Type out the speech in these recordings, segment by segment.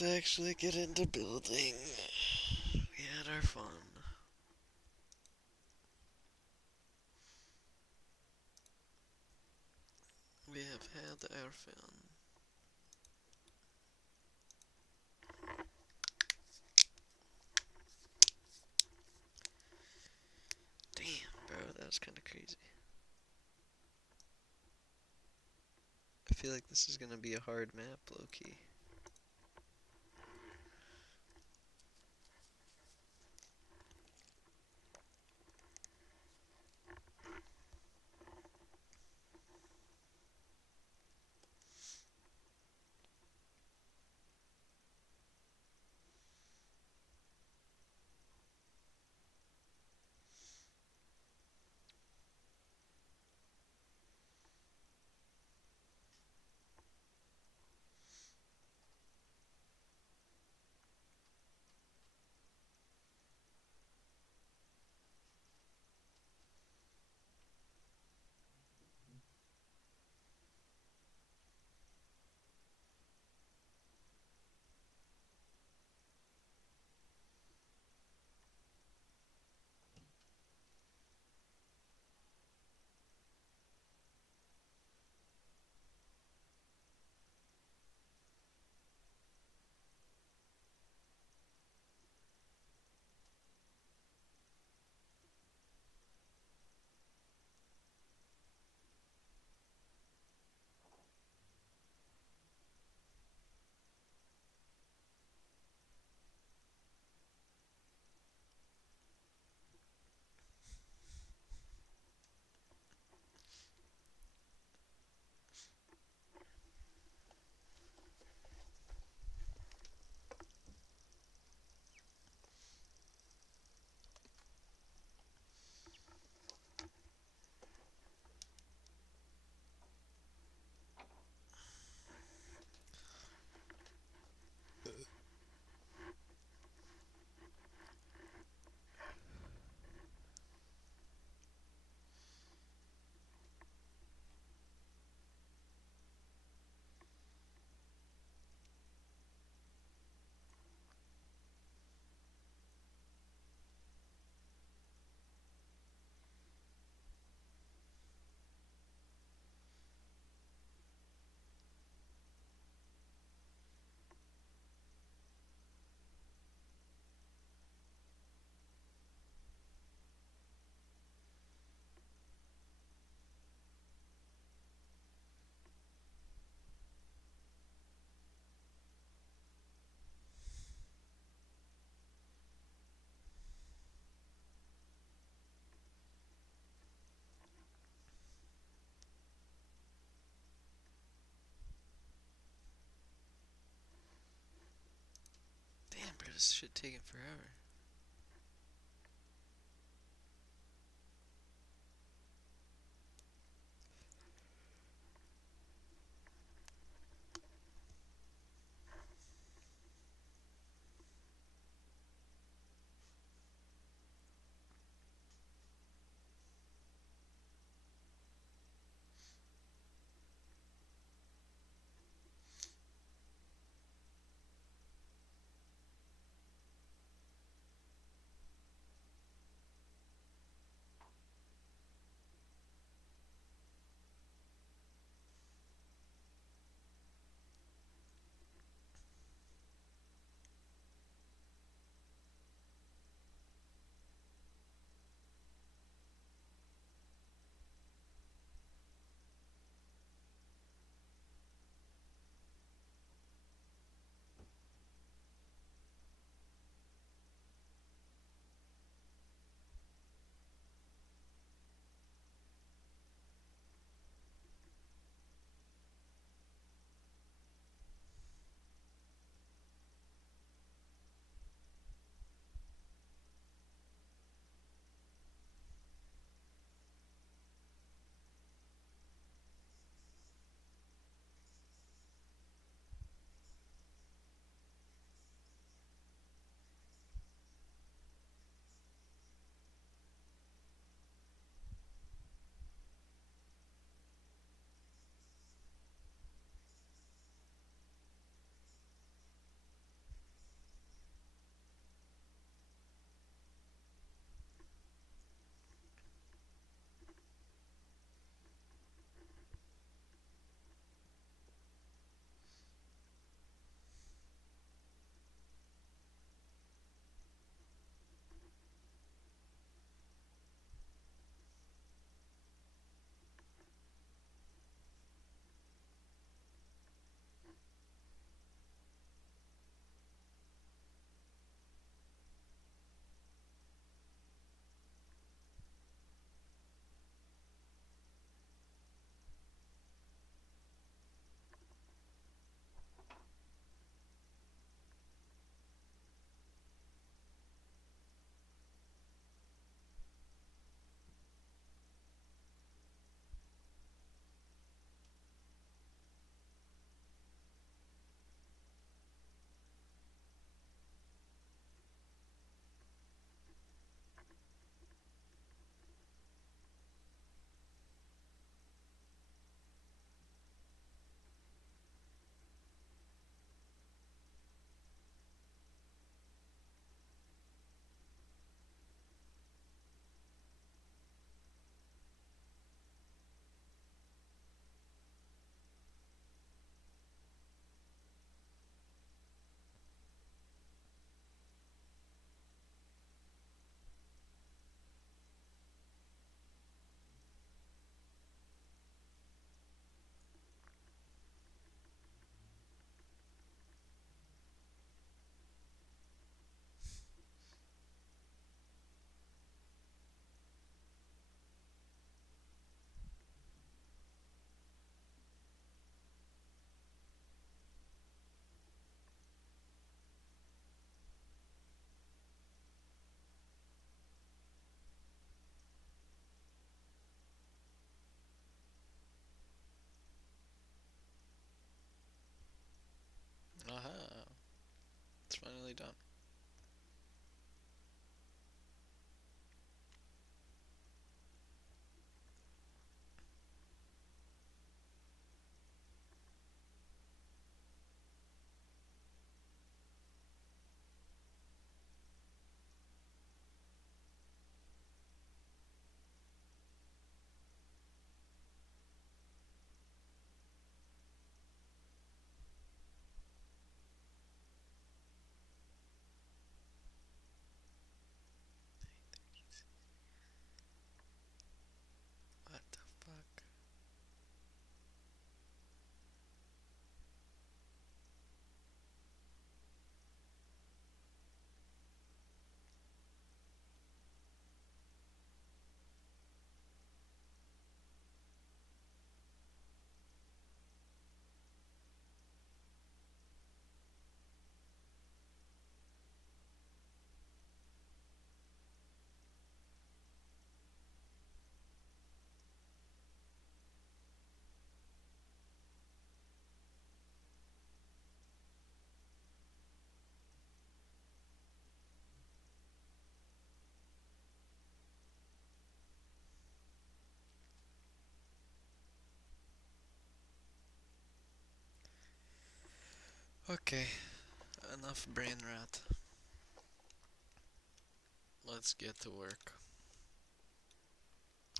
Let's actually get into building. We had our fun. We have had our fun. Damn, bro, that was kind of crazy. I feel like this is gonna be a hard map, low-key. Damn, bro, this shit taking forever. nearly done. What the fuck? Okay, enough brain rot. Let's get to work.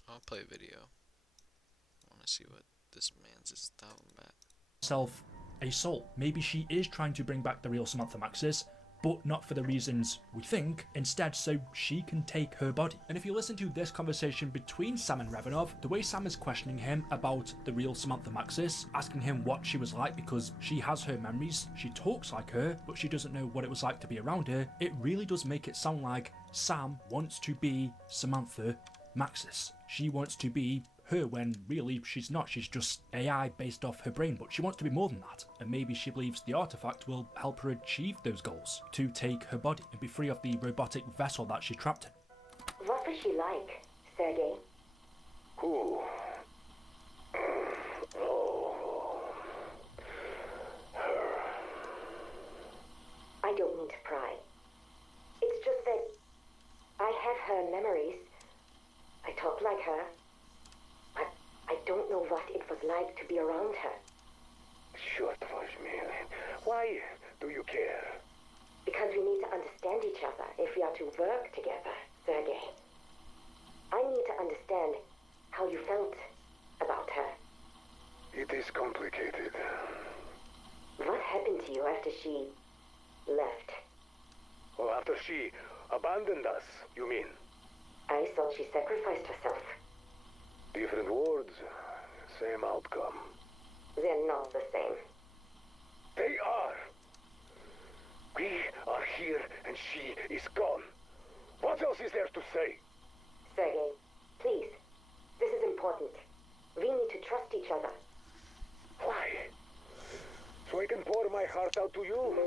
I'll play video. I wanna see what this man's is talking about. Self a soul. Maybe she is trying to bring back the real Samantha Maxis, but not for the reasons we think, instead so she can take her body. And if you listen to this conversation between Sam and Revanov, the way Sam is questioning him about the real Samantha Maxis, asking him what she was like because she has her memories, she talks like her, but she doesn't know what it was like to be around her, it really does make it sound like Sam wants to be Samantha Maxis. She wants to be her when really she's not. She's just AI based off her brain, but she wants to be more than that. And maybe she believes the artifact will help her achieve those goals, to take her body and be free of the robotic vessel that she's trapped in. What was she like, Sergei? Who? Oh, her. I don't mean to pry. It's just that I have her memories. I talk like her. But I don't know what it was like to be around her. Short was me. Why do you care? Because we need to understand each other if we are to work together, Sergei. I need to understand how you felt about her. It is complicated. What happened to you after she left? Well, after she abandoned us, you mean? I thought she sacrificed herself. Different words, same outcome. They're not the same. They are. We are here and she is gone. What else is there to say? Sergei, please. This is important. We need to trust each other. Why? So I can pour my heart out to you,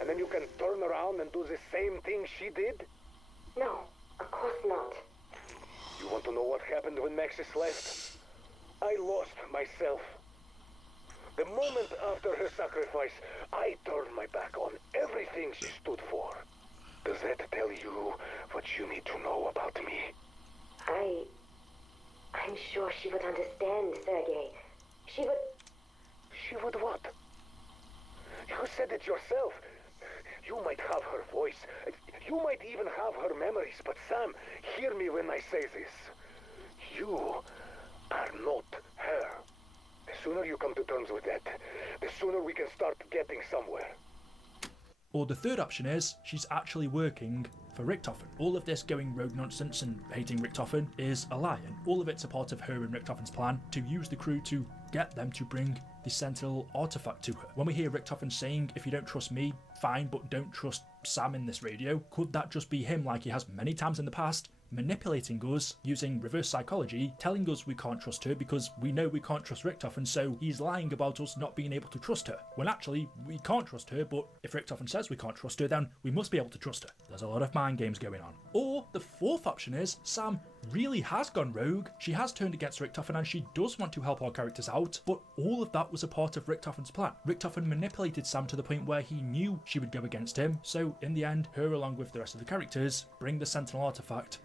and then you can turn around and do the same thing she did? No, of course not. You want to know what happened when Maxis left? I lost myself. The moment after her sacrifice, I turned my back on everything she stood for. Does that tell you what you need to know about me? I'm sure she would understand, Sergei. She would... She would what? You said it yourself. You might have her voice. You might even have her memories. But Sam, hear me when I say this. You are not her. The sooner you come to terms with that, the sooner we can start getting somewhere. Or the third option is, she's actually working for Richtofen. All of this going rogue nonsense and hating Richtofen is a lie, and all of it's a part of her and Richtofen's plan to use the crew to get them to bring the Sentinel artifact to her. When we hear Richtofen saying, if you don't trust me, fine, but don't trust Sam in this radio, could that just be him, like he has many times in the past, manipulating us using reverse psychology, telling us we can't trust her because we know we can't trust Richtofen, so he's lying about us not being able to trust her, when actually we can't trust her, but if Richtofen says we can't trust her, then we must be able to trust her. There's a lot of mind games going on. Or the fourth option is, Sam really has gone rogue, she has turned against Richtofen and she does want to help our characters out, but all of that was a part of Richtofen's plan. Richtofen manipulated Sam to the point where he knew she would go against him. So in the end, her along with the rest of the characters bring the Sentinel artifact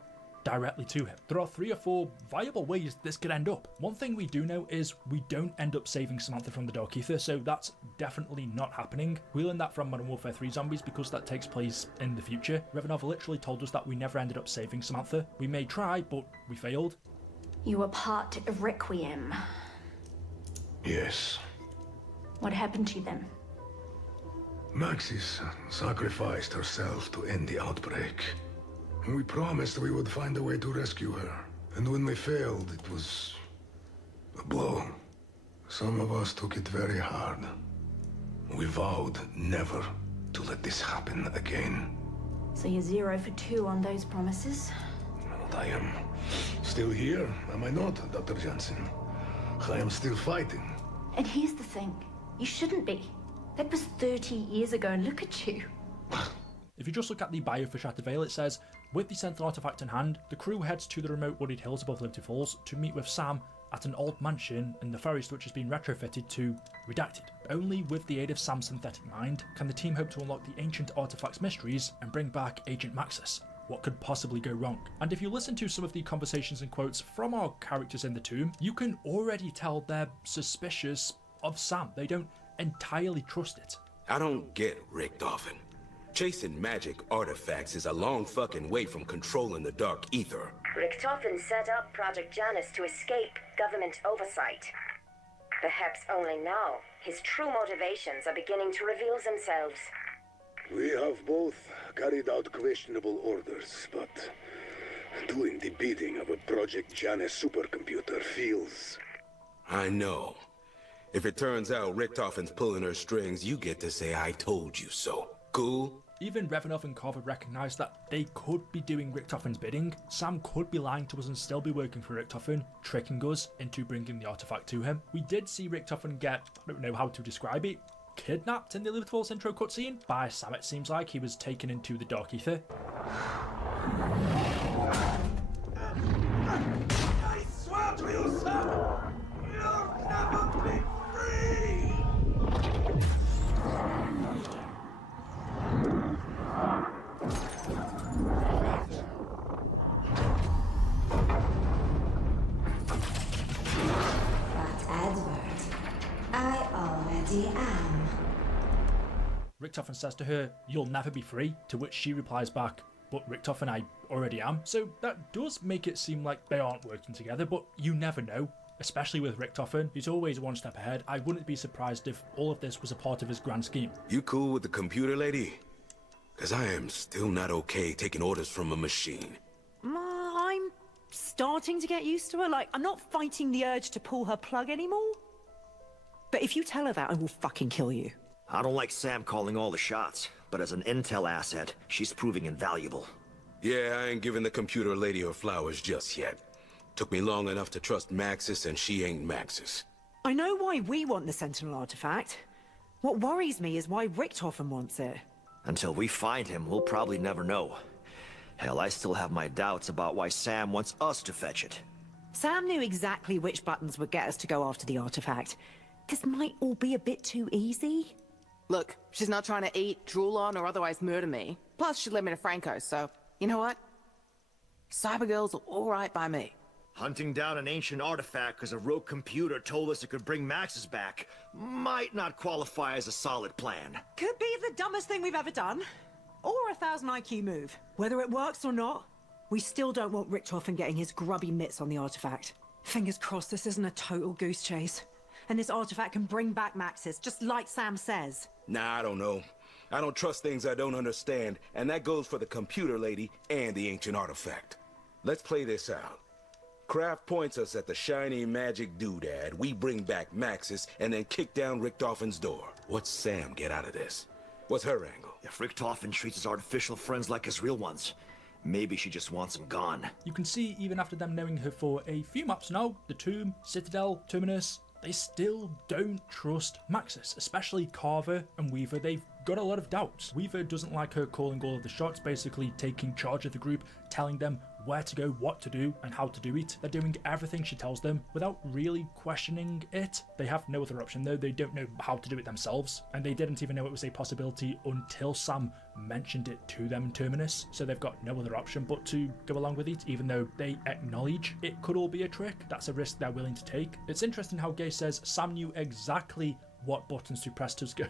directly to him. There are 3 or 4 viable ways this could end up. One thing we do know is we don't end up saving Samantha from the Dark Ether, so that's definitely not happening. We learned that from Modern Warfare 3 Zombies because that takes place in the future. Revanov literally told us that we never ended up saving Samantha. We may try, but we failed. You were part of Requiem. Yes. What happened to them? Maxis sacrificed herself to end the outbreak. We promised we would find a way to rescue her. And when we failed, it was a blow. Some of us took it very hard. We vowed never to let this happen again. So you're 0 for 2 on those promises? And I am still here, am I not, Dr. Jansen? I am still fighting. And here's the thing. You shouldn't be. That was 30 years ago, and look at you. If you just look at the bio for Shattered Vale, it says, with the Sentinel artifact in hand, the crew heads to the remote wooded hills above Liberty Falls to meet with Sam at an old mansion in the forest which has been retrofitted to Redacted. Only with the aid of Sam's synthetic mind can the team hope to unlock the ancient artifact's mysteries and bring back Agent Maxis. What could possibly go wrong? And if you listen to some of the conversations and quotes from our characters in the tomb, you can already tell they're suspicious of Sam. They don't entirely trust it. I don't get Richtofen. Chasing magic artifacts is a long fucking way from controlling the Dark Ether. Richtofen set up Project Janus to escape government oversight. Perhaps only now, his true motivations are beginning to reveal themselves. We have both carried out questionable orders, but doing the bidding of a Project Janus supercomputer feels... I know. If it turns out Richtofen's pulling her strings, you get to say I told you so. Cool? Even Revanov and Carver recognise that they could be doing Richtofen's bidding. Sam could be lying to us and still be working for Richtofen, tricking us into bringing the artifact to him. We did see Richtofen get, I don't know how to describe it, kidnapped in the Liberty Falls intro cutscene by Sam. It seems like he was taken into the Dark Ether. I swear to you, Sam, you'll never be free! But Edward, I already am. Richtofen says to her, "You'll never be free," to which she replies back, "But Richtofen, I already am." So that does make it seem like they aren't working together, but you never know. Especially with Richtofen, he's always one step ahead. I wouldn't be surprised if all of this was a part of his grand scheme. You cool with the computer lady? Cause I am still not okay taking orders from a machine. I'm starting to get used to her. Like, I'm not fighting the urge to pull her plug anymore. But if you tell her that, I will fucking kill you. I don't like Sam calling all the shots, but as an intel asset, she's proving invaluable. Yeah, I ain't giving the computer lady her flowers just yet. Took me long enough to trust Maxis, and she ain't Maxis. I know why we want the Sentinel artifact. What worries me is why Richtofen wants it. Until we find him, we'll probably never know. Hell, I still have my doubts about why Sam wants us to fetch it. Sam knew exactly which buttons would get us to go after the artifact. This might all be a bit too easy. Look, she's not trying to eat, drool on, or otherwise murder me. Plus, she let me to Franco, so, you know what? Cybergirl's alright by me. Hunting down an ancient artifact because a rogue computer told us it could bring Maxis back might not qualify as a solid plan. Could be the dumbest thing we've ever done. Or a 1000 IQ move. Whether it works or not, we still don't want Richtofen getting his grubby mitts on the artifact. Fingers crossed this isn't a total goose chase. And this artifact can bring back Maxis, just like Sam says. Nah, I don't know. I don't trust things I don't understand, and that goes for the computer lady and the ancient artifact. Let's play this out. Kraft points us at the shiny magic doodad, we bring back Maxis, and then kick down Richtofen's door. What's Sam get out of this? What's her angle? If Richtofen treats his artificial friends like his real ones, maybe she just wants him gone. You can see even after them knowing her for a few maps now, the Tomb, Citadel, Terminus, they still don't trust Maxis, especially Carver and Weaver. They've got a lot of doubts. Weaver doesn't like her calling all of the shots, basically taking charge of the group, telling them where to go, what to do, and how to do it. They're doing everything she tells them without really questioning it. They have no other option though. They don't know how to do it themselves, and they didn't even know it was a possibility until Sam mentioned it to them in Terminus, so they've got no other option but to go along with it, even though they acknowledge it could all be a trick. That's a risk they're willing to take. It's interesting how Gay says Sam knew exactly what buttons to press to go.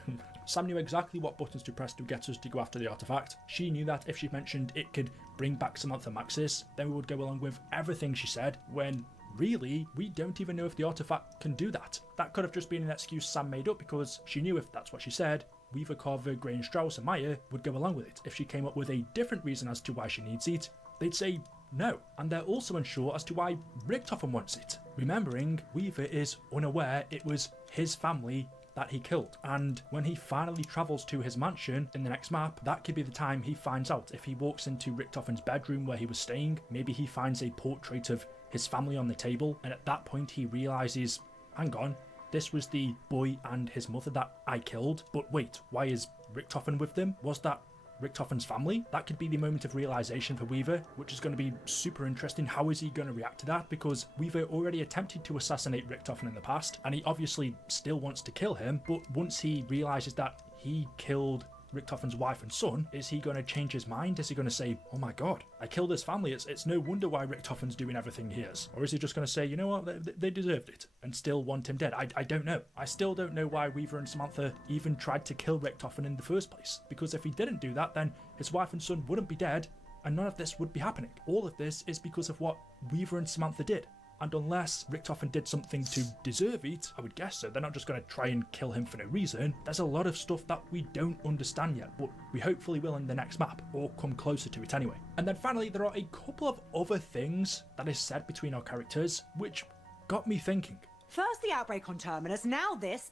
Sam knew exactly what buttons to press to get us to go after the artifact. She knew that if she mentioned it could bring back Samantha Maxis, then we would go along with everything she said, when really, we don't even know if the artifact can do that. That could have just been an excuse Sam made up because she knew if that's what she said, Weaver, Carver, Gray and Strauss and Meyer would go along with it. If she came up with a different reason as to why she needs it, they'd say no. And they're also unsure as to why Richtofen wants it. Remembering, Weaver is unaware it was his family that he killed, and when he finally travels to his mansion in the next map, that could be the time he finds out. If he walks into Richtofen's bedroom where he was staying, maybe he finds a portrait of his family on the table, and at that point he realizes, hang on, this was the boy and his mother that I killed, but wait, why is Richtofen with them? Was that Richtofen's family? That could be the moment of realization for Weaver, which is going to be super interesting. How is he going to react to that? Because Weaver already attempted to assassinate Richtofen in the past, and he obviously still wants to kill him, but once he realizes that he killed Richtofen's wife and son, is he going to change his mind? Is he going to say, oh my god, I killed his family, it's no wonder why Richtofen's doing everything he is? Or is he just going to say, you know what, they deserved it, and still want him dead? I don't know. I still don't know why Weaver and Samantha even tried to kill Richtofen in the first place, because if he didn't do that, then his wife and son wouldn't be dead, and none of this would be happening. All of this is because of what Weaver and Samantha did. And unless Richtofen did something to deserve it, I would guess so, they're not just going to try and kill him for no reason. There's a lot of stuff that we don't understand yet, but we hopefully will in the next map, or come closer to it anyway. And then finally, there are a couple of other things that is said between our characters, which got me thinking. First the outbreak on Terminus, now this.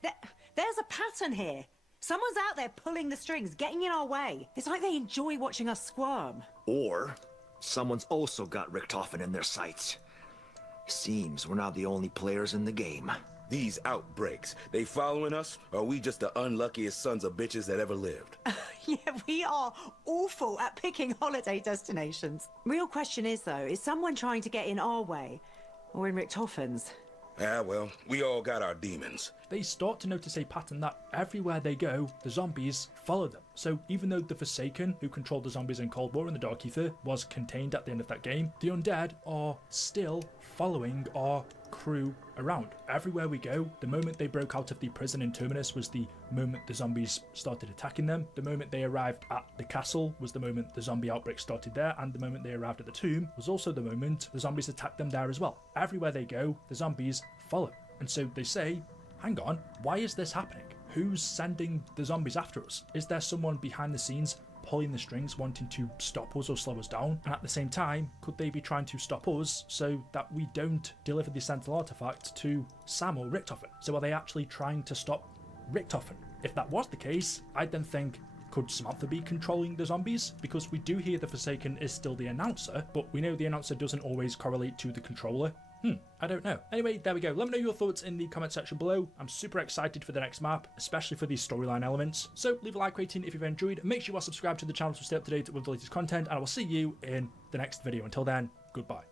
There's a pattern here. Someone's out there pulling the strings, getting in our way. It's like they enjoy watching us squirm. Or someone's also got Richtofen in their sights. Seems we're not the only players in the game. These outbreaks, they following us, or are we just the unluckiest sons of bitches that ever lived? Yeah, we are awful at picking holiday destinations. Real question is, though, is someone trying to get in our way? Or in Richtofen's? Ah, well, we all got our demons. They start to notice a pattern that everywhere they go, the zombies follow them. So even though the Forsaken, who controlled the zombies in Cold War and the Dark Ether, was contained at the end of that game, the undead are still following our crew around. Everywhere we go, the moment they broke out of the prison in Terminus was the moment the zombies started attacking them. The moment they arrived at the castle was the moment the zombie outbreak started there, and the moment they arrived at the tomb was also the moment the zombies attacked them there as well. Everywhere they go, the zombies follow. And so they say, hang on, why is this happening? Who's sending the zombies after us? Is there someone behind the scenes pulling the strings, wanting to stop us or slow us down? And at the same time, could they be trying to stop us so that we don't deliver the Sentinel artifact to Sam or Richtofen? So are they actually trying to stop Richtofen? If that was the case, I'd then think, could Samantha be controlling the zombies? Because we do hear the Forsaken is still the announcer, but we know the announcer doesn't always correlate to the controller. I don't know. Anyway, there we go. Let me know your thoughts in the comment section below. I'm super excited for the next map, especially for these storyline elements. So leave a like rating if you've enjoyed. Make sure you are subscribed to the channel to stay up to date with the latest content, and I will see you in the next video. Until then, goodbye.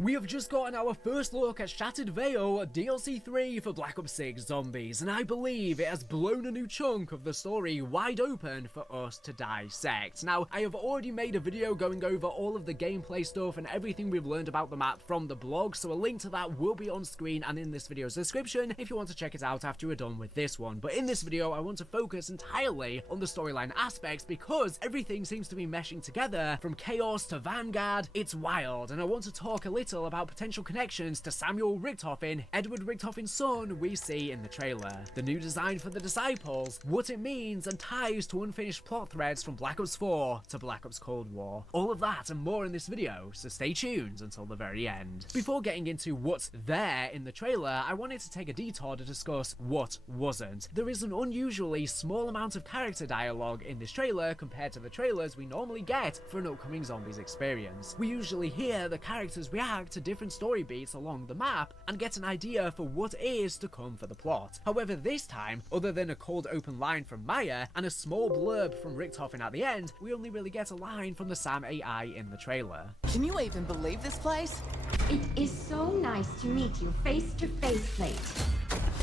We have just gotten our first look at Shattered Veil DLC 3 for Black Ops 6 Zombies, and I believe it has blown a new chunk of the story wide open for us to dissect. Now, I have already made a video going over all of the gameplay stuff and everything we've learned about the map from the blog, so a link to that will be on screen and in this video's description if you want to check it out after we're done with this one. But in this video, I want to focus entirely on the storyline aspects because everything seems to be meshing together, from Chaos to Vanguard. It's wild, and I want to talk a little little about potential connections to Samuel Richtofen, Edward Richtofen's son we see in the trailer, the new design for the Disciples, what it means and ties to unfinished plot threads from Black Ops 4 to Black Ops Cold War. All of that and more in this video, so stay tuned until the very end. Before getting into what's there in the trailer, I wanted to take a detour to discuss what wasn't. There is an unusually small amount of character dialogue in this trailer compared to the trailers we normally get for an upcoming Zombies experience. We usually hear the characters react to different story beats along the map and get an idea for what is to come for the plot. However, this time, other than a cold open line from Maya and a small blurb from Richtofen at the end, we only really get a line from the Sam AI in the trailer. Can you even believe this place? It is so nice to meet you face to face, Slate.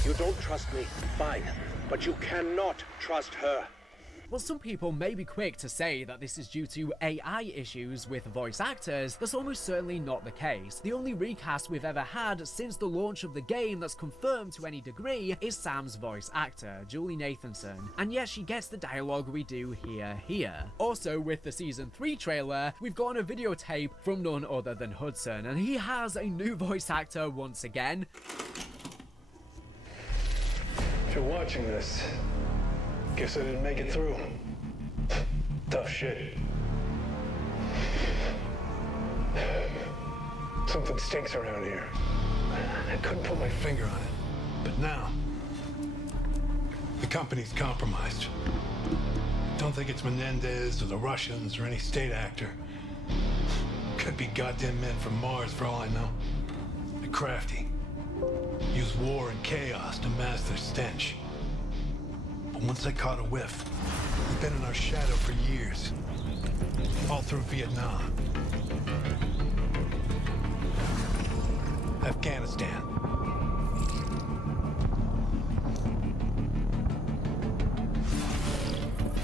You don't trust me, fine. But you cannot trust her. While some people may be quick to say that this is due to AI issues with voice actors, that's almost certainly not the case. The only recast we've ever had since the launch of the game that's confirmed to any degree is Sam's voice actor, Julie Nathanson, and yes, she gets the dialogue we do hear here. Also, with the Season 3 trailer, we've gotten a videotape from none other than Hudson, and he has a new voice actor once again. If you're watching this, guess I didn't make it through. Tough shit. Something stinks around here. I couldn't put my finger on it. But now, the company's compromised. Don't think it's Menendez or the Russians or any state actor. Could be goddamn men from Mars for all I know. They're crafty. Use war and chaos to mask their stench. But once I caught a whiff, they've been in our shadow for years. All through Vietnam. Afghanistan.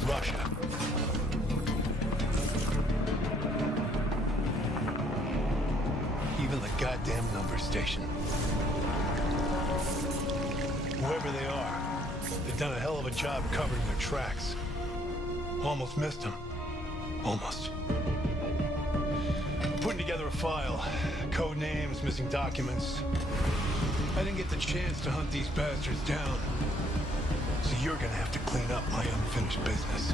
Russia. Even the goddamn number station. Whoever they are, they've done a hell of a job covering their tracks. Almost missed them. Almost. Putting together a file. Code names, missing documents. I didn't get the chance to hunt these bastards down. So you're gonna have to clean up my unfinished business.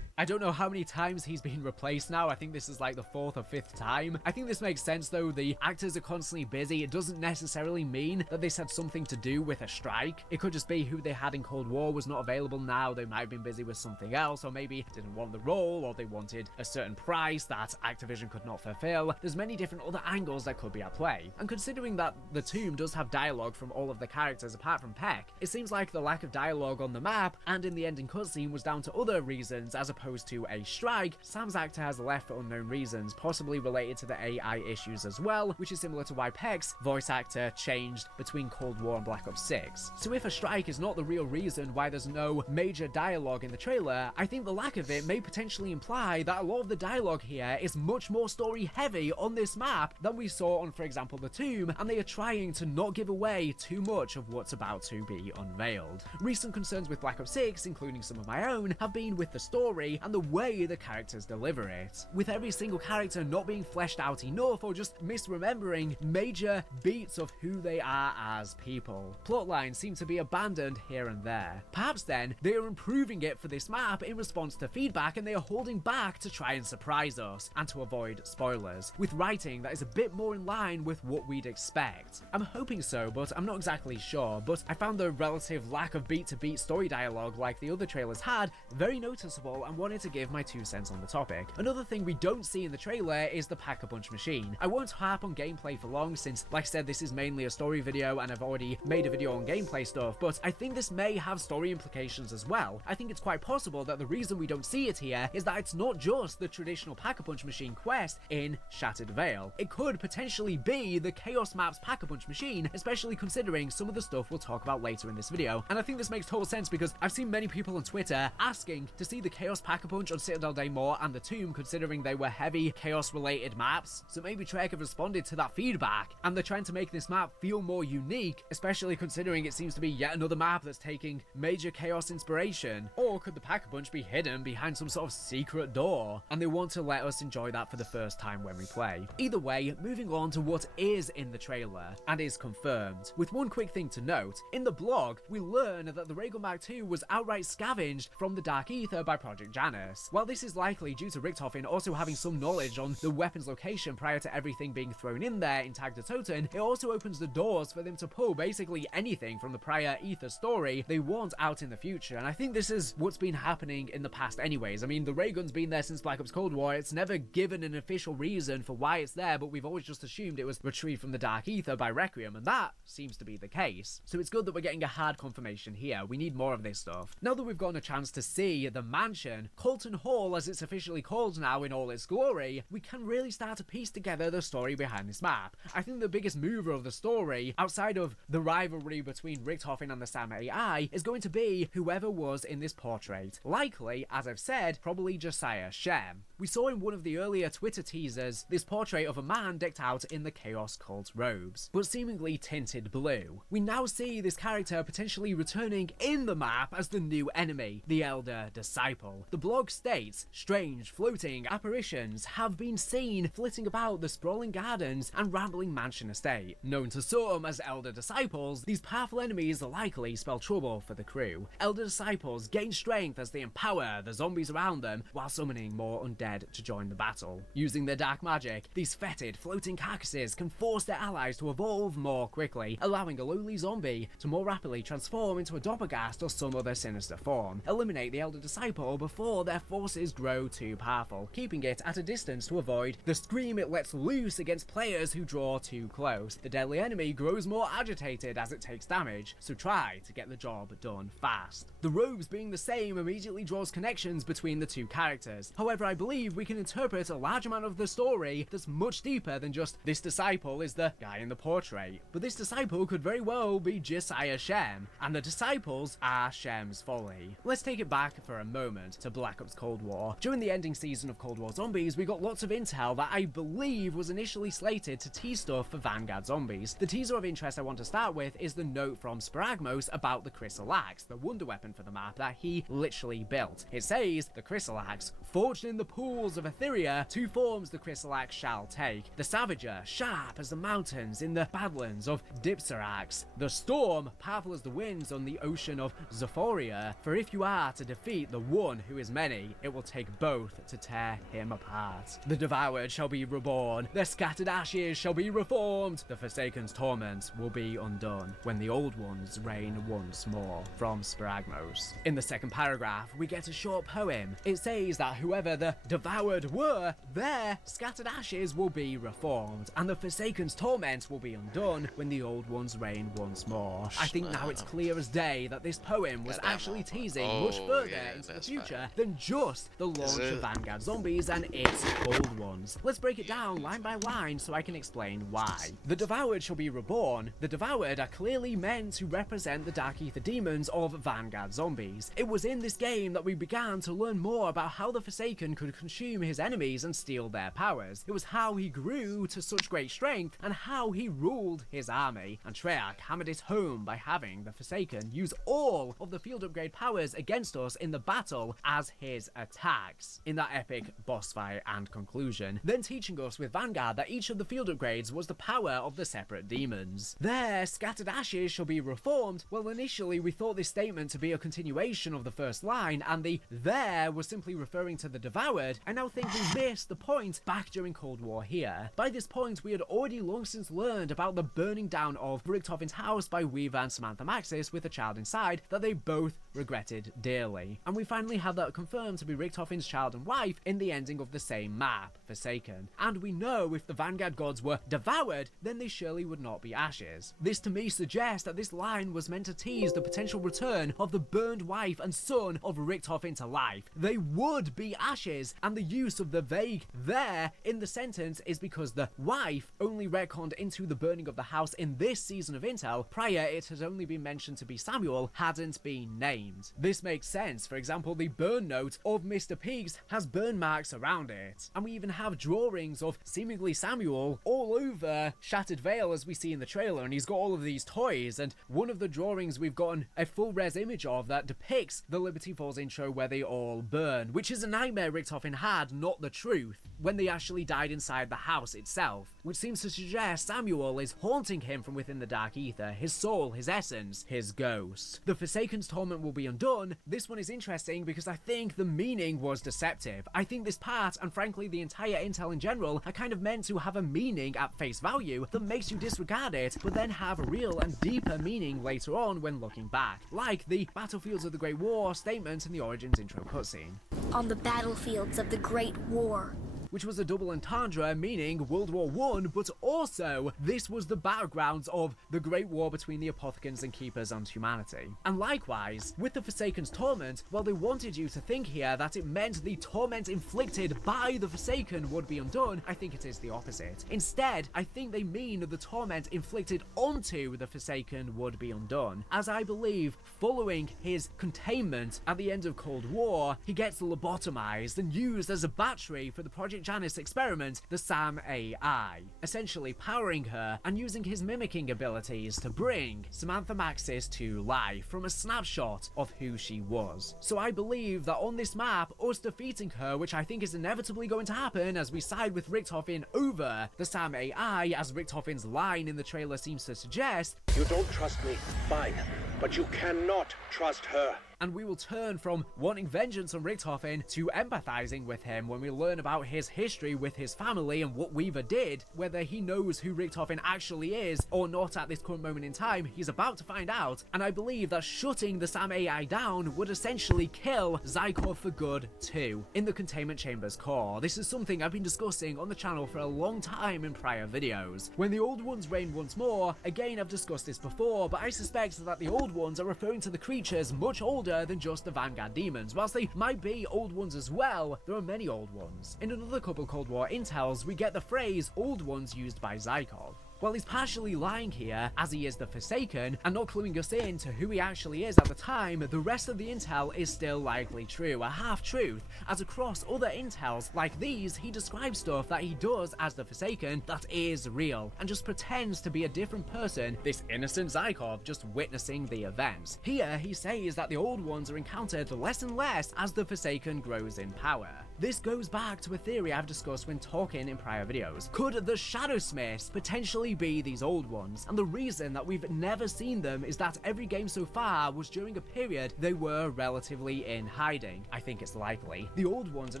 I don't know how many times he's been replaced now. I think this is like the 4th or 5th time. I think this makes sense though. The actors are constantly busy. It doesn't necessarily mean that this had something to do with a strike. It could just be who they had in Cold War was not available now. They might have been busy with something else, or maybe didn't want the role, or they wanted a certain price that Activision could not fulfill. There's many different other angles that could be at play. And considering that the Tomb does have dialogue from all of the characters apart from Peck, it seems like the lack of dialogue on the map and in the ending cutscene was down to other reasons as opposed to a strike. Sam's actor has left for unknown reasons, possibly related to the AI issues as well, which is similar to why Peck's voice actor changed between Cold War and Black Ops 6. So if a strike is not the real reason why there's no major dialogue in the trailer, I think the lack of it may potentially imply that a lot of the dialogue here is much more story heavy on this map than we saw on, for example, the Tomb, and they are trying to not give away too much of what's about to be unveiled. Recent concerns with Black Ops 6, including some of my own, have been with the story and the way the characters deliver it, with every single character not being fleshed out enough or just misremembering major beats of who they are as people. Plotlines seem to be abandoned here and there. Perhaps then they are improving it for this map in response to feedback, and they are holding back to try and surprise us and to avoid spoilers, with writing that is a bit more in line with what we'd expect. I'm hoping so, but I'm not exactly sure. But I found the relative lack of beat-to-beat story dialogue like the other trailers had very noticeable and wanted to give my 2 cents on the topic. Another thing we don't see in the trailer is the Pack-a-Punch machine. I won't harp on gameplay for long since, like I said, this is mainly a story video and I've already made a video on gameplay stuff, but I think this may have story implications as well. I think it's quite possible that the reason we don't see it here is that it's not just the traditional Pack-a-Punch machine quest in Shattered Veil. It could potentially be the Chaos Map's Pack-a-Punch machine, especially considering some of the stuff we'll talk about later in this video. And I think this makes total sense because I've seen many people on Twitter asking to see the Chaos Pack Pack-a-Punch on Citadel Daymore and the Tomb, considering they were heavy Chaos-related maps. So maybe Treyarch have responded to that feedback, and they're trying to make this map feel more unique, especially considering it seems to be yet another map that's taking major Chaos inspiration. Or could the Pack-a-Punch be hidden behind some sort of secret door, and they want to let us enjoy that for the first time when we play? Either way, moving on to what is in the trailer, and is confirmed. With one quick thing to note, in the blog, we learn that the Raygun Mark II was outright scavenged from the Dark Ether by Project Janus. While this is likely due to Richtofen also having some knowledge on the weapon's location prior to everything being thrown in there in Tag de Toten, it also opens the doors for them to pull basically anything from the prior Ether story they want out in the future, and I think this is what's been happening in the past anyways. I mean, the Raygun's been there since Black Ops Cold War. It's never given an official reason for why it's there, but we've always just assumed it was retrieved from the Dark Ether by Requiem, and that seems to be the case. So it's good that we're getting a hard confirmation here. We need more of this stuff. Now that we've gotten a chance to see the mansion, Colton Hall as it's officially called now in all its glory, we can really start to piece together the story behind this map. I think the biggest mover of the story, outside of the rivalry between Richtofen and the Sam AI, is going to be whoever was in this portrait. Likely, as I've said, probably Josiah Shem. We saw in one of the earlier Twitter teasers this portrait of a man decked out in the Chaos Cult robes, but seemingly tinted blue. We now see this character potentially returning in the map as the new enemy, the Elder Disciple. The blog states, strange floating apparitions have been seen flitting about the sprawling gardens and rambling mansion estate. Known to some as Elder Disciples, these powerful enemies likely spell trouble for the crew. Elder Disciples gain strength as they empower the zombies around them while summoning more undead to join the battle. Using their dark magic, these fetid floating carcasses can force their allies to evolve more quickly, allowing a lowly zombie to more rapidly transform into a doppelgast or some other sinister form. Eliminate the Elder Disciple before their forces grow too powerful, keeping it at a distance to avoid the scream it lets loose against players who draw too close. The deadly enemy grows more agitated as it takes damage, so try to get the job done fast. The robes being the same immediately draws connections between the two characters. However, I believe we can interpret a large amount of the story that's much deeper than just this disciple is the guy in the portrait. But this disciple could very well be Josiah Shem, and the disciples are Shem's folly. Let's take it back for a moment to Black Ops Cold War. During the ending season of Cold War Zombies, we got lots of intel that I believe was initially slated to tease stuff for Vanguard Zombies. The teaser of interest I want to start with is the note from Spragmos about the Crystal Axe, the wonder weapon for the map that he literally built. It says, the Crystal Axe, forged in the pools of Etheria, two forms the Crystal Axe shall take. The Savager, sharp as the mountains in the badlands of Dipserax. The Storm, powerful as the winds on the ocean of Zephoria. For if you are to defeat the one who is many, it will take both to tear him apart. The Devoured shall be reborn. Their scattered ashes shall be reformed. The Forsaken's torment will be undone when the old ones reign once more. From Spragmos. In the second paragraph, we get a short poem. It says that whoever the Devoured were, their scattered ashes will be reformed, and the Forsaken's torment will be undone when the old ones reign once more. I think now it's clear as day that this poem was actually teasing much further into the future than just the launch of Vanguard Zombies and its Cold Ones. Let's break it down line by line so I can explain why. The Devoured shall be reborn. The Devoured are clearly meant to represent the Dark Ether demons of Vanguard Zombies. It was in this game that we began to learn more about how the Forsaken could consume his enemies and steal their powers. It was how he grew to such great strength and how he ruled his army. And Treyarch hammered it home by having the Forsaken use all of the field upgrade powers against us in the battle as his attacks in that epic boss fight and conclusion, then teaching us with Vanguard that each of the field upgrades was the power of the separate demons. Their scattered ashes shall be reformed. Well, initially we thought this statement to be a continuation of the first line, and the there was simply referring to the Devoured. I now think we missed the point back during Cold War here. By this point, we had already long since learned about the burning down of Richtofen's house by Weaver and Samantha Maxis with a child inside that they both regretted dearly. And we finally had that confirmed to be Richtofen's child and wife in the ending of the same map, Forsaken. And we know if the Vanguard gods were devoured, then they surely would not be ashes. This to me suggests that this line was meant to tease the potential return of the burned wife and son of Richtofen to life. They would be ashes, and the use of the vague there in the sentence is because the wife only retconned into the burning of the house in this season of Intel. Prior, it had only been mentioned to be Samuel, hadn't been named. This makes sense. For example, the burn burn note of Mr. Peaks has burn marks around it. And we even have drawings of seemingly Samuel all over Shattered Vale, as we see in the trailer, and he's got all of these toys, and one of the drawings we've gotten a full res image of that depicts the Liberty Falls intro where they all burn, which is a nightmare Richtofen had, not the truth, when they actually died inside the house itself, which seems to suggest Samuel is haunting him from within the dark ether, his soul, his essence, his ghost. The Forsaken's torment will be undone. This one is interesting because I think the meaning was deceptive. I think this part, and frankly the entire intel in general, are kind of meant to have a meaning at face value that makes you disregard it, but then have a real and deeper meaning later on when looking back, like the Battlefields of the Great War statement in the Origins intro cutscene. On the battlefields of the Great War, which was a double entendre, meaning World War I, but also this was the battlegrounds of the Great War between the Apothicans and Keepers and humanity. And likewise, with the Forsaken's torment, well, they wanted you to think here that it meant the torment inflicted by the Forsaken would be undone. I think it is the opposite. Instead, I think they mean the torment inflicted onto the Forsaken would be undone, as I believe following his containment at the end of Cold War, he gets lobotomized and used as a battery for the Project Janus experiment, the SAM AI, essentially powering her and using his mimicking abilities to bring Samantha Maxis to life from a snapshot of who she was. So I believe that on this map, us defeating her, which I think is inevitably going to happen as we side with Richtofen over the SAM AI, as Richtofen's line in the trailer seems to suggest. You don't trust me, fine, but you cannot trust her. And we will turn from wanting vengeance on Richtofen to empathizing with him when we learn about his history with his family and what Weaver did. Whether he knows who Richtofen actually is or not at this current moment in time, he's about to find out, and I believe that shutting the SAM AI down would essentially kill Zykov for good too, in the containment chamber's core. This is something I've been discussing on the channel for a long time in prior videos. When the Old Ones reign once more, again I've discussed this before, but I suspect that the Old Ones are referring to the creatures much older than just the Vanguard demons. Whilst they might be old ones as well, there are many old ones. In another couple Cold War intels, we get the phrase old ones used by Zykov. While he's partially lying here, as he is the Forsaken, and not cluing us in to who he actually is at the time, the rest of the intel is still likely true, a half-truth, as across other intels like these, he describes stuff that he does as the Forsaken that is real, and just pretends to be a different person, this innocent Zykov just witnessing the events. Here, he says that the Old Ones are encountered less and less as the Forsaken grows in power. This goes back to a theory I've discussed when talking in prior videos. Could the Shadowsmiths potentially be these old ones? And the reason that we've never seen them is that every game so far was during a period they were relatively in hiding. I think it's likely. The old ones are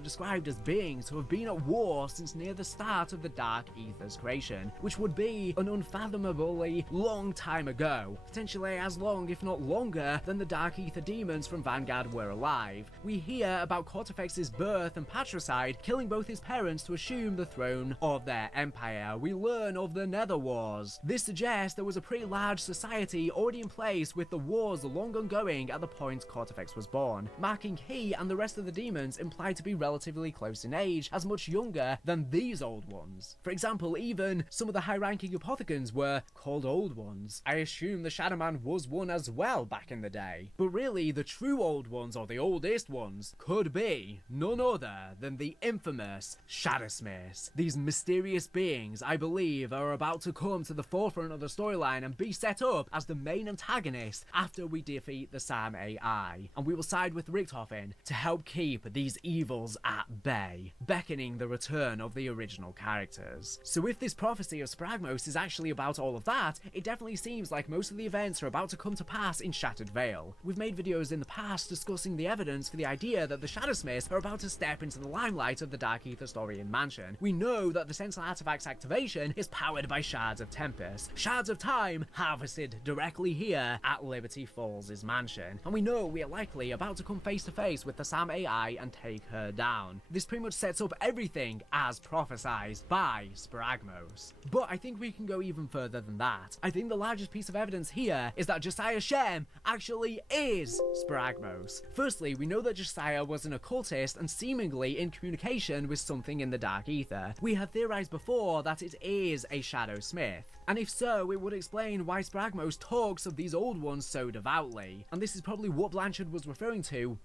described as beings who have been at war since near the start of the Dark Ether's creation, which would be an unfathomably long time ago, potentially as long if not longer than the Dark Ether demons from Vanguard were alive. We hear about Cortifex's birth and patricide, killing both his parents to assume the throne of their empire. We learn of the Nether Wars. This suggests there was a pretty large society already in place with the wars long ongoing at the point Cortifex was born, marking he and the rest of the demons implied to be relatively close in age, as much younger than these old ones. For example, even some of the high-ranking Apothicans were called old ones. I assume the Shadow Man was one as well back in the day. But really, the true old ones, or the oldest ones, could be none other than the infamous Shadowsmiths. These mysterious beings, I believe, are about to come to the forefront of the storyline and be set up as the main antagonist after we defeat the SAM AI. And we will side with Richtofen to help keep these evils at bay, beckoning the return of the original characters. So if this prophecy of Spragmos is actually about all of that, it definitely seems like most of the events are about to come to pass in Shattered Vale. We've made videos in the past discussing the evidence for the idea that the Shadowsmiths are about to step into the limelight of the Dark Ether story in Mansion. We know that the Sentinel Artifact's activation is powered by Shards of Tempest, Shards of Time harvested directly here at Liberty Falls' mansion, and we know we are likely about to come face to face with the SAM AI and take her down. This pretty much sets up everything as prophesized by Spragmos. But I think we can go even further than that. I think the largest piece of evidence here is that Josiah Shem actually is Spragmos. Firstly, we know that Josiah was an occultist and seemingly in communication with something in the Dark Ether. We have theorized before that it is a Shadow Smith, and if so, it would explain why Spragmos talks of these old ones so devoutly, and this is probably what Blanchard was referring to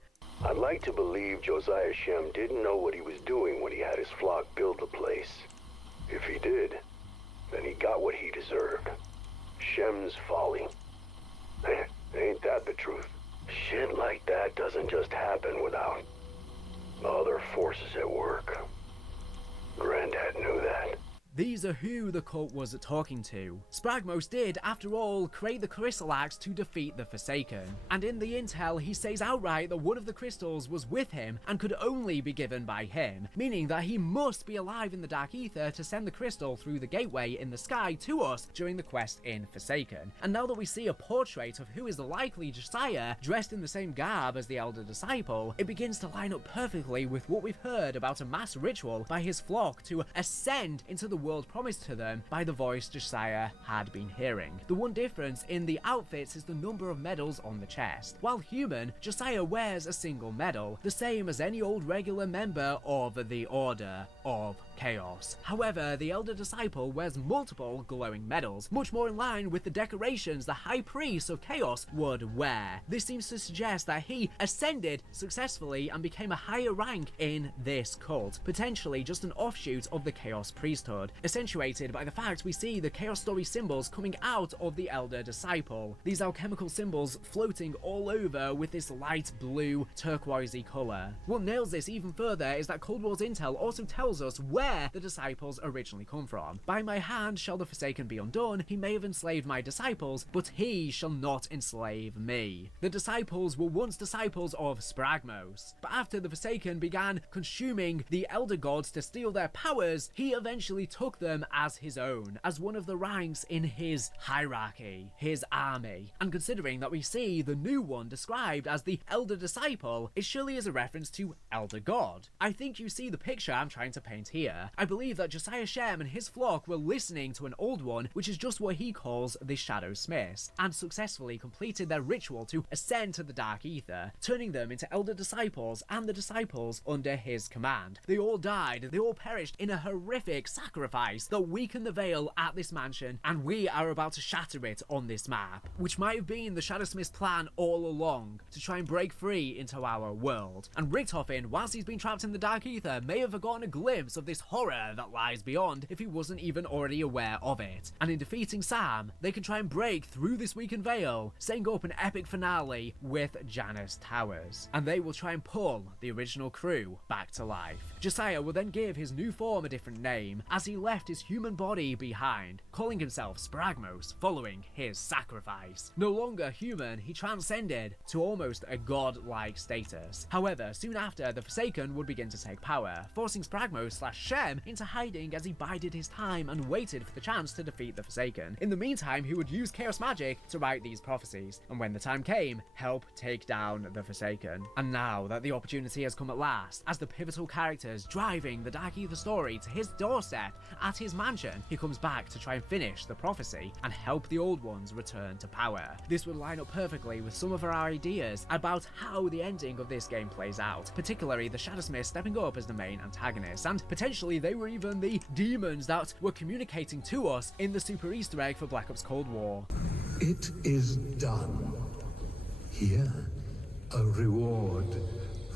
I'd like to believe Josiah Shem didn't know what he was doing when he had his flock build the place. If he did, then he got what he deserved. Shem's folly. Ain't that the truth? Shit like that doesn't just happen without other forces at work. Granddad knew that. These are who the cult was talking to. Spragmos did, after all, create the crystal axe to defeat the Forsaken. And in the intel, he says outright that one of the crystals was with him and could only be given by him, meaning that he must be alive in the Dark Ether to send the crystal through the gateway in the sky to us during the quest in Forsaken. And now that we see a portrait of who is the likely Josiah, dressed in the same garb as the Elder Disciple, it begins to line up perfectly with what we've heard about a mass ritual by his flock to ascend into the world promised to them by the voice Josiah had been hearing. The one difference in the outfits is the number of medals on the chest. While human, Josiah wears a single medal, the same as any old regular member of the Order of Chaos. However, the Elder Disciple wears multiple glowing medals, much more in line with the decorations the High Priest of Chaos would wear. This seems to suggest that he ascended successfully and became a higher rank in this cult, potentially just an offshoot of the Chaos Priesthood, accentuated by the fact we see the Chaos Story symbols coming out of the Elder Disciple. These alchemical symbols floating all over with this light blue turquoisey colour. What nails this even further is that Cold War's intel also tells us where the disciples originally come from. By my hand shall the Forsaken be undone. He may have enslaved my disciples, but he shall not enslave me. The disciples were once disciples of Spragmos, but after the Forsaken began consuming the Elder Gods to steal their powers, he eventually took them as his own, as one of the ranks in his hierarchy, his army. And considering that we see the new one described as the Elder Disciple, it surely is a reference to Elder God. I think you see the picture I'm trying to paint here. I believe that Josiah Shem and his flock were listening to an old one, which is just what he calls the Shadow Smiths, and successfully completed their ritual to ascend to the Dark Ether, turning them into Elder Disciples and the disciples under his command. They all died, they all perished in a horrific sacrifice that weakened the veil at this mansion, and we are about to shatter it on this map, which might have been the Shadow Smith's plan all along, to try and break free into our world. And Richtofen, whilst he's been trapped in the Dark Ether, may have gotten a glimpse of this horror that lies beyond if he wasn't even already aware of it. And in defeating Sam, they can try and break through this weakened veil, setting up an epic finale with Janus Towers. And they will try and pull the original crew back to life. Josiah will then give his new form a different name, as he left his human body behind, calling himself Spragmos following his sacrifice. No longer human, he transcended to almost a god-like status. However, soon after, the Forsaken would begin to take power, forcing Spragmos/Shem into hiding as he bided his time and waited for the chance to defeat the Forsaken. In the meantime, he would use chaos magic to write these prophecies, and when the time came, help take down the Forsaken. And now that the opportunity has come at last, as the pivotal characters driving the Dark Ether story to his doorstep at his mansion, he comes back to try and finish the prophecy and help the old ones return to power. This would line up perfectly with some of our ideas about how the ending of this game plays out, particularly the Shadowsmith stepping up as the main antagonist, and potentially they were even the demons that were communicating to us in the super Easter egg for Black Ops Cold War. It is done. Here, a reward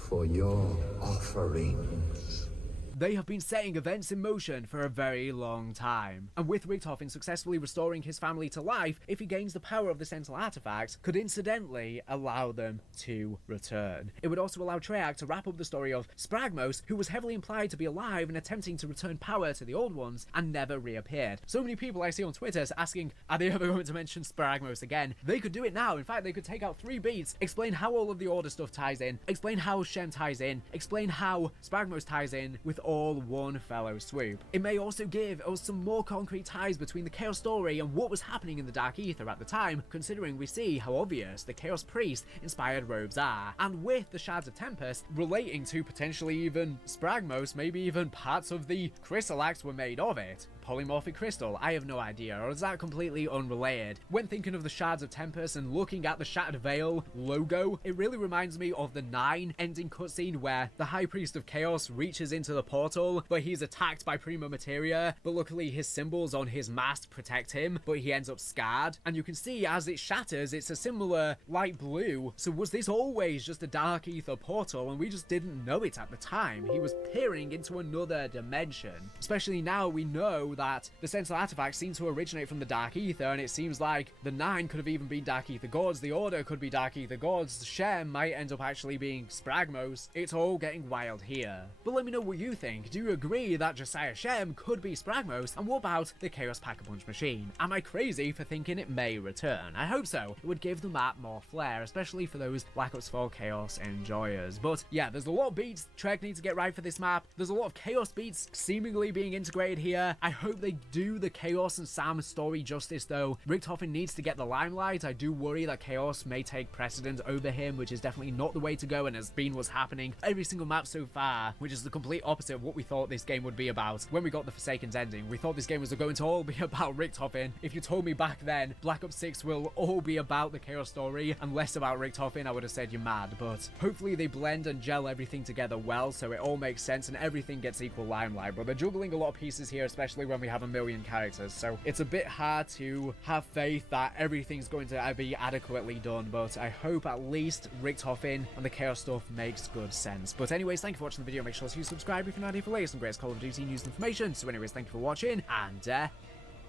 for your offerings. They have been setting events in motion for a very long time, and with Richtofen successfully restoring his family to life, if he gains the power of the Sentinel artifact, could incidentally allow them to return. It would also allow Treyarch to wrap up the story of Spragmos, who was heavily implied to be alive and attempting to return power to the old ones, and never reappeared. So many people I see on Twitter asking, are they ever going to mention Spragmos again? They could do it now. In fact, they could take out 3 beats, explain how all of the Order stuff ties in, explain how Shem ties in, explain how Spragmos ties in, with all one fellow swoop. It may also give us some more concrete ties between the Chaos story and what was happening in the Dark Ether at the time, considering we see how obvious the Chaos Priest inspired robes are, and with the Shards of Tempest relating to potentially even Spragmos, maybe even parts of the Crystal Axe were made of it. Polymorphic crystal, I have no idea, or is that completely unrelated? When thinking of the Shards of Tempest and looking at the Shattered Veil logo, it really reminds me of the 9 ending cutscene where the High Priest of Chaos reaches into the portal, but he's attacked by Prima Materia, but luckily his symbols on his mask protect him, but he ends up scarred. And you can see as it shatters, it's a similar light blue. So was this always just a Dark Ether portal and we just didn't know it at the time? He was peering into another dimension. Especially now we know that the Sentinel artifacts seem to originate from the Dark Ether, and it seems like the Nine could have even been Dark Ether gods, the Order could be Dark Ether gods, Shem might end up actually being Spragmos. It's all getting wild here. But let me know what you think. Do you agree that Josiah Shem could be Spragmos? And what about the Chaos Pack-a-Punch machine? Am I crazy for thinking it may return? I hope so. It would give the map more flair, especially for those Black Ops 4 Chaos enjoyers. But yeah, there's a lot of beats Trek needs to get right for this map. There's a lot of Chaos beats seemingly being integrated here. I hope they do the Chaos and Sam story justice though. Richtofen needs to get the limelight. I do worry that Chaos may take precedent over him, which is definitely not the way to go, and has been what's happening every single map so far, which is the complete opposite of what we thought this game would be about. When we got the Forsaken's ending, we thought this game was going to all be about Richtofen. If you told me back then Black Ops 6 will all be about the Chaos story and less about Richtofen, I would have said you're mad. But hopefully they blend and gel everything together well so it all makes sense and everything gets equal limelight. But they're juggling a lot of pieces here, especially when we have a million characters, so it's a bit hard to have faith that everything's going to be adequately done. But I hope at least Richtofen and the Chaos stuff makes good sense. But anyways, thank you for watching the video. Make sure to subscribe if you're not here for latest and greatest Call of Duty news and information. So anyways, thank you for watching, and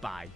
bye.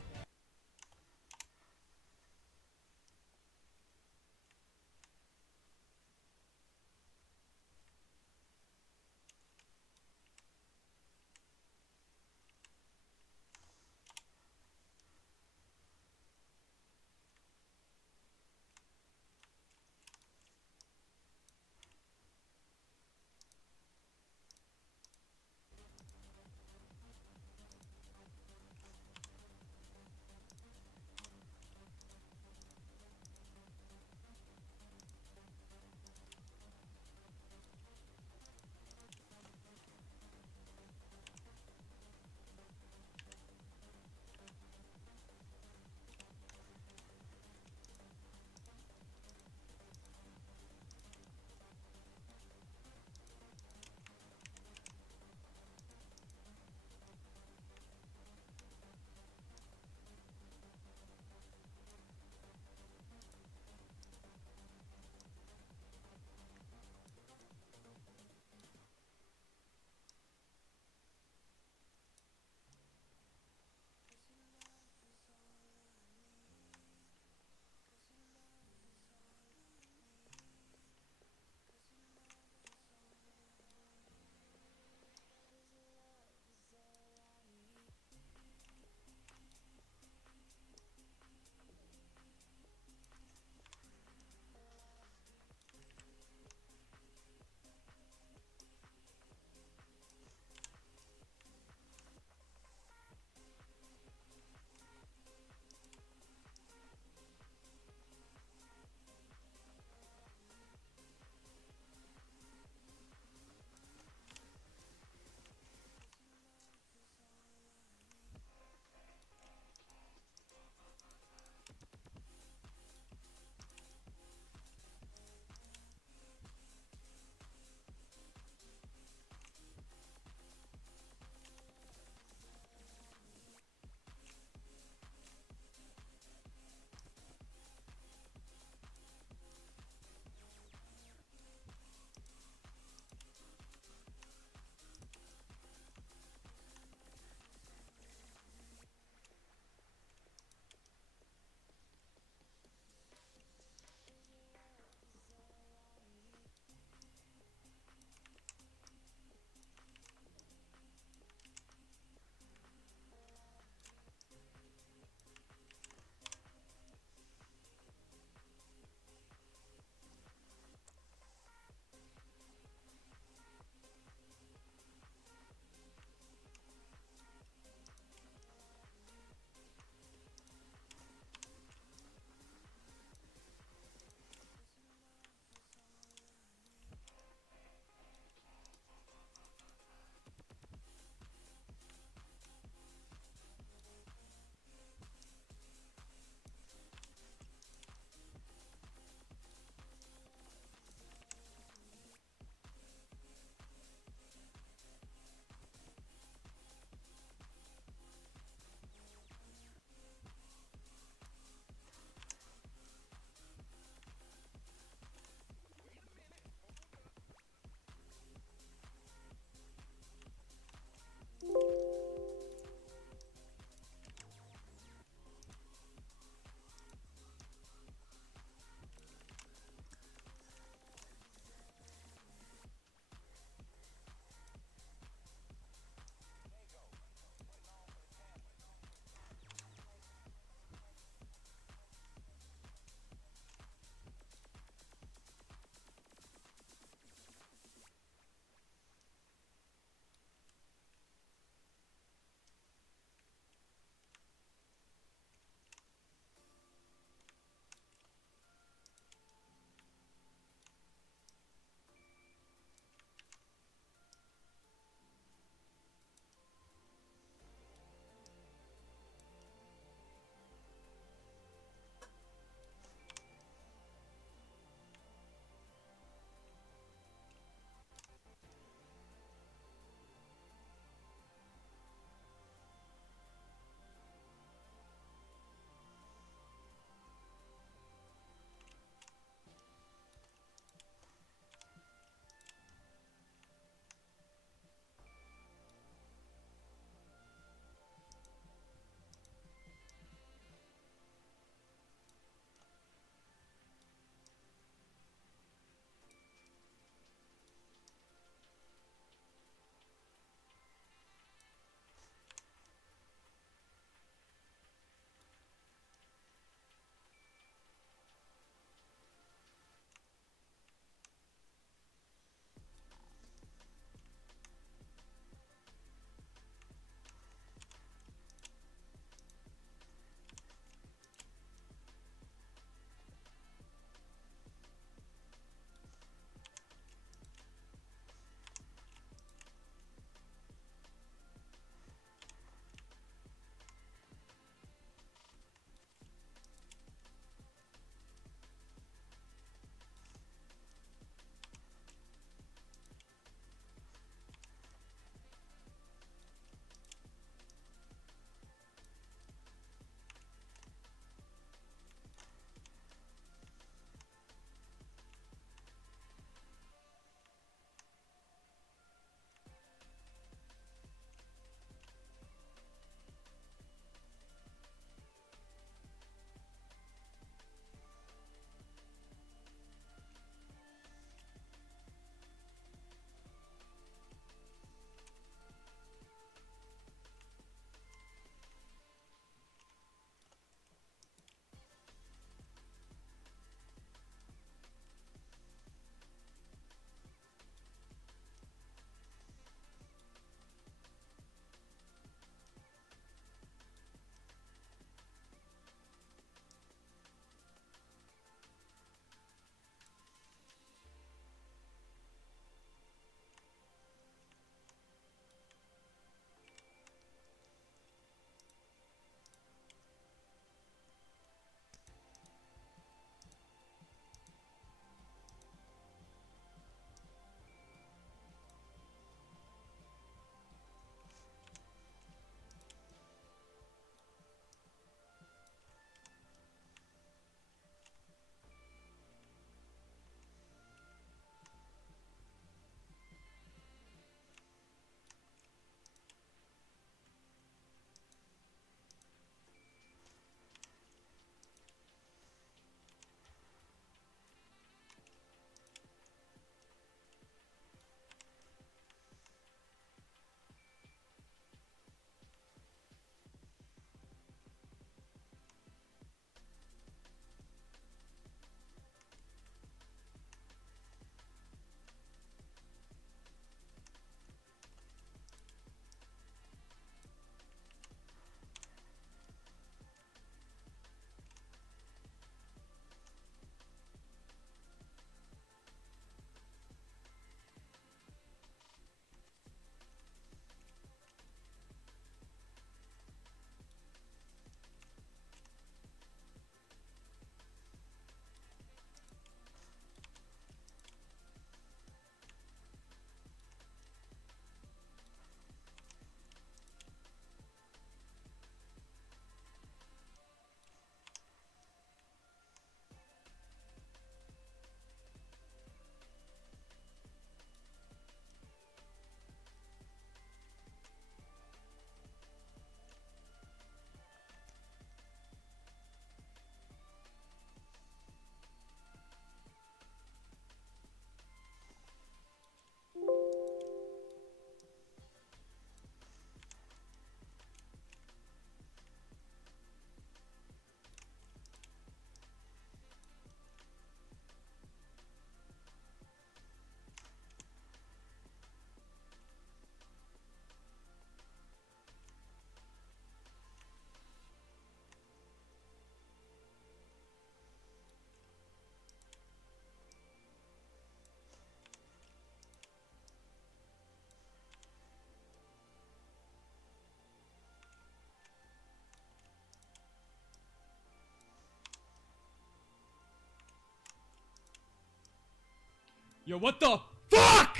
Yo, what the fuck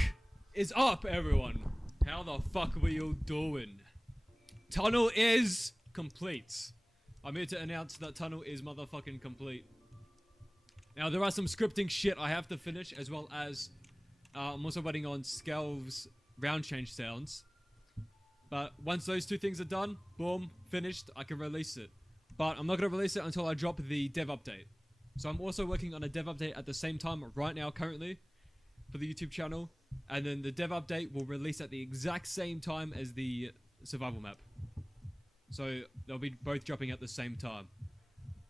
is up, everyone? How the fuck are we all doing? Tunnel is complete. I'm here to announce that tunnel is motherfucking complete. Now, there are some scripting shit I have to finish, as well as I'm also waiting on Skelv's round change sounds. But once those two things are done, boom, finished, I can release it. But I'm not going to release it until I drop the dev update. So I'm also working on a dev update at the same time right now currently for the YouTube channel. And then the dev update will release at the exact same time as the survival map. So they'll be both dropping at the same time.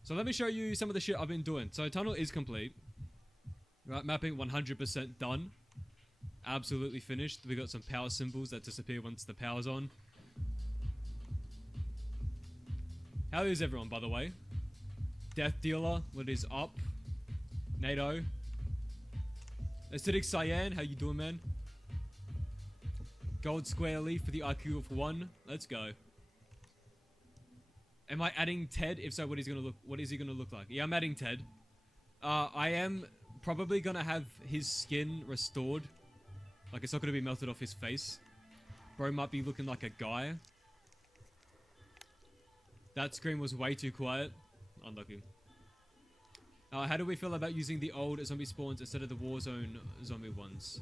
So let me show you some of the shit I've been doing. So tunnel is complete. Right, mapping 100% done. Absolutely finished. We got some power symbols that disappear once the power's on. How is everyone, by the way? Death Dealer, what is up? NATO. Acidic Cyan, how you doing, man? Gold Square Leaf for the IQ of 1. Let's go. Am I adding Ted? If so, what is he gonna look like? Yeah, I'm adding Ted. I am probably gonna have his skin restored. Like, it's not gonna be melted off his face. Bro might be looking like a guy. That screen was way too quiet. Unlucky. How do we feel about using the old zombie spawns instead of the Warzone zombie ones?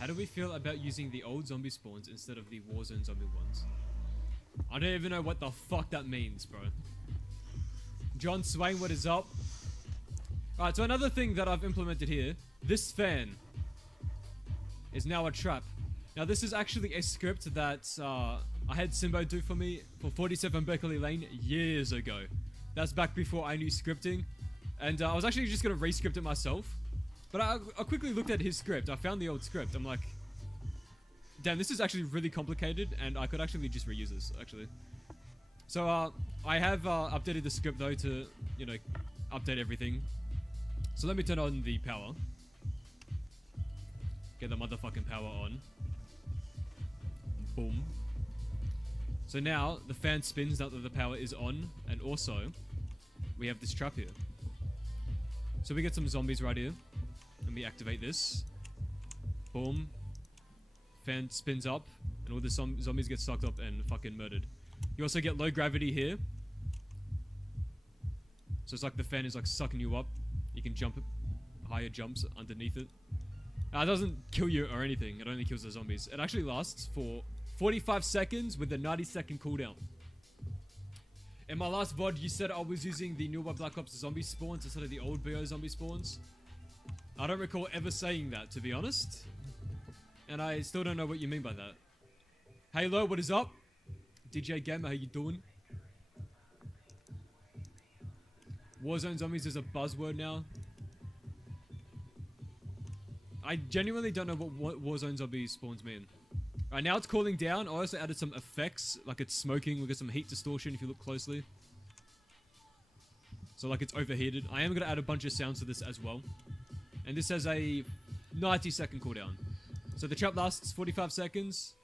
How do we feel about using the old zombie spawns instead of the Warzone zombie ones? I don't even know what the fuck that means, bro. John Swain, what is up? Alright, so another thing that I've implemented here. This fan is now a trap. Now, this is actually a script that I had Simbo do for me for 47 Berkeley Lane years ago. That's back before I knew scripting. And I was actually just going to re-script it myself. But I quickly looked at his script. I found the old script. I'm like, damn, this is actually really complicated, and I could actually just reuse this, actually. So, I have updated the script, though, to, you know, update everything. So let me turn on the power. Get the motherfucking power on. Boom. So now, the fan spins now that the power is on, and also, we have this trap here. So we get some zombies right here. Let me activate this. Boom. Fan spins up, and all the zombies get sucked up and fucking murdered. You also get low gravity here. So it's like the fan is like sucking you up. You can jump higher jumps underneath it. It doesn't kill you or anything. It only kills the zombies. It actually lasts for 45 seconds with a 90-second cooldown. In my last VOD, you said I was using the newer Black Ops zombie spawns instead of the old BO zombie spawns. I don't recall ever saying that, to be honest. And I still don't know what you mean by that. Halo, what is up? DJ Gamer, how you doing? Warzone zombies is a buzzword now. I genuinely don't know what Warzone zombie spawns mean. Right, now it's cooling down. I also added some effects, like it's smoking. We got some heat distortion if you look closely. So like it's overheated. I am going to add a bunch of sounds to this as well. And this has a 90-second cooldown. So the trap lasts 45 seconds,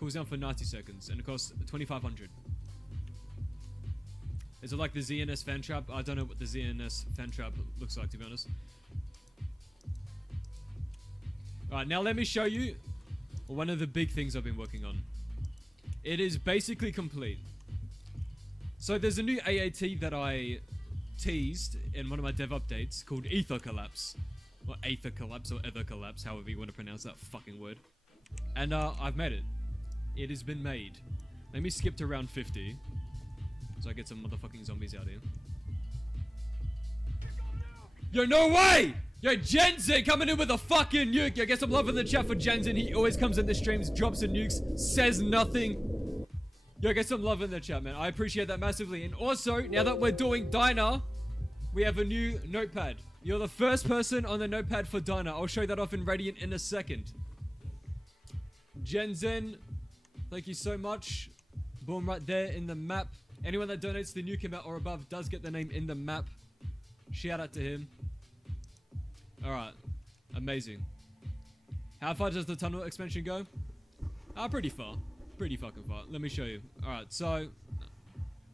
cools down for 90 seconds, and it costs 2,500. Is it like the ZNS fan trap? I don't know what the ZNS fan trap looks like, to be honest. Alright, now let me show you one of the big things I've been working on. It is basically complete. So there's a new AAT that I teased in one of my dev updates called Ether Collapse. Or Aether Collapse, or Ether Collapse, however you want to pronounce that fucking word. And I've made it. It has been made. Let me skip to round 50. So I get some motherfucking zombies out here. Yo, no way! Yo, Jensen coming in with a fucking nuke. Yo, get some love in the chat for Jensen. He always comes in the streams, drops the nukes, says nothing. Yo, get some love in the chat, man. I appreciate that massively. And also, now that we're doing Diner, we have a new notepad. You're the first person on the notepad for Diner. I'll show that off in Radiant in a second. Jensen, thank you so much. Boom, right there in the map. Anyone that donates the nuke amount or above does get the name in the map. Shout out to him. Alright. Amazing. How far does the tunnel expansion go? Pretty far. Pretty fucking far. Let me show you. Alright, so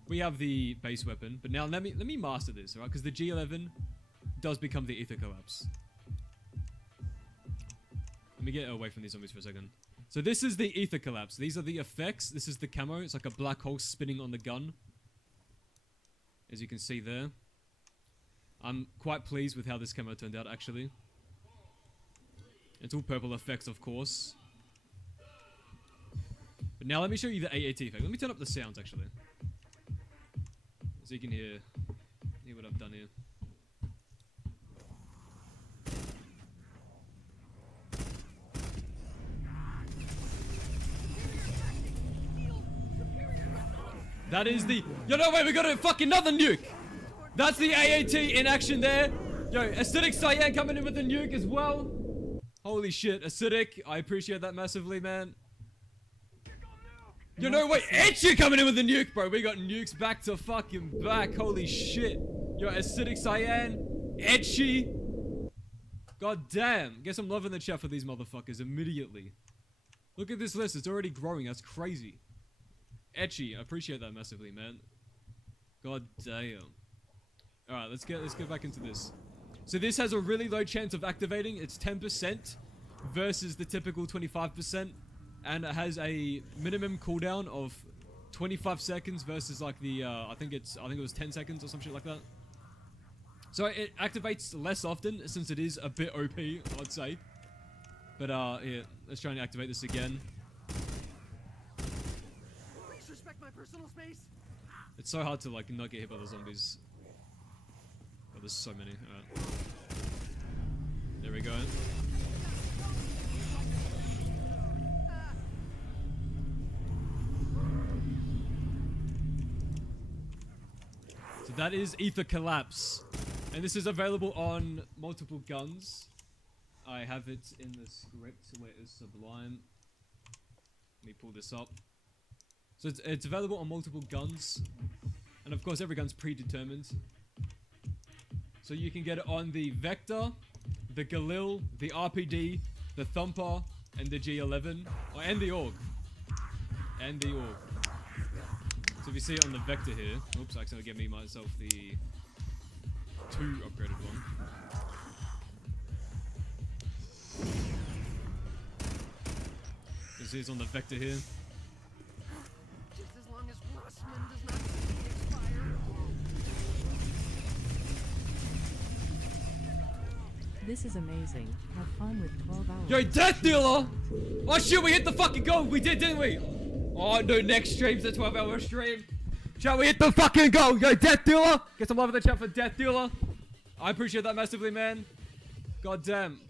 we have the base weapon, but now let me master this, alright? Because the G11 does become the Ether Collapse. me get away from these zombies for a second. So this is the ether collapse. These are the effects. This is the camo. It's like a black hole spinning on the gun. As you can see there. I'm quite pleased with how this camo turned out, actually. It's all purple effects, of course. But now let me show you the AAT effect. Let me turn up the sounds, actually. So you can hear what I've done here. That is the... Yo, no, wait, we got a fucking another nuke! That's the AAT in action there. Yo, Acidic Cyan coming in with the nuke as well. Holy shit, Acidic. I appreciate that massively, man. Yo, no, wait, Etchy coming in with the nuke, bro. We got nukes back to fucking back. Holy shit. Yo, Acidic Cyan, Etchy. God damn. Get some love in the chat for these motherfuckers immediately. Look at this list. It's already growing. That's crazy. Etchy, I appreciate that massively, man. God damn. Alright, let's get back into this. So this has a really low chance of activating. It's 10% versus the typical 25%. And it has a minimum cooldown of 25 seconds versus like the I think it was 10 seconds or some shit like that. So it activates less often since it is a bit OP, I'd say. But yeah, let's try and activate this again. Please respect my personal space. It's so hard to like not get hit by the zombies. Oh, there's so many. Alright. There we go. So that is Ether Collapse. And this is available on multiple guns. I have it in the script where it's Sublime. Let me pull this up. So it's available on multiple guns. And of course every gun's predetermined. So you can get it on the Vector, the Galil, the RPD, the Thumper, and the G11. Oh, and the AUG. And the AUG. So if you see it on the Vector here, oops, I accidentally gave me myself the 2 upgraded one. You see it's on the Vector here. Just as long as Russman does not see me expire. This is amazing. Have fun with 12 hours. Yo, Death Dealer! Oh shit, we hit the fucking goal! We did, didn't we? Oh no, next stream's a 12-hour stream. Shall we hit the fucking goal? Yo, Death Dealer! Get some love in the chat for Death Dealer. I appreciate that massively, man. God damn.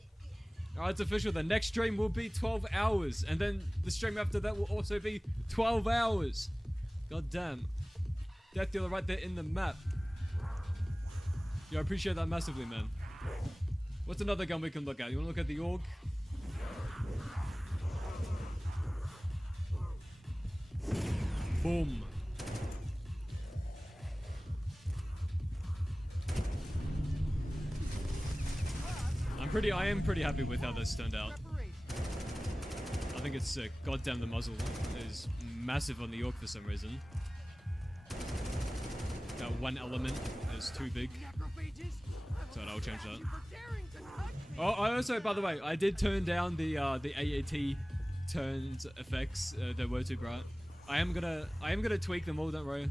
Alright, it's official. The next stream will be 12 hours. And then the stream after that will also be 12 hours. God damn. Death Dealer right there in the map. Yo, I appreciate that massively, man. What's another gun we can look at? You want to look at the AUG? Boom. I am pretty happy with how this turned out. I think it's sick. God damn, the muzzle is massive on the AUG for some reason. That one element is too big. So I'll change that. Oh, I also, by the way, I did turn down the AAT turned effects. They were too bright. I am gonna tweak them all, don't worry.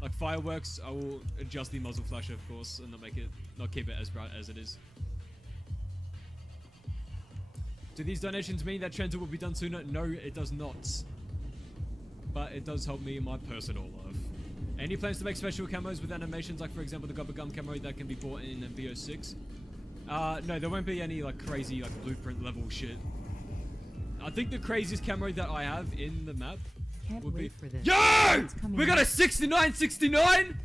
Like fireworks, I will adjust the muzzle flasher, of course, and not keep it as bright as it is. Do these donations mean that transit will be done sooner? No, it does not. But it does help me in my personal life. Any plans to make special camos with animations, like for example the Gubba Gum camo that can be bought in BO3? No, there won't be any like crazy like blueprint level shit. I think the craziest camo that I have in the map would be... for this. Yo! We got a 6969?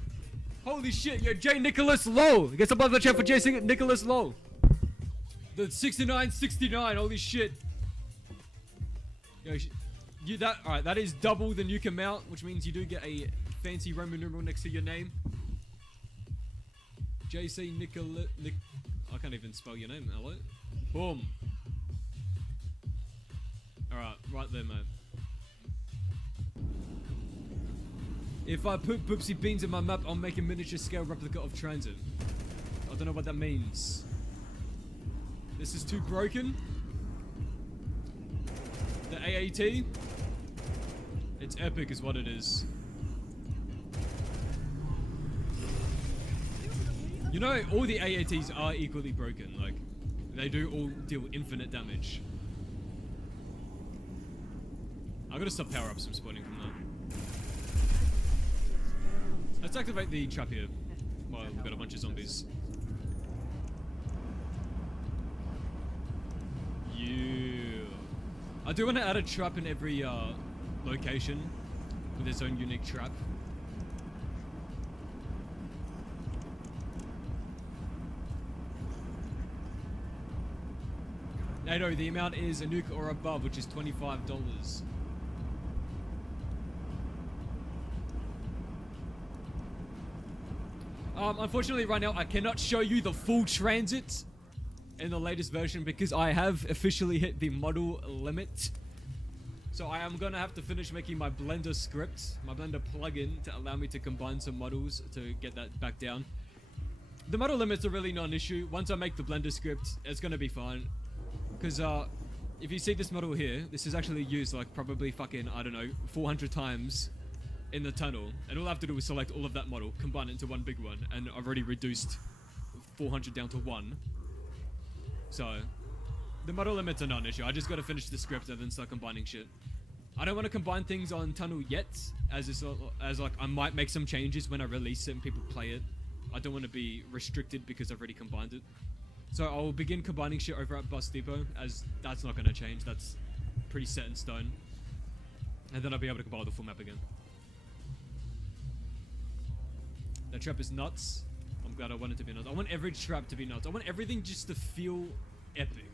Holy shit, yo, J. Nicholas Low. Get some love in the chat for J. Nicholas Low. The 6969, holy shit. Yo, alright, that is double the nuke amount, which means you do get a fancy Roman numeral next to your name. JC Nicholas... I can't even spell your name, hello? Boom. Alright, right there, man. If I put Boopsy Beans in my map, I'll make a miniature scale replica of Transit. I don't know what that means. This is too broken. AAT. It's epic is what it is. You know, all the AATs are equally broken. Like, they do all deal infinite damage. I gotta stop power-ups from spawning from that. Let's activate the trap here. Well, we've got a bunch of zombies. Yeah. I do want to add a trap in every location with its own unique trap. NATO, the amount is a nuke or above, which is $25. Unfortunately, right now, I cannot show you the full transit in the latest version because I have officially hit the model limit. So I am going to have to finish making my Blender script, my Blender plugin, to allow me to combine some models to get that back down. The model limits are really not an issue. Once I make the Blender script, it's going to be fine. Because if you see this model here, this is actually used like probably fucking, I don't know, 400 times in the tunnel, and all I have to do is select all of that model, combine it into one big one, and I've already reduced 400 down to 1. So the model limits are not an issue. I just got to finish the script and then start combining shit. I don't want to combine things on tunnel yet, as like I might make some changes when I release it and people play it. I don't want to be restricted because I've already combined it. So I'll begin combining shit over at Bus Depot, as that's not going to change. That's pretty set in stone. And then I'll be able to compile the full map again. That trap is nuts. I'm glad I want it to be nuts. I want every trap to be nuts. I want everything just to feel epic,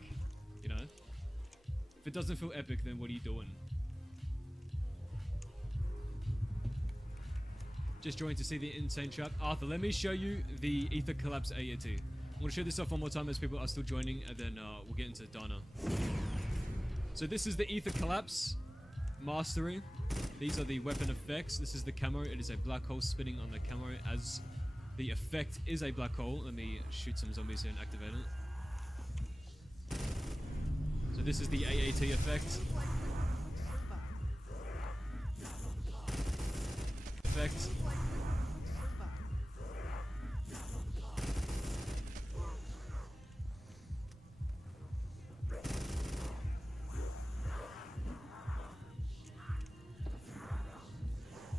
you know? If it doesn't feel epic, then what are you doing? Just joined to see the insane trap. Arthur, let me show you the Ether Collapse AAT. I'm going to show this off one more time as people are still joining, and then we'll get into Dana. So this is the Ether Collapse Mastery. These are the weapon effects. This is the camo. It is a black hole spinning on the camo as the effect is a black hole. Let me shoot some zombies here and activate it. So this is the AAT effect.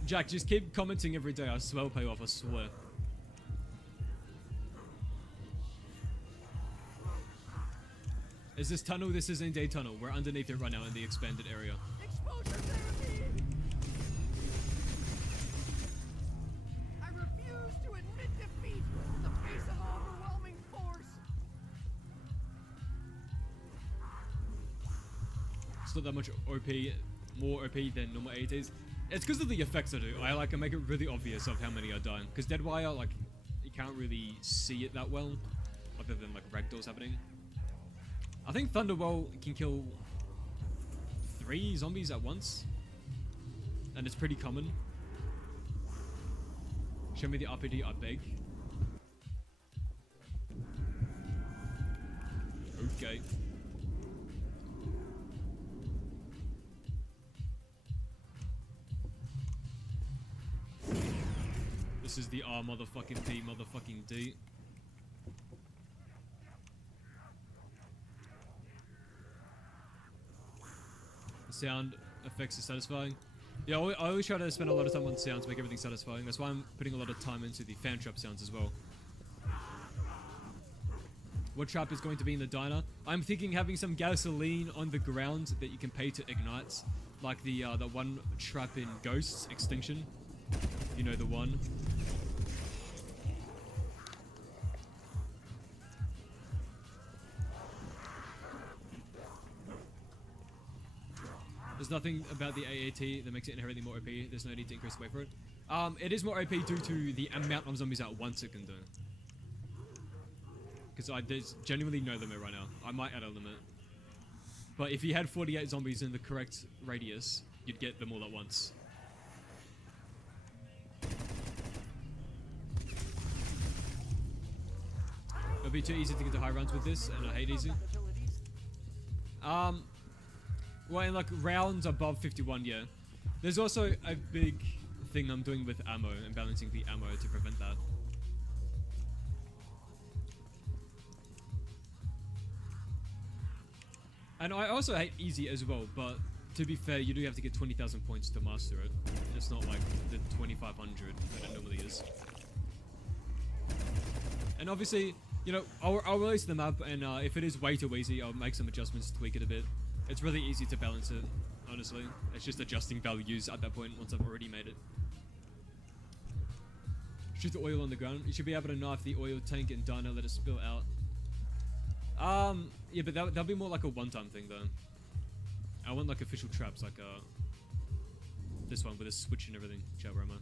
Jack, just keep commenting every day. I swear I'll pay off, I swear. Is this tunnel? This is indeed tunnel. We're underneath it right now in the expanded area. Exposure therapy! I refuse to admit defeat in the face of overwhelming force. It's not that much OP, more OP than normal AATs. It's because of the effects I do. I like to make it really obvious of how many are dying. Because Deadwire, like, you can't really see it that well, other than like ragdolls happening. I think Thunderbolt can kill 3 zombies at once, and it's pretty common. Show me the RPD, I beg. Okay. This is the R motherfucking P motherfucking D. The sound effects are satisfying. Yeah, I always try to spend a lot of time on sounds to make everything satisfying. That's why I'm putting a lot of time into the fan trap sounds as well. What trap is going to be in the diner? I'm thinking having some gasoline on the ground that you can pay to ignite. Like the one trap in Ghosts Extinction. You know the one. There's nothing about the AAT that makes it inherently more OP. There's no need to increase the weight for it. It is more OP due to the amount of zombies at once it can do. Because there's genuinely no limit right now. I might add a limit. But if you had 48 zombies in the correct radius, you'd get them all at once. It'll be too easy to get to high runs with this, and I hate easy. Well, in like rounds above 51, yeah. There's also a big thing I'm doing with ammo and balancing the ammo to prevent that. And I also hate easy as well, but to be fair, you do have to get 20,000 points to master it. It's not like the 2,500 that it normally is. And obviously, you know, I'll release the map, and if it is way too easy, I'll make some adjustments to tweak it a bit. It's really easy to balance it, honestly. It's just adjusting values at that point once I've already made it. Shoot the oil on the ground. You should be able to knife the oil tank and dino, let it spill out. Yeah, but that'll be more like a one-time thing, though. I want like official traps, like this one with a switch and everything. Ciao, Roma.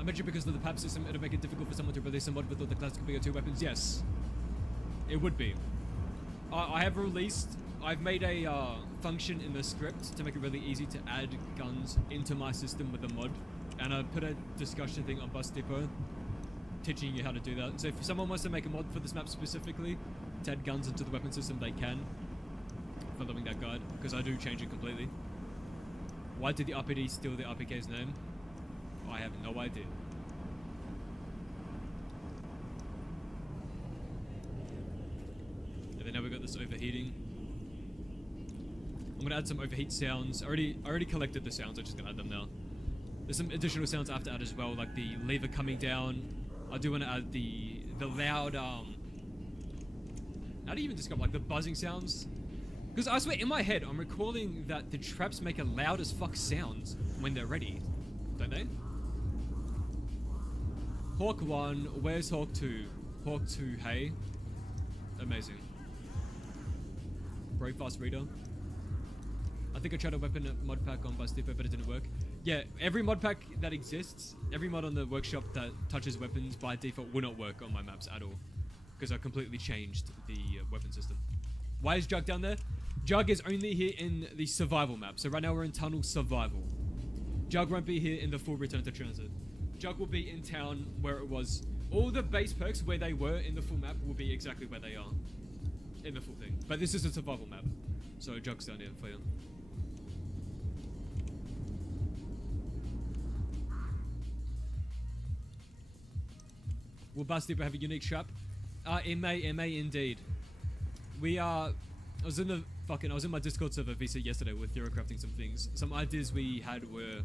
I mentioned because of the PAP system, it'll make it difficult for someone to release a mod with all the classic BO2 weapons. Yes, it would be. I've made a function in the script to make it really easy to add guns into my system with a mod. And I put a discussion thing on Bus Depot teaching you how to do that. So if someone wants to make a mod for this map specifically to add guns into the weapon system, they can, following that guide, because I do change it completely. Why did the RPD steal the RPK's name? I have no idea. And then now we've got this overheating. I'm gonna add some overheat sounds. I already collected the sounds, I'm just gonna add them now. There's some additional sounds I have to add as well, like the lever coming down. I do want to add the loud, how do you even describe, like the buzzing sounds? Because I swear, in my head, I'm recalling that the traps make a loud as fuck sound when they're ready, don't they? Hawk 1, where's Hawk 2? Hawk 2, hey. Amazing. Brave fast reader. I think I tried a weapon mod pack on Bus Depot, but it didn't work. Yeah, every mod pack that exists, every mod on the workshop that touches weapons by default will not work on my maps at all. Because I completely changed the weapon system. Why is Jug down there? Jug is only here in the survival map. So right now we're in tunnel survival. Jug won't be here in the full return to transit. Jug will be in town where it was. All the base perks where they were in the full map will be exactly where they are in the full thing. But this is a survival map. So Jug's down here for you. Will Bus Depot have a unique trap? It may indeed. I was in my Discord server VC yesterday with Theorocrafting some things. Some ideas we had were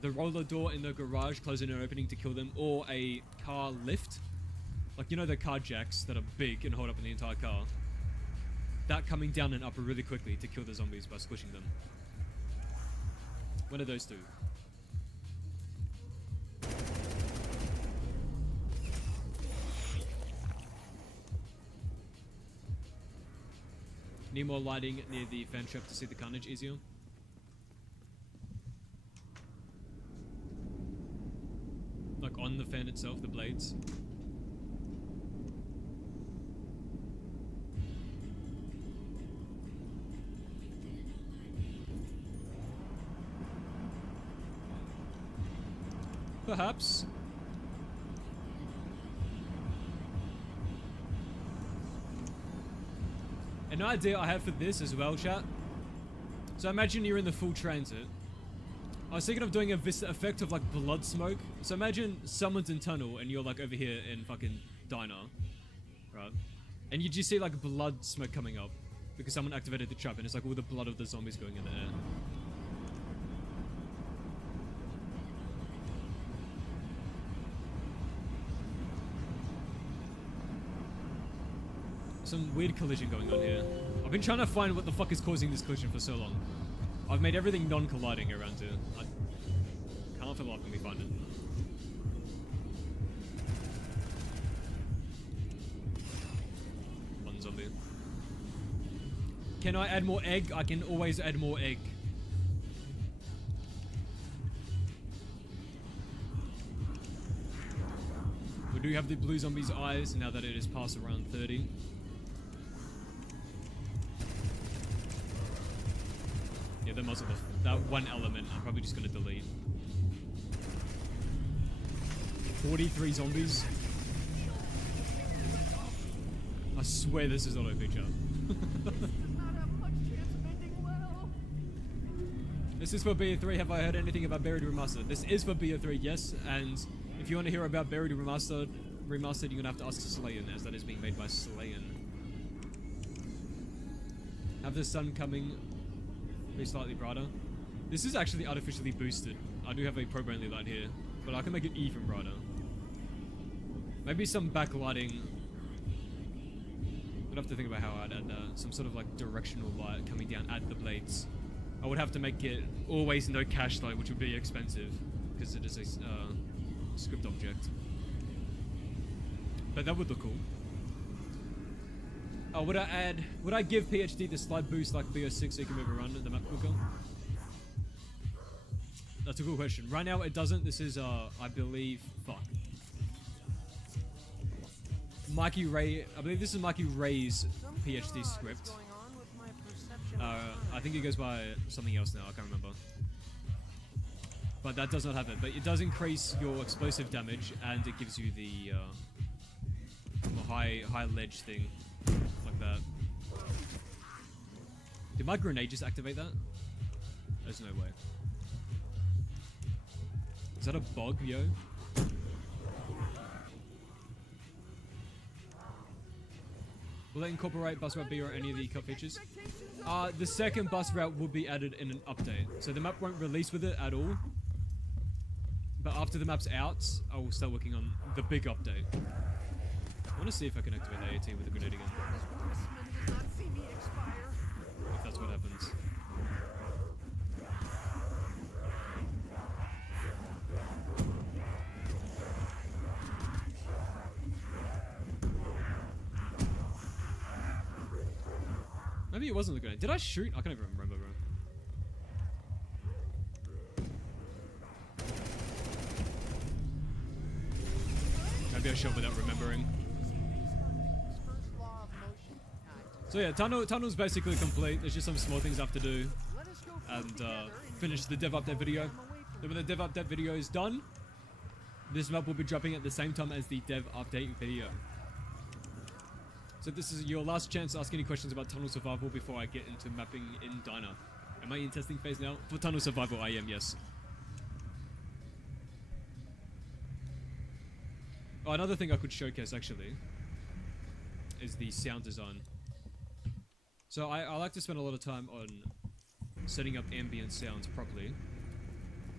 the roller door in the garage closing and opening to kill them, or a car lift. Like, you know the car jacks that are big and hold up in the entire car? That coming down and up really quickly to kill the zombies by squishing them. One of those two. Need more lighting near the fan trap to see the carnage easier. Like on the fan itself, the blades. Perhaps. An idea I have for this as well, chat. So imagine you're in the full transit. I was thinking of doing a Vista effect of like blood smoke. So imagine someone's in tunnel and you're like over here in fucking diner, right? And you just see like blood smoke coming up because someone activated the trap and it's like all the blood of the zombies going in the air. Some weird collision going on here. I've been trying to find what the fuck is causing this collision for so long. I've made everything non-colliding around here. I can't for the life of me find it. One zombie. Can I add more egg? I can always add more egg. We do have the blue zombie's eyes now that it is past around 30. Yeah, that must have that one element. I'm probably just gonna delete. 43 zombies. I swear this is auto picture. This is for BO3. Have I heard anything about Buried Remastered? This is for BO3, yes. And if you want to hear about Buried Remastered, you're gonna have to ask Slayen, as that is being made by Slayen. Have the sun coming be slightly brighter. This is actually artificially boosted. I do have a pro-brandly light here, but I can make it even brighter. Maybe some backlighting. I'd have to think about how I'd add some sort of like directional light coming down at the blades. I would have to make it always no cache though, which would be expensive because it is a script object. But that would look cool. Oh, would I give PhD the slide boost like BO6 so you can move around in the map quicker? That's a cool question. Right now it doesn't. This is I believe Mikey Ray. I believe this is Mikey Ray's PhD script. I think it goes by something else now. I can't remember. But that does not have it. But it does increase your explosive damage, and it gives you the high ledge thing, like that. Did my grenade just activate that? There's no way. Is that a bug, yo? Will it incorporate bus route B or any of the cut features? The second bus route will be added in an update. So the map won't release with it at all. But after the map's out, I will start working on the big update. I want to see if I can activate AAT with the grenade again. If that's what happens. Maybe it wasn't the grenade. Did I shoot? I can't even remember, bro. Maybe I shot without remembering. So yeah, tunnel's basically complete. There's just some small things I have to do and finish the dev update video. Then when the dev update video is done, this map will be dropping at the same time as the dev update video. So this is your last chance to ask any questions about tunnel survival before I get into mapping in Diner. Am I in testing phase now? For tunnel survival, I am, yes. Oh, another thing I could showcase actually is the sound design. So I like to spend a lot of time on setting up ambient sounds properly.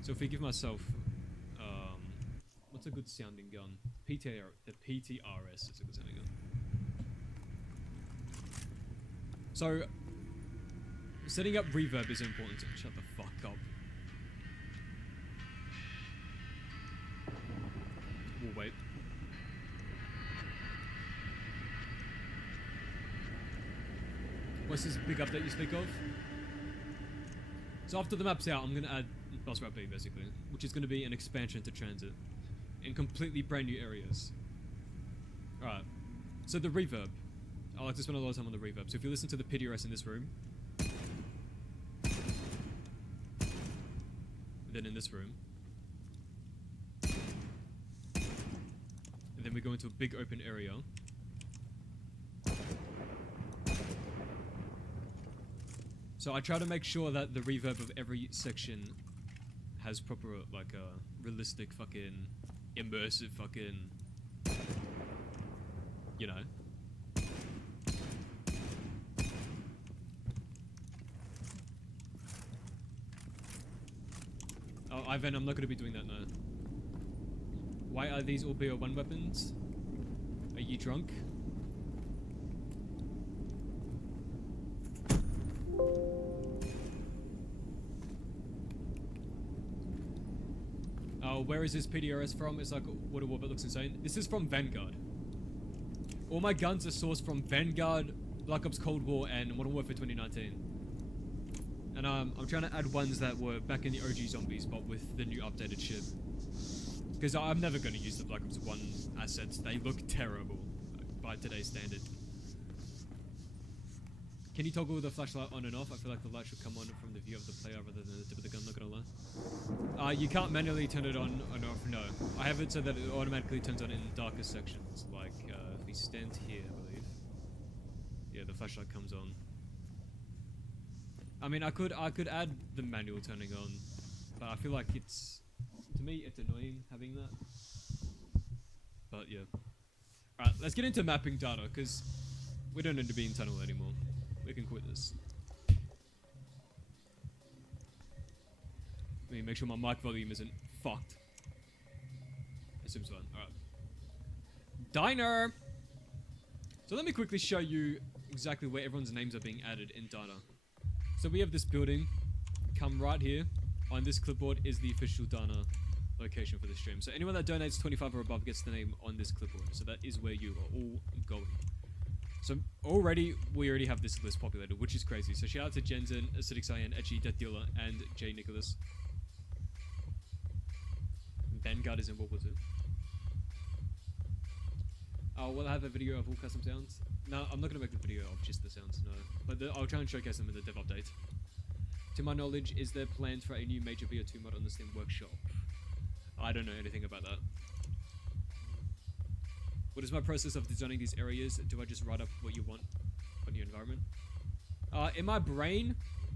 So if we give myself, what's a good sounding gun? The PTRS is a good sounding gun. So, setting up reverb is important. Shut the fuck up. We'll wait. What's this big update you speak of? So after the map's out, I'm going to add Bus Route B, basically, which is going to be an expansion to transit in completely brand new areas. Alright, so the reverb. I like to spend a lot of time on the reverb. So if you listen to the PDRS in this room, then in this room, and then we go into a big open area. So I try to make sure that the reverb of every section has proper, like, realistic fucking, immersive fucking, you know. Oh, Ivan, I'm not going to be doing that now. Why are these all BO1 weapons? Are you drunk? Oh, where is this PDRS from? It's like Water War, but looks insane. This is from Vanguard. All my guns are sourced from Vanguard, Black Ops Cold War, and Modern Warfare 2019. And I'm trying to add ones that were back in the OG zombies, but with the new updated shit. Because I'm never going to use the Black Ops 1 assets. They look terrible by today's standard. Can you toggle the flashlight on and off? I feel like the light should come on from the view of the player rather than the tip of the gun, not gonna lie. You can't manually turn it on and off, no. I have it so that it automatically turns on in darker sections, like if we stand here, I believe. Yeah, the flashlight comes on. I mean, I could add the manual turning on, but I feel like it's, to me, it's annoying having that. But yeah. Alright, let's get into mapping data, because we don't need to be in tunnel anymore. We can quit this. Let me make sure my mic volume isn't fucked. Assume so. Alright. Diner! So let me quickly show you exactly where everyone's names are being added in data. So we have this building. Come right here. On this clipboard is the official Dana location for the stream. So anyone that donates 25 or above gets the name on this clipboard. So that is where you are all going. So we already have this list populated, which is crazy. So shout out to Jensen, Acidic Cyan, Etchy, Death Dealer, and J. Nicholas. Vanguard is in World War II. Will I have a video of all custom sounds? No, I'm not going to make the video of just the sounds, no. But I'll try and showcase them in the dev update. To my knowledge, is there plans for a new major BO2 mod on the Steam Workshop? I don't know anything about that. What is my process of designing these areas? Do I just write up what you want on your environment? In my brain,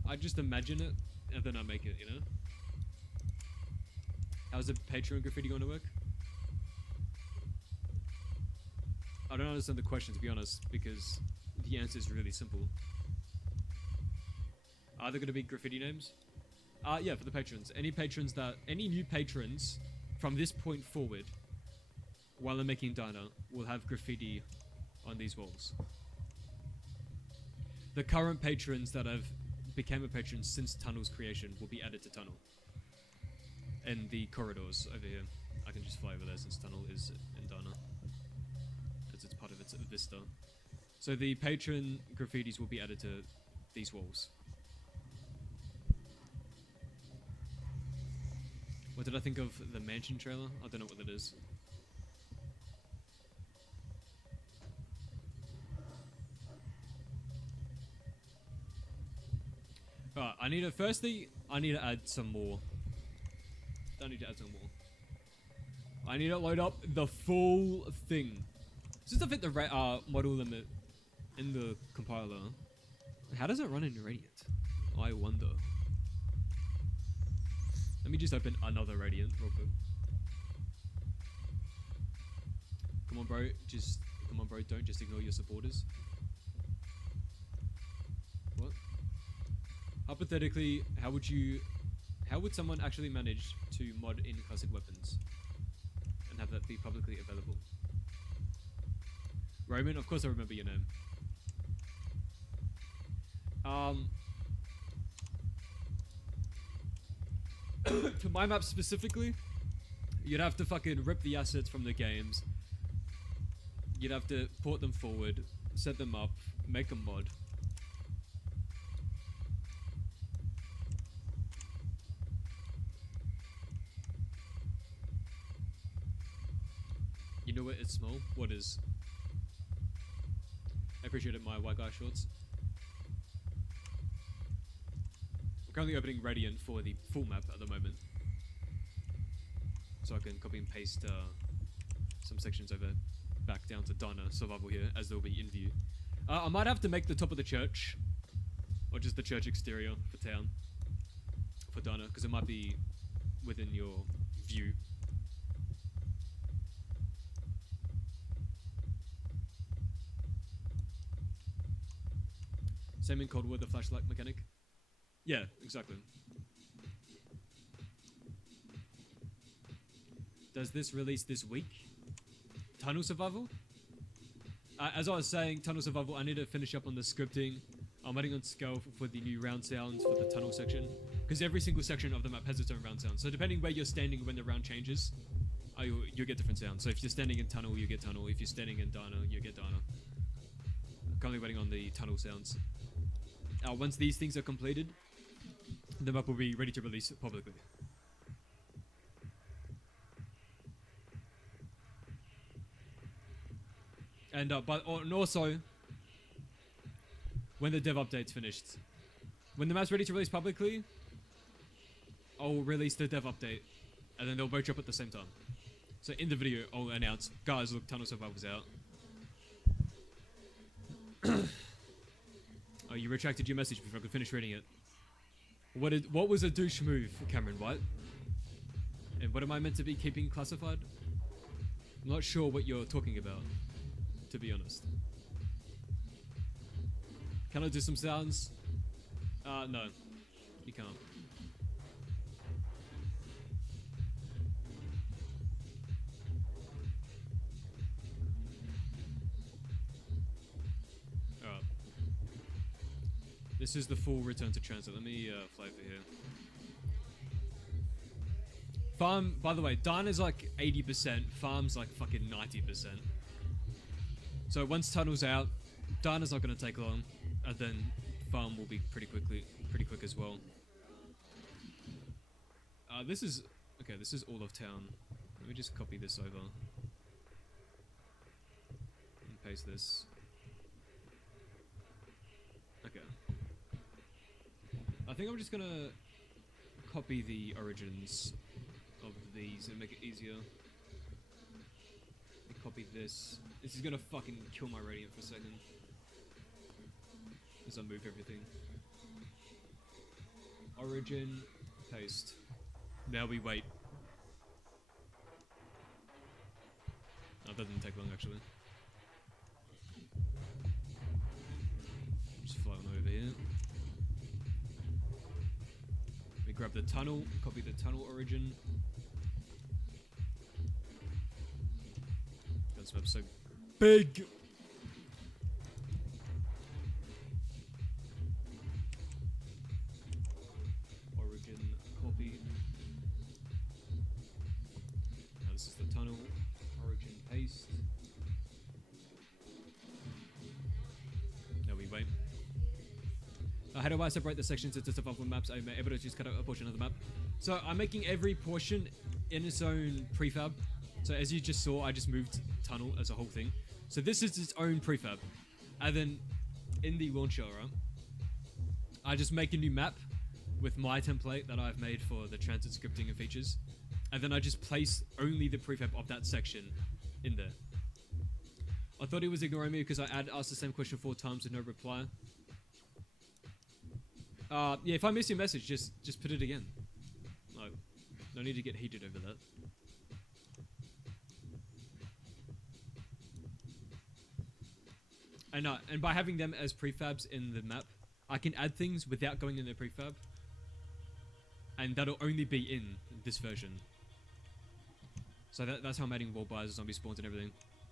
I just imagine it, and then I make it, you know? How's the Patreon graffiti going to work? I don't understand the question, to be honest, because the answer is really simple. Are there going to be graffiti names? Yeah, for the patrons. Any new patrons from this point forward, while I'm making Dana, will have graffiti on these walls. The current patrons that have became a patron since Tunnel's creation will be added to Tunnel. And the corridors over here. I can just fly over there since Tunnel is in Dana. As it's part of its vista. So the patron graffitis will be added to these walls. What did I think of the mansion trailer? I don't know what that is. Alright, I need to add some more. I need to add some more. I need to load up the full thing. Since I fit the model limit in the compiler, how does it run in Radiant? I wonder. Let me just open another Radiant real quick. Come on, bro. Come on, bro. Don't just ignore your supporters. What? Hypothetically, how would someone actually manage to mod in classic weapons and have that be publicly available? Roman, of course I remember your name. To my map specifically, you'd have to fucking rip the assets from the games. You'd have to port them forward, set them up, make a mod. You know what? It's small. What is? I appreciate it, my white guy shorts. I'm currently opening Radiant for the full map at the moment. So I can copy and paste some sections over back down to Dana survival here, as they'll be in view. I might have to make the top of the church, or just the church exterior for town, for Dana, because it might be within your view. Same in Cold War, the flashlight mechanic. Yeah, exactly. Does this release this week? Tunnel Survival? As I was saying, Tunnel Survival, I need to finish up on the scripting. I'm waiting on scale for the new round sounds for the tunnel section. Because every single section of the map has its own round sound. So depending where you're standing when the round changes, you'll get different sounds. So if you're standing in tunnel, you get tunnel. If you're standing in Dana, you get Dana. I'm currently waiting on the tunnel sounds. Once these things are completed, the map will be ready to release publicly. And also, when the dev update's finished. When the map's ready to release publicly, I'll release the dev update, and then they'll both drop at the same time. So in the video, I'll announce, guys, look, Tunnel Survival's out. Oh, you retracted your message before I could finish reading it. What was a douche move, Cameron White? And what am I meant to be keeping classified? I'm not sure what you're talking about, to be honest. Can I do some sounds? No. You can't. Alright. This is the full return to transit. Let me fly over here. Farm, by the way, Dina's like 80%, Farm's like fucking 90%. So once Tunnel's out, Dina's not going to take long, and then Farm will be pretty quick as well. This is all of town. Let me just copy this over. And paste this. Okay. I think I'm just gonna copy the origins of these and make it easier. Let me copy this. This is gonna fucking kill my radiant for a second. As I move everything. Origin, paste. Now we wait. Oh, that didn't take long actually. Just fly on over here. We grab the tunnel, copy the tunnel origin. This map's so big! Origin, copy. Now this is the tunnel. Origin, paste. Now we wait. How do I separate the sections into survival maps? I'm able to just cut out a portion of the map. So I'm making every portion in its own prefab. So as you just saw, I just moved tunnel as a whole thing. So this is its own prefab. And then in the launcher, right, I just make a new map with my template that I've made for the transit scripting and features. And then I just place only the prefab of that section in there. I thought he was ignoring me because I asked the same question 4 times with no reply. Yeah, if I miss your message, just put it again. Like, no need to get heated over that. And by having them as prefabs in the map, I can add things without going in the prefab. And that'll only be in this version. So that's how I'm adding wall bars, zombie spawns and everything,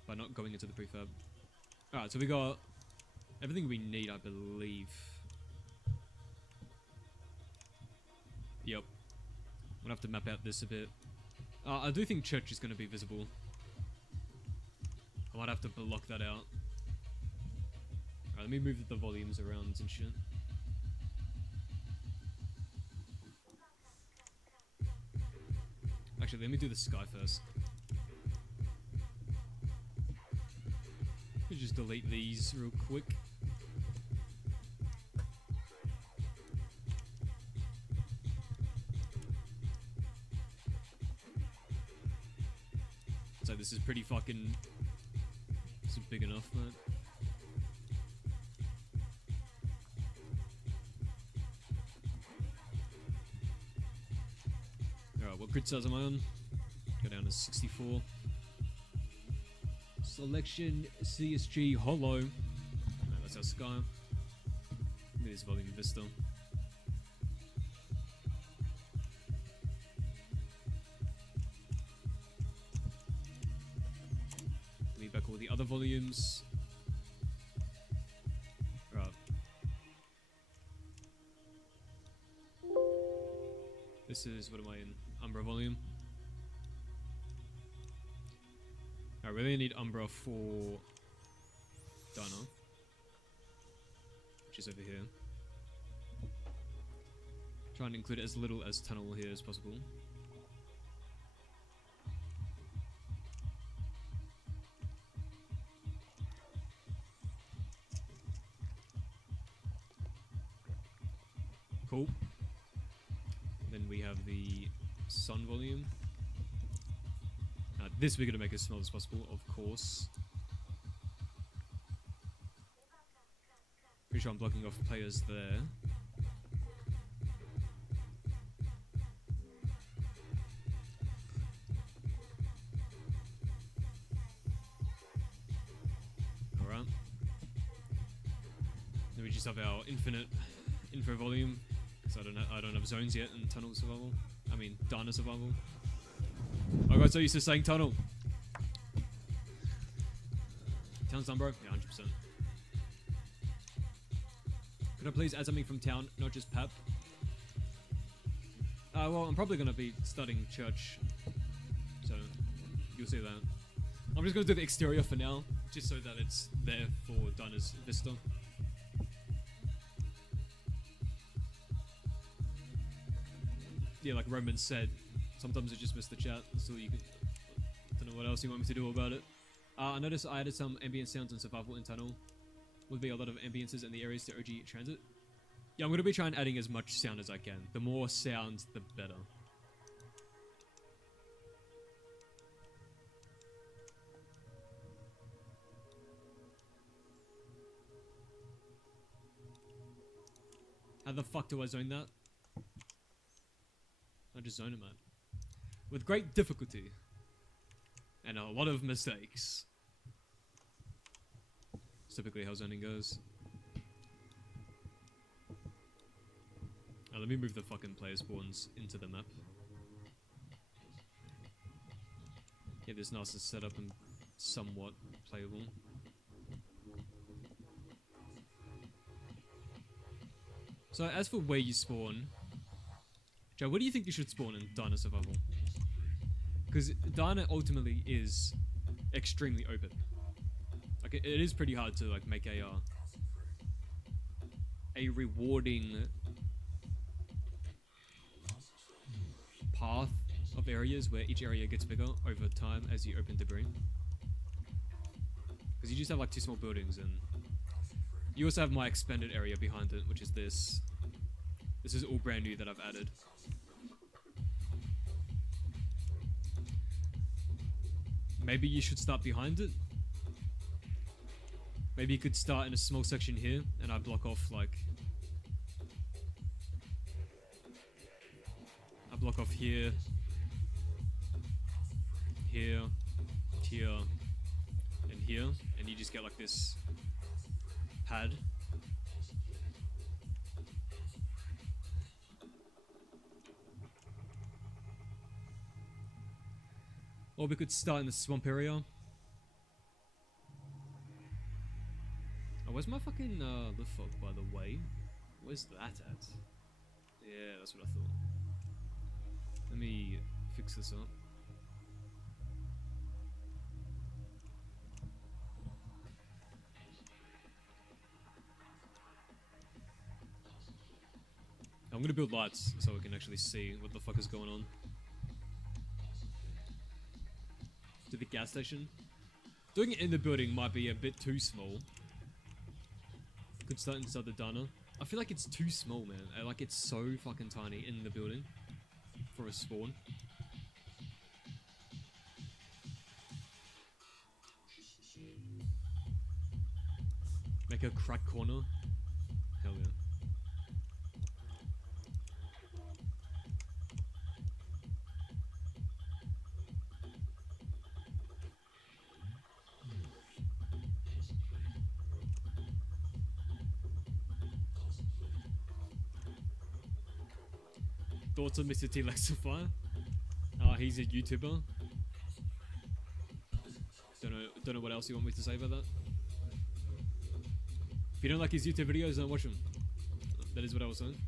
by not going into the prefab. Alright, so we got everything we need, I believe. Yep. I'm gonna have to map out this a bit. I do think church is gonna be visible. I might have to block that out. Alright, let me move the volumes around and shit. Actually, let me do the sky first. Let me just delete these real quick. So this is pretty fucking... This is big enough, man. Alright, what grid size am I on? Go down to 64. Selection CSG hollow. No, that's our sky. Give me this volume vista. Leave back all the other volumes. Right. This is, what am I in? Umbra volume. I really need Umbra for Dana, which is over here. Try and include as little as tunnel here as possible. Then we have the sun volume. This we're going to make as small as possible, of course. Pretty sure I'm blocking off players there. Alright. Then we just have our infinite info volume. So I don't have zones yet in tunnel survival. I mean, Dana survival. I got so used to saying tunnel. Town's done, bro? Yeah, 100%. Could I please add something from town, not just pep? Well, I'm probably going to be studying church. So, you'll see that. I'm just going to do the exterior for now, just so that it's there for Dana's vista. Yeah, like Roman said, sometimes I just miss the chat, so you can... Don't know what else you want me to do about it. I noticed I added some ambient sounds and survival in tunnel. Would be a lot of ambiences in the areas to OG transit. Yeah, I'm going to be trying adding as much sound as I can. The more sound, the better. How the fuck do I zone that? I just zone it, man. With great difficulty. And a lot of mistakes. It's typically how zoning goes. Let me move the fucking player spawns into the map. Get this nice and set up and somewhat playable. So as for where you spawn, Joe, what do you think you should spawn in Dana Survival? Because Dana ultimately is extremely open. Like it is pretty hard to like make a rewarding path of areas where each area gets bigger over time as you open debris. Because you just have like 2 small buildings, and you also have my expanded area behind it, which is this. This is all brand new that I've added. Maybe you should start behind it. Maybe you could start in a small section here, and I block off like... I block off here, here, here, and here, and you just get like this pad. Or we could start in the swamp area. Oh, where's my fucking lift fog, by the way? Where's that at? Yeah, that's what I thought. Let me fix this up. I'm gonna build lights so we can actually see what the fuck is going on. To the gas station. Doing it in the building might be a bit too small. Could start inside the diner. I feel like it's too small, man. Like it's so fucking tiny in the building for a spawn. Make a crack corner. Hell yeah. Thoughts on Mr. T Lexify? He's a YouTuber. Don't know what else you want me to say about that. If you don't like his YouTube videos, don't watch them. That is what I was saying.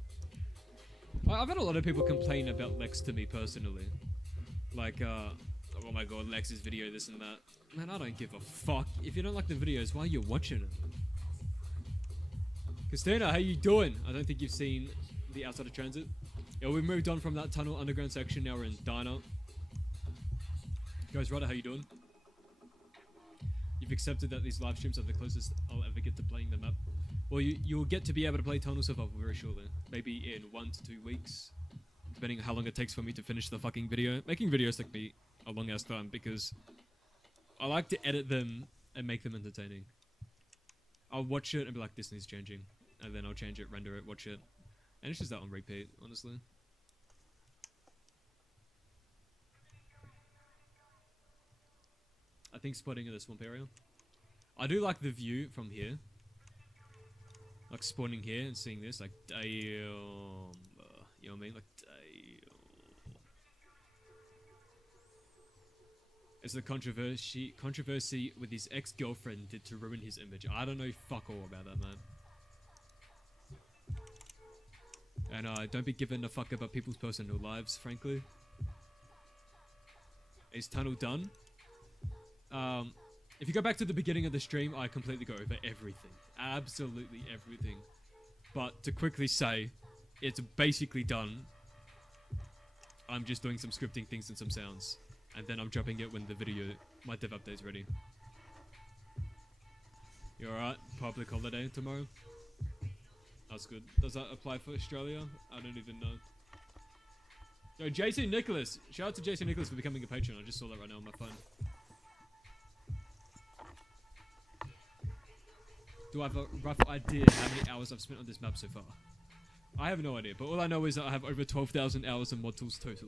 I've had a lot of people complain about Lex to me personally. Like, oh my god, Lex's video, this and that. Man, I don't give a fuck. If you don't like the videos, why are you watching them? Christina, how you doing? I don't think you've seen the outside of transit. Yeah, we've moved on from that tunnel underground section. Now we're in Diner. Guys, Ryder, how you doing? You've accepted that these live streams are the closest I'll ever get to playing the map. Well, you'll get to be able to play Tunnel Survival very shortly. Maybe in 1 to 2 weeks. depending on how long it takes for me to finish the fucking video. Making videos take me a long ass time because I like to edit them and make them entertaining. I'll watch it and be like, this needs changing, and then I'll change it, render it, watch it, and it's just that on repeat, honestly. I think spotting in the swamp area. I do like the view from here. Like spawning here and seeing this, like, damn. You know what I mean? Like, damn. It's the controversy with his ex-girlfriend did to ruin his image. I don't know fuck all about that, man. And don't be giving a fuck about people's personal lives, frankly. Is tunnel done? If you go back to the beginning of the stream, I completely go over everything. Absolutely everything. But to quickly say, it's basically done. I'm just doing some scripting things and some sounds. And then I'm dropping it when the video, my dev update's ready. You alright? Public holiday tomorrow? That's good. Does that apply for Australia? I don't even know. Yo, JC Nicholas! Shout out to JC Nicholas for becoming a patron. I just saw that right now on my phone. Do I have a rough idea how many hours I've spent on this map so far? I have no idea, but all I know is that I have over 12,000 hours of mod tools total.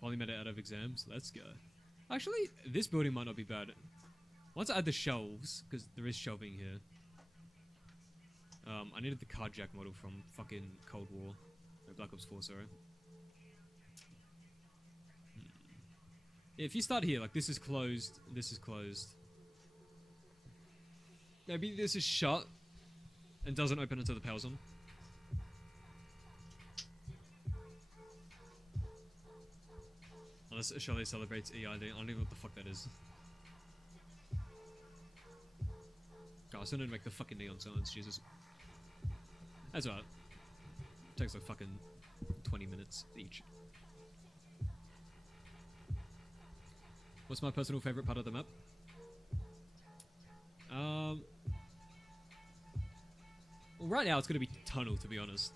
Finally made it out of exams. Let's go. Actually, this building might not be bad. Once I add the shelves, because there is shelving here. I needed the carjack model from fucking Cold War. No, Black Ops 4, sorry. If you start here, like this is closed, this is closed. Maybe this is shut and doesn't open until the power's on. Unless Shelley celebrates EID. I don't even know what the fuck that is. God, I still need to make the fucking neon signs, Jesus. That's alright. Takes like fucking 20 minutes each. What's my personal favorite part of the map? Well, right now it's gonna be tunnel, to be honest.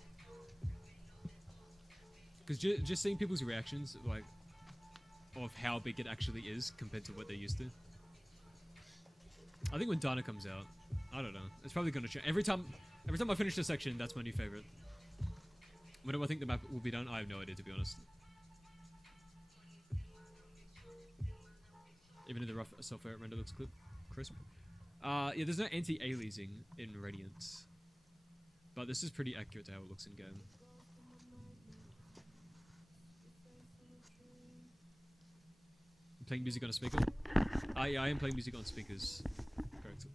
Because just seeing people's reactions, like, of how big it actually is compared to what they're used to. I think when Dana comes out, I don't know. It's probably gonna change. Every time I finish this section, that's my new favorite. When do I think the map will be done? I have no idea, to be honest. Even in the rough software render looks crisp. Yeah, there's no anti-aliasing in Radiant. But this is pretty accurate to how it looks in game. I'm playing music on a speaker. Yeah, I am playing music on speakers. Correct.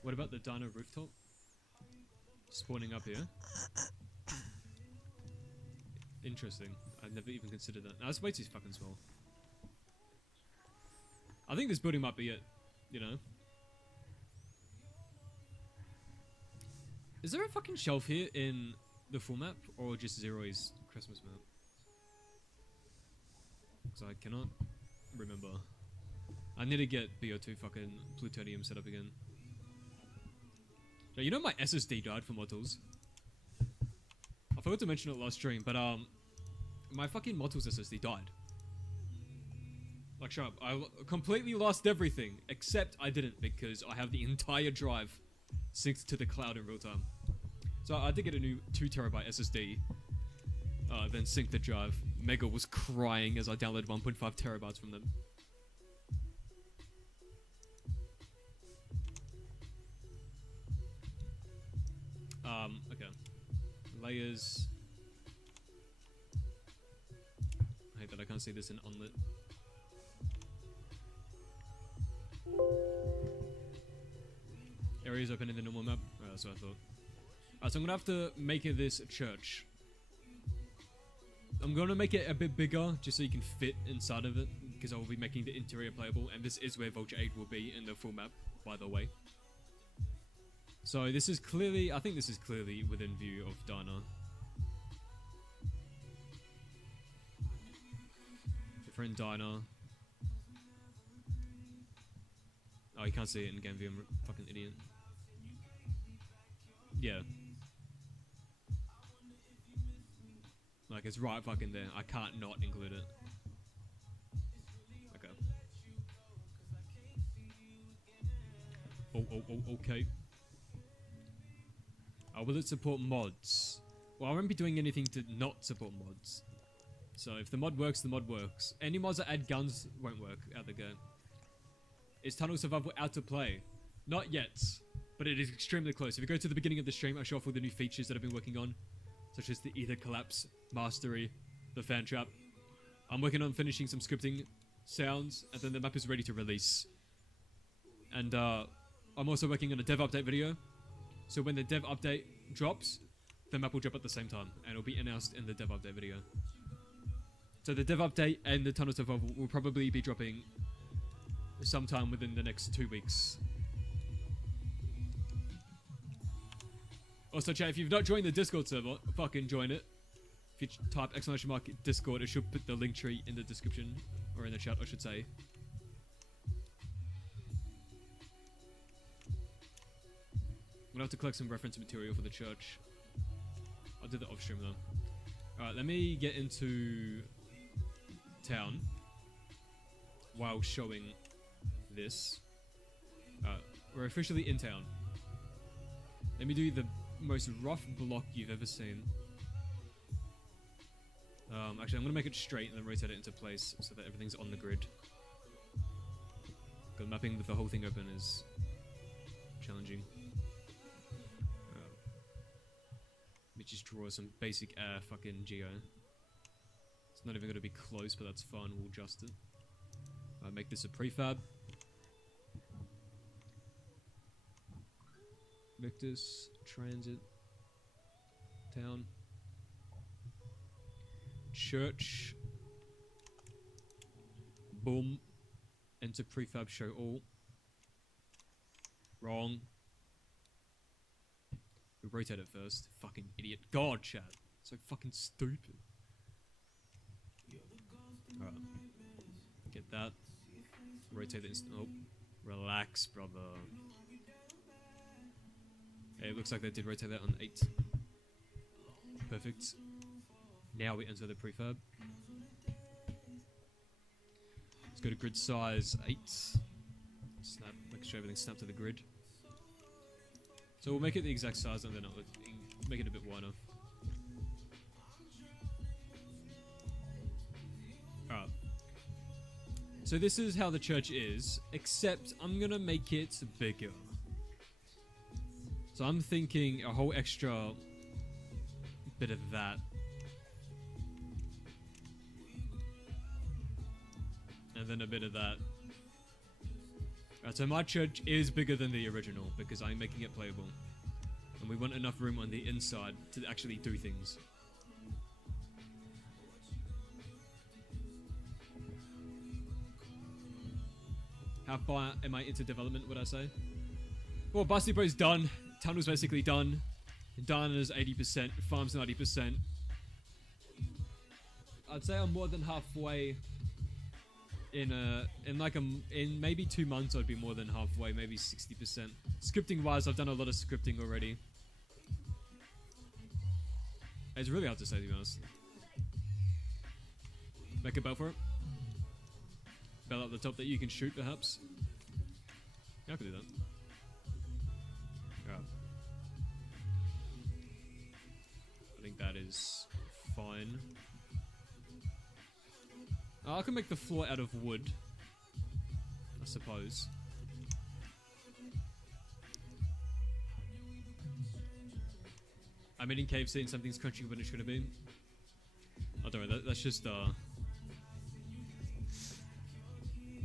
What about the dino rooftop? Spawning up here. Interesting. I've never even considered that. No, that's way too fucking small. I think this building might be it. You know? Is there a fucking shelf here in the full map? Or just Zero's Christmas map? Because I cannot remember. I need to get BO2 fucking plutonium set up again. Now, you know my SSD died for mod tools? I forgot to mention it last stream, but my fucking mod tools SSD died. Like, shut up. I completely lost everything, except I didn't because I have the entire drive synced to the cloud in real time. So I did get a new 2TB SSD, then synced the drive. Mega was crying as I downloaded 1.5 terabytes from them. Okay. Layers. I hate that I can't see this in unlit. Areas open in the normal map. Right, that's what I thought. Alright, so I'm gonna have to make this a church. I'm gonna make it a bit bigger just so you can fit inside of it, because I will be making the interior playable, and this is where Vulture 8 will be in the full map, by the way. So this is clearly, I think this is clearly within view of Dana. Different Dana. Oh, you can't see it in game view. I'm a fucking idiot. Yeah. Like, it's right fucking there. I can't not include it. Okay. Okay. Will it support mods? Well, I won't be doing anything to not support mods. So if the mod works, the mod works. Any mods that add guns won't work out the gate. Is Tunnel Survival out to play? Not yet, but it is extremely close. If you go to the beginning of the stream, I show off all the new features that I've been working on, such as the Ether Collapse, Mastery, the Fan Trap. I'm working on finishing some scripting sounds, and then the map is ready to release. And I'm also working on a dev update video. So when the dev update drops, the map will drop at the same time, and it'll be announced in the dev update video. So the dev update and the Tunnel Survival will probably be dropping sometime within the next 2 weeks. Also, chat, if you've not joined the Discord server, fucking join it. If you type !Discord, it should put the link tree in the description, or in the chat, I should say. I'm gonna have to collect some reference material for the church. I'll do that off stream though. Alright, let me get into town while showing this. We're officially in town. Let me do the most rough block you've ever seen. Actually, I'm gonna make it straight and then rotate it into place so that everything's on the grid. Because mapping with the whole thing open is challenging. Let me just draw some basic fucking geo. It's not even gonna be close, but that's fine. We'll adjust it. Make this a prefab. Victus, transit, town, church, boom, enter prefab, show all. Wrong. We rotate it first. Fucking idiot. God, chat. So fucking stupid. Alright. Get that. Rotate it. Oh. Relax, brother. Hey, it looks like they did rotate that on 8. Perfect. Now we enter the prefab. Let's go to grid size 8. Snap. Make sure everything's snapped to the grid. So we'll make it the exact size and then I'll make it a bit wider. Alright. So this is how the church is, except I'm gonna make it bigger. So I'm thinking a whole extra bit of that. And then a bit of that. Alright, so my church is bigger than the original because I'm making it playable. And we want enough room on the inside to actually do things. How far am I into development, would I say? Well, Basti Bro's done. Tunnel's basically done. Dana's 80%. Farm's 90%. I'd say I'm more than halfway. In maybe 2 months, I'd be more than halfway, maybe 60%. Scripting wise, I've done a lot of scripting already. It's really hard to say, to be honest. Make a bell for it. Bell up the top that you can shoot, perhaps. Yeah, I could do that. Yeah. I think that is fine. I can make the floor out of wood, I suppose. I'm eating KFC and something's crunchy when it should have been. Oh, don't worry, that's just the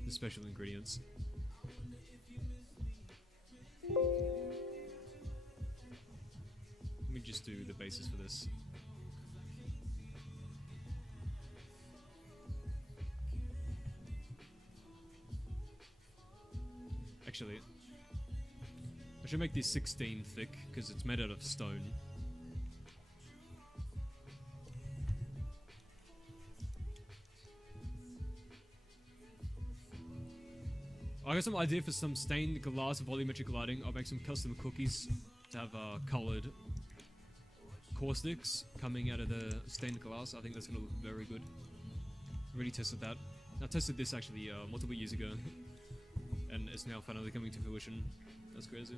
special ingredients. Let me just do the basis for this. Actually, I should make this 16 thick because it's made out of stone. I got some idea for some stained glass volumetric lighting. I'll make some custom cookies to have colored caustics coming out of the stained glass. I think that's gonna look very good. Already tested that. I tested this actually multiple years ago, and it's now finally coming to fruition. That's crazy.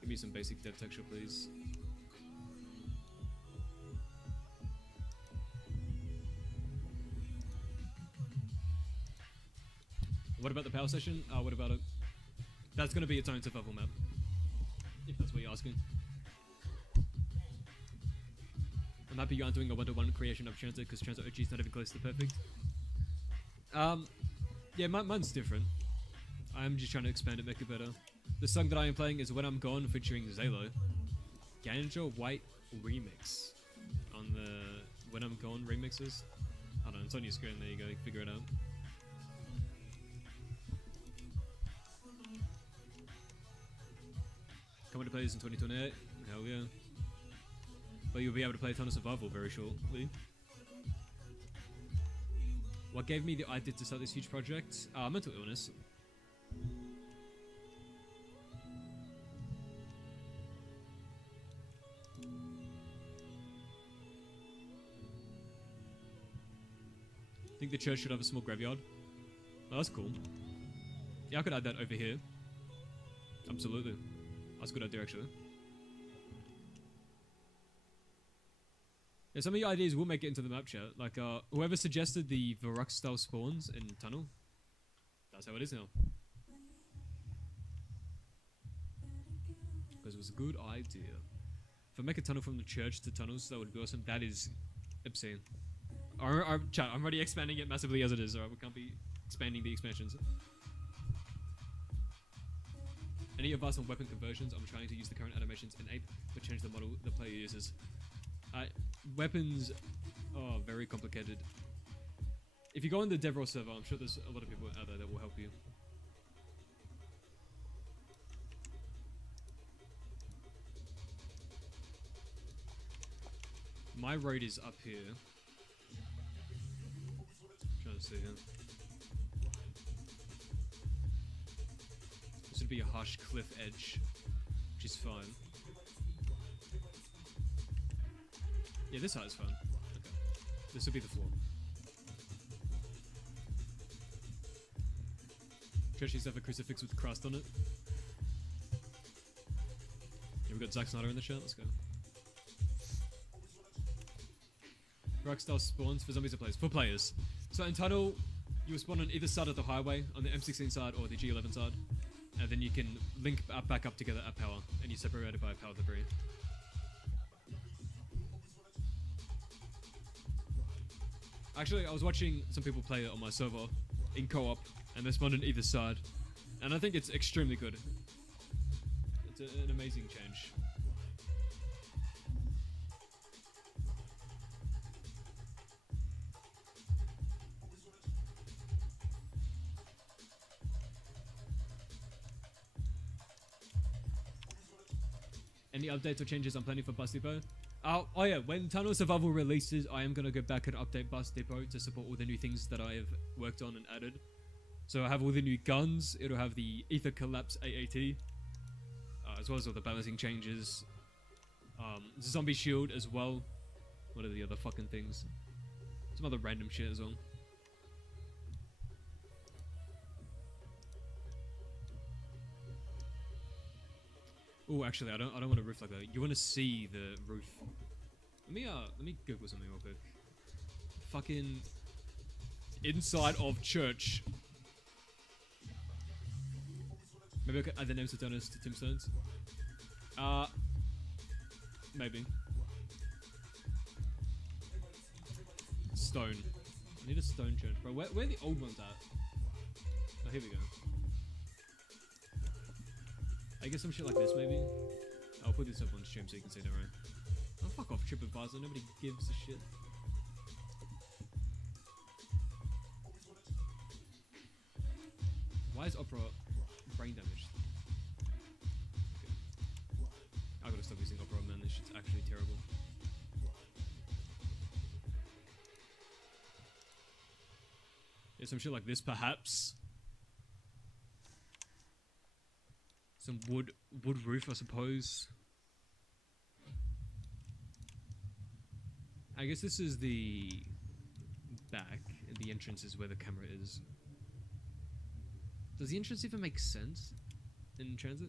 Give me some basic dev texture, please. What about the power station? What about it? That's going to be its own survival map, if that's what you're asking. I'm happy you aren't doing a one-to-one creation of Transit, because Transit OG is not even close to perfect. Yeah, mine's different. I'm just trying to expand it, make it better. The song that I am playing is When I'm Gone, featuring Zalo. Ganja White remix on the When I'm Gone remixes. I don't know, it's on your screen, there you go, figure it out. Coming to play this in 2028, hell yeah. But you'll be able to play a ton of Survival very shortly. What gave me the idea to start this huge project? Mental illness. I think the church should have a small graveyard. Oh, that's cool. Yeah, I could add that over here. Absolutely. That's a good idea, actually. Yeah, some of your ideas will make it into the map chat. Like, whoever suggested the Varrock style spawns in Tunnel, that's how it is now. Because it was a good idea. If I make a tunnel from the church to tunnels, that would be awesome. That is obscene. Chat, I'm already expanding it massively as it is, alright? We can't be expanding the expansions. Any advice on weapon conversions? I'm trying to use the current animations in Ape, but change the model the player uses. Weapons are very complicated. If you go on the DevRaw server, I'm sure there's a lot of people out there that will help you. My road is up here. Trying to see here. This would be a harsh cliff edge, which is fine. Yeah, this height is fine. Okay. This will be the floor. Church needs to have a crucifix with Christ on it. Yeah, we got Zack Snyder in the chat, let's go. Rockstar spawns for zombies or players? For players. So in Tunnel, you will spawn on either side of the highway, on the M16 side or the G11 side. And then you can link back up together at power, and you're separated by power debris. Actually, I was watching some people play it on my server in co-op, and they spawned on either side. And I think it's extremely good. It's an amazing change. Any updates or changes I'm planning for Bus Depot? Oh yeah, when Tunnel Survival releases, I am going to go back and update Bus Depot to support all the new things that I have worked on and added. So I have all the new guns, it'll have the Ether Collapse AAT, as well as all the balancing changes. Zombie Shield as well. What are the other fucking things? Some other random shit as well. Oh, actually, I don't want a roof like that. You want to see the roof. Let me Google something real quick. Fucking inside of church. Maybe I could add the names of donors to tombstones. Maybe. Stone. I need a stone church, bro. Where are the old ones at? Oh, here we go. I guess some shit like this, maybe. I'll put this up on stream so you can see that, right? Oh, fuck off, TripAdvisor. Nobody gives a shit. Why is Opera brain damaged? Okay. I gotta stop using Opera, man. This shit's actually terrible. Yeah, some shit like this, perhaps. Some wood roof, I suppose. I guess this is the back, and the entrance is where the camera is. Does the entrance even make sense in transit?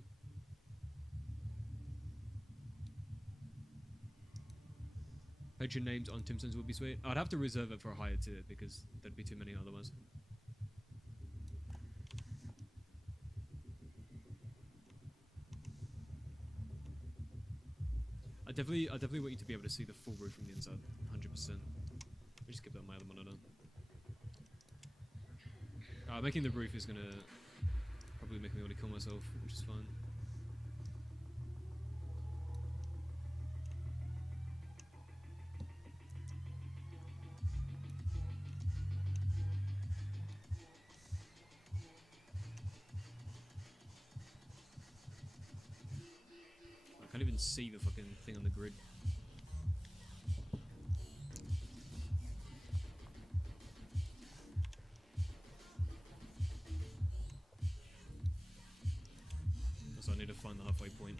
Patron names on tombstones would be sweet. I'd have to reserve it for a higher tier because there'd be too many otherwise. I definitely want you to be able to see the full roof from the inside, 100%. Let me just skip that my other monitor. Making the roof is gonna probably make me want to kill myself, which is fine. I can't even see the fucking thing on the grid. So I need to find the halfway point.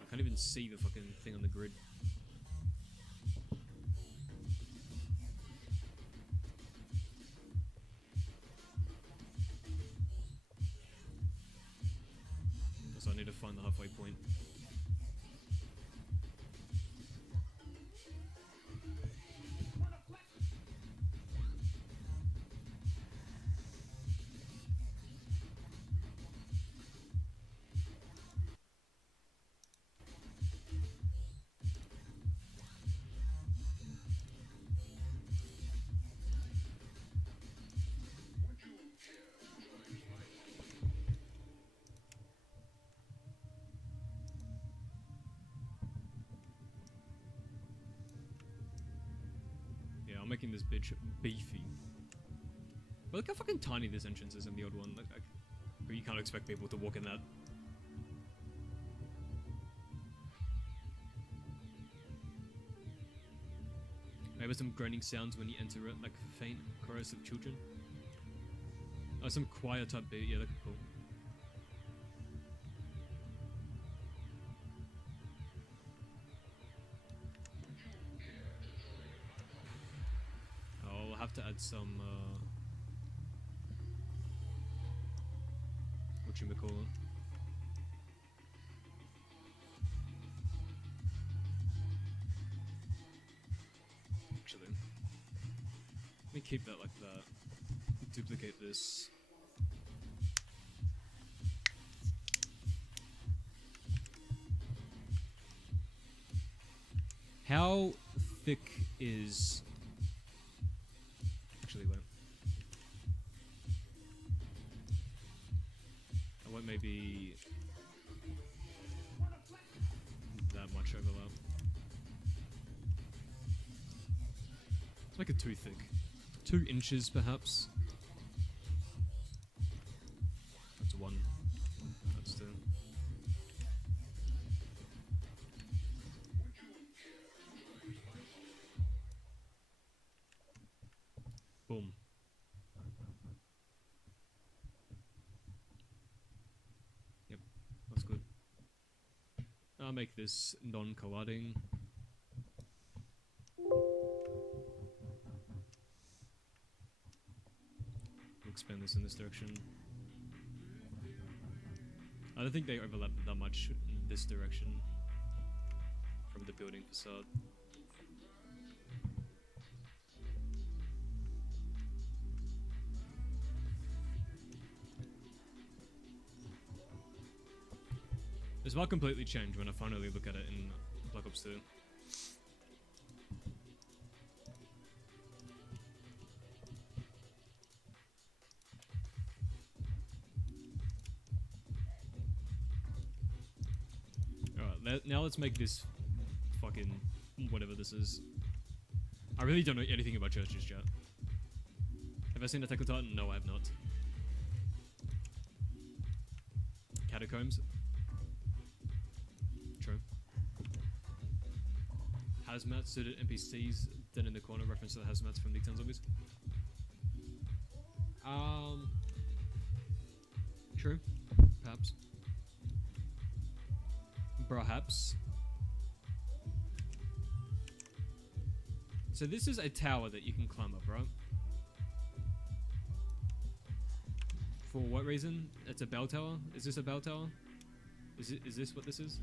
I can't even see the fucking thing on the grid. So I need to find the halfway point. I'm making this bitch beefy. But look how fucking tiny this entrance is in the old one. Like, you can't expect people to walk in that. Maybe some groaning sounds when you enter it, like faint chorus of children. Oh, some choir type beat. Yeah, that's cool. I'll have to add some, whatchamacallit. Actually, let me keep that like that. Duplicate this. How thick is... Actually, wait. I want maybe that much overlap. Let's make it too thick. 2 inches, perhaps. That's 1. That's 2. Boom. Yep, that's good. I'll make this non-colliding. Expand this in this direction. I don't think they overlap that much in this direction from the building facade. This might completely change when I finally look at it in Black Ops 2. Alright, now let's make this fucking whatever this is. I really don't know anything about churches yet. Have I seen Attack on Titan? No, I have not. Catacombs? True. Hazmat suited NPCs dead in the corner, reference to the hazmats from Nuketown Zombies. True. Perhaps. Perhaps. So this is a tower that you can climb up, right? For what reason? It's a bell tower? Is this a bell tower? Is this what this is?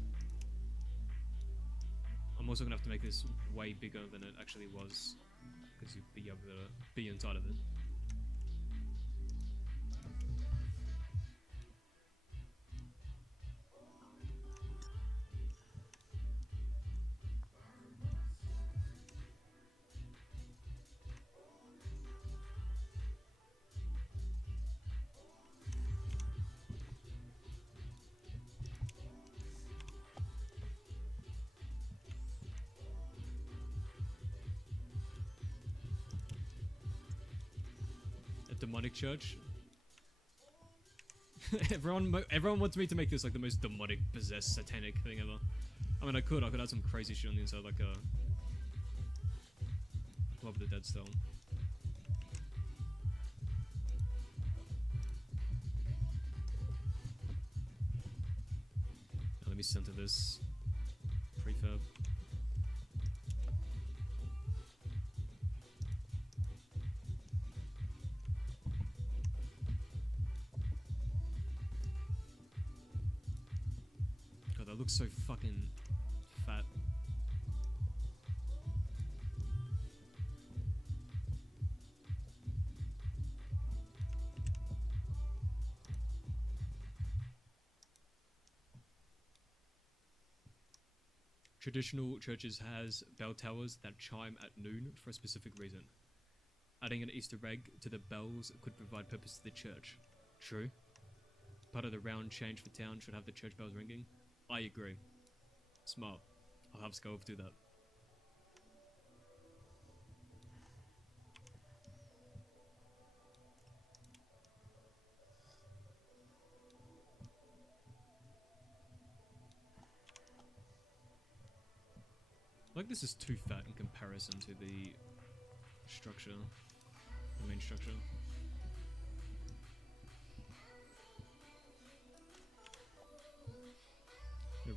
I'm also gonna have to make this way bigger than it actually was, because you'd be able to be inside of it. Demonic church. everyone wants me to make this like the most demonic, possessed, satanic thing ever. I mean, I could add some crazy shit on the inside, like a Club of the Dead style. Now let me center this prefab. That looks so fucking fat. Traditional churches has bell towers that chime at noon for a specific reason. Adding an Easter egg to the bells could provide purpose to the church. True. Part of the round change for town should have the church bells ringing. I agree. Smart. I'll have Skulf do that. Like this is too fat in comparison to the structure, the main structure.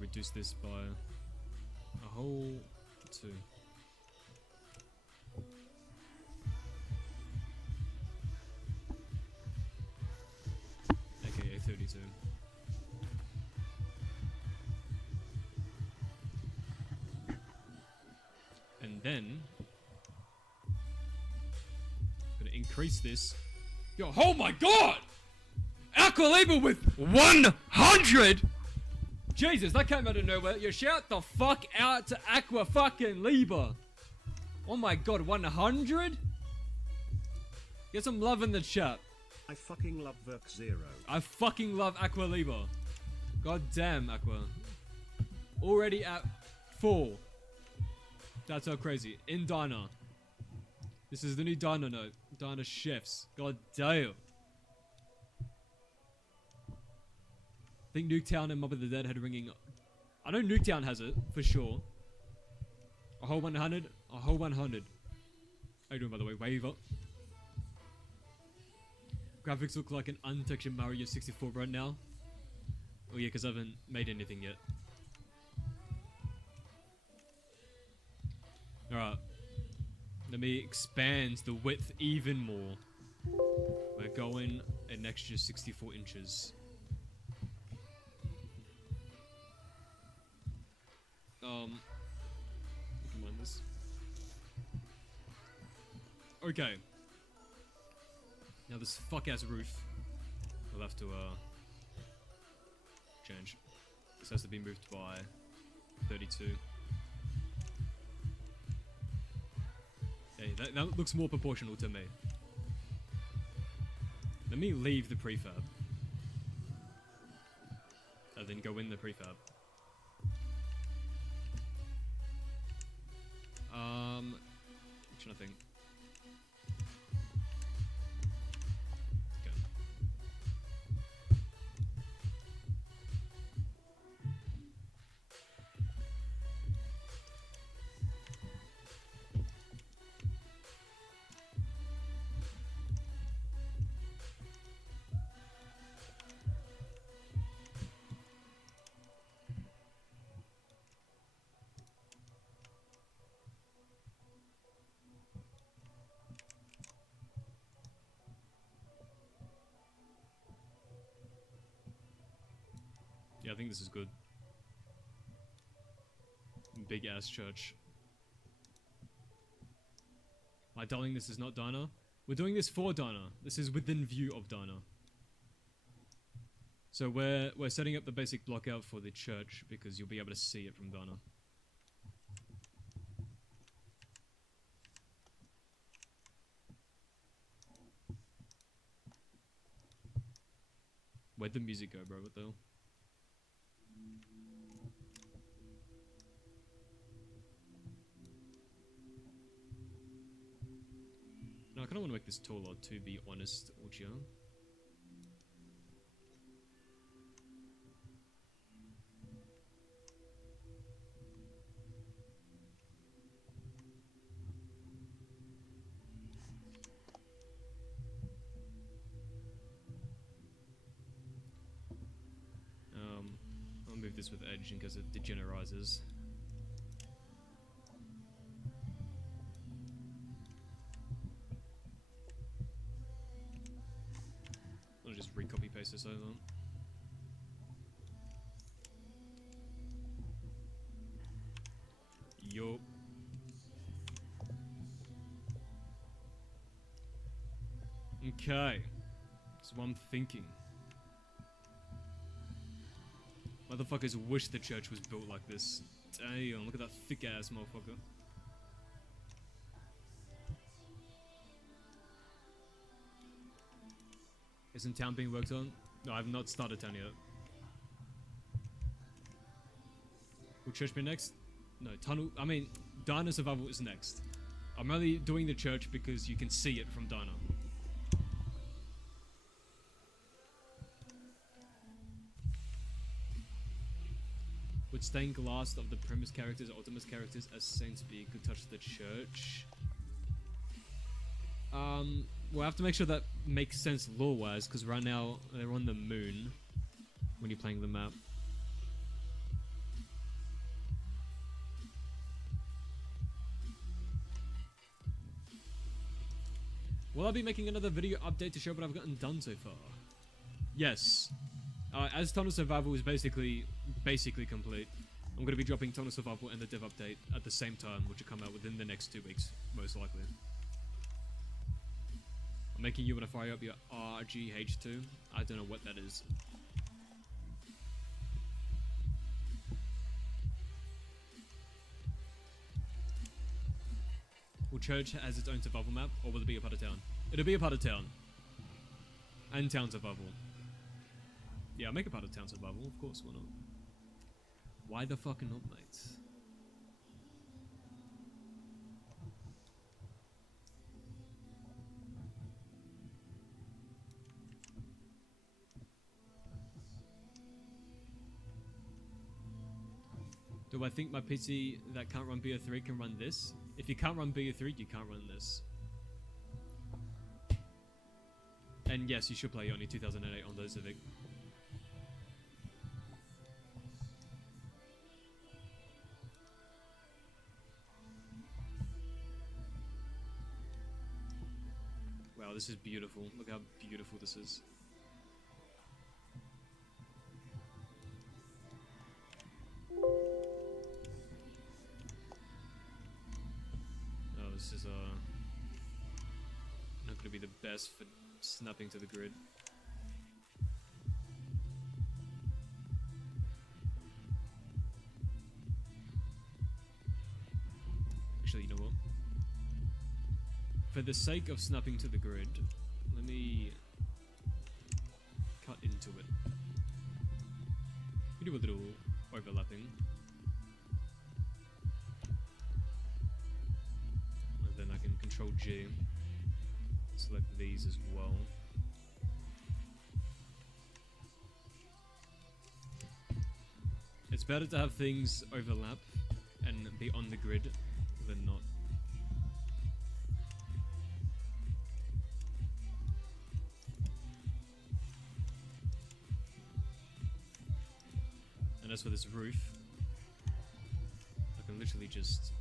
Reduce this by a whole 2. AKA 32. And then I'm gonna increase this. Yo, oh my god! Aqua Label with 100! Jesus, that came out of nowhere. You shout the fuck out to Aqua fucking Libre. Oh my god, 100? Get some love in the chat. I fucking love Verk Zero. I fucking love Aqua Libre. God damn, Aqua. Already at 4. That's so crazy. In Diner. This is the new Diner note. Diner Chefs. God damn. I think Nuketown and Mob of the Dead had ringing. I know Nuketown has it, for sure. A whole 100? A whole 100. How you doing, by the way? Wave up. Graphics look like an untextured Mario 64 right now. Oh yeah, because I haven't made anything yet. Alright. Let me expand the width even more. We're going an extra 64 inches. Come on, this. Okay. Now this fuck-ass roof, we'll have to, change. This has to be moved by 32. Hey, that looks more proportional to me. Let me leave the prefab. And then go in the prefab. I'm trying to think. Okay. Yeah, I think this is good. Big ass church. My darling, this is not Dana. We're doing this for Dana. This is within view of Dana. So we're setting up the basic block out for the church because you'll be able to see it from Dana. Where'd the music go, bro? What the hell? No, I kind of want to make this taller, to be honest, Uchiha. I'll move this with edge in case it degenerizes. I'll just recopy paste this over. Yup. Okay. That's what I'm thinking. Motherfuckers wish the church was built like this. Damn, look at that thick ass motherfucker. Isn't town being worked on? No, I've not started town yet. Will church be next? No, Dana Survival is next. I'm only doing the church because you can see it from Dana. Would stained glass of the Primus characters, Ultimus characters as Saints be a good touch to the church? We'll have to make sure that makes sense lore-wise, because right now they're on the moon when you're playing the map. Will I be making another video update to show what I've gotten done so far? Yes. As Tunnel Survival is basically complete, I'm going to be dropping Tunnel Survival and the dev update at the same time, which will come out within the next 2 weeks, most likely. I'm making you want to fire up your RGH2. I don't know what that is. Will Church has its own survival map, or will it be a part of town? It'll be a part of town. And town survival. Yeah, I'll make a part of town survival, of course, why not? Why the fuck not, mate? Do I think my PC that can't run BO3 can run this? If you can't run BO3, you can't run this. And yes, you should play only 2008 on the Civic. Wow, this is beautiful. Look how beautiful this is. Oh, this is not going to be the best for snapping to the grid. Actually, you know what? for the sake of snapping to the grid, let me cut into it. We do a little overlapping. And then I can control G. Select these as well. It's better to have things overlap and be on the grid than not. And as for this roof, I can literally just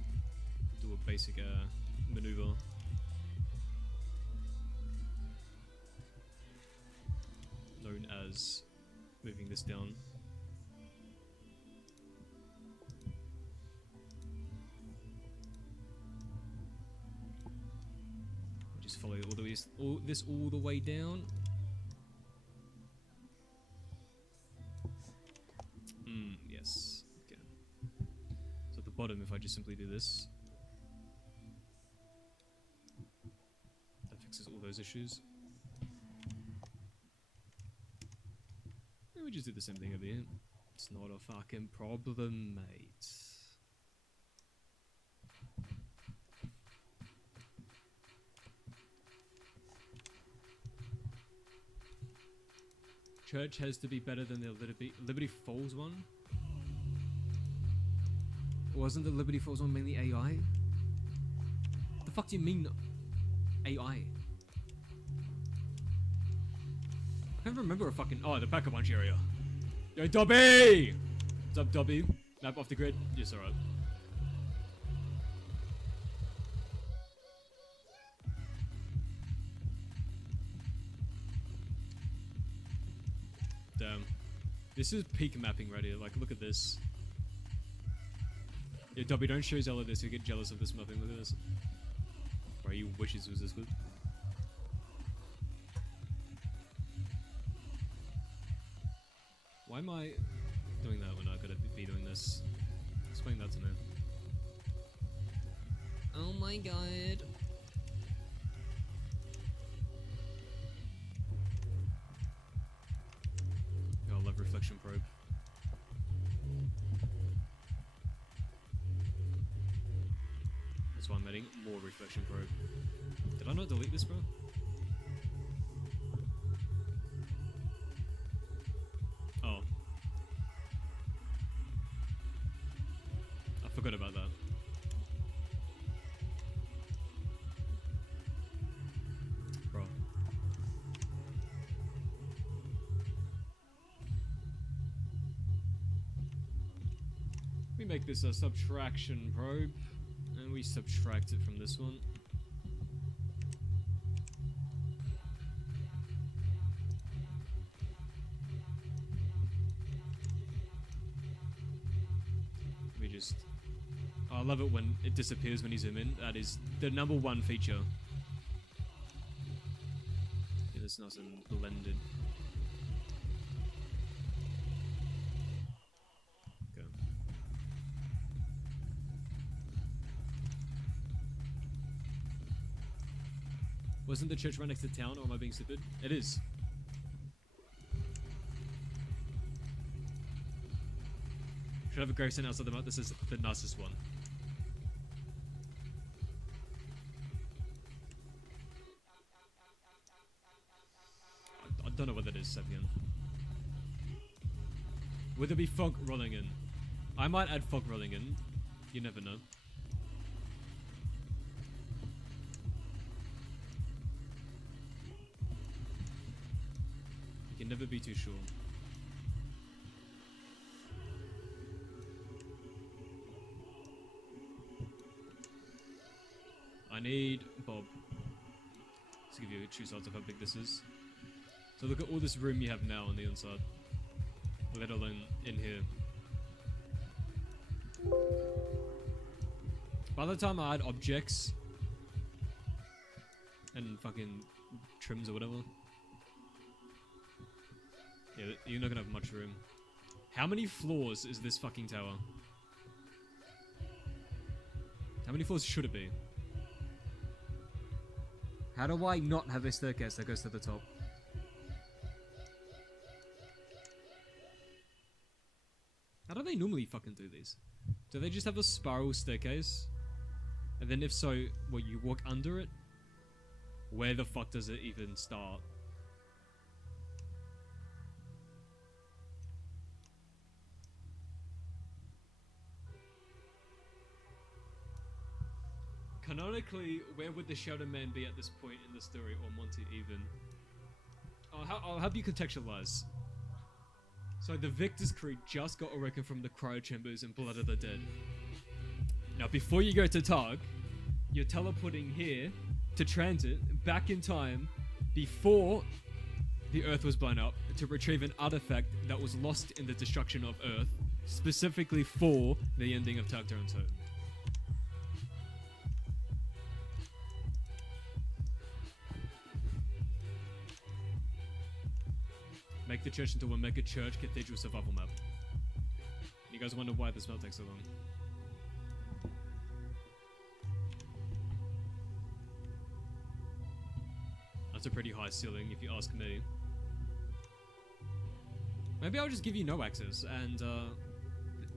do a basic maneuver. Known as moving this down. Just follow all the way down. Yes. Okay. So at the bottom, if I just simply do this, that fixes all those issues. And we just do the same thing over here. It's not a fucking problem, mate. Church has to be better than the Liberty Falls one. Wasn't the Liberty Falls one mainly AI? The fuck do you mean AI? I can't remember a fucking... Oh, the Pack-a-Punch area. Yo, Dobby! What's up, Dobby? Map off the grid? Yes, alright. Damn. This is peak mapping right here. Like, look at this. Yeah, Dobby, don't show Zella this. He'll get jealous of this mapping. Look at this. Bro, he wishes it was this good. Why am I doing that when I gotta be doing this? Explain that to me. Oh my god. I love reflection probe. That's why I'm adding more reflection probe. Did I not delete this, bro? Oh. I forgot about that. Bro. We make this a subtraction probe, and we subtract it from this one. We just... Oh, I love it when it disappears when you zoom in. That is the #1 feature. Get this nice and blended. Okay. Wasn't the church right next to town, or am I being stupid? It is. Should have a gravestone outside the map. This is the nicest one. I don't know what that is, Savian. Would there be fog rolling in? I might add fog rolling in. You never know. You can never be too sure. I need Bob to give you a true sense of how big this is. So look at all this room you have now on the inside, let alone in here. By the time I add objects and fucking trims or whatever, yeah, you're not gonna have much room. How many floors is this fucking tower? How many floors should it be? How do I not have a staircase that goes to the top? How do they normally fucking do these? Do they just have a spiral staircase? And then if so, what, you walk under it? Where the fuck does it even start? Canonically, where would the Shadow Man be at this point in the story, or Monty even? I'll help you contextualize. So the Victor's crew just got awakened from the cryo chambers and Blood of the Dead. Now before you go to Targ, you're teleporting here to transit back in time before the Earth was blown up to retrieve an artifact that was lost in the destruction of Earth, specifically for the ending of Targ Taranto. Make the church into a mega church cathedral survival map. You guys wonder why this map takes so long. That's a pretty high ceiling if you ask me. Maybe I'll just give you no access and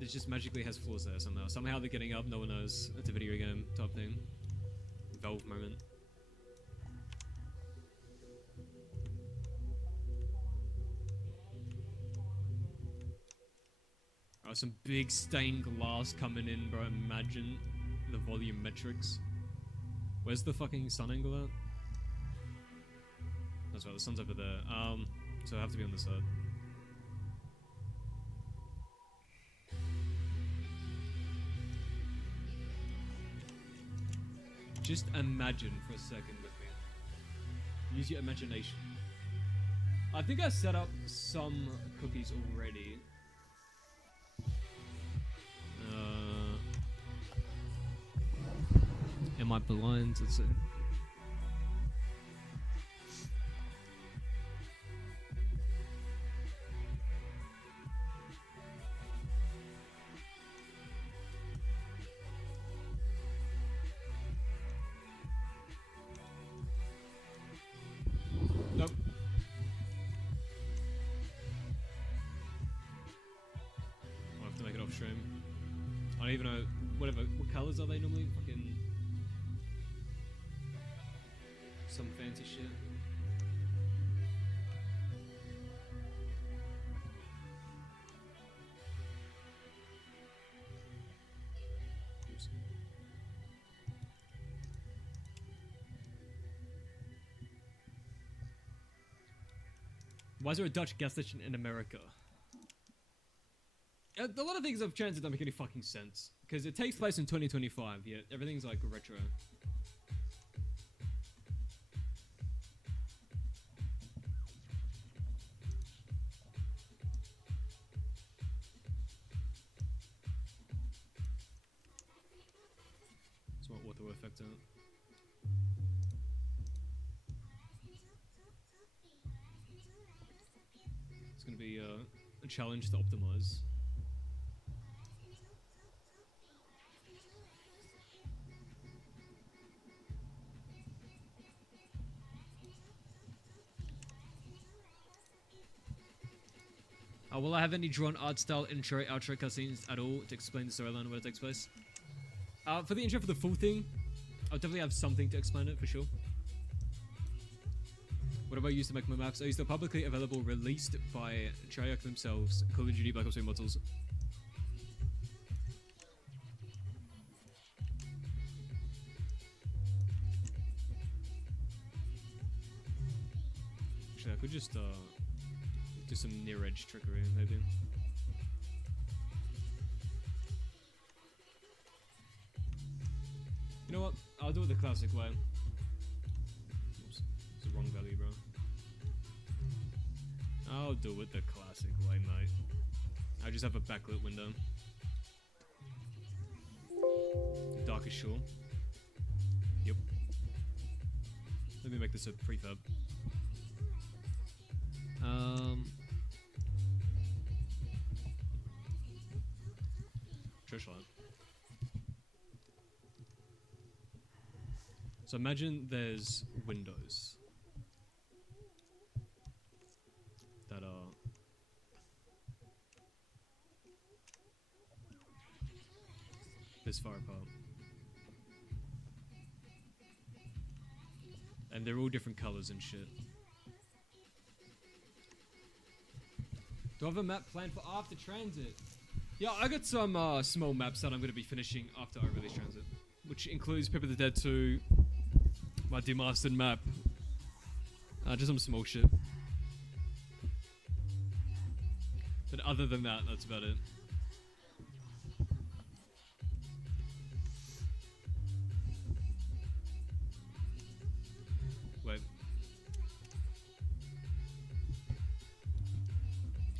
it just magically has floors there somehow. Somehow they're getting up, no one knows. It's a video game type thing. Valve moment. Some big stained glass coming in, bro. Imagine the volume metrics. Where's the fucking sun angle at? That's right, the sun's over there. So I have to be on this side. Just imagine for a second with me. Use your imagination. I think I set up some cookies already. Am I blind? Let's see. Nope. I'll have to make it off stream. I don't even know. Whatever. What colors are they normally? Fucking. Some fancy shit. Oops. Why is there a Dutch gas station in America? A lot of things of transit don't make any fucking sense. Because it takes place in 2025, yet everything's like retro. Auto effect out. It's gonna be a challenge to optimize. Will I have any drawn art style intro, outro cutscenes at all to explain the storyline where it takes place? For the intro for the full thing, I'll definitely have something to explain it for sure. What have I used to make my maps? I used the publicly available, released by Treyarch themselves, Call of Duty Black Ops 3 models. Actually, I could just do some near edge trickery, maybe. You know what? I'll do it the classic way. Oops, it's the wrong value, bro. I'll do it the classic way, mate. I just have a backlit window. Darkest shore. Yep. Let me make this a prefab. Church light. So imagine there's windows that are this far apart. And they're all different colors and shit. Do I have a map planned for after transit? Yeah, I got some small maps that I'm going to be finishing after I release transit, which includes Paper the Dead 2, my demastered map, just some small shit. But other than that, that's about it. Wait.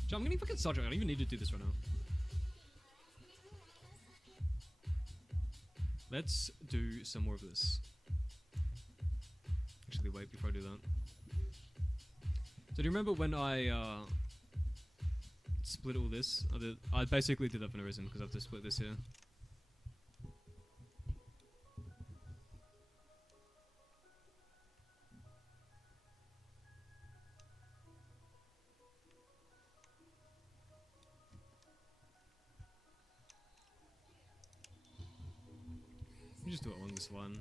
So I'm getting fucking sidetracked. I don't even need to do this right now. Let's do some more of this. Actually, wait, before I do that. So do you remember when I split all this? I basically did that for no reason, because I have to split this here. Let me just do it along this line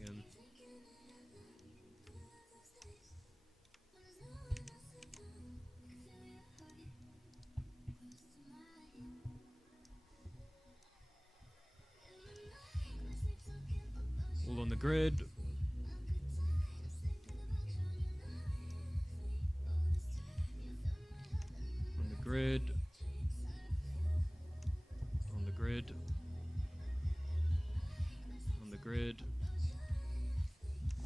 again. All on the grid. On the grid. On the grid. On the grid.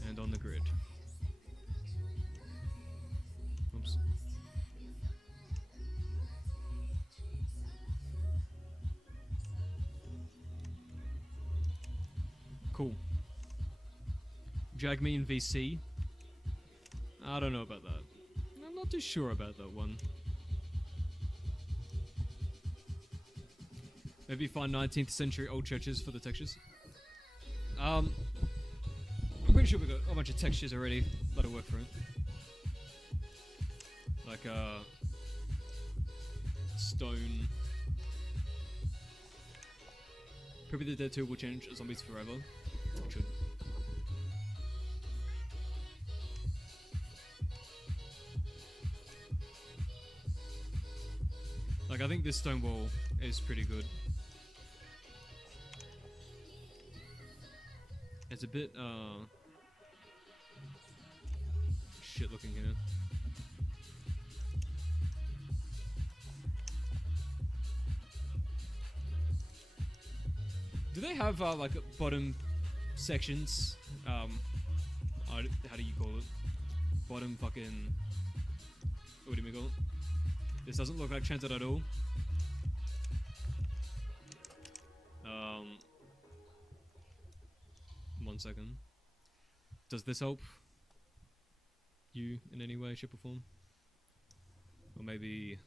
And on the grid. Oops. Cool. Jagmean VC. I don't know about that. I'm not too sure about that one. Maybe find 19th century old churches for the textures. I'm pretty sure we've got a bunch of textures already that'll work for it. Like stone. Probably the Dead 2 will change zombies forever. It should. Like, I think this stone wall is pretty good. It's a bit, shit looking here. Do they have, like, bottom sections? How do you call it? Bottom fucking... What do you call it? This doesn't look like transit at all. One second. Does this help you in any way, shape, or form? Or maybe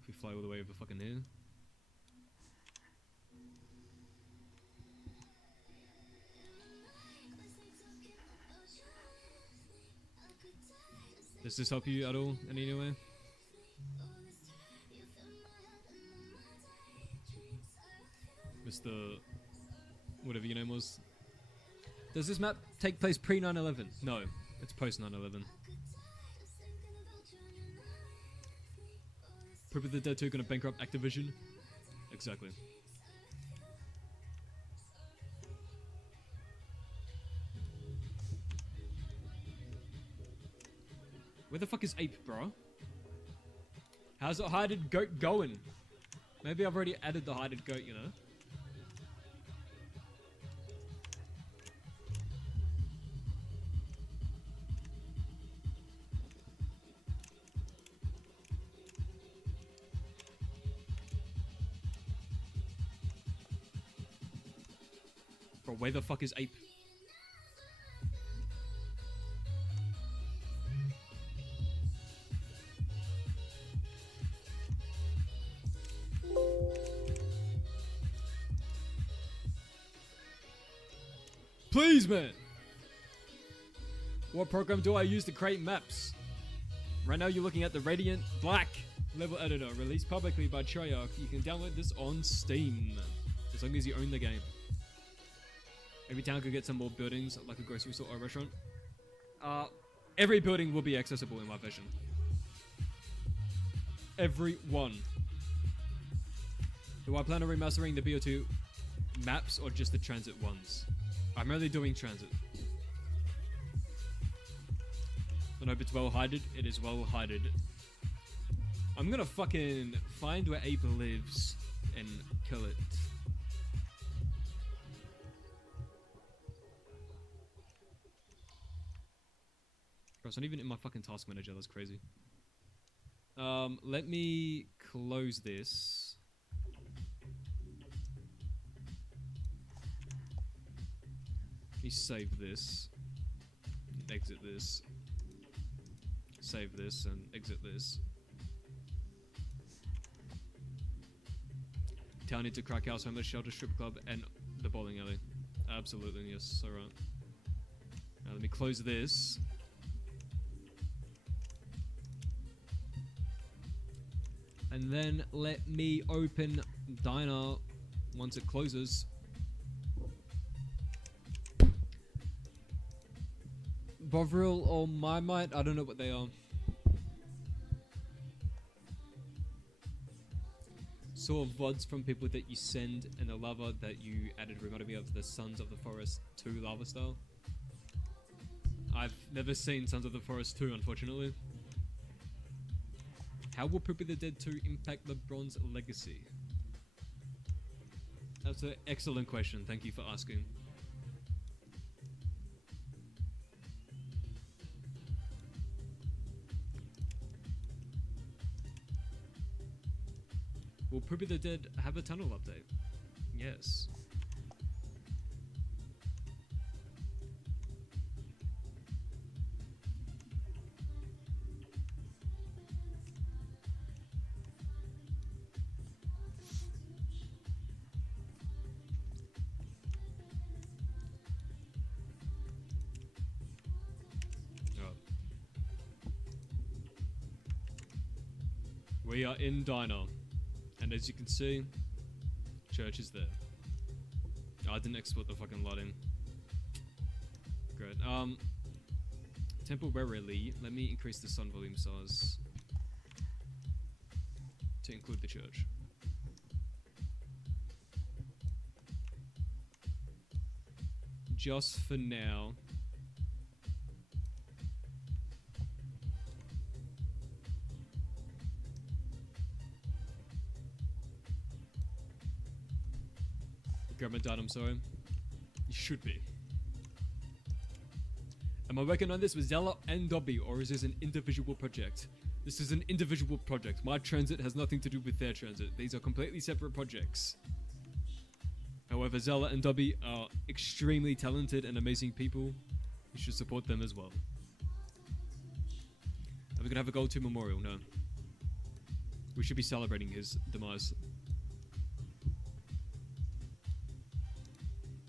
if we fly all the way over fucking here. Does this help you at all in any way? Mr. Whatever your name was. Does this map take place pre 9/11? No, it's post 9/11. Probably the Dead 2 gonna bankrupt Activision? Exactly. Where the fuck is Ape, bro? How's the hided goat going? Maybe I've already added the hided goat, you know? Bro, where the fuck is Ape? Please, man! What program do I use to create maps? Right now you're looking at the Radiant Black level editor released publicly by Treyarch. You can download this on Steam as long as you own the game. Every town could get some more buildings like a grocery store or a restaurant. Every building will be accessible in my version. Every one. Do I plan on remastering the BO2 maps or just the transit ones? I'm only doing transit. I hope it's well hided. It is well hided. I'm gonna fucking find where Ape lives and kill it. Bro, it's not even in my fucking task manager. That's crazy. Let me close this. Let me save this. Exit this. Save this and exit this. Town into crack house, homeless shelter, strip club, and the bowling alley. Absolutely, yes, alright. Now let me close this. And then let me open Diner once it closes. Bovril or Marmite, I don't know what they are. Saw VODs from people that you send and the lava that you added reminded me of the Sons of the Forest 2 lava style. I've never seen Sons of the Forest 2, unfortunately. How will Poopy the Dead 2 impact LeBron's legacy? That's an excellent question, thank you for asking. Will Poopy the Dead have a tunnel update? Yes. We are in Diner. And as you can see, church is there. Oh, I didn't export the fucking lighting. Great. Temporarily, let me increase the sun volume size to include the church. Just for now. Grandma done, I'm sorry. You should be. Am I working on this with Zella and Dobby, or is this an individual project? This is an individual project. My transit has nothing to do with their transit. These are completely separate projects. However, Zella and Dobby are extremely talented and amazing people. You should support them as well. Are we gonna have a Gold 2 memorial? No. We should be celebrating his demise.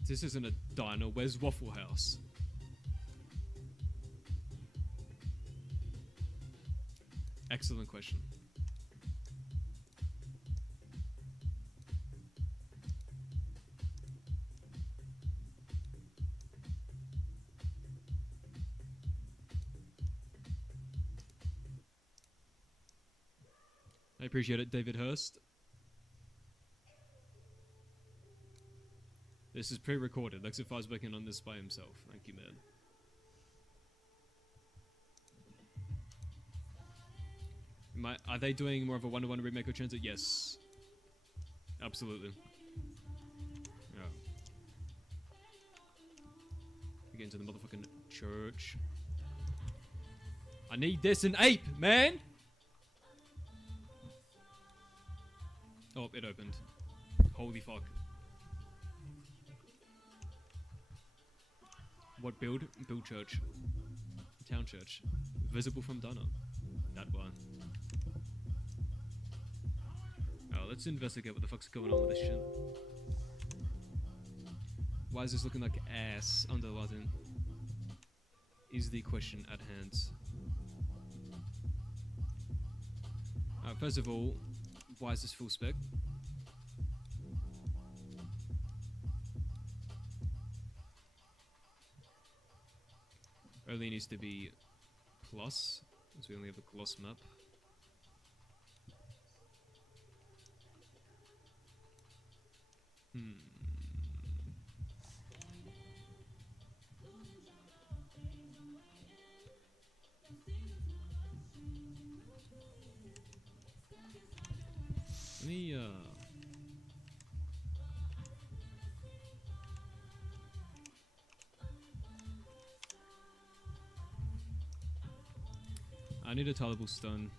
This isn't a diner. Where's Waffle House? Excellent question. I appreciate it, David Hurst. This is pre-recorded. Lexifi's working on this by himself. Thank you, man. Are they doing more of a one-to-one remake of Transit? Yes. Absolutely. Yeah. We get into the motherfucking church. I need this in Ape, man! Oh, it opened. Holy fuck. What build? Build church. Town church. Visible from Dana. That one. Oh, let's investigate what the fuck's going on with this shit. Why is this looking like ass under the lighting? is the question at hand. First of all, why is this full spec? Only needs to be plus, because we only have a gloss map. Let me, I need a tolerable stun.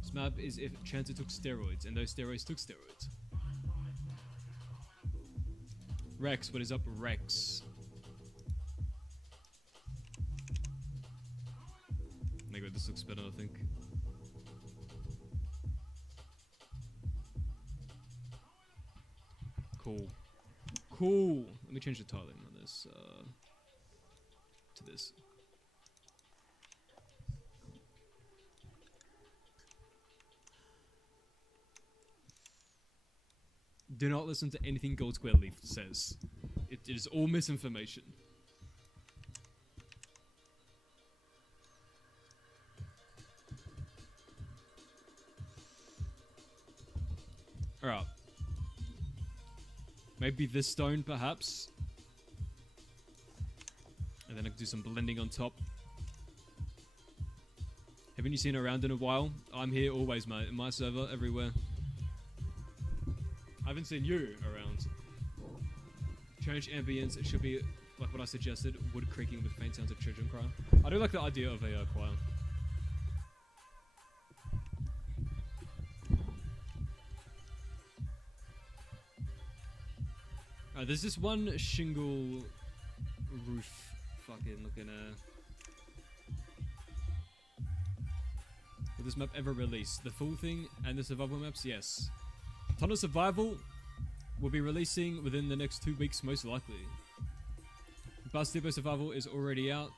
This map is if Chancer took steroids, and those steroids took steroids. Rex, what is up, Rex? Maybe this looks better, I think. Cool. Cool. Let me change the tiling on this, to this. Do not listen to anything Gold Square Leaf says. It is all misinformation. Alright. Maybe this stone, perhaps. And then I can do some blending on top. Haven't you seen around in a while? I'm here always, mate. In my server, everywhere. I haven't seen you around. Change ambience. It should be like what I suggested. Wood creaking with faint sounds of children cry. I do like the idea of a choir. There's this one shingle roof fucking looking Will this map ever release? The full thing and the survival maps? Yes. Tunnel Survival will be releasing within the next 2 weeks, most likely. Bus Depot Survival is already out.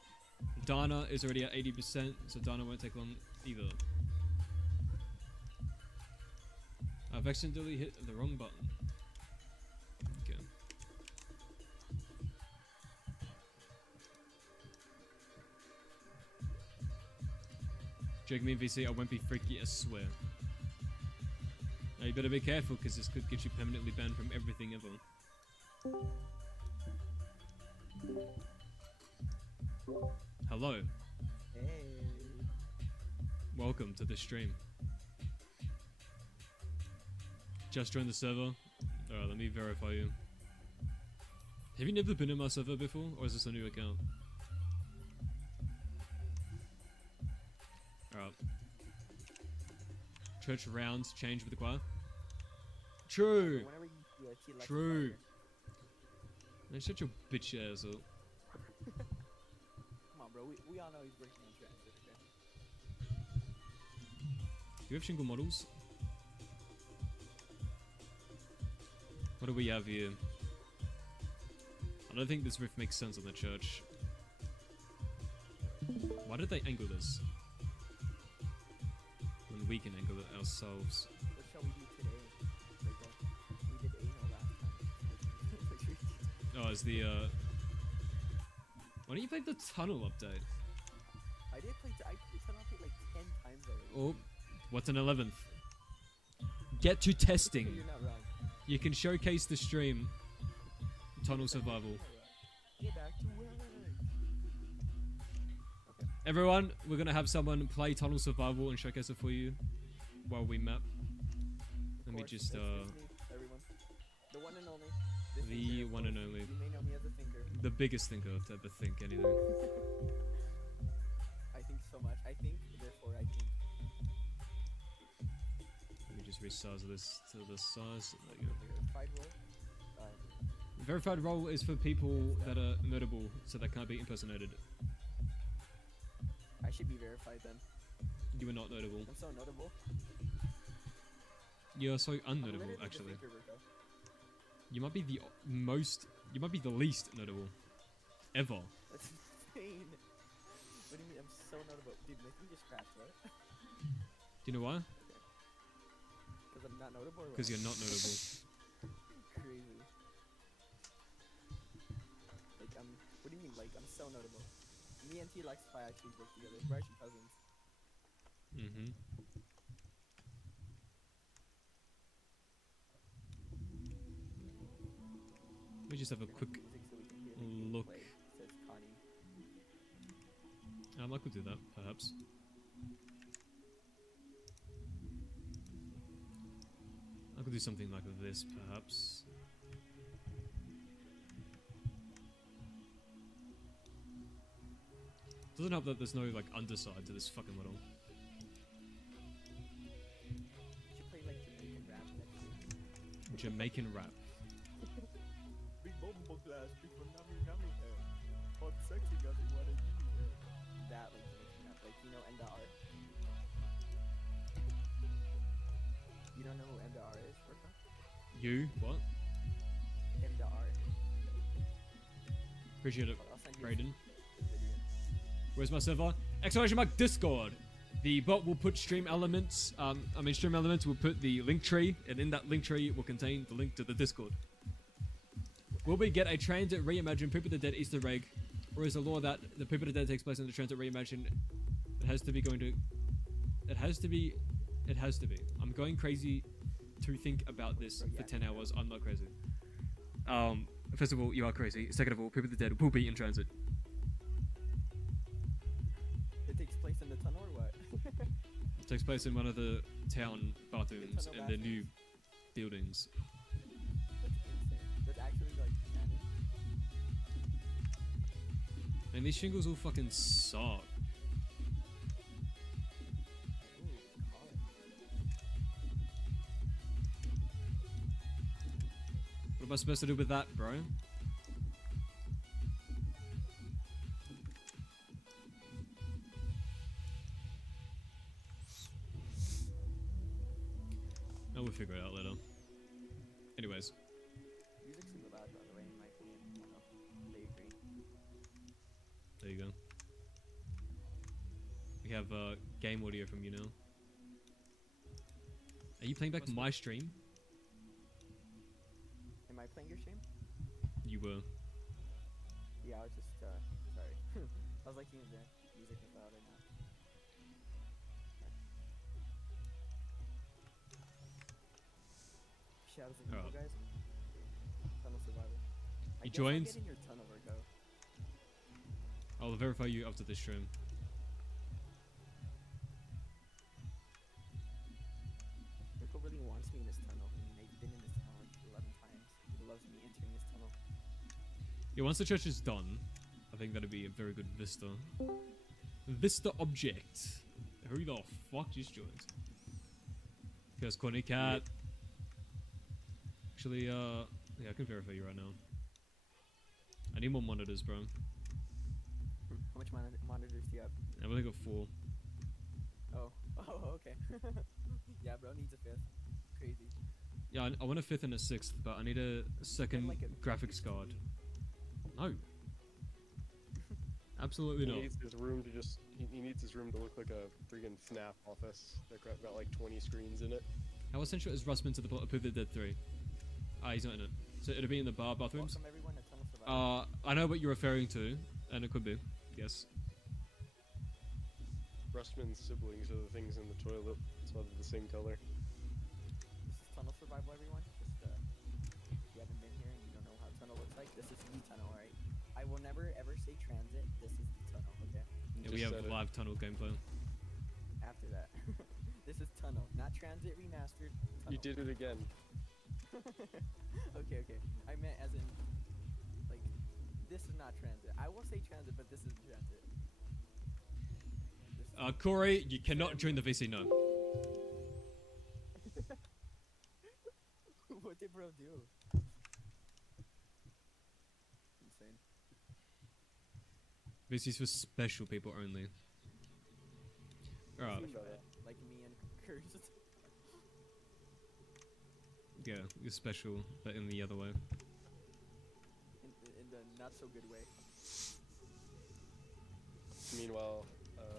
Dana is already at 80%, so Dana won't take long either. I've accidentally hit the wrong button. Okay. Joke me VC, I won't be freaky, I swear. Now you better be careful, because this could get you permanently banned from everything ever. Hello. Hey. Welcome to the stream. Just joined the server. Alright, let me verify you. Have you never been in my server before, or is this a new account? Alright. Church rounds change with the choir. True. True. Man, shut your bitch ass up. Come on, bro. We all know he's breaking the trends. Do you have shingle models? What do we have here? I don't think this roof makes sense on the church. Why did they angle this? When we can angle it ourselves. What shall we do today? We did anal last time. Oh, it's the why don't you play the tunnel update? I played tunnel update like 10 times already. Oh, what's an 11th? Get to testing. You're not wrong. You can showcase the stream. Tunnel survival. Get back to work. Okay. Everyone, we're gonna have someone play Tunnel Survival and showcase it for you while we map. Let me just everyone. The one and only. The one and only. You may know me as a thinker. The biggest thinker to ever think anything. I think so much. I think, therefore I think. resize this to the size. There you go. Verified role. Verified role is for people that are notable, so they can't be impersonated. I should be verified then. You are not notable. I'm so notable. You're so I'm unnotable, literally the actually. faker, Rico. You might be the most. You might be the least notable, ever. That's insane. What do you mean? I'm so notable, dude. Make me just scratch, right? Do you know why? Because I'm not notable. Because you're not notable. Crazy. Like what do you mean? Like I'm so notable. Me and T-Lexify actually work together. We're actually cousins. Mm-hmm. Let me just have a quick look. I could do that, perhaps. I could do something like this, perhaps. Doesn't help that there's no like underside to this fucking model. You should play like Jamaican rap next year. Jamaican rap. Big bumbo glass, big nummy nummy hair. Hot sexy got me what I need hair. That like Jamaican rap, like you know MDR. You don't know who MDR is, Rico? You? What? MDR. Appreciate it, I'll send you Brayden. the video. Where's my server? Exclamation mark Discord. The bot will put stream elements. Stream elements will put the link tree, and in that link tree will contain the link to the Discord. Will we get a Transit Reimagined People of the Dead Easter egg, or is the law that the People of the Dead takes place in the Transit Reimagined? It has to be going to. It has to be. It has to be. I'm going crazy to think about this for 10 hours. I'm not crazy. First of all, you are crazy. Second of all, People of the Dead will be in transit. It takes place in the tunnel or what? It takes place in one of the town bathrooms in the new buildings. That's insane. That's actually like canon. And these shingles all fucking suck. What am I supposed to do with that, bro? Oh, we'll figure it out later. Anyways. Music's super loud, by the way, in my opinion. I don't know if they agree. There you go. We have game audio from you now. Are you playing back my stream? Am I playing your stream? You were. Yeah, I was just, sorry. I was liking the music is loud right now. Shadows of Evil, guys. Tunnel Survivor. You joined? I'll get in your tunnel, Rico. I'll verify you after this stream. Rico really wants me in this tunnel. I mean, he's been in this tunnel like 11 times. He loves me entering this tunnel. Yeah, once the church is done, I think that'd be a very good vista. Vista object. Who the fuck just joined? Here's Corny Cat. Actually, yeah, I can verify you right now. I need more monitors, bro. How much monitors do you have? I've only got 4. Oh, okay. Yeah, bro needs a 5th. Crazy. Yeah, I want a 5th and a 6th, but I need a second like graphics card. No. Absolutely not. He needs his room to just. He needs his room to look like a freaking FNAF office. That got like 20 screens in it. How essential is Russman to the plot of People of the Dead 3? Ah, he's not in it. So it'll be in the bathrooms? Welcome everyone to Tunnel Survivor. I know what you're referring to, and it could be. Yes. Rustman's siblings are the things in the toilet. It's all the same color. This is Tunnel Survival, everyone. Just, if you haven't been here and you don't know how tunnel looks like, this is the tunnel, alright? I will never ever say transit. This is the tunnel, okay? Yeah, we have live tunnel gameplay. After that. This is tunnel, not transit remastered. Tunnel. You did it again. Okay. I meant as in, like, this is not transit. I will say transit, but this isn't transit. Corey, you cannot join the VC, no. What did bro do? Insane. This is for special people only. Alright. Like me and Curse. Yeah, you're special, but in the other way. In the not so good way. Meanwhile,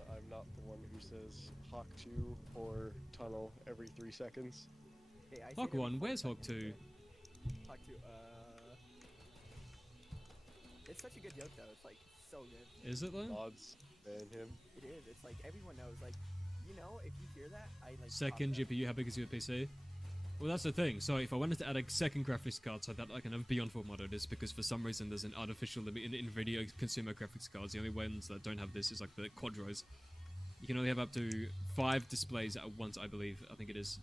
I'm not the one who says Hawk 2 or Tunnel every 3 seconds. Hey, I Hawk 1, where's Hawk 2? Hawk 2, it's such a good joke though, it's like, so good. Is it though? Odds ban him. It is, it's like, everyone knows, like, you know, if you hear that, I like... Second GPU, how big is your PC? Well, that's the thing. So if I wanted to add a second graphics card so that I can have Beyond Full Modded, is because for some reason there's an artificial limit in NVIDIA consumer graphics cards. The only ones that don't have this is like the Quadros. You can only have up to 5 displays at once, I believe. I think it is.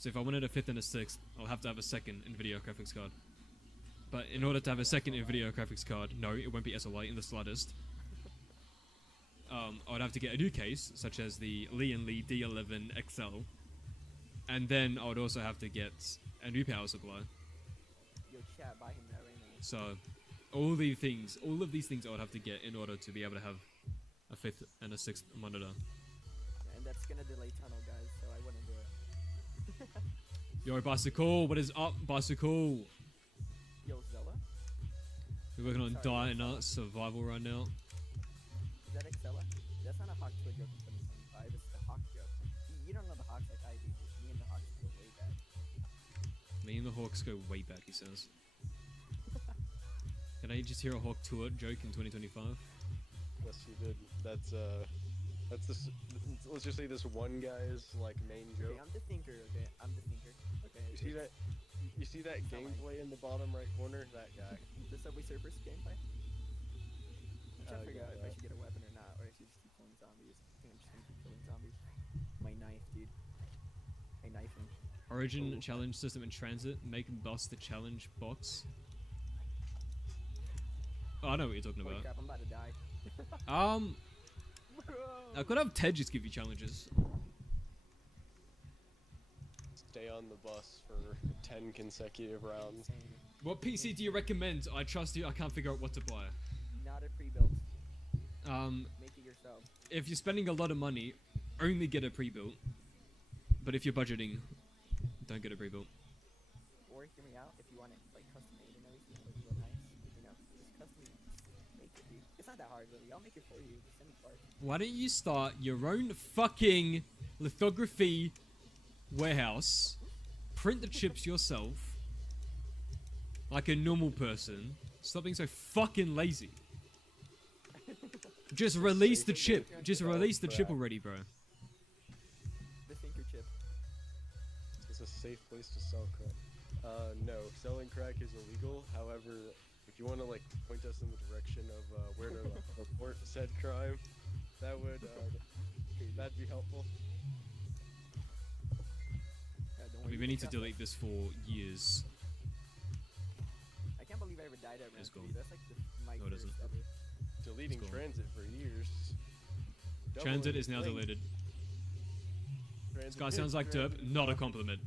So if I wanted a 5th and a 6th, I'll have to have a second NVIDIA graphics card. But in order to have a second NVIDIA graphics card, no, it won't be SLI in the slightest. I would have to get a new case, such as the Lee & Lee D11 XL. And then I would also have to get a new power supply. Yo, chat, buy him that right now. So, all of these things I would have to get in order to be able to have a 5th and a 6th monitor. And that's gonna delay Tunnel, guys, so I wouldn't do it. Yo, Bicycle, what is up, Bicycle? Yo, Zella? We're working on Diner Survival right now. Is that Excella? That's not a Hawk 2 joke in 2025, it's the Hawk joke. You don't know the Hawks like I do. Me and the Hawks go way back. Me and the Hawks go way back, he says. Can I just hear a Hawk Tour joke in 2025? Yes, you did. That's this. Let's just say this one guy's like main joke. Okay, I'm the thinker. Okay, I'm the thinker. Okay. You see that? You see that gameplay in the bottom right corner? That guy. The Subway Surfers gameplay. I'm trying to figure out if I yeah. should get a weapon or not, or if I should just keep killing zombies. I think I'm just gonna keep killing zombies. My knife, dude. I knife him. Origin challenge system in transit. Make bust the challenge box. Oh, I know what you're talking Holy about. crap, I'm about to die. I could have Ted just give you challenges. Stay on the bus for 10 consecutive rounds. What PC do you recommend? I trust you. I can't figure out what to buy. Not a pre-built. Make it yourself. If you're spending a lot of money, only get a pre-built. But if you're budgeting, don't get a pre-built. Or hear me out, if you want it like custom made and everything, like real nice, you know, just custom make it, dude. It's not that hard, really. I'll make it for you. Just send me parts. Why don't you start your own fucking lithography warehouse, print the chips yourself, like a normal person. Stop being so fucking lazy. Just release the chip. Just release the chip already, bro. The thinker chip. It's a safe place to sell crack. No, selling crack is illegal. However, if you want to like point us in the direction of where to report said crime, that would that'd be helpful. I mean, we need to delete this for years. I can't believe I ever died at round It's 3. gone. That's like my No, it first isn't. ever. Deleting It's gone. transit for years. Transit is now Doubling deleted. This Transit guy did sounds like derp, transit. not a compliment.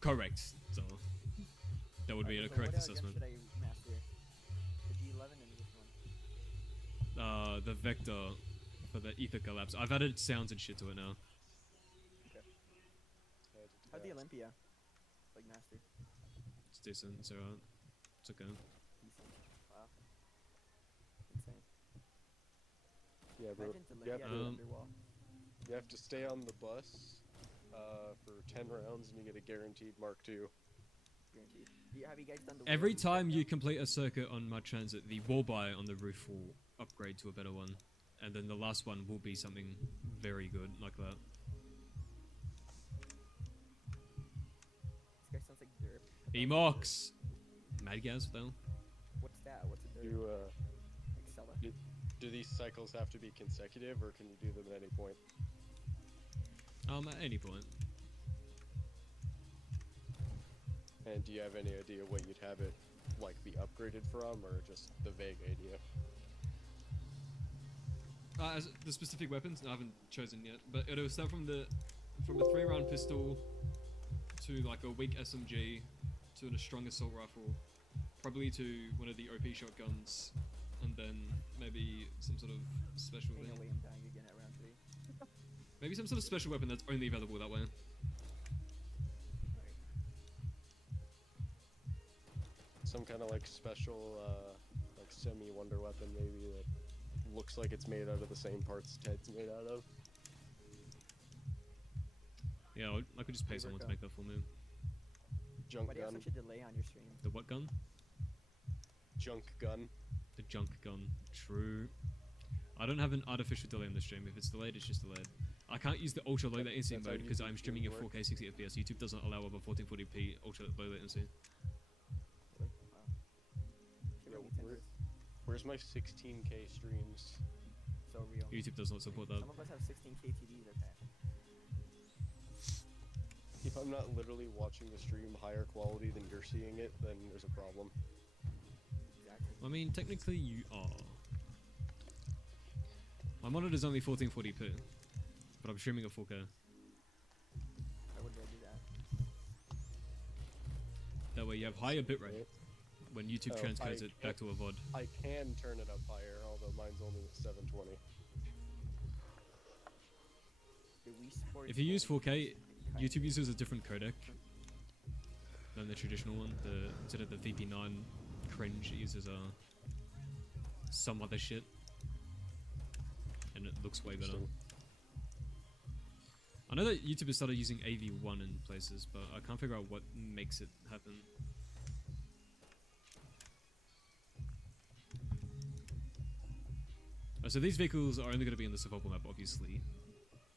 Correct. So that would be a So correct what gun assessment. should I master? The G11 and this one. The vector for the ether collapse. I've added sounds and shit to it now. Okay. How'd the Olympia? Like master? It's decent. It's alright. It's okay. Decent. Wow. Insane. Yeah, bro. Imagine You have, Olympia to, underwall. you have to stay on the bus for 10 rounds, and you get a guaranteed Mark II. Guaranteed. Have you guys done the Every wheel time reset you yet? complete a circuit on my transit, the wall buy on the roof will upgrade to a better one. And then the last one will be something very good like that. This guy sounds like derp. Emox! Mad gas though. What's that? What's a derp? You, Excella. do these cycles have to be consecutive, or can you do them at any point? At any point. And do you have any idea what you'd have it like be upgraded from, or just the vague idea? As the specific weapons, I haven't chosen yet, but it'll start from a 3-round pistol to to like a weak SMG, to a strong assault rifle, probably to one of the OP shotguns, and then maybe some sort of special Ain't thing. no way I'm dying again at round 3. Maybe some sort of special weapon that's only available that way. Some kind of like special, like semi-wonder weapon maybe that looks like it's made out of the same parts Ted's made out of. Yeah, I could just pay someone to make that for me. Junk Why do you have gun. such a delay on your stream? The what gun? Junk gun. The junk gun. True. I don't have an artificial delay on the stream. If it's delayed, it's just delayed. I can't use the ultra low latency That's how mode because YouTube I'm streaming at works. 4K 60 FPS. YouTube doesn't allow over 1440p ultra low latency. Yo, where's my 16K streams? So real. YouTube does not support that. Some of us have 16K TVs, okay? If I'm not literally watching the stream higher quality than you're seeing it, then there's a problem. Exactly. I mean, technically you are. My monitor's only 1440p, but I'm streaming at 4K. Why would I do that? That way you have higher bitrate when YouTube Oh, transcodes it back to a VOD. I can turn it up higher, although mine's only at 720. The Wii Sports If you use only 4K, YouTube uses a different codec than the traditional one. Instead of the VP9 cringe, it uses some other shit, and it looks way better. I know that YouTube has started using AV1 in places, but I can't figure out what makes it happen. So these vehicles are only going to be in the survival map, obviously.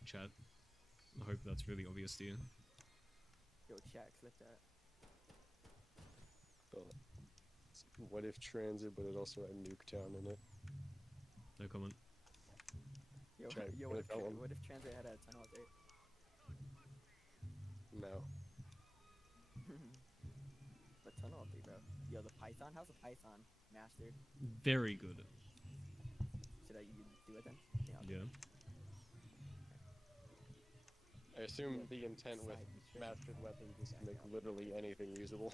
Chat. I hope that's really obvious to you. Yo, chat, clip that. What if transit, but it also had Nuketown in it? No comment. Yo, Chat, yo what what, if that one? what if Transit had a tunnel update? No. The tunnel update, bro. Yo, the Python? How's the Python mastered? Very good. Should I do it then? Yeah. I assume the intent with mastered weapons is to make literally anything usable.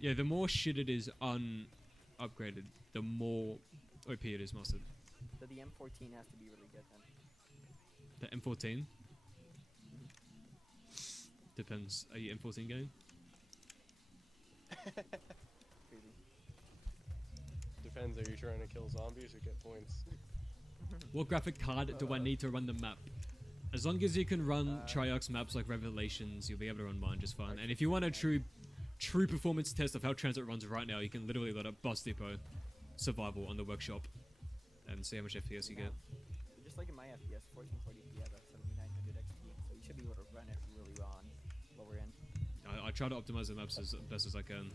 Yeah, the more shit it is upgraded, the more OP it is mastered. So the M14 has to be really good then. The M14? Depends. Are you M14 game? Crazy. Depends, are you trying to kill zombies or get points? What graphic card do I need to run the map? As long as you can run Triarch's maps like Revelations, you'll be able to run mine just fine. And if you want a true performance test of how Transit runs right now, you can literally load up Bus Depot Survival on the workshop and see how much FPS you get. Just like in my FPS, 1440p at 7900 XT, so you should be able to run it really well on what we're in. I try to optimize the maps as best as I can.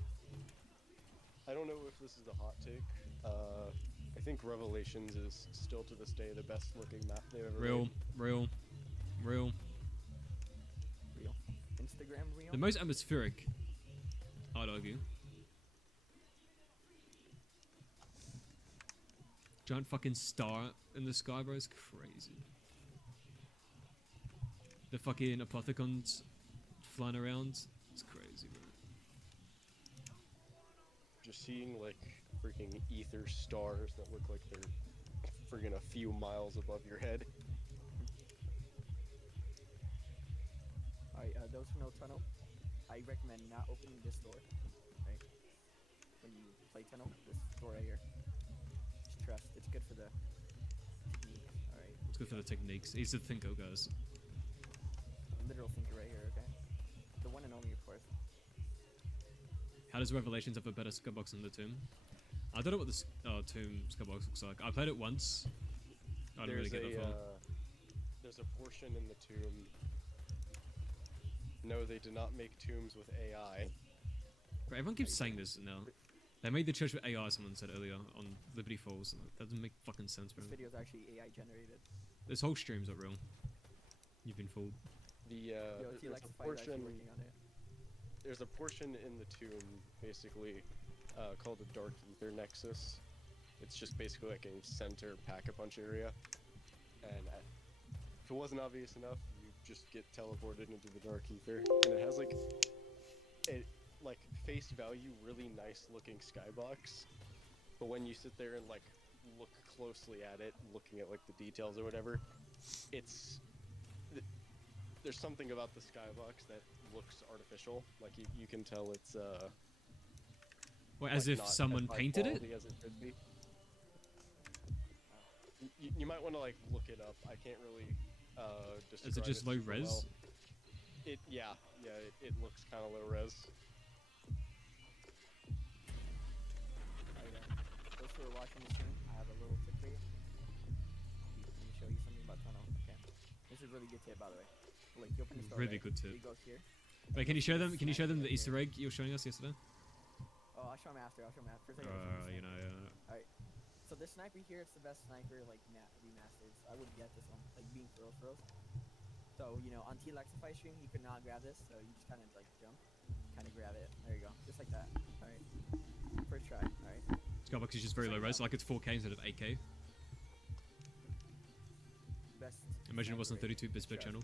I don't know if this is a hot take. I think Revelations is still to this day the best looking map they've ever made. Real. Instagram real? The most atmospheric, I'd argue. Giant fucking star in the sky, bro, is crazy. The fucking Apothecons flying around, it's crazy, bro. Just seeing like freaking ether stars that look like they're friggin' a few miles above your head. Alright, those who know tunnel, I recommend not opening this door, right? When you play tunnel, this door right here. Just trust, it's good for the technique, alright? It's good for the techniques. He's the thinker, guys. Literal thinker right here, okay? The one and only, of course. How does Revelations have a better skybox than the Tomb? I don't know what the Tomb skybox looks like. I played it once. I didn't really get that far. There's a portion in the tomb. No, they did not make tombs with AI. Bro, everyone keeps saying this now. They made the church with AI, someone said earlier, on Liberty Falls. That doesn't make fucking sense, bro. This video is actually AI generated. This whole stream's not real. You've been fooled. There's a portion. There's a portion in the tomb, basically, called a Dark Ether Nexus. It's just basically like a center pack-a-punch area. And if it wasn't obvious enough, you just get teleported into the Dark Ether, and it has like a face value really nice looking skybox, but when you sit there and like look closely at it, looking at like the details or whatever, there's something about the skybox that looks artificial. Like you can tell it's Well, as like if not someone as high painted it? quality as it could be. You might want to like look it up. I can't really describe Is it just low super res? well. It looks kind of low res. Those who are watching the stream, I have a little tip for you. Let me show you something about tunnel. Okay. This is a really good tip, by the way. Like, you open the store, Really right? good tip. It goes here. Wait, can you show them? Can you show them the Easter egg you were showing us yesterday? Oh, I'll show them after. First, I gotta show this You sniper. know. Alright. So this sniper here, it's the best sniper, like, remastered. So I would get this one, like, being for reals. So, you know, on T-Lexify stream, you could not grab this, so you just kind of, like, jump, kind of grab it. There you go. Just like that. Alright. First try. Alright. Skybox is just very low res, like it's 4K instead of 8K. Best. Imagine it wasn't 32 bits per channel.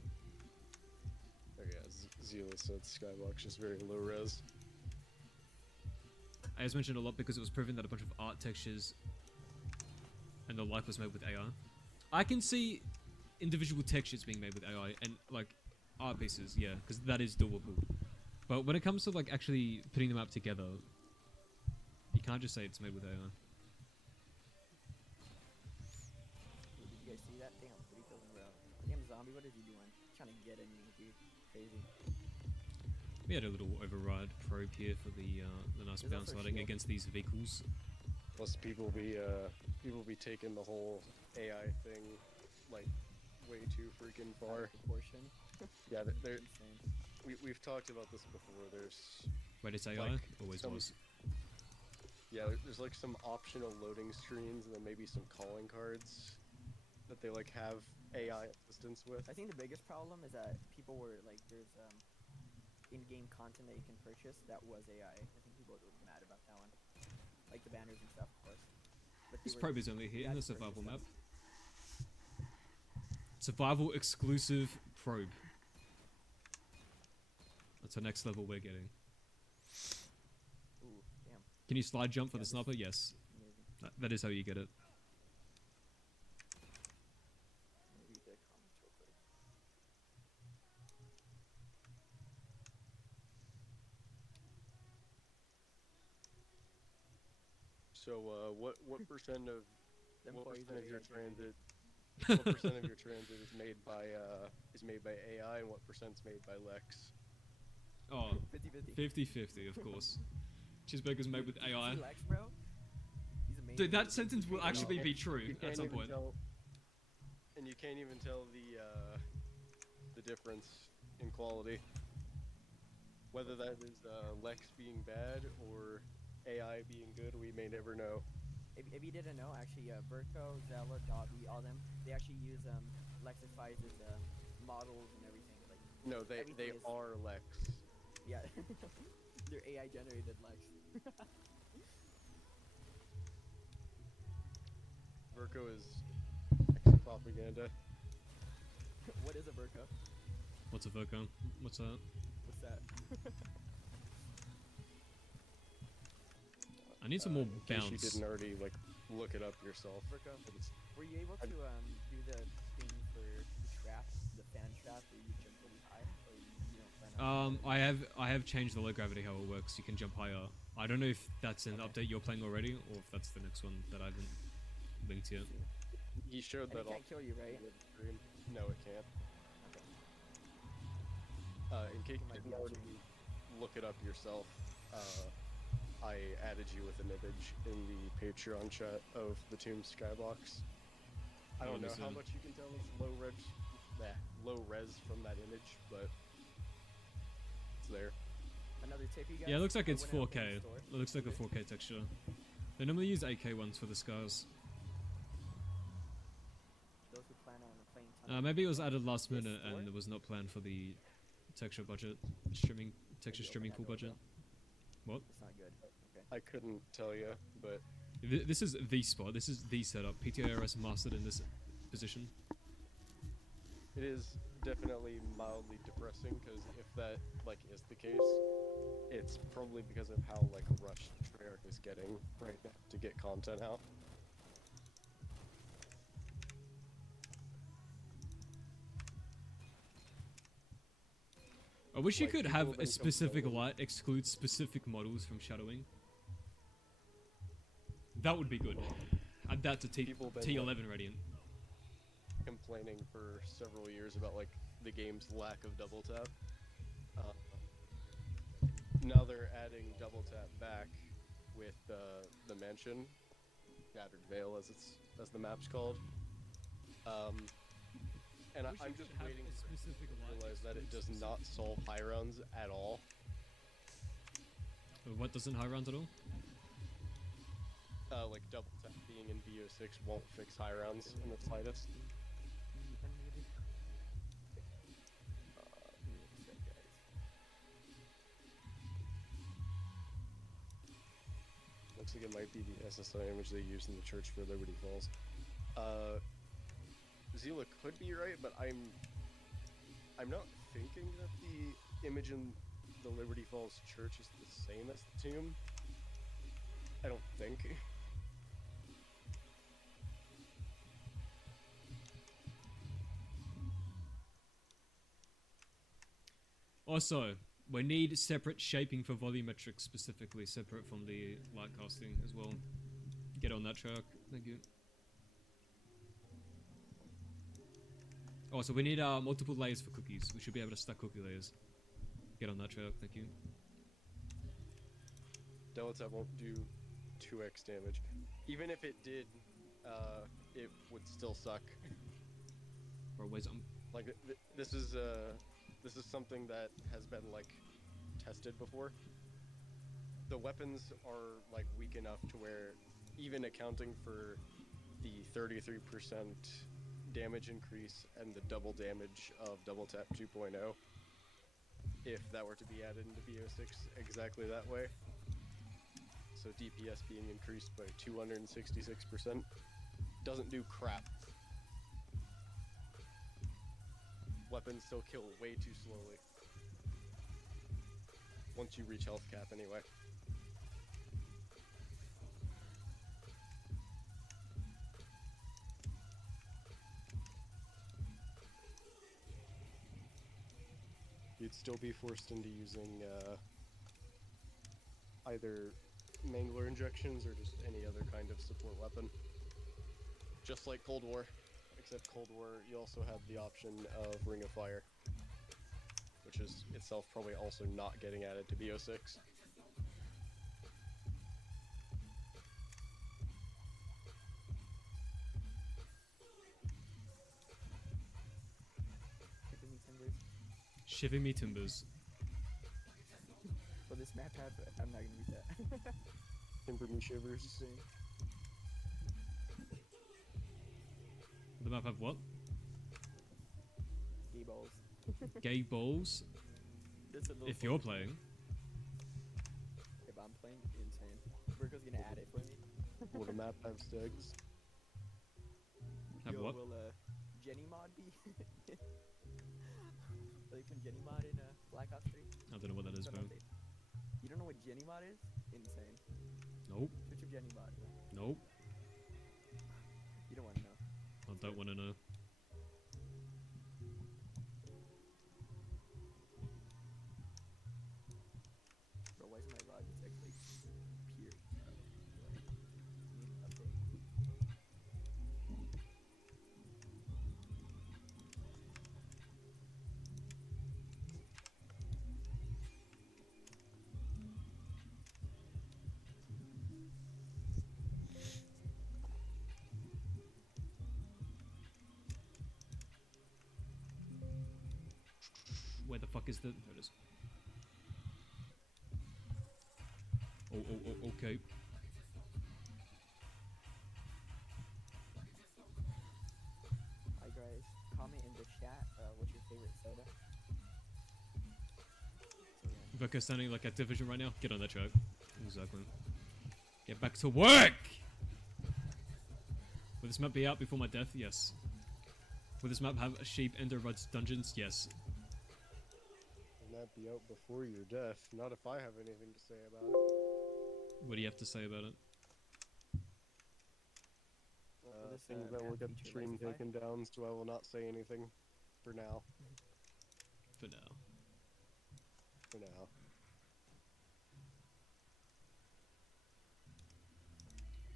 Oh yeah, Zealous said Skybox is very low res. I was mentioned a lot because it was proven that a bunch of art textures and the life was made with AI. I can see individual textures being made with AI and like art pieces, yeah, because that is doable. But when it comes to like actually putting them up together, you can't just say it's made with AI. Did you guys see that? Damn, 3 kills in a row. Damn zombie, what is he doing? Trying to get in me, dude. Crazy. We had a little override probe here for the nice There's bounce also lighting shield. against these vehicles. Plus people be taking the whole AI thing like way too freaking far. Proportion. Yeah, we've talked about this before. There's Wait, it's AI? like, Always some- was. Yeah, there's like some optional loading screens and then maybe some calling cards that they like have AI assistance with. I think the biggest problem is that people were like, there's in-game content that you can purchase that was AI. I think people were mad about that one, like the banners and stuff, of course. But they This were- probe is only you here had in the to purchase survival them. map. Survival exclusive probe. That's the next level we're getting. Ooh, damn. Can you slide jump for the this sniper? is Yes. amazing. That is how you get it. Let me read the comments real quick. So what percent of Them what boys percent are of your AI transit what percent of your transit is made by AI and what percent's made by Lex? Oh, 50-50. 50-50, of course. Cheeseburgers made with AI. See Lex, bro? He's amazing. Dude, that sentence will actually be And true you at can't some even point. And you can't even tell the difference in quality. Whether that is Lex being bad or AI being good, we may never know. If you didn't know, actually, Verco, Zella, Dobby, all them, they actually use Lexifies as models and everything. Like No, they everything is- are Lex. Yeah, they're AI generated Lex. Verco is Lex propaganda. What is a Verco? What's a Virgo? What's that? What's that? I need some more In case bounce. you didn't already like look it up yourself. Verco. Were you able to do the thing for the trap, the fan trap, where you jump really high, or you don't plan on? I have changed the low gravity how it works. You can jump higher. I don't know if that's an update you're playing already, or if that's the next one that I haven't linked yet. He showed And that it can't kill you, right? No, it can't. In case you didn't already look it up yourself, I added you with an image in the Patreon chat of the Tomb Skybox. I don't know how much you can tell it's low res from that image, but it's there. Another tip, you guys. Yeah, it looks like it's I went out in 4K. the store. It looks like a 4K texture. They normally use 8K ones for the scars. Those who plan on playing tunnel. Maybe it was added last minute PS4? and it was not planned for the texture budget, texture streaming pool budget. What? It's not good. Okay. I couldn't tell you, but This is the spot. This is the setup. PTRS mastered in this position. it is definitely mildly depressing, because if that like is the case, it's probably because of how like rushed Treyarch is getting right now to get content out. I wish you Like, could people have have a been specific complaining- light exclude specific models from shadowing. That would be good. Add that to People been, T11 Radiant. complaining for several years about like the game's lack of double tap. Now they're adding double tap back with the mansion, Shattered Veil as the map's called. And I'm just waiting to realize that it does not solve high runs at all. What doesn't high rounds at all? Like double tap being in BO6 won't fix high rounds in the slightest. Looks like it might be the SSI image they used in the church for Liberty Falls. Zila could be right, but I'm not thinking that the image in the Liberty Falls church is the same as the tomb. I don't think. Also, we need separate shaping for volumetrics specifically, separate from the light casting as well. Get on that track, thank you. Also, we need multiple layers for cookies. We should be able to stack cookie layers. Get on that track, thank you. Delta won't do 2x damage. Even if it did, it would still suck. Bro, where's like this is something that has been like tested before. The weapons are like weak enough to where even accounting for the 33% damage increase and the double damage of double tap 2.0, if that were to be added into BO6 exactly that way, so DPS being increased by 266%, doesn't do crap. Weapons still kill way too slowly. Once you reach health cap anyway. You'd still be forced into using either Mangler injections or just any other kind of support weapon. Just like Cold War, except Cold War you also have the option of Ring of Fire, which is itself probably also not getting added to BO6. Shiving me timbers. For this map, I'm not gonna use that. Timber me shivers. The map have what? Gay balls. Gay balls? If you're playing. If I'm playing, insane. Virgo's gonna add it for me. Will the map have stegs? Have what? Will Jenny mod be? Like from Jenny mod in Black Ops 3? I don't know what that is, bro. You don't know what Jenny mod is? Insane. Nope. Search of Jenny mod. Nope. You don't want to know. I don't want to know. Bro, why is my Logitech like pure? Where the fuck is the... There it is. Oh, okay. Hi guys, comment in the chat what's your favorite soda? Vika standing like at Division right now. Get on that track. Exactly. Get back to work! Will this map be out before my death? Yes. Will this map have sheep ender ruds dungeons? Yes. And that be out before your death. Not if I have anything to say about it. What do you have to say about it? Things that will get the stream taken down, so I will not say anything for now. For now. For now.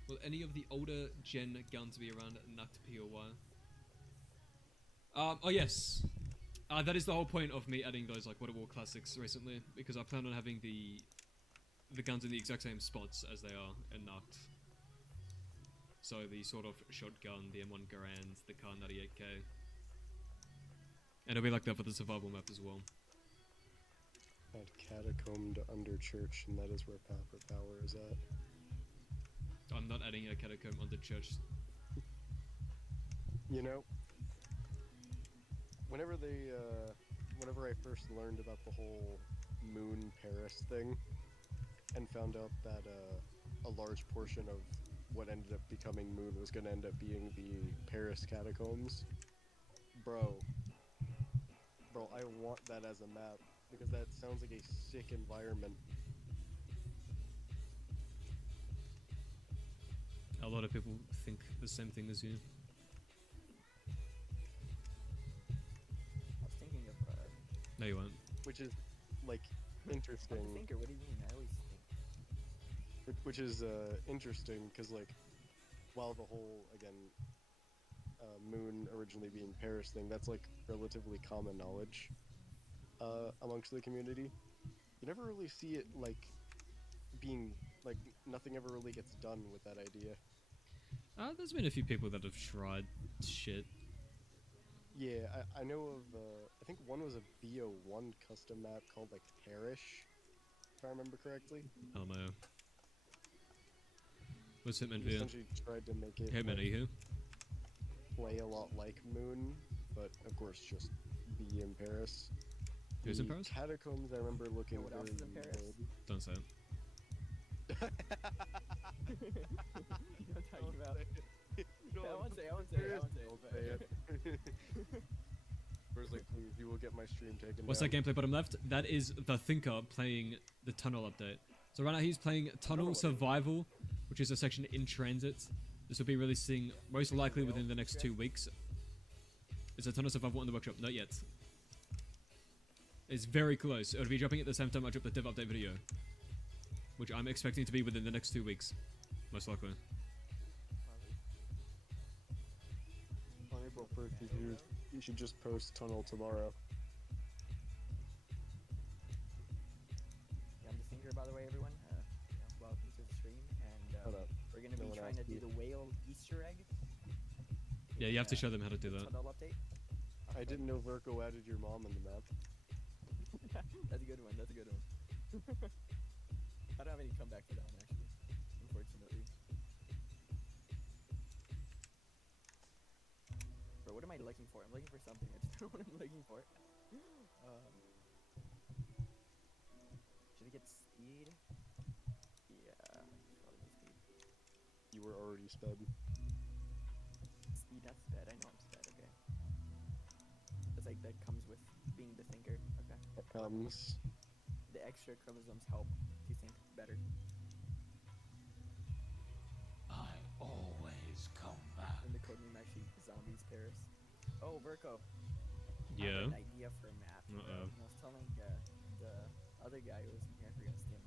Will any of the older gen guns be around Nuct POY? Oh yes. That is the whole point of me adding those like World of War classics recently, because I plan on having the guns in the exact same spots as they are in Nuct. So the sort of shotgun, the M1 Garand, the Kar 98K. And it'll be like that for the survival map as well. At catacombed under church, and that is where Papa Power is at. I'm not adding a catacomb on the church. You know, whenever I first learned about the whole Moon Paris thing, and found out that a large portion of what ended up becoming Moon was going to end up being the Paris catacombs, bro, I want that as a map, because that sounds like a sick environment. A lot of people think the same thing as you. I was thinking of. No, you won't. Which is, like, interesting. I'm a thinker. What do you mean? I always think. Which is interesting, because, like, while the whole, again, Moon originally being Paris thing, that's, like, relatively common knowledge amongst the community. You never really see it, like, being, like, nothing ever really gets done with that idea. There's been a few people that have tried shit. Yeah, I know of, I think one was a BO1 custom map called, like, Parish, if I remember correctly. Oh no. What's Hitman He via? essentially tried to make it Hitman, like, are you here? play a lot like Moon, but of course just be in Paris. Who's The in Paris? Catacombs, I remember looking what else is in Paris? Don't say it. You know what I'm talking about? I won't say it. Whereas, like, please, you will get my stream taken What's down. that gameplay bottom left? That is the Thinker playing the Tunnel update. So right now he's playing Tunnel Survival, which is a section in transit. This will be releasing most likely within the next 2 weeks. Is a Tunnel Survival in the workshop? Not yet. It's very close. It'll be dropping at the same time I drop the dev update video, which I'm expecting to be within the next 2 weeks, most likely. On April 1st, you should just post Tunnel tomorrow. Yeah, I'm the thinker, by the way, everyone. Welcome to the stream, and we're gonna be trying to do the whale Easter egg. Yeah, you have to show them how to do that. Tunnel update. I didn't know Virgo added your mom in the map. That's a good one. That's a good one. I don't have any comeback for that one, actually. Unfortunately. Bro, what am I looking for? I'm looking for something. I just don't know what I'm looking for. Should I get speed? Yeah, probably get speed. You were already sped. Speed, not sped. I know I'm sped, okay. That's like, that comes with being the thinker, okay. That comes. The extra chromosomes help to think better. I always come back. And the codename actually Zombies Paris. Oh, Virko. Yeah. I have an idea for a map. Uh-oh. I was telling the other guy who was in here, I forgot his name.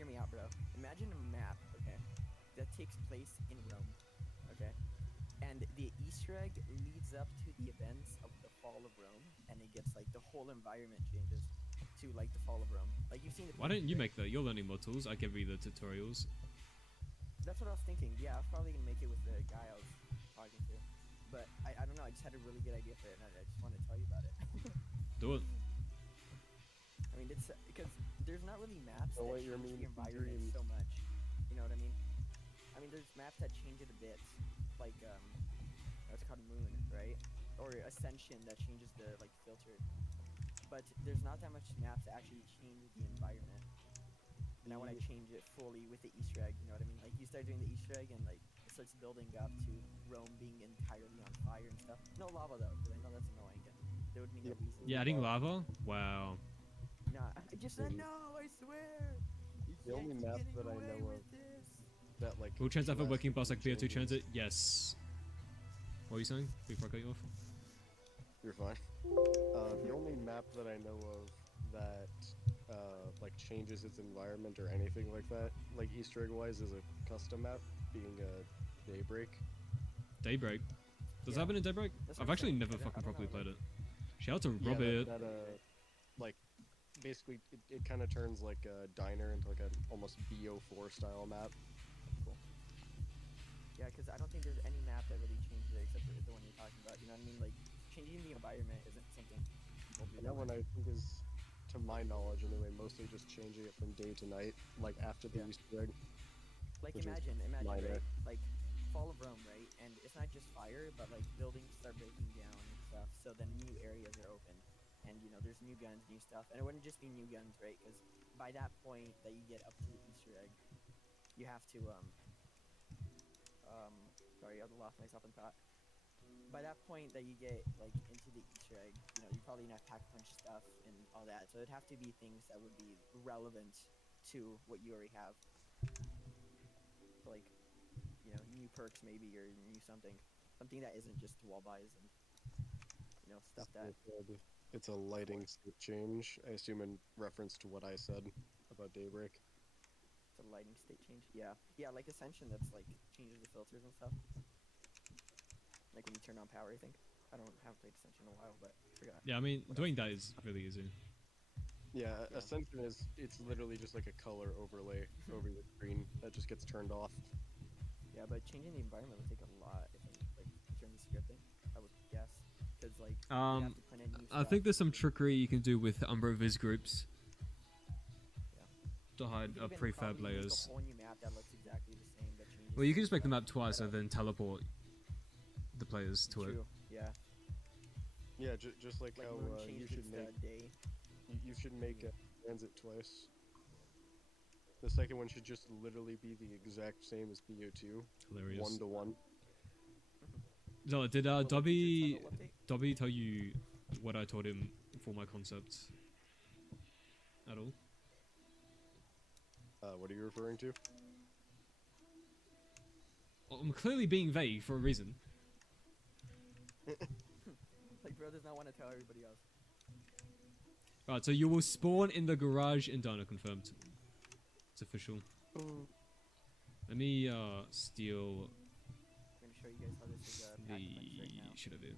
Hear me out, bro. Imagine a map, okay, that takes place in Rome, okay? And the Easter egg leads up to the events of the fall of Rome, and it gets, like, the whole environment changes to, like, the fall of Rome. Like, you've seen the... Why don't you make that? You're learning more tools. I give you the tutorials. That's what I was thinking. Yeah, I was probably gonna make it with the guy I was talking to. But I don't know, I just had a really good idea for it, and I just wanted to tell you about it. Do it. I mean, it's because there's not really maps Don't that let your change the mean environment dreams. so much. You know what I mean? I mean, there's maps that change it a bit, like it's called Moon, right? Or Ascension that changes the like filter. But there's not that much maps that actually change the environment. And I want to change it fully with the Easter egg. You know what I mean? Like you start doing the Easter egg, and like starts building up to Rome being entirely on fire and stuff. No lava though, because I know that's annoying. There would be no reason. Yeah, adding lava? Wow. Nah, I just said no, I swear! You The only can't keep map getting that I away know with of this. that like Will transit have a working boss like BO2 changes- transit? Yes. What were you saying? Before I cut you off? You're fine. The only map that I know of that like changes its environment or anything like that, like Easter egg wise, is a custom map, being Daybreak. Daybreak. Does that happen in Daybreak? I've actually never fucking properly played it. Shout out to Robert. That like basically it kind of turns like a diner into like an almost BO4 style map. Cool. Yeah, because I don't think there's any map that really changes it except for the one you're talking about. You know what I mean? Like changing the environment isn't something people do. And that one I think is, to my knowledge anyway, mostly just changing it from day to night, like after the Easter egg. Like which is imagine, minor. right? Like Fall of Rome, right? And it's not just fire, but like buildings start breaking down and stuff. So then new areas are opened, and you know there's new guns, new stuff, and it wouldn't just be new guns, right? Because by that point that you get up to the Easter egg, you have to sorry, I lost myself in thought. By that point that you get like into the Easter egg, you know, you probably have pack punch stuff and all that. So it'd have to be things that would be relevant to what you already have. So like, you know, new perks maybe or new something that isn't just wall buys and you know stuff that. It's a lighting state change, I assume in reference to what I said about Daybreak. It's a lighting state change. Yeah, yeah, like Ascension. That's like changes the filters and stuff. Like when you turn on power, I think. I haven't played Ascension in a while, but I forgot. Yeah, I mean, doing that is really easy. Yeah, Ascension it's literally just like a color overlay over your screen that just gets turned off. Yeah, but changing the environment would take a lot, I think, like in terms of scripting, I would guess, because like you have to put in new I stuff. think there's some trickery you can do with Umbro Viz groups. To hide You could even prefab probably make layers. a whole new map that looks exactly the same, that changes Well, you can just make the stuff. map twice and then teleport the players to it. True. Yeah. Yeah, just like how Moon you changed should its, make day. you should make transit twice. The second one should just literally be the exact same as BO2. Hilarious. 1-to-1. So did Dobby tell you what I told him for my concept at all? What are you referring to? Well, I'm clearly being vague for a reason. Like, bro does not want to tell everybody else. Alright, so you will spawn in the garage in Dino, confirmed. It's official. Let me steal I'm gonna show you guys how this is pack punch right now. Should I do?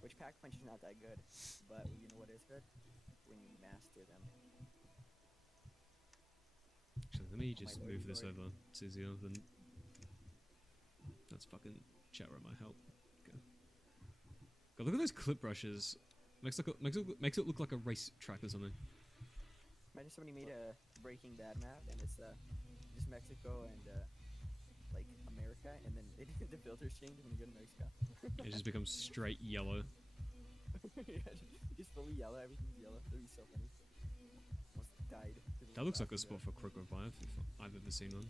Which pack punch is not that good, but you know what is good? When you master them. Actually, let me Oh my just lordy move this lord. over. It's easier than. That's fucking chat room. I help. Okay. God, look at those clip brushes. Makes it look like a race track or something. Imagine somebody made a Breaking Bad map and it's just Mexico and like America, and then the filters change when you go to Mexico. It just becomes straight yellow. Yeah, just fully yellow. Everything's yellow. That'd be so funny. Almost died. That looks like a spot for quick revive if I've ever seen one.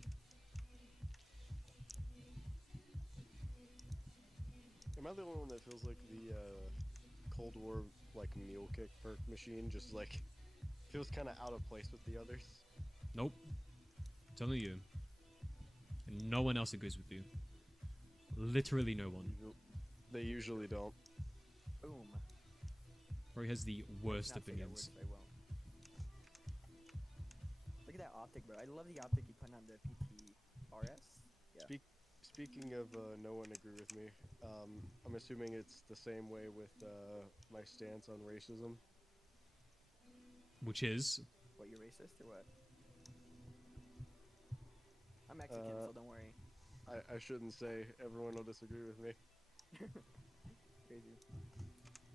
Am I the only one that feels like the Cold War like mule kick perk machine just like feels kind of out of place with the others? Nope. It's only you. And no one else agrees with you. Literally no one. They usually don't. Boom. Probably has the worst Not say that opinions. word very well. Look at that optic, bro. I love the optic you put on the PTRS. Yeah. Speaking of no one agree with me, I'm assuming it's the same way with my stance on racism. Which is? What, you're racist or what? I'm Mexican, so don't worry. I shouldn't say. Everyone will disagree with me. Crazy.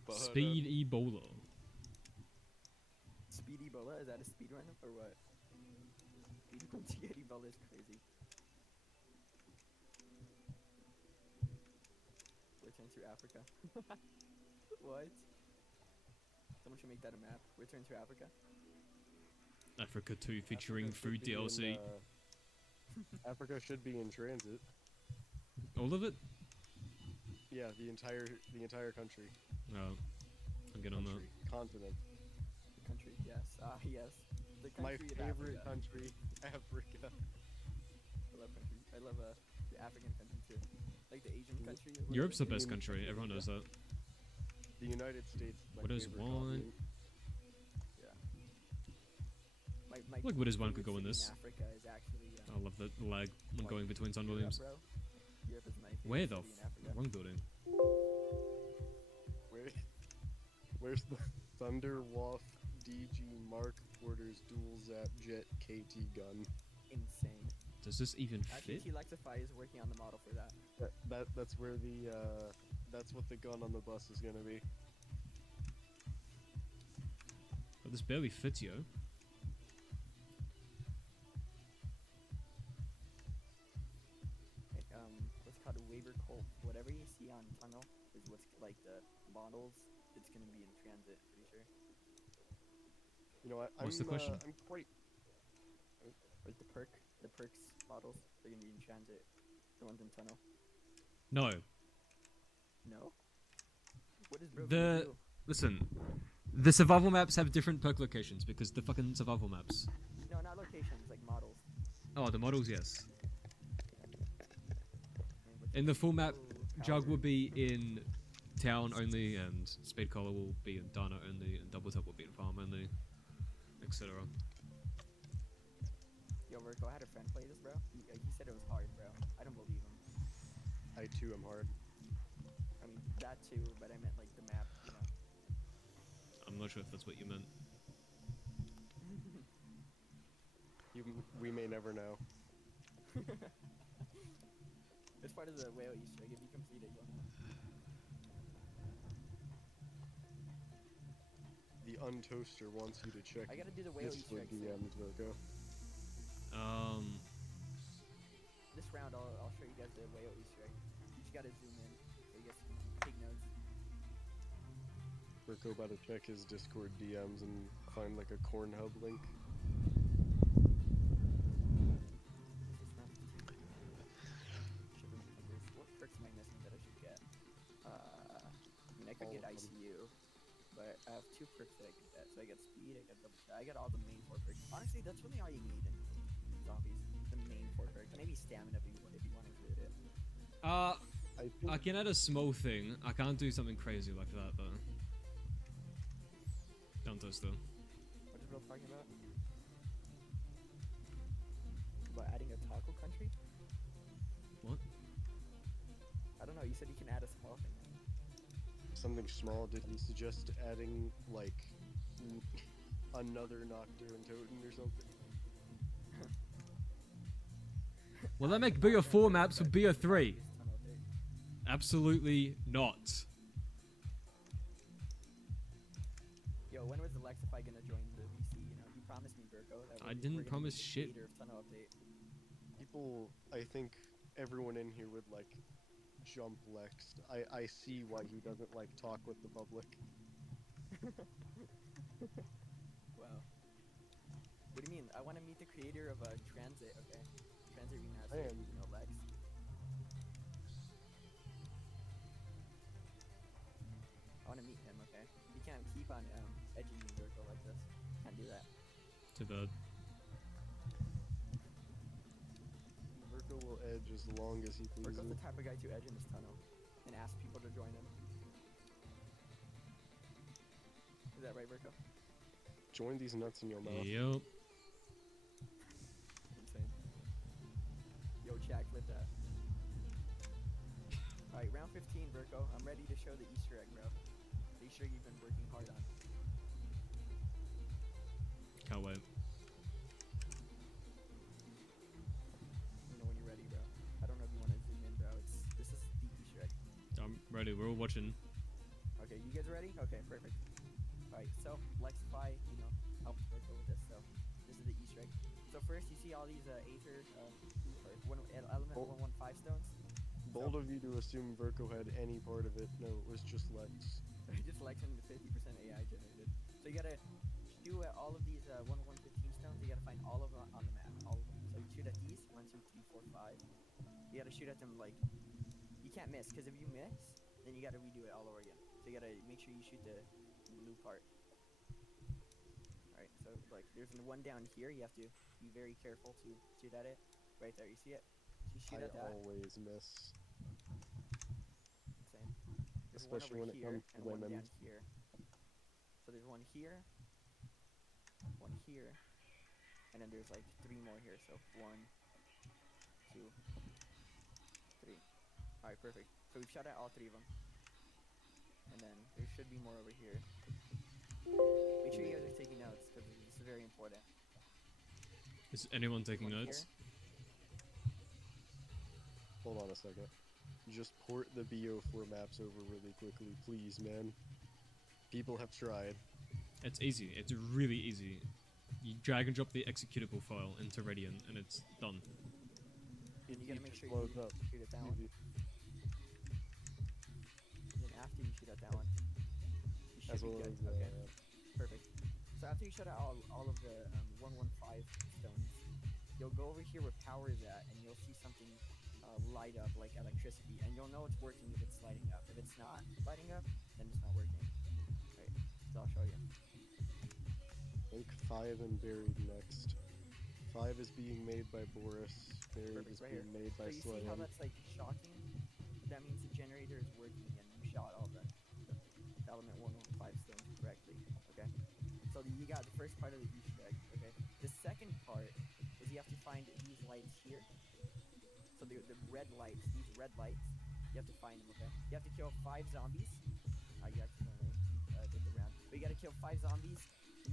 But, Speed Ebola. Speed Ebola? Is that a speed run or what? Speed Ebola is crazy. Return through Africa. What? Someone should make that a map. Return to Africa. Africa 2 featuring Africa should food be in, DLC. Africa should be in transit. All of it? Yeah, the entire country. Oh, I'll get on that. Continent. The country, yes. Yes. The My country of favorite Africa. country, Africa. I love country. I love the African country too. Like the Asian country. or Europe's the whatever. best country. Everyone knows that. The United States is my What is favorite one? continent. Yeah. My Like, what is one could favorite go in city this? Africa is actually. I love the lag when going between sun Europe, volumes. bro. Europe is my favorite Where the city in Africa. wrong building? Where's the Thunderwolf DG Mark Porter's dual zap jet KT gun? Insane. Does this even fit? Lexify is working on the model for that. That's where the that's what the gun on the bus is gonna be. But this barely fits, yo. Like, what's called a waiver colt. Whatever you see on tunnel is what's like the models. It's gonna be in transit. Pretty sure. You know what? What's the question? I'm quite. Like the perks models. They're gonna be in transit. The ones in tunnel. No. No. What is bro? The listen, the survival maps have different perk locations because the fucking survival maps. No, not locations. Like models. Oh, the models, yes. In the full map, Jug will be in town only, and Speed Collar will be in Dana only, and Double Tap will be in farm only, etc. Yo, Virgo, I had a friend play this, bro. He said it was hard, bro. I don't believe him. I too am hard. I mean, that too, but I meant like the map, you know. I'm not sure if that's what you meant. We may never know. It's part of the whale Easter egg. If you complete it, you'll know. The Untoaster wants you to check. I gotta do the whale Easter egg soon. DMs, Virgo. This round, I'll show you guys the whale Easter egg. You just gotta zoom in so you guys can take notes. Virgo about to check his Discord DMs and find like a Cornhub link. What perks am I missing that I should get? I mean, I could get ICU, but I have 2 perks that I could get. So I get speed, I get all the main 4 perks. Honestly, that's really all you need in zombies. The main 4 perks. Maybe stamina if you want to include it. I can add a small thing. I can't do something crazy like that, though. Don't touch though. What is Bill talking about? About adding a taco country? What? I don't know. You said you can add a small thing. Something small. Did he suggest adding like another Nocturne Totem or something? Will that make BO4 maps for BO3? Absolutely not. Yo, when was Alexify gonna join the VC? You know, you promised me, Virgo. That I didn't promise shit. Tunnel update. People, I think everyone in here would like jump Lex. I see why he doesn't like talk with the public. Wow. What do you mean? I want to meet the creator of Transit. Okay. Transit remastered. Man. You know, Lex. I want to meet him. Okay. You can't keep on edging me, Virgo, like this. Can't do that. Too bad. Virgo will edge as long as he pleases. Virgo's the type of guy to edge in this tunnel and ask people to join him. Is that right, Virgo? Join these nuts in your mouth. Yup. Insane. Yo, chat, clip that. Alright, round 15, Virgo. I'm ready to show the Easter egg, bro. The Easter egg you've been working hard on. Can't wait. You know when you're ready, bro. I don't know if you want to zoom in, bro. This is the Easter egg. I'm ready. We're all watching. Okay, you guys ready? Okay, perfect. Alright, so Lexify, you know, helped Virgo with this, so this is the Easter egg. So first, you see all these Aether, element 115 stones? Bold of you to assume Virgo had any part of it. No, it was just Lex. Just Lex and the 50% AI generated. So you gotta do all of these 115 stones. You gotta find all of them on the map, all of them. So you shoot at these. 1, 2, 3, 4, 5. You gotta shoot at them like you can't miss, because if you miss, then you gotta redo it all over again. So you gotta make sure you shoot the blue part. Alright, so like there's one down here. You have to be very careful to shoot at it. Right there, you see it? You shoot at that. I always miss. Same. There's Especially one when over it here comes to and one women. down here. So there's one here, and then there's like 3 more here. So 1, 2, 3. All right, perfect. So we've shot at all 3 of them, and then there should be more over here. Make sure you guys are taking notes because this is very important. Is anyone taking notes? Hold on a second. Just port the BO4 maps over really quickly, please, man. People have tried. It's easy. It's really easy. You drag and drop the executable file into Radiant, and it's done. And you gotta make sure loads you up. shoot at that one. And then after you shoot at that one, you should As be well good. as, Okay, perfect. So after you shut out all of the 115 stones, you'll go over here where power is at, and you'll see something light up like electricity, and you'll know it's working if it's lighting up. If it's not lighting up, then it's not working. Right, so I'll show you. I think 5 and Buried next. 5 is being made by Boris. Buried is Right being here. made by So you see how Slayton. that's like shocking? That means the generator is working and you shot all the element 115 stones correctly. Okay? So you got the first part of the Easter egg. Okay? The second part is you have to find these lights here. So the red lights, these red lights, you have to find them, okay? You have to kill 5 zombies. You accidentally did the round. But you gotta kill 5 zombies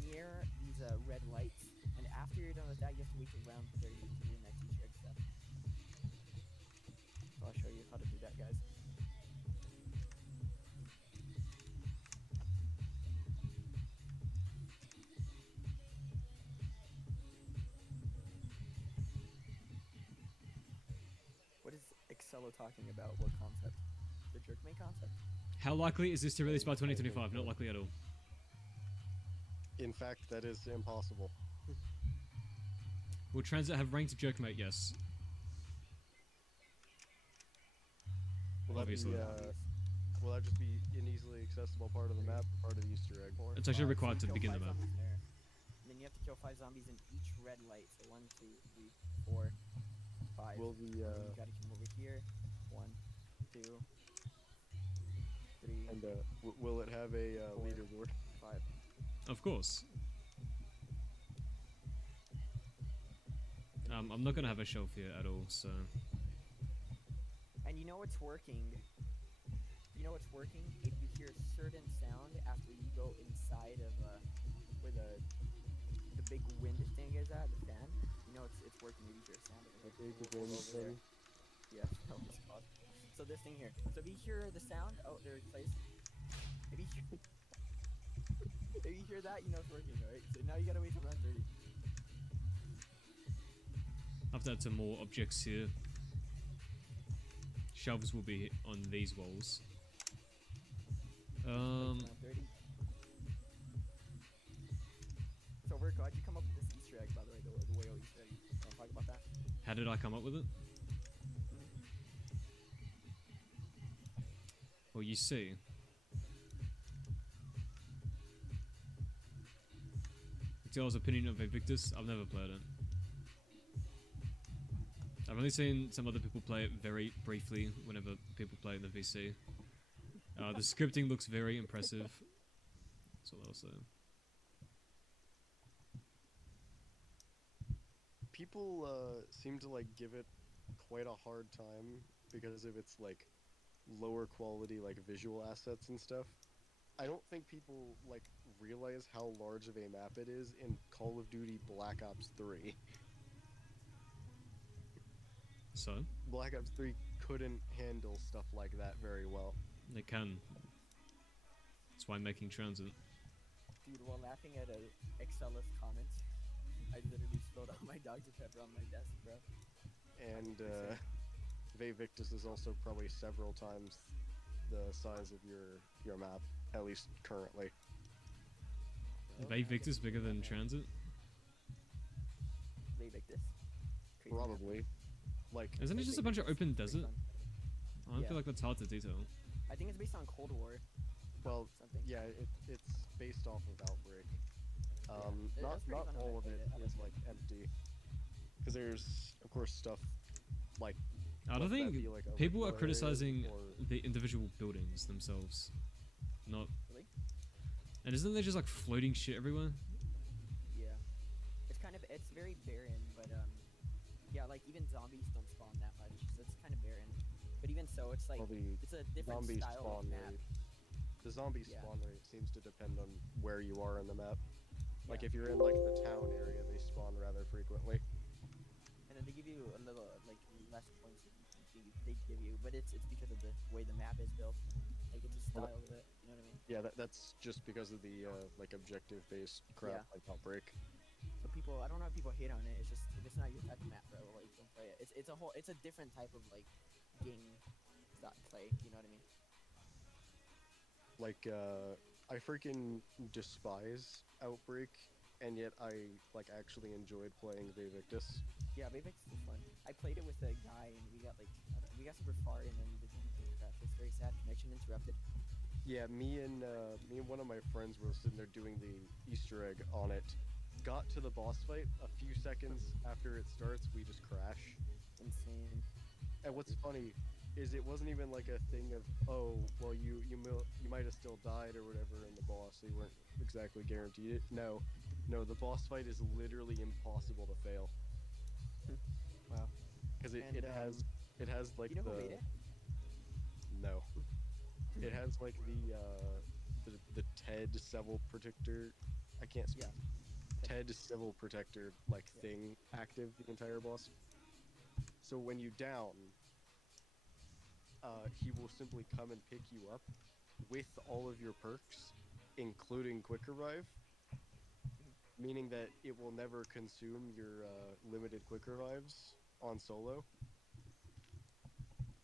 near these red lights. And after you're done with that, you have to wait till round 30 to do the next Easter egg step. So I'll show you how to do that, guys. What is Excello talking about? What concept? The Jerkmate concept? How likely is this to release by 2025? Not likely at all. In fact, that is impossible. Will Transit have ranked Jerkmate? Yes. Obviously. Will that just be an easily accessible part of the map, part of the Easter egg? It's actually required to begin the map. And then you have to kill 5 zombies in each red light. So 1, 2, 3, 4, 5. Will the You gotta come over here. 1, 2, 3. And will it have a 4, leaderboard? 5. Of course. I'm not gonna have a shelf here at all, so. And you know it's working. You know it's working if you hear a certain sound after you go inside of where the big wind thing is at, the fan. You know it's working if you hear a sound of it. Okay, the wind thing. Yeah, that was called. So this thing here. So if you hear the sound, oh, there it's placed. If you hear that, you know it's working, right? So now you gotta wait till round 30. I've had some more objects here. Shelves will be on these walls. Round 30. So we're glad you come up with this Easter egg, by the way, the whale Easter egg. Want to talk about that? How did I come up with it? Well, you see. Excel's opinion of Invictus, I've never played it. I've only seen some other people play it very briefly whenever people play it in the VC. The scripting looks very impressive. That's all I'll say. People seem to like give it quite a hard time because of its like lower quality like visual assets and stuff. I don't think people like realize how large of a map it is in Call of Duty Black Ops 3. So? Black Ops 3 couldn't handle stuff like that very well. They can. That's why I'm making transit. Dude, while laughing at Excel's comments, I literally spilled all my Dr. Pepper on my desk, bro. And Victus is also probably several times the size of your map, at least currently. Victus bigger than transit? Victus. Probably. Like, Isn't it just a bunch of open desert? I don't Yeah. feel like that's hard to detail. I think it's based on Cold War. well, Something. yeah, it's based off of Outbreak. Not that's pretty fun when I all of played it it. I is liked like empty, because there's of course stuff like. I don't whether that think be, like, people are original areas criticizing or- the individual buildings themselves. Not. Really? And isn't there just like floating shit everywhere? Yeah. It's very barren, but yeah, like even zombies don't spawn that much, so it's kind of barren. But even so, it's like Well, the it's a different zombie style of spawn map. rate. The zombie Yeah. spawn rate seems to depend on where you are in the map. Like if you're in like the town area, they spawn rather frequently. And then they give you a little like less points if you think they give you, but it's because of the way the map is built. Like it's a style of it, you know what I mean? Yeah, that's just because of the like objective-based crap Yeah. like Outbreak. But people, I don't know if people hate on it. It's just if it's not your type of map, bro, like don't play it. It's a different type of like game play. You know what I mean? Like I freaking despise Outbreak, and yet I like actually enjoyed playing Vivictus. Yeah, Bayvex is fun. I played it with a guy and we got super far and then the game crashed. It's very sad. Connection interrupted. Yeah, me and one of my friends were sitting there doing the Easter egg on it. Got to the boss fight a few seconds after it starts, we just crash. Insane. And what's funny is it wasn't even like a thing of, oh, well you might have still died or whatever in the boss, so you weren't exactly guaranteed it. No, the boss fight is literally impossible to fail. Wow. Because it has like you know who made it? No. It has like the TED Civil Protector. I can't speak. TED Civil Protector like thing active the entire boss. So when you down, he will simply come and pick you up with all of your perks, including Quick Revive, meaning that it will never consume your limited Quick Revives on solo,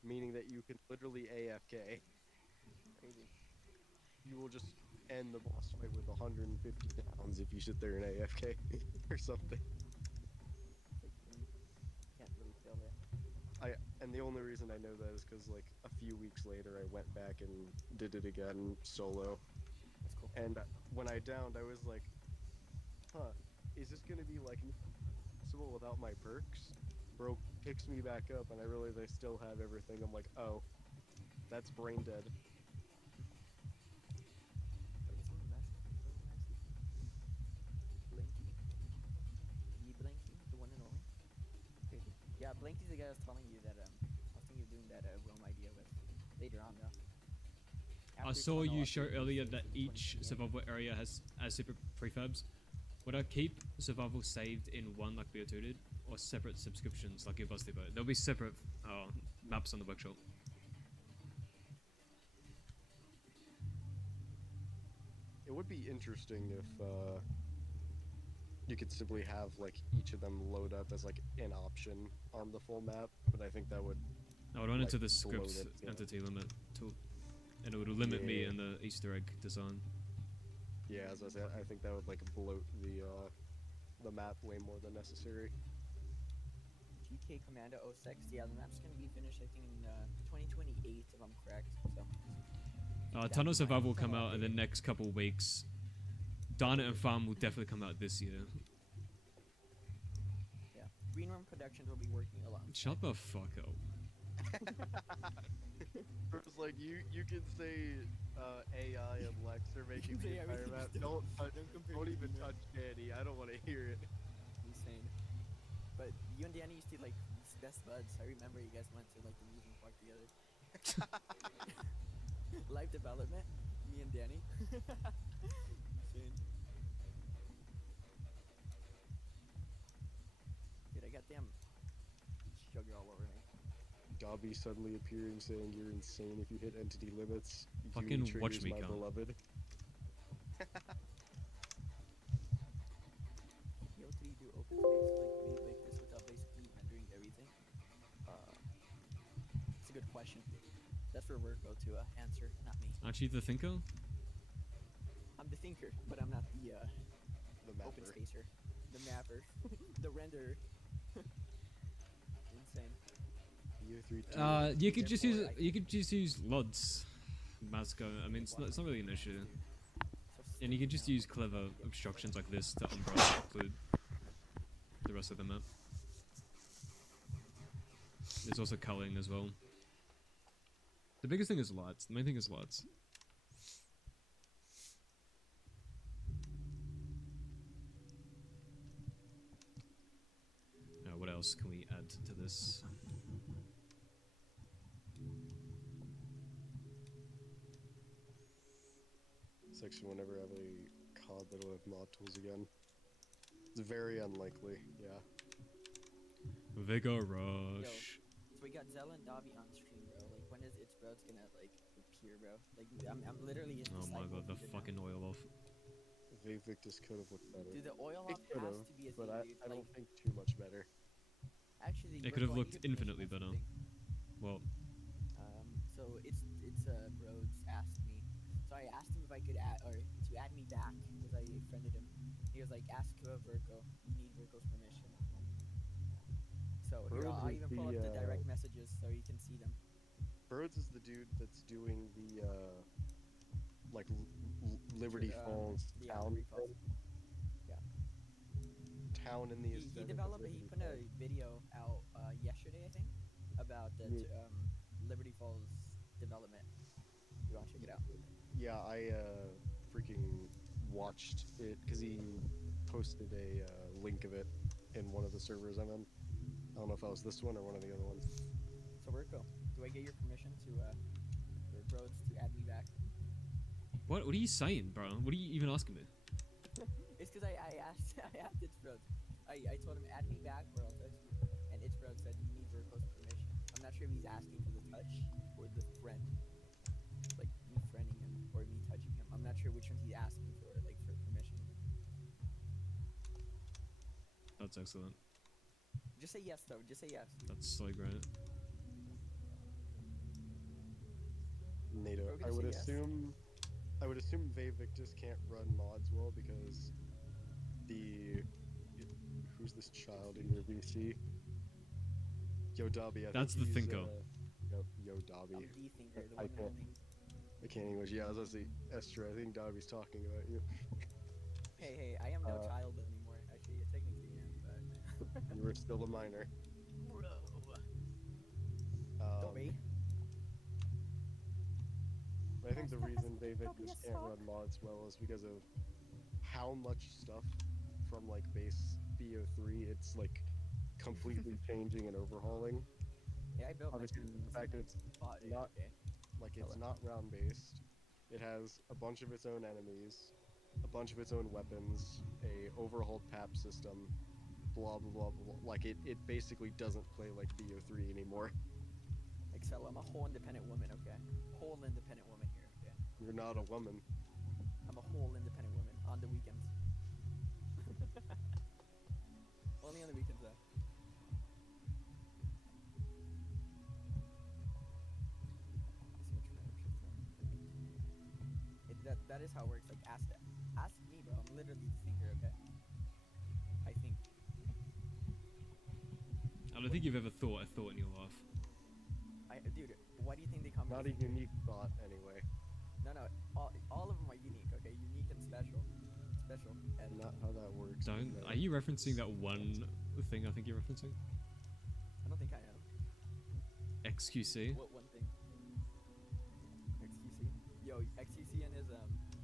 meaning that you can literally AFK. Crazy. You will just end the boss fight with 150 downs if you sit there and AFK or something. Can't really fail there. And the only reason I know that is because like a few weeks later I went back and did it again solo. That's cool. And when I downed, I was like, huh, is this gonna be like possible without my perks? Bro picks me back up and I realize I still have everything. I'm like, oh, that's brain dead. Blanky, the one and only. Yeah, Blanky's the guy I was telling you that I was thinking of doing that Rome idea with later on though. I saw you show earlier that each survival area has separate prefabs. Would I keep survival saved in one like BO2 did, or separate subscriptions like your Bus Depot? There'll be separate maps on the workshop. It would be interesting if you could simply have like each of them load up as like an option on the full map, but I think that would. I would run into the bloat script it, yeah. entity limit tool, and it would limit me Yeah. in the Easter egg design. Yeah, as I said, I think that would like bloat the map way more than necessary. GK Commando 06, yeah, the map's gonna be finished I think in 2028 if I'm correct. So. Tunnel Survival will come out in the next couple weeks. Darn It and Farm will definitely come out this year. Yeah, Green Room Productions will be working a lot. Shut the fuck up. It's like you can say AI and Lex are making the entire map. Don't even touch Danny. I don't want to hear it. Insane. But you and Danny used to like best buds. I remember you guys went to like the amusement park together. Live development, me and Danny. Insane. Dude, I got damn sugar all over me. Dobby suddenly appearing saying you're insane if you hit entity limits. Fucking You watch triggers me, my cunt. beloved. BO3 do open space like this without basically rendering everything? It's a good question. That's for Virgo to answer, not me. Aren't you the thinker? I'm the thinker, but I'm not the mapper. open spacer, the mapper, the renderer. BO3 you could just use LODs, Masco. I mean, it's not really an issue. And you could just use clever obstructions like this to umbrella include the rest of the map. There's also culling as well. The biggest thing is lights. The main thing is lights. Now, what else can we add to this? section will never have a COD that'll have mod tools again. It's very unlikely, yeah. Vigor Yo, Rush. so we got Zella and Dobby on stream, bro. Like, when is It's Bro's gonna, like, appear, bro? Like, I'm literally his Oh my disciple god, the even fucking now. oil off. Victus could have looked better. Dude, the oil It off could has have, to be a but thing, dude. I Like, don't think too much better. actually, It could have Virgo, I looked need your infinitely permission better. on something. Well, So it's Broads asked me. So I asked him if I could add, or to add me back, because I friended him. He was like, ask Virgo. You need Virgo's permission. So here, I'll even pull up the direct messages so you can see them. Birds is the dude that's doing the, like, Liberty Falls town thing. Yeah. Town in the He put a video out yesterday, I think, about the Liberty Falls development. You want to check it out? Yeah, I freaking watched it because he posted a link of it in one of the servers I'm in. I don't know if that was this one or one of the other ones. So Virgo, do I get your permission to for Broads to add me back? what are you saying, bro? What are you even asking me? It's because I asked It's Broads. I told him add me back or I'll touch you, and It's Broads said you need Virgo's permission. I'm not sure if he's asking for the touch or the friend, like me friending him or me touching him. I'm not sure which one he's asking for, like for permission. That's excellent. Just say yes, though. Just say yes. That's so great. NATO. I would assume Victus can't run mods well because who's this child in your VC? Yo Dobby. That's the thinker. Yo Dobby. I'm the thinker, the I one and can't. only. I can't English. Yeah, I was gonna say Esther. I think Dobby's talking about you. Hey, I am no child anymore. Actually, I technically am, but You were still a minor. bro. Dobby. I think the reason Victus can't run mods well is because of how much stuff from like base BO3 it's like completely changing and overhauling. Yeah, I built Obviously, the fact that it's not like it's not round based. It has a bunch of its own enemies, a bunch of its own weapons, a overhauled PAP system, blah blah blah blah. Like it basically doesn't play like BO3 anymore. Excel, I'm a whole independent woman, okay? Whole independent woman here, okay? You're not a woman. I'm a whole independent woman on the weekends. Only on the weekends, though. That is how it works. Like, ask me, bro. I'm literally the thinker, okay? I think. I don't think you've ever thought a thought in your life. Dude, why do you think they come? Not a unique thought, anyway. No, all of them are unique, okay? Unique and special. And not how that works. Don't. Are you referencing that one thing I think you're referencing? I don't think I am. XQC? What one thing? XQC? Yo, XQC and his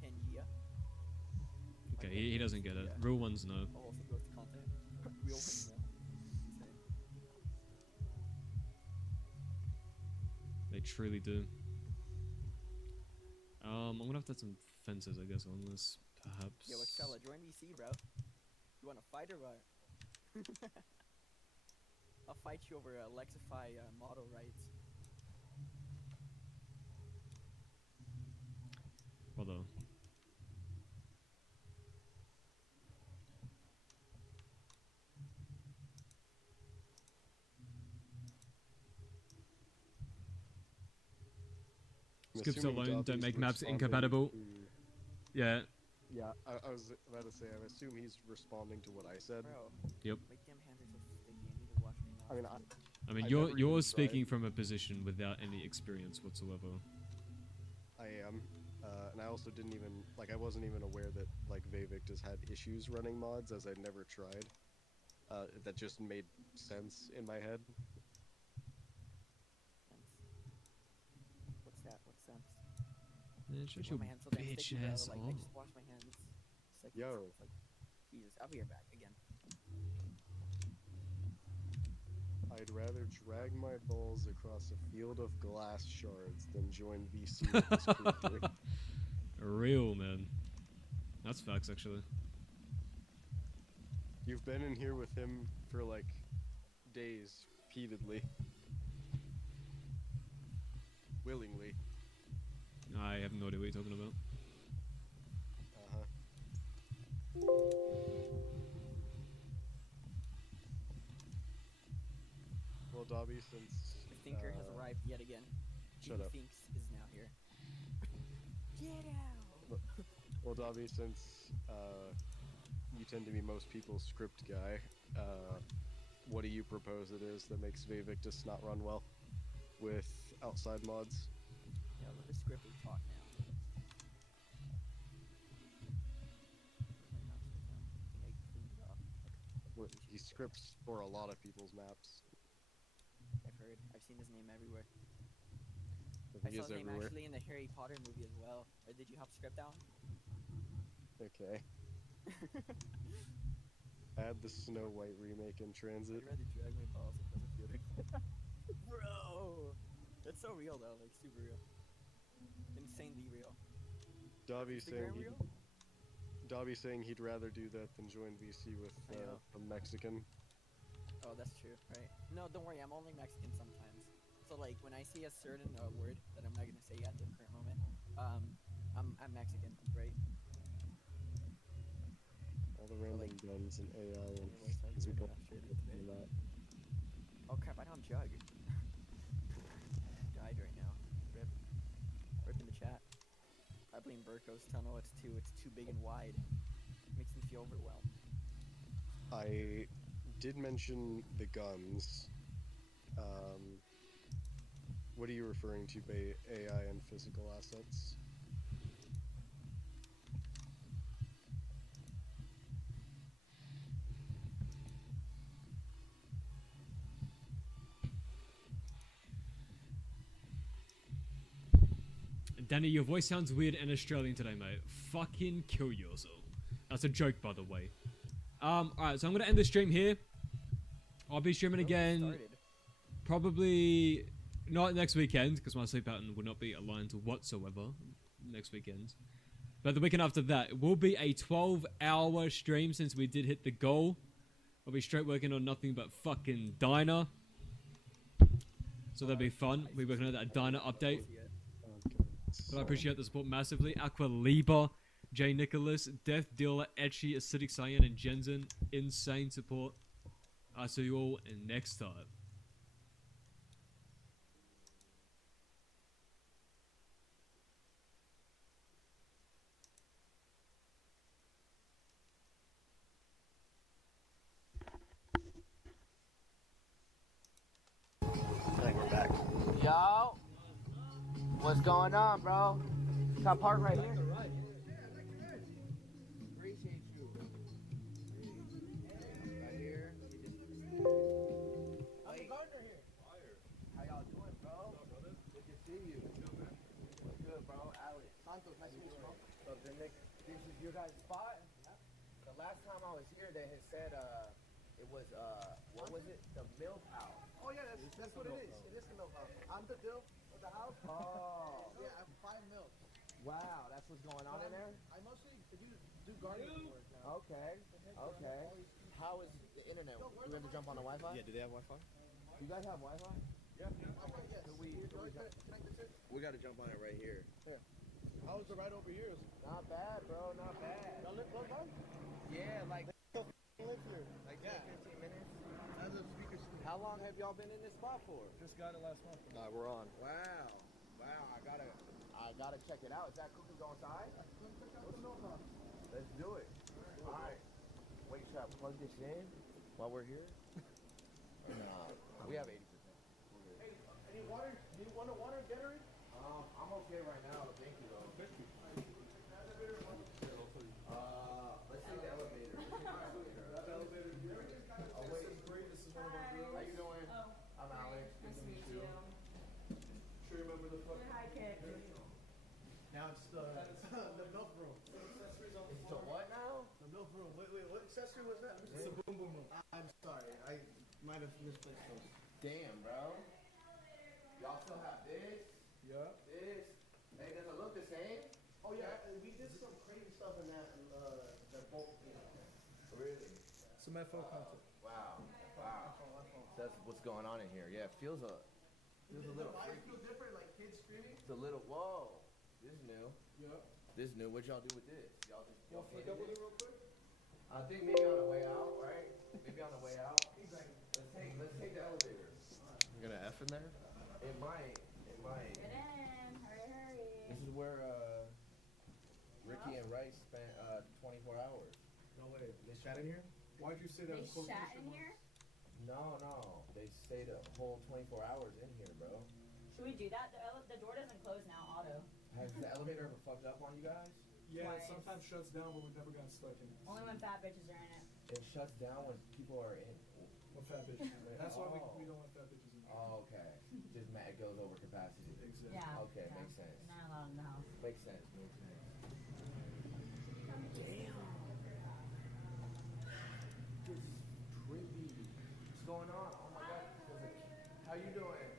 Pangea. Okay, he doesn't get it. Yeah. Real ones know. Oh, also goes to content. Real ones, no. Insane. They truly do. I'm gonna have to add some fences, I guess, on this, perhaps. Yo, Excella, join VC, bro. You wanna fight or what? I'll fight you over Lexify model rights. Although. Skips alone don't make maps incompatible. Yeah. Yeah, I was about to say, I assume he's responding to what I said. Bro, Yep. my damn hands are so sticky. I need to wash my mouth. I mean, I mean, I you're never even speaking tried. from a position without any experience whatsoever. I am. And I also didn't even, like, I wasn't even aware that, like, Vavictus had issues running mods, as I'd never tried. That just made sense in my head. What's that? What's sense? Man, shut Why your my hands so damn bitch sticky, bro? ass Like, I off. just washed my hands. It's like, Yo. it's like, Jesus, I'll be right back again. I'd rather drag my balls across a field of glass shards than join VC with this creature. Real, man. That's facts, actually. You've been in here with him for, like, days, repeatedly. Willingly. I have no idea what you're talking about. Well, Dobby, since... The thinker has arrived yet again. Shut He up. thinks is now here. Get out! Well, Dobby, since you tend to be most people's script guy, what do you propose it is that makes Vavictus not run well with outside mods? Yeah, let the script talk now. Well, he scripts for a lot of people's maps. I've heard. I've seen his name everywhere. I think I he saw is his name everywhere. actually in the Harry Potter movie as well. Or did you help script down? Okay. I had the Snow White remake in transit. I'd rather drag my balls across a field. Bro! That's so real though, like super real. Insanely real. Dobby saying Instagram real? Dobby saying he'd rather do that than join VC with I know. a Mexican. Oh, that's true, right? No, don't worry, I'm only Mexican sometimes. So like when I see a certain word that I'm not gonna say at the current moment, I'm Mexican, right? All the random guns and AI and Anyways, I was physical Australia today. that. Oh crap, I don't jug. Died right now. Rip. Rip in the chat. I blame Burko's tunnel, it's too big and wide. Makes me feel overwhelmed. I did mention the guns. What are you referring to by AI and physical assets? Danny, your voice sounds weird and Australian today, mate. Fucking kill yourself. That's a joke, by the way. Alright, so I'm gonna end the stream here. I'll be streaming again. Probably not next weekend, because my sleep pattern will not be aligned whatsoever next weekend. But the weekend after that, it will be a 12-hour stream since we did hit the goal. I'll be straight working on nothing but fucking Diner. So that'll be fun. We'll be working on that Diner update. But I appreciate the support massively. Aqua Liba, J Nicholas, Death Dealer, Etchy, Acidic Cyan, and Jensen. Insane support. I'll see you all next time. I think we're back. Yo, what's going on, bro? Got park right here. Appreciate you. Right here. I'm the gardener here. How y'all doing, bro? Good to see you. What's good, bro? Alex. Santos, nice to meet you, bro. So, Nick, this is your guys' spot? The last time I was here, they had said, it was, what was it? The milk house. Oh, yeah, that's what it is. It is the milk house. I'm the dill of the house. Oh. Yeah, I have 5 milks. Wow, that's what's going on in there? I mostly do gardening work now. Okay, okay. How is the internet? Do we have to jump on the Wi-Fi? Yeah, do they have Wi-Fi? You guys have Wi-Fi? Yeah. Yes. We gotta jump on it right here. Yeah. How's the ride over here? Not bad, bro, not bad. Y'all live close by? Yeah, like Live here. like 10, 15 minutes. How's the speakers? How long have y'all been in this spot for? Just got it last month. We're on. Wow. Wow, I gotta check it out. Is that cool to go inside? Let's do it. Alright. Wait, should I plug this in while we're here? Nah, we have 80%. You want a water, Gatorade? I'm okay right now. Thank you, though. Let's take the elevator. That elevator. Oh, wait. This is one of our girls. How you doing? I'm Alex. Nice to meet you. Sure you remember the fuck? Hi, Kit. Now it's the milk room. It's the what now? The milk room. Wait, what accessory was that? It's the boom boom room. I'm sorry. I might have misplaced those. Damn, bro. Y'all still have this? Yeah. This? Hey, does it look the same? Oh yeah, we did some crazy stuff in that. They're both. Really? Some FO content. Wow. Wow. So that's what's going on in here. Yeah, it feels a little. Why it feel different? Like kids screaming? It's a little. Whoa. This is new. Yeah. This is new. What'd y'all do with this? Y'all just. Y'all flick up with it real quick? I think maybe on the way out, right? Maybe on the way out. Exactly. Let's take the elevator. You're gonna F in there? It might. Get in. Hurry. This is where Ricky and Rice spent 24 hours. No way. They sat in here? Why'd you say that? They sat in here? No. They stayed a whole 24 hours in here, bro. Should we do that? The door doesn't close now, auto. Has the elevator ever fucked up on you guys? Yeah, it sometimes shuts down, but we've never gotten stuck in it. Only when fat bitches are in it. It shuts down when people are in. What fat bitches? That's why we don't want fat bitches in here. Oh, okay. Just it goes over capacity. Exactly. Yeah. Okay, makes sense. Not allowed in the house. Makes sense. Damn. This is trippy. What's going on? Oh my god. How you doing?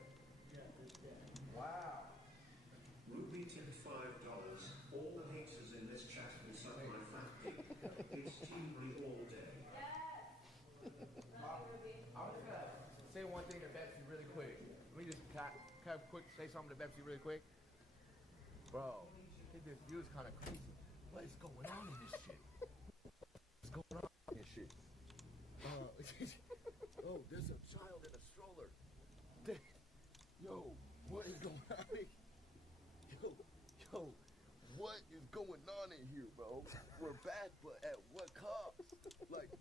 Wow. Ruby tipped $5. All the haters in this chat will suck my fat dick. It's Teamly all day. I'm just gonna say one thing to Betsy really quick. Let me just say something to Betsy really quick. Bro, I think this view is kind of crazy. What is going on in this shit? What's going on in this shit? Oh, there's a child in a stroller. Yo, what is going on? Yo, what is going on in here, bro? We're back, but at what cost? Like,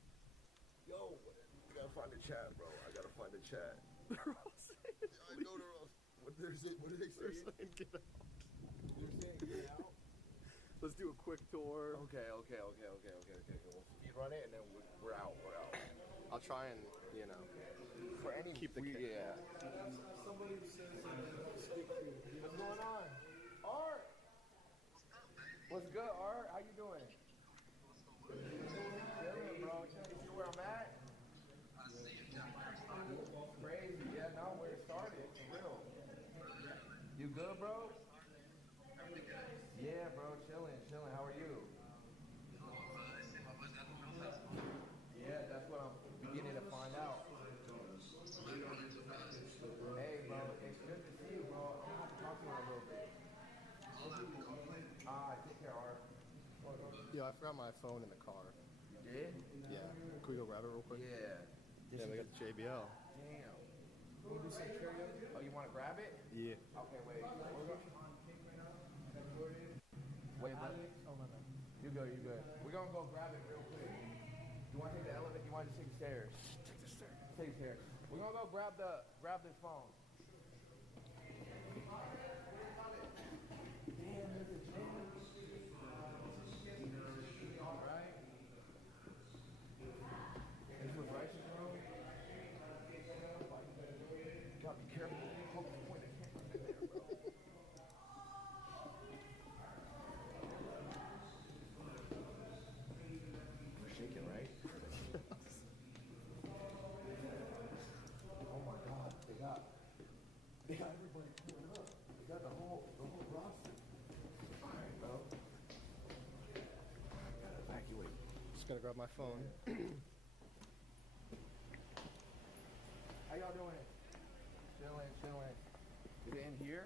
yo, I gotta find the chat, bro. I gotta find the chat. They're all saying. I know they're all. What do they say? They're saying get out. They're saying get out. Let's do a quick tour. Okay. We'll speed run it and then we're out. I'll try and for any keep the yeah. Somebody says speak to you. What's going on? Art. What's good, Art? How you doing? Chilling, bro. You see where I'm at? Crazy, yeah. Now where it started, for real. You good, bro? Yeah, bro. Chilling. How are you? Yeah, that's what I'm beginning to find out. Hey, bro. It's good to see you, bro. I'm gonna have to talk to you in a little bit. Take care, Art. Yo, I forgot my phone in the car. You did? Yeah. Can we go grab it real quick? Yeah. Yeah, we got the JBL. Damn. You do some karaoke? Oh, you want to grab it? Yeah. Okay, wait. Wait, but you good. We're gonna go grab it real quick. You want to take the elevator? You want to just take the stairs? Take the stairs. We're gonna go grab this phone. Damn, there's a gym. All right. This was Rice's room. Gotta be careful. Hold the point of camera in there, bro. We're shaking, right? Oh my God, they got everybody pulling up. They got the whole roster. All right, bro. Gotta evacuate. Just gotta grab my phone. How y'all doing? Chilling. Is it in here?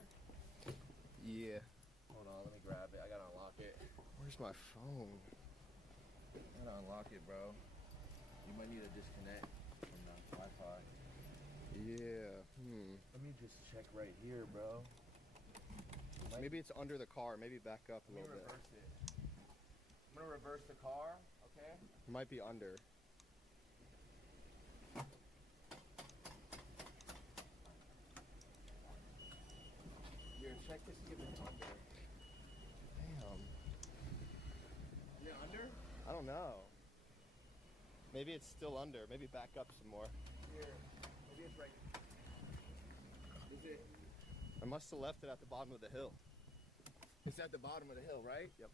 Yeah. Hold on, let me grab it. I gotta unlock it. Where's my phone? I gotta unlock it, bro. You might need to disconnect from the Wi-Fi. Yeah. Let me just check right here, bro. Maybe it's under the car. Maybe back up a little bit. Reverse it. I'm gonna reverse the car, okay? It might be under. check to see if it's under. Damn. Is it under? I don't know. Maybe it's still under. Maybe back up some more. Here. Maybe it's right. Is it? I must have left it at the bottom of the hill. It's at the bottom of the hill, right? Yep.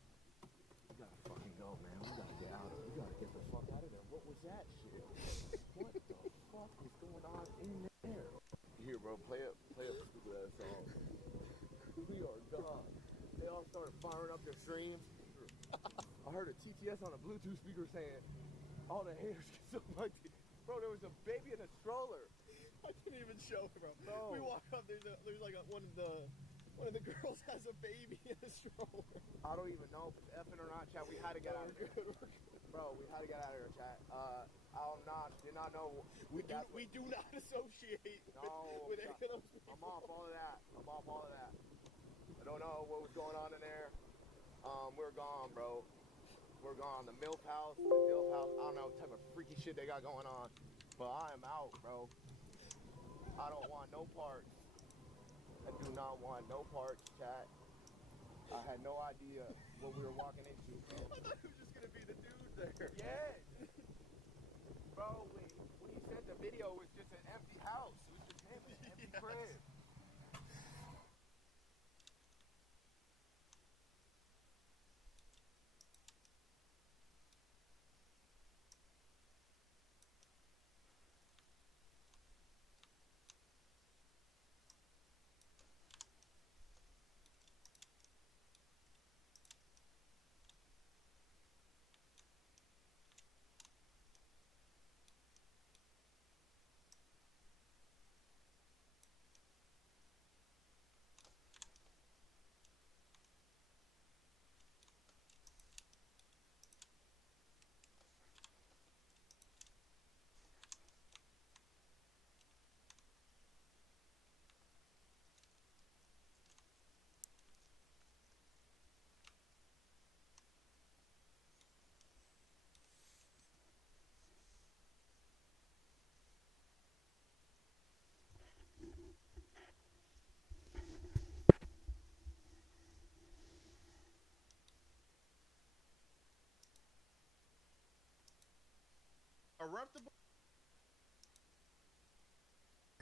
We gotta fucking go, man. We gotta get out of it. We gotta get the fuck out of there. What was that shit? What the fuck is going on in there? Here, bro. Play up the stupid ass song. We are gone. They all started firing up their streams. I heard a TTS on a Bluetooth speaker saying, all the haters can suck my dick. Bro, there was a baby in a stroller. I didn't even show it, bro. We walk up, there's like one of the girls has a baby in a stroller. I don't even know if it's effing or not, chat. We had to get out of there. Bro, we had to get out of here, chat. Did not know. We do not associate with any of those people. I'm off all of that. I don't know what was going on in there. We're gone, bro. We're gone. The MILF house, the DILF house, I don't know what type of freaky shit they got going on. But I am out, bro. I don't want no parts. I do not want no parts, chat. I had no idea what we were walking into, bro. I thought it was just gonna be the dude there. Yes! Bro, when he said the video was just an empty house. It was just him, an empty crib.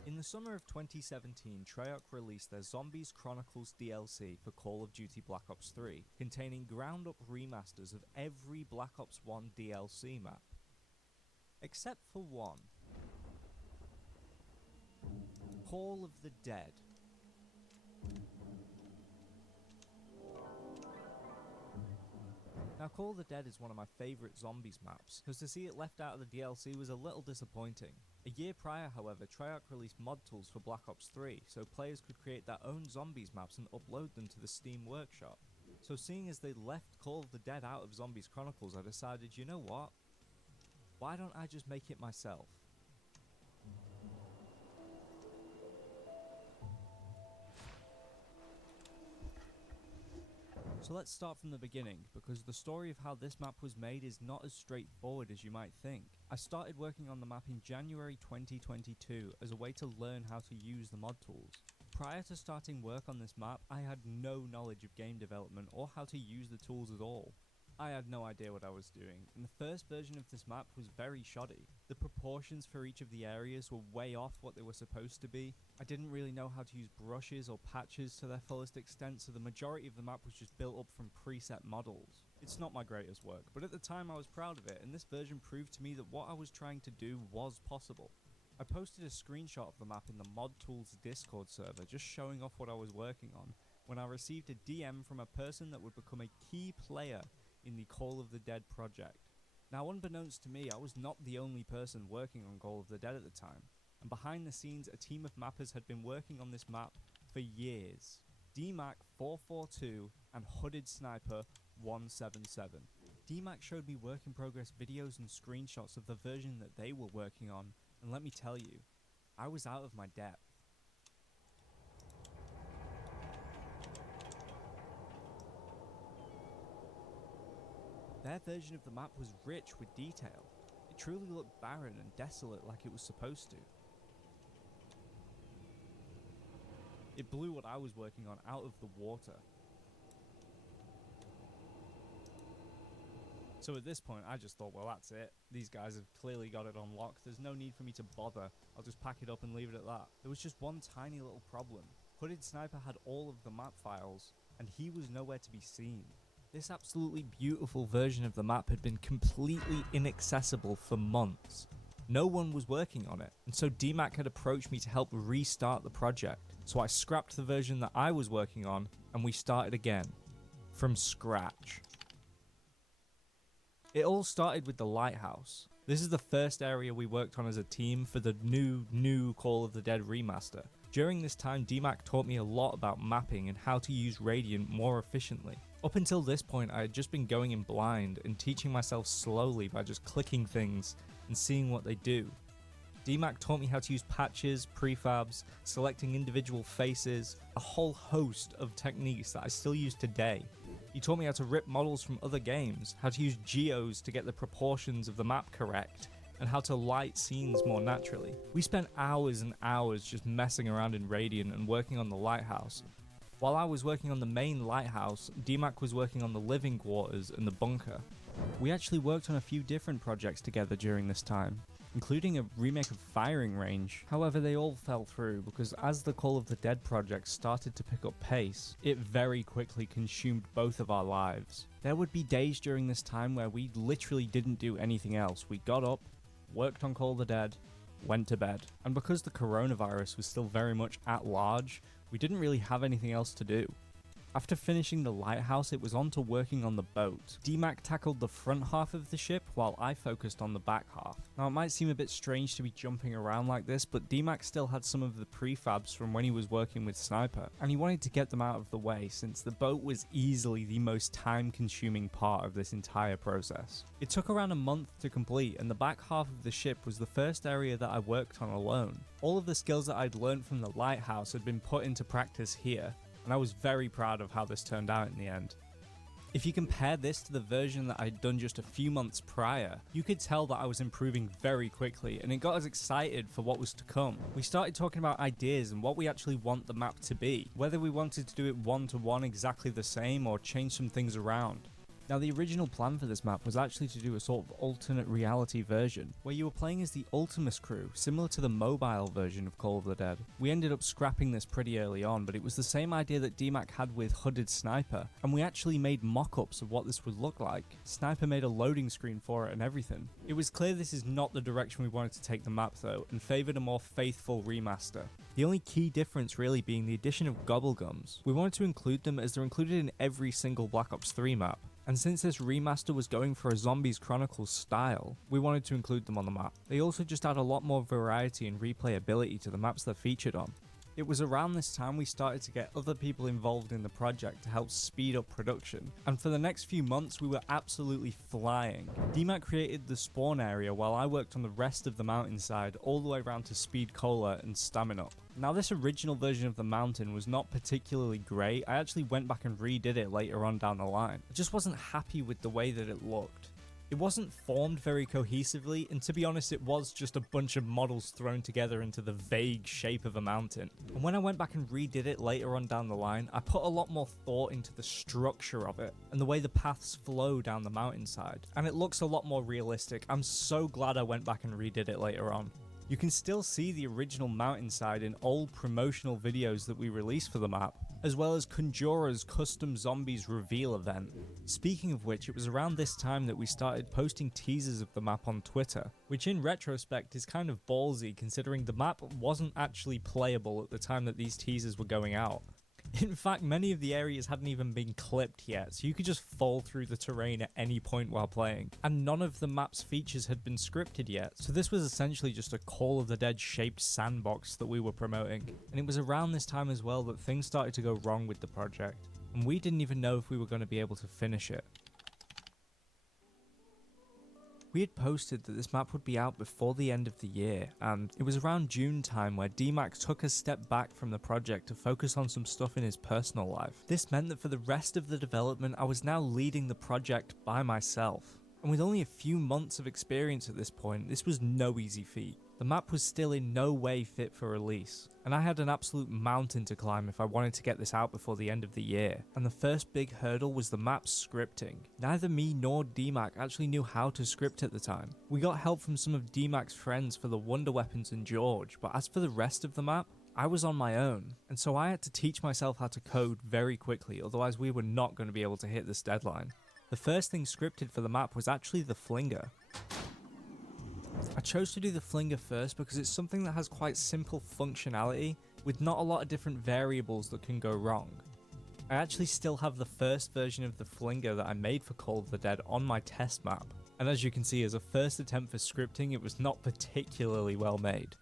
In the summer of 2017, Treyarch released their Zombies Chronicles DLC for Call of Duty Black Ops 3, containing ground-up remasters of every Black Ops 1 DLC map. Except for one. Call of the Dead. Now, Call of the Dead is one of my favourite zombies maps, because to see it left out of the DLC was a little disappointing. A year prior, however, Treyarch released mod tools for Black Ops 3, so players could create their own zombies maps and upload them to the Steam Workshop. So seeing as they left Call of the Dead out of Zombies Chronicles, I decided, you know what? Why don't I just make it myself? So let's start from the beginning, because the story of how this map was made is not as straightforward as you might think. I started working on the map in January 2022 as a way to learn how to use the mod tools. Prior to starting work on this map, I had no knowledge of game development or how to use the tools at all. I had no idea what I was doing, and the first version of this map was very shoddy. The proportions for each of the areas were way off what they were supposed to be. I didn't really know how to use brushes or patches to their fullest extent, so the majority of the map was just built up from preset models. It's not my greatest work, but at the time I was proud of it, and this version proved to me that what I was trying to do was possible. I posted a screenshot of the map in the Mod Tools Discord server, just showing off what I was working on, when I received a DM from a person that would become a key player in the Call of the Dead project. Now, unbeknownst to me, I was not the only person working on Call of the Dead at the time, and behind the scenes a team of mappers had been working on this map for years. DMAC442 and Hooded Sniper 177. DMAC showed me work in progress videos and screenshots of the version that they were working on, and let me tell you, I was out of my depth. Their version of the map was rich with detail. It truly looked barren and desolate like it was supposed to. It blew what I was working on out of the water. So at this point, I just thought, well, that's it. These guys have clearly got it on lock. There's no need for me to bother. I'll just pack it up and leave it at that. There was just one tiny little problem. Hooded Sniper had all of the map files, and he was nowhere to be seen. This absolutely beautiful version of the map had been completely inaccessible for months. No one was working on it, and so DMAC had approached me to help restart the project. So I scrapped the version that I was working on, and we started again. From scratch. It all started with the lighthouse. This is the first area we worked on as a team for the new Call of the Dead remaster. During this time, DMAC taught me a lot about mapping and how to use Radiant more efficiently. Up until this point, I had just been going in blind and teaching myself slowly by just clicking things and seeing what they do. DMAC taught me how to use patches, prefabs, selecting individual faces, a whole host of techniques that I still use today. He taught me how to rip models from other games, how to use geos to get the proportions of the map correct, and how to light scenes more naturally. We spent hours and hours just messing around in Radiant and working on the lighthouse. While I was working on the main lighthouse, DMAC was working on the living quarters and the bunker. We actually worked on a few different projects together during this time, including a remake of Firing Range. However, they all fell through because as the Call of the Dead project started to pick up pace, it very quickly consumed both of our lives. There would be days during this time where we literally didn't do anything else. We got up, worked on Call of the Dead, went to bed. And because the coronavirus was still very much at large, we didn't really have anything else to do. After finishing the lighthouse, it was on to working on the boat. DMAC tackled the front half of the ship while I focused on the back half. Now it might seem a bit strange to be jumping around like this, but DMAC still had some of the prefabs from when he was working with Sniper, and he wanted to get them out of the way since the boat was easily the most time-consuming part of this entire process. It took around a month to complete, and the back half of the ship was the first area that I worked on alone. All of the skills that I'd learned from the lighthouse had been put into practice here, and I was very proud of how this turned out in the end. If you compare this to the version that I'd done just a few months prior, you could tell that I was improving very quickly, and it got us excited for what was to come. We started talking about ideas and what we actually want the map to be, whether we wanted to do it one-to-one exactly the same or change some things around. Now the original plan for this map was actually to do a sort of alternate reality version, where you were playing as the Ultimus crew, similar to the mobile version of Call of the Dead. We ended up scrapping this pretty early on, but it was the same idea that DMAC had with Hooded Sniper, and we actually made mock-ups of what this would look like. Sniper made a loading screen for it and everything. It was clear this is not the direction we wanted to take the map though, and favoured a more faithful remaster. The only key difference really being the addition of Gobblegums. We wanted to include them as they're included in every single Black Ops 3 map. And since this remaster was going for a Zombies Chronicles style, we wanted to include them on the map. They also just add a lot more variety and replayability to the maps they're featured on. It was around this time we started to get other people involved in the project to help speed up production, and for the next few months we were absolutely flying. DMAC created the spawn area while I worked on the rest of the mountainside all the way around to Speed Cola and Stamina Up. Now this original version of the mountain was not particularly great. I actually went back and redid it later on down the line. I just wasn't happy with the way that it looked. It wasn't formed very cohesively, and to be honest it was just a bunch of models thrown together into the vague shape of a mountain. And when I went back and redid it later on down the line, I put a lot more thought into the structure of it and the way the paths flow down the mountainside. And it looks a lot more realistic. I'm so glad I went back and redid it later on. You can still see the original mountainside in old promotional videos that we released for the map, as well as Conjura's Custom Zombies reveal event. Speaking of which, it was around this time that we started posting teasers of the map on Twitter, which in retrospect is kind of ballsy considering the map wasn't actually playable at the time that these teasers were going out. In fact, many of the areas hadn't even been clipped yet, so you could just fall through the terrain at any point while playing. And none of the map's features had been scripted yet, so this was essentially just a Call of the Dead shaped sandbox that we were promoting. And it was around this time as well that things started to go wrong with the project, and we didn't even know if we were going to be able to finish it. We had posted that this map would be out before the end of the year, and it was around June time where DMAC took a step back from the project to focus on some stuff in his personal life. This meant that for the rest of the development I was now leading the project by myself. And with only a few months of experience at this point, this was no easy feat. The map was still in no way fit for release, and I had an absolute mountain to climb if I wanted to get this out before the end of the year, and the first big hurdle was the map's scripting. Neither me nor DMAC actually knew how to script at the time. We got help from some of DMAC's friends for the Wonder Weapons and George, but as for the rest of the map, I was on my own, and so I had to teach myself how to code very quickly, otherwise we were not going to be able to hit this deadline. The first thing scripted for the map was actually the flinger. I chose to do the flinger first because it's something that has quite simple functionality with not a lot of different variables that can go wrong. I actually still have the first version of the flinger that I made for Call of the Dead on my test map, and as you can see, as a first attempt for scripting, it was not particularly well made.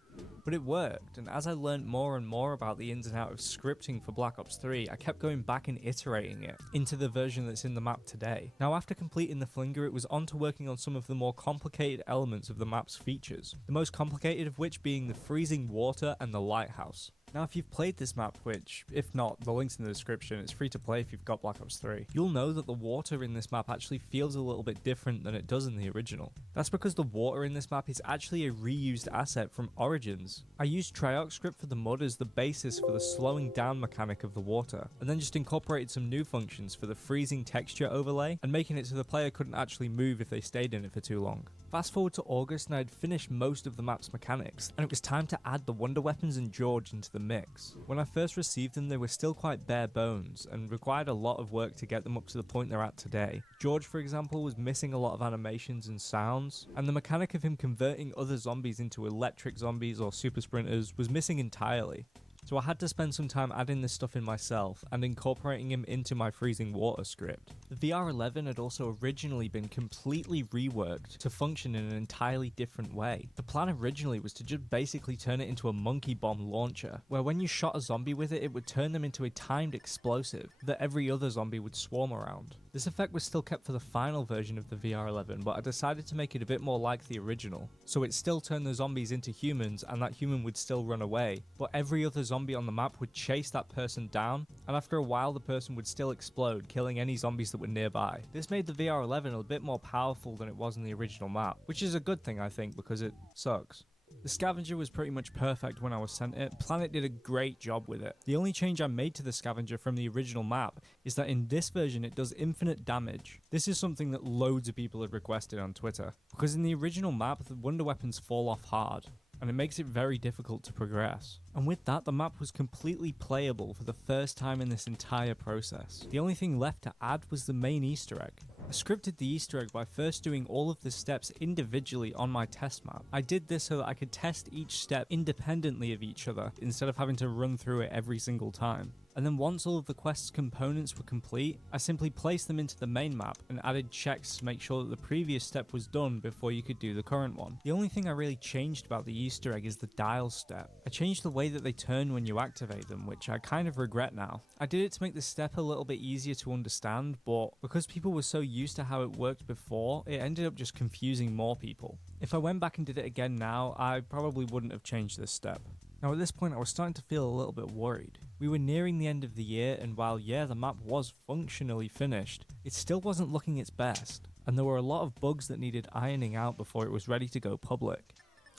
But it worked, and as I learned more and more about the ins and outs of scripting for Black Ops 3, I kept going back and iterating it into the version that's in the map today. Now after completing the flinger, it was on to working on some of the more complicated elements of the map's features, the most complicated of which being the freezing water and the lighthouse. Now if you've played this map, which, if not, the link's in the description, it's free to play if you've got Black Ops 3, you'll know that the water in this map actually feels a little bit different than it does in the original. That's because the water in this map is actually a reused asset from Origins. I used TrioxScript for the mud as the basis for the slowing down mechanic of the water, and then just incorporated some new functions for the freezing texture overlay, and making it so the player couldn't actually move if they stayed in it for too long. Fast forward to August and I'd finished most of the map's mechanics, and it was time to add the Wonder Weapons and George into the mix. When I first received them, they were still quite bare bones, and required a lot of work to get them up to the point they're at today. George, for example, was missing a lot of animations and sounds, and the mechanic of him converting other zombies into electric zombies or super sprinters was missing entirely. So I had to spend some time adding this stuff in myself and incorporating him into my freezing water script. The VR11 had also originally been completely reworked to function in an entirely different way. The plan originally was to just basically turn it into a monkey bomb launcher, where when you shot a zombie with it, it would turn them into a timed explosive that every other zombie would swarm around. This effect was still kept for the final version of the VR11, but I decided to make it a bit more like the original. So it still turned the zombies into humans, and that human would still run away, but every other zombie on the map would chase that person down, and after a while the person would still explode, killing any zombies that were nearby. This made the VR11 a bit more powerful than it was in the original map, which is a good thing I think, because it sucks. The scavenger was pretty much perfect when I was sent it. Planet did a great job with it. The only change I made to the scavenger from the original map is that in this version it does infinite damage. This is something that loads of people had requested on Twitter, because in the original map the wonder weapons fall off hard, and it makes it very difficult to progress. And with that, the map was completely playable for the first time in this entire process. The only thing left to add was the main Easter egg. I scripted the Easter egg by first doing all of the steps individually on my test map. I did this so that I could test each step independently of each other instead of having to run through it every single time. And then once all of the quest's components were complete, I simply placed them into the main map and added checks to make sure that the previous step was done before you could do the current one. The only thing I really changed about the Easter egg is the dial step. I changed the way that they turn when you activate them, which I kind of regret now. I did it to make the step a little bit easier to understand, but because people were so used to how it worked before, it ended up just confusing more people. If I went back and did it again now, I probably wouldn't have changed this step. Now at this point I was starting to feel a little bit worried. We were nearing the end of the year, and while yeah, the map was functionally finished, it still wasn't looking its best, and there were a lot of bugs that needed ironing out before it was ready to go public.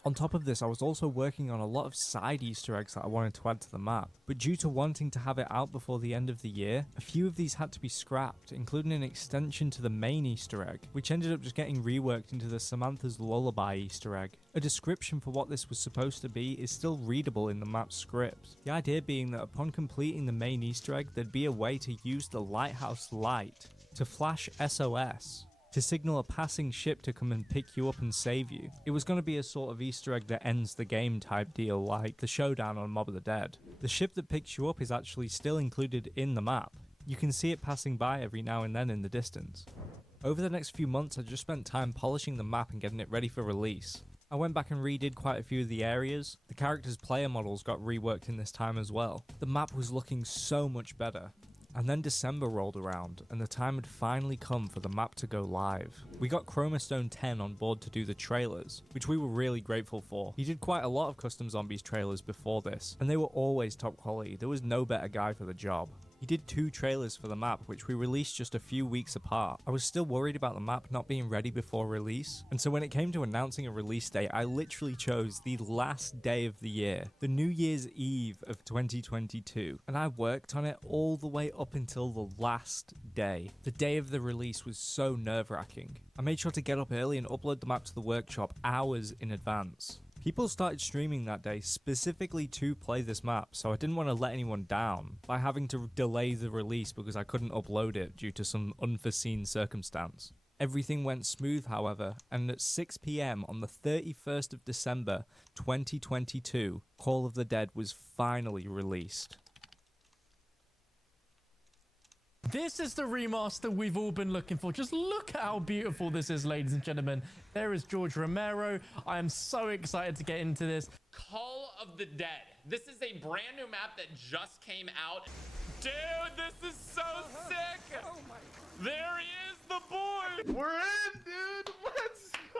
On top of this, I was also working on a lot of side Easter eggs that I wanted to add to the map, but due to wanting to have it out before the end of the year, a few of these had to be scrapped, including an extension to the main Easter egg, which ended up just getting reworked into the Samantha's Lullaby Easter egg. A description for what this was supposed to be is still readable in the map script. The idea being that upon completing the main Easter egg, there'd be a way to use the lighthouse light to flash SOS, to signal a passing ship to come and pick you up and save you. It was going to be a sort of Easter egg that ends the game type deal, like the showdown on Mob of the Dead. The ship that picks you up is actually still included in the map. You can see it passing by every now and then in the distance. Over the next few months I just spent time polishing the map and getting it ready for release. I went back and redid quite a few of the areas. The characters' player models got reworked in this time as well. The map was looking so much better. And then December rolled around, and the time had finally come for the map to go live. We got Chromastone 10 on board to do the trailers, which we were really grateful for. He did quite a lot of Custom Zombies trailers before this, and they were always top quality. There was no better guy for the job. He did 2 trailers for the map, which we released just a few weeks apart. I was still worried about the map not being ready before release, and so when it came to announcing a release date, I literally chose the last day of the year, the New Year's Eve of 2022, and I worked on it all the way up until the last day. The day of the release was so nerve-wracking. I made sure to get up early and upload the map to the workshop hours in advance. People started streaming that day specifically to play this map, so I didn't want to let anyone down by having to delay the release because I couldn't upload it due to some unforeseen circumstance. Everything went smooth, however, and at 6 PM on the 31st of December 2022, Call of the Dead was finally released. This is the remaster we've all been looking for. Just look at how beautiful this is, ladies and gentlemen. There is George Romero. I am so excited to get into this. Call of the Dead. This is a brand new map that just came out. Dude, this is so sick. Oh my. There he is, the boy. We're in, dude. Let's go.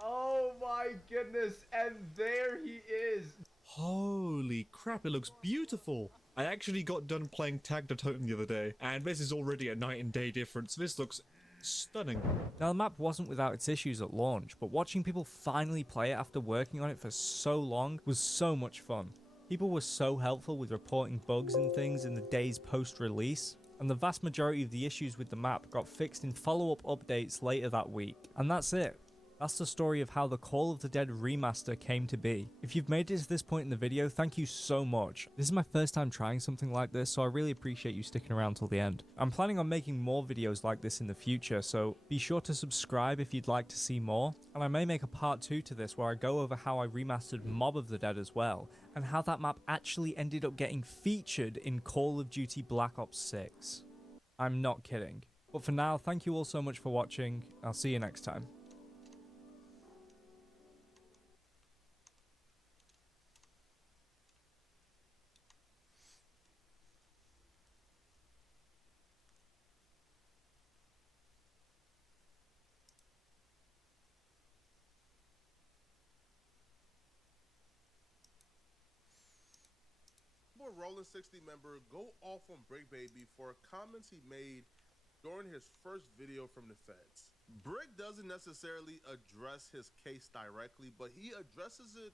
Oh my goodness. And there he is. Holy crap, it looks beautiful. I actually got done playing Tag the Totem the other day, and this is already a night and day difference. This looks stunning. Now, the map wasn't without its issues at launch, but watching people finally play it after working on it for so long was so much fun. People were so helpful with reporting bugs and things in the days post-release, and the vast majority of the issues with the map got fixed in follow-up updates later that week. And that's it. That's the story of how the Call of the Dead remaster came to be. If you've made it to this point in the video, thank you so much. This is my first time trying something like this, so I really appreciate you sticking around till the end. I'm planning on making more videos like this in the future, so be sure to subscribe if you'd like to see more. And I may make a part 2 to this where I go over how I remastered Mob of the Dead as well, and how that map actually ended up getting featured in Call of Duty Black Ops 6. I'm not kidding. But for now, thank you all so much for watching. I'll see you next time. Rolling 60 member go off on Brick Baby for comments he made during his first video from the feds. Brick doesn't necessarily address his case directly, but he addresses it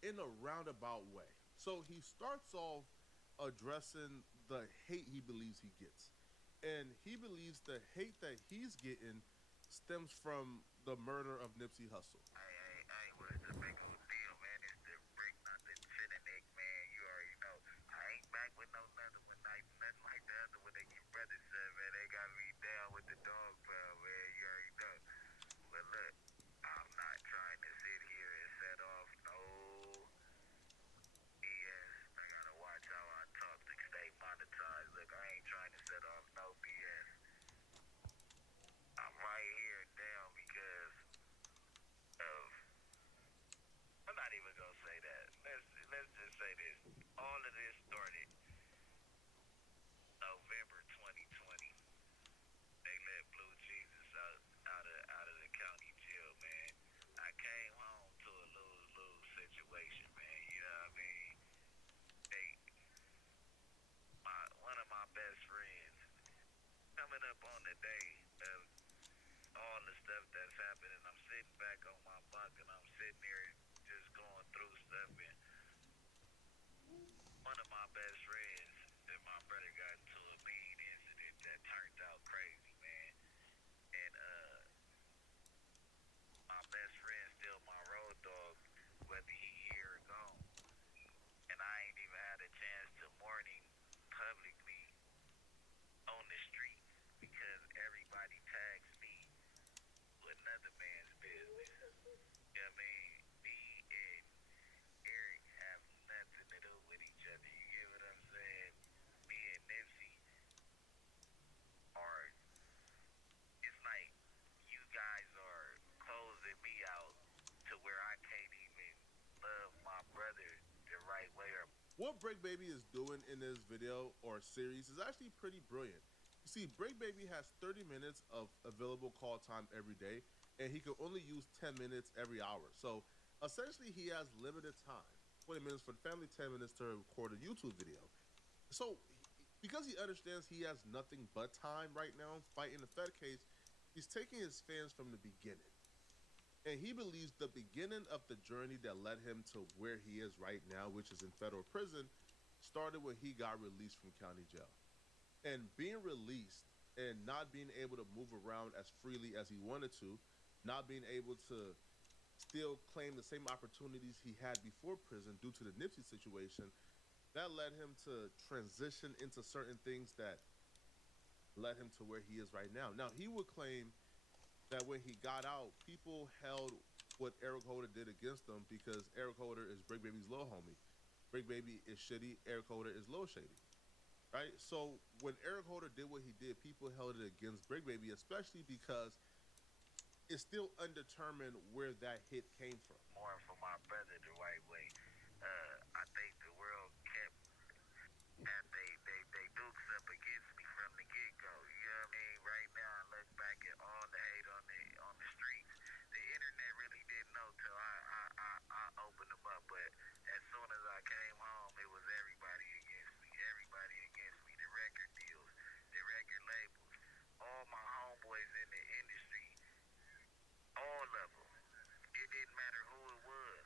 in a roundabout way. So he starts off addressing the hate he believes he gets. And he believes the hate that he's getting stems from the murder of Nipsey Hussle. With no nothing, nothing like the other one that your brother said, man. They got me down with the dog pound, man. You already know. But look, I'm not trying to sit here and set off no BS. I gotta watch how I talk to stay monetized. Look, I ain't trying to set off no BS. I'm right here down because of. I'm not even gonna say that. Let's just say this. All of this started November 2020. They let Blue Jesus out of the county jail, man. I came home to a lose-lose situation, man. You know what I mean? One of my best friends, coming up on the day of all the stuff that's happening, I'm sitting back on my bunk and I'm sitting there just going through stuff, and one of my best friends and my brother got into a mean incident that turned out crazy, man. And my best friend still my road dog, whether he here or gone. And I ain't even had a chance to mourn him publicly on the street because everybody tags me with another man's business. You know what I mean? Me and Eric have nothing to do with each other. You get what I'm saying? Me and Nipsey are, it's like you guys are closing me out to where I can't even love my brother the right way. Or What Brick Baby is doing in this video or series is actually pretty brilliant. You see, Brick Baby has 30 minutes of available call time every day, and he can only use 10 minutes every hour. So essentially he has limited time. 20 minutes for the family, 10 minutes to record a YouTube video. So because he understands he has nothing but time right now fighting the Fed case, he's taking his fans from the beginning. And he believes the beginning of the journey that led him to where he is right now, which is in federal prison, started when he got released from county jail. And being released and not being able to move around as freely as he wanted to, not being able to still claim the same opportunities he had before prison due to the Nipsey situation, that led him to transition into certain things that led him to where he is right now. Now, he would claim that when he got out, people held what Eric Holder did against him because Eric Holder is Brick Baby's little homie. Brick Baby is shitty, Eric Holder is little shady. Right? So when Eric Holder did what he did, people held it against Brick Baby, especially because it's still undetermined where that hit came from. More for my brother the right way. I think the world kept had they dukes up against me from the get go. You know what I mean? Right now I look back at all the hate on the streets. The internet really didn't know till I opened them up, but as soon as I came home, it was everybody against me. Everybody against me. The record deals, the record labels, all my homeboys in the industry, all of them. It didn't matter who it was.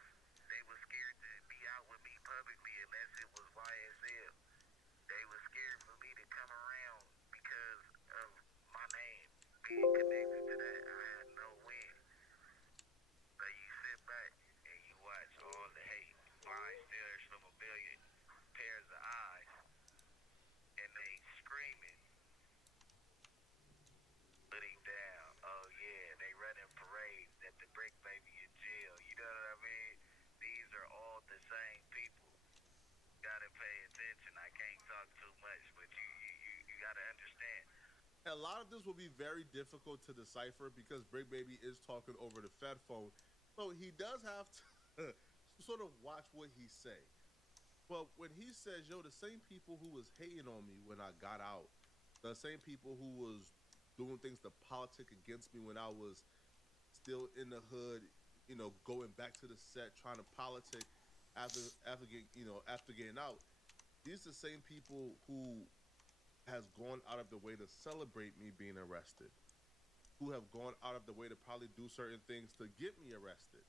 They were scared to be out with me publicly unless it was YSL. They were scared for me to come around because of my name being connected to that. I had no win. So you sit back and you watch all the hate. Mine stares from a billion pairs of eyes, and they screaming, put him down. Oh yeah, they running parades at the Brick Baby in jail. You know what I mean? These are all the same people. Gotta pay attention. I can't talk too much, but you gotta understand. A lot of this will be very difficult to decipher because Brick Baby is talking over the Fed phone. So he does have to sort of watch what he say. But when he says, yo, the same people who was hating on me when I got out, the same people who was doing things to politic against me when I was still in the hood, you know, going back to the set, trying to politic after getting out, these are the same people who has gone out of the way to celebrate me being arrested, who have gone out of the way to probably do certain things to get me arrested.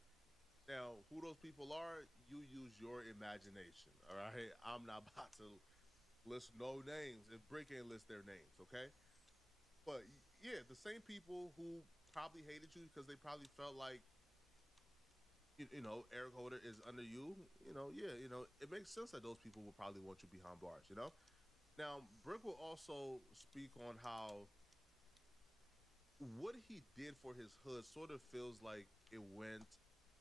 Now, who those people are, you use your imagination, all right? I'm not about to list no names if Brick ain't list their names, okay? But yeah, the same people who probably hated you because they probably felt like, you know, Eric Holder is under you, it makes sense that those people will probably want you behind bars, you know? Now, Brick will also speak on how what he did for his hood sort of feels like it went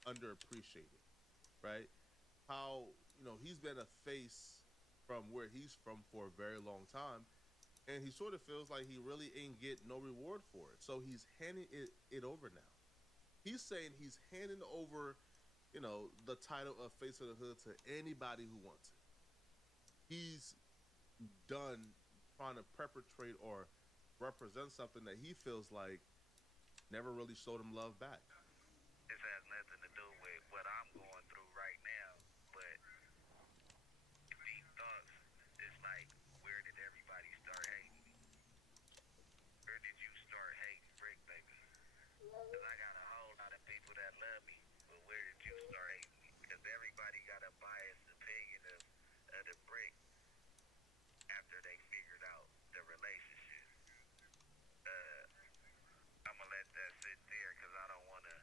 underappreciated, right? How, he's been a face from where he's from for a very long time, and he sort of feels like he really ain't get no reward for it. So he's handing it over now. He's saying he's handing over, the title of Face of the Hood to anybody who wants it. He's done trying to perpetrate or represent something that he feels like never really showed him love back. This has nothing to do with what I'm going through right now, but deep thoughts is like, where did everybody start hating me? Where did you start hating Brick Baby? Because I got a whole lot of people that love me, but where did you start hating me? Because everybody got a biased opinion of the Brick after they figured out the relationship. I'm gonna let that sit there because I don't want to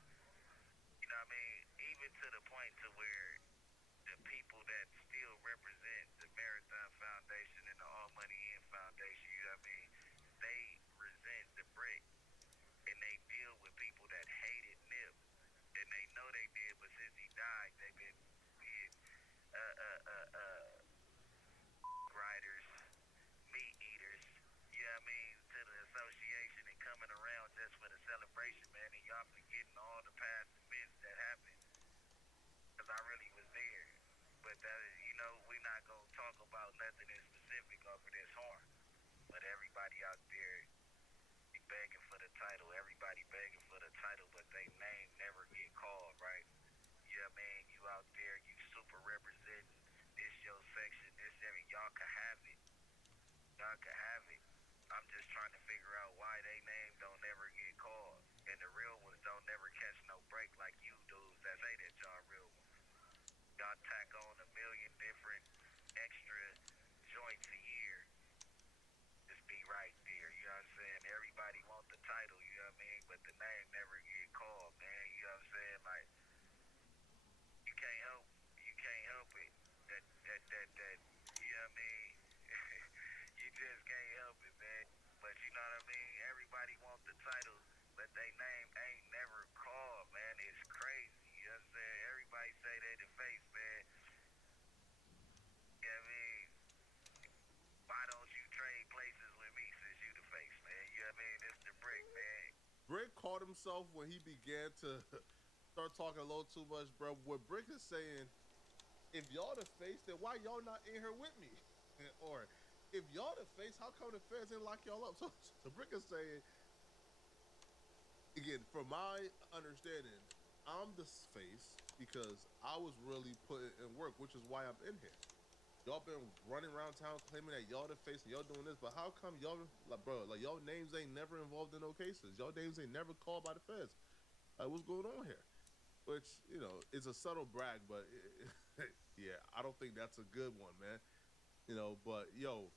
I'm just trying to figure out why they name don't never get called. And the real ones don't never catch no break like you dudes that say that y'all real ones. Y'all tack on a million different extra joints a year. Just be right there, you know what I'm saying? Everybody want the title, you know what I mean? But the name never get called, man, you know what I'm saying? Like, you can't help it. That, you know what I mean? You just can't help it, man. But you know what I mean? Everybody want the title, but they name ain't never called, man. It's crazy, you know what I'm saying? Everybody say they the face, man. You know what I mean? Why don't you trade places with me since you the face, man? You know what I mean? It's the brick, man. Brick caught himself when he began to start talking a little too much, bro. What Brick is saying, if y'all the face, then why y'all not in here with me? Or if y'all the face, how come the feds didn't lock y'all up? So Brick is saying, again, from my understanding, I'm the face because I was really putting in work, which is why I'm in here. Y'all been running around town claiming that y'all the face and y'all doing this, but how come y'all, like, bro, like, y'all names ain't never involved in no cases. Y'all names ain't never called by the feds. Like, what's going on here? Which, you know, is a subtle brag, but yeah, I don't think that's a good one, man. You know, but yo,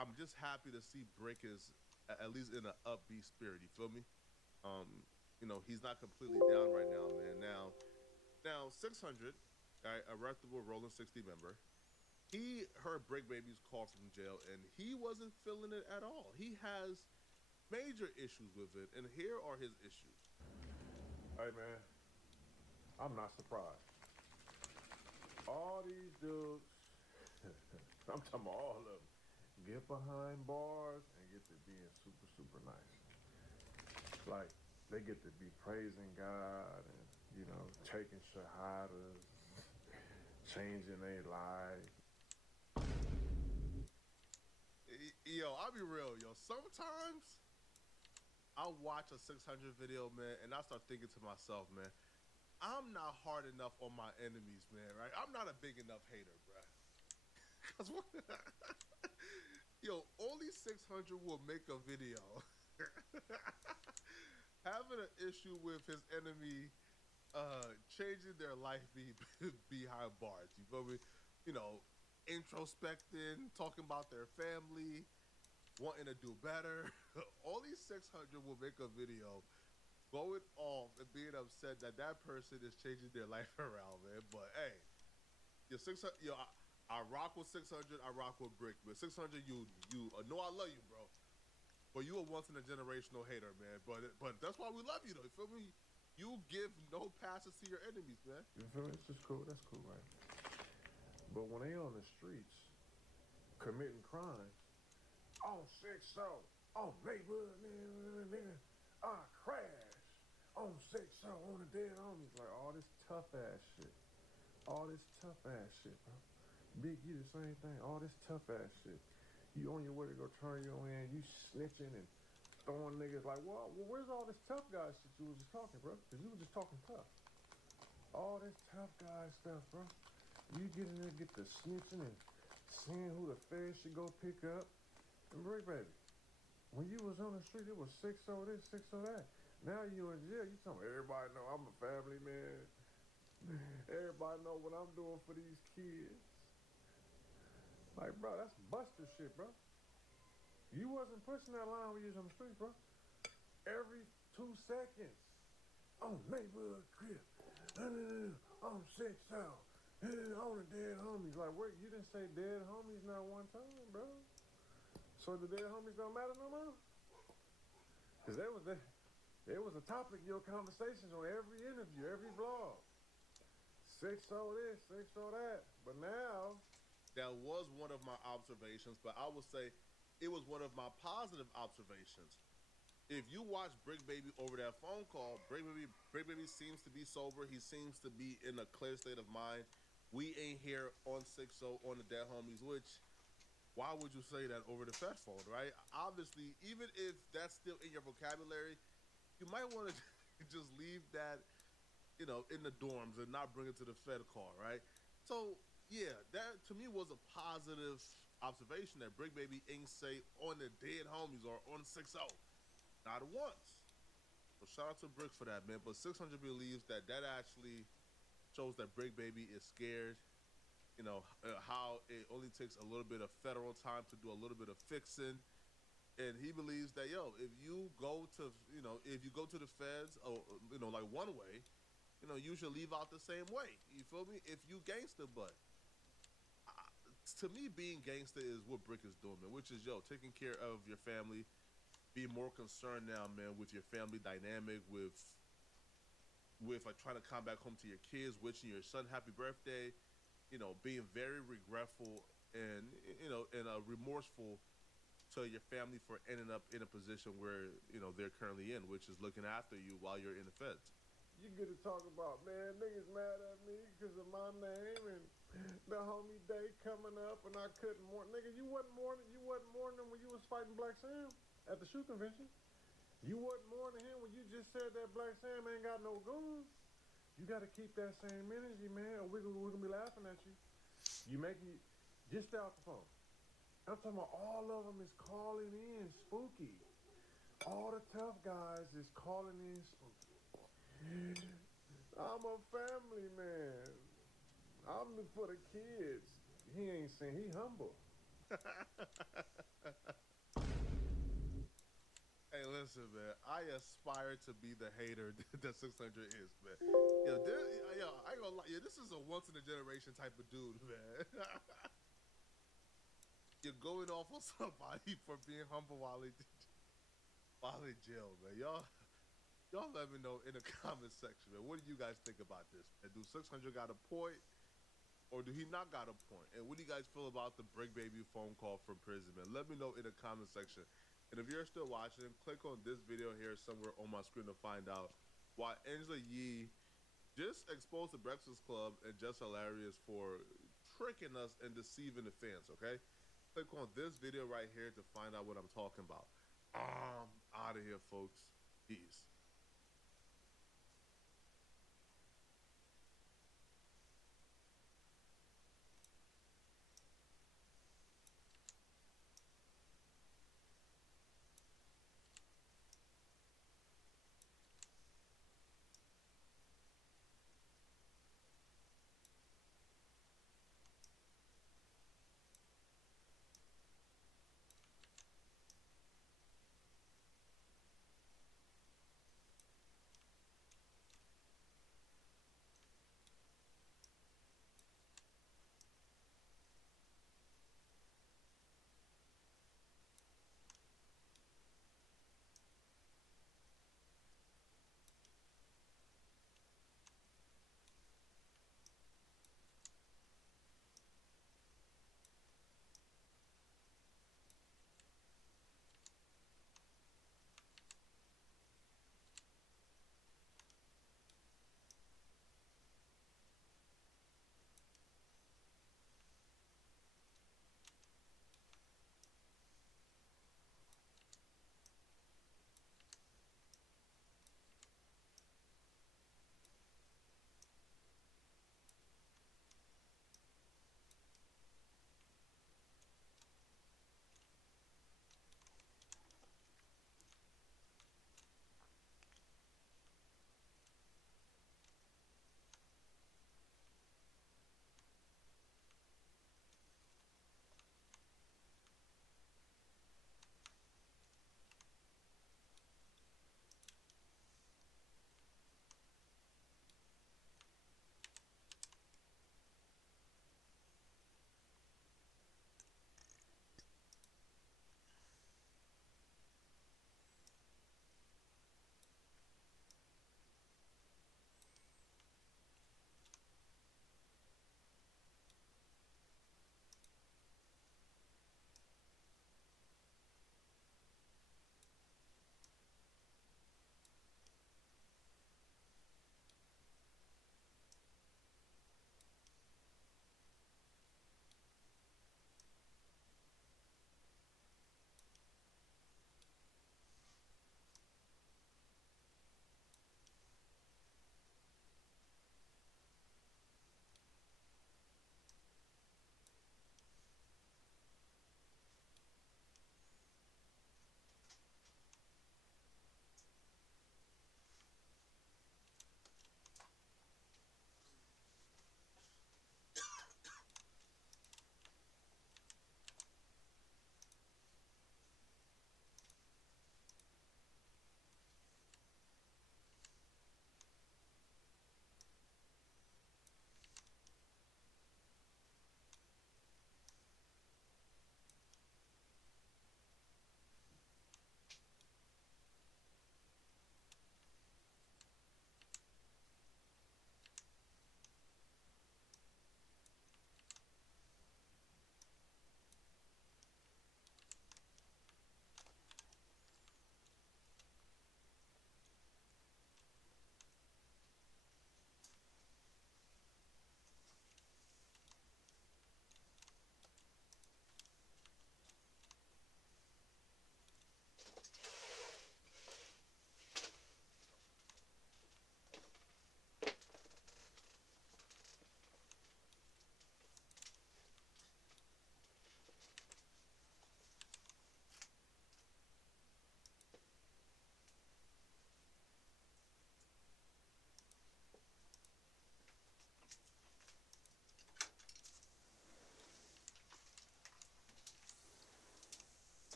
I'm just happy to see Brick is at least in an upbeat spirit. You feel me? You know, he's not completely down right now, man. Now 600, all right, a reputable Rolling 60 member. He heard Brick Baby's call from jail, and he wasn't feeling it at all. He has major issues with it, and here are his issues. Hey, man, I'm not surprised. All these dudes, I'm talking about all of them, get behind bars and get to being super, super nice. Like, they get to be praising God and, you know, taking shahadas, changing their life. Yo, I'll be real, yo. Sometimes I watch a 600 video, man, and I start thinking to myself, man, I'm not hard enough on my enemies, man, right? I'm not a big enough hater, bro. Yo, only 600 will make a video having an issue with his enemy changing their life behind bars. You feel me? You know, introspecting, talking about their family, wanting to do better. Only 600 will make a video going off and being upset that that person is changing their life around, man. But hey, your 600, yo, I rock with 600. I rock with Brick, but 600, you know I love you, bro. But you a once in a generational hater, man. But that's why we love you, though. You feel me? You give no passes to your enemies, man. You feel me? It's just cool. That's cool, right? But when they on the streets committing crimes, on 6-0, on neighborhood, nigga, crash, on 6-0, on the dead homies, like all this tough ass shit. All this tough ass shit, bro. Big E, the same thing. All this tough ass shit. You on your way to go turn your in, you snitching and throwing niggas like, well, where's all this tough guy shit you was just talking, bro? Because you was just talking tough. All this tough guy stuff, bro. You get in there, get the snitching and seeing who the feds should go pick up. And Brick Baby, when you was on the street, it was 6-0 this, 6-0 that. Now you in jail, you telling everybody know I'm a family man. Everybody know what I'm doing for these kids. Like, bro, that's Buster shit, bro. You wasn't pushing that line when you was on the street, bro. Every 2 seconds. On neighborhood crib. On 6-0. On the dead homies. Like, wait, you didn't say dead homies not one time, bro. So the dead homies don't matter no more? Because there was a topic of your conversations on every interview, every vlog. 6-0 this, 6-0 that. But now, that was one of my observations, but I would say it was one of my positive observations. If you watch Brick Baby over that phone call, Brick Baby seems to be sober. He seems to be in a clear state of mind. We ain't here on 6-0 on the dead homies, which, why would you say that over the Fed phone, right? Obviously, even if that's still in your vocabulary, you might want to just leave that, you know, in the dorms and not bring it to the Fed call, right? So, yeah, that to me was a positive observation that Brick Baby ain't say on the dead homies or on 6-0. Not once. So shout out to Brick for that, man. But 600 believes that actually shows that Brick Baby is scared. You know, how it only takes a little bit of federal time to do a little bit of fixing. And he believes that, yo, if you go to the feds, or, you know, like one way, you know, you should leave out the same way. You feel me? If you gangster, but to me, being gangster is what Brick is doing, man, which is, yo, taking care of your family, being more concerned now, man, with your family dynamic, with like trying to come back home to your kids, wishing your son happy birthday, you know, being very regretful and, you know, and remorseful to your family for ending up in a position where, you know, they're currently in, which is looking after you while you're in the feds. You get to talk about, man, niggas mad at me because of my name and the homie day coming up and I couldn't mourn. Nigga, you wasn't mourning when you was fighting Black Sam at the shoe convention. You wasn't mourning him when you just said that Black Sam ain't got no goons. You got to keep that same energy, man, or we're gonna be laughing at you. Just stay off the phone. I'm talking about all of them is calling in spooky. All the tough guys is calling in spooky. I'm a family man. I'm for the kids. He ain't saying he humble. Hey, listen, man. I aspire to be the hater that 600 is, man. Yo, I ain't gonna lie. Yeah, this is a once in a generation type of dude, man. You're going off on somebody for being humble while in jail, man. Y'all let me know in the comment section, man. What do you guys think about this, man? Do 600 got a point, or do he not got a point? And what do you guys feel about the Brick Baby phone call from prison, man? Let me know in the comment section. And if you're still watching, click on this video here somewhere on my screen to find out why Angela Yee just exposed the Breakfast Club and Just Hilarious for tricking us and deceiving the fans, okay? Click on this video right here to find out what I'm talking about. Out of here, folks. Peace.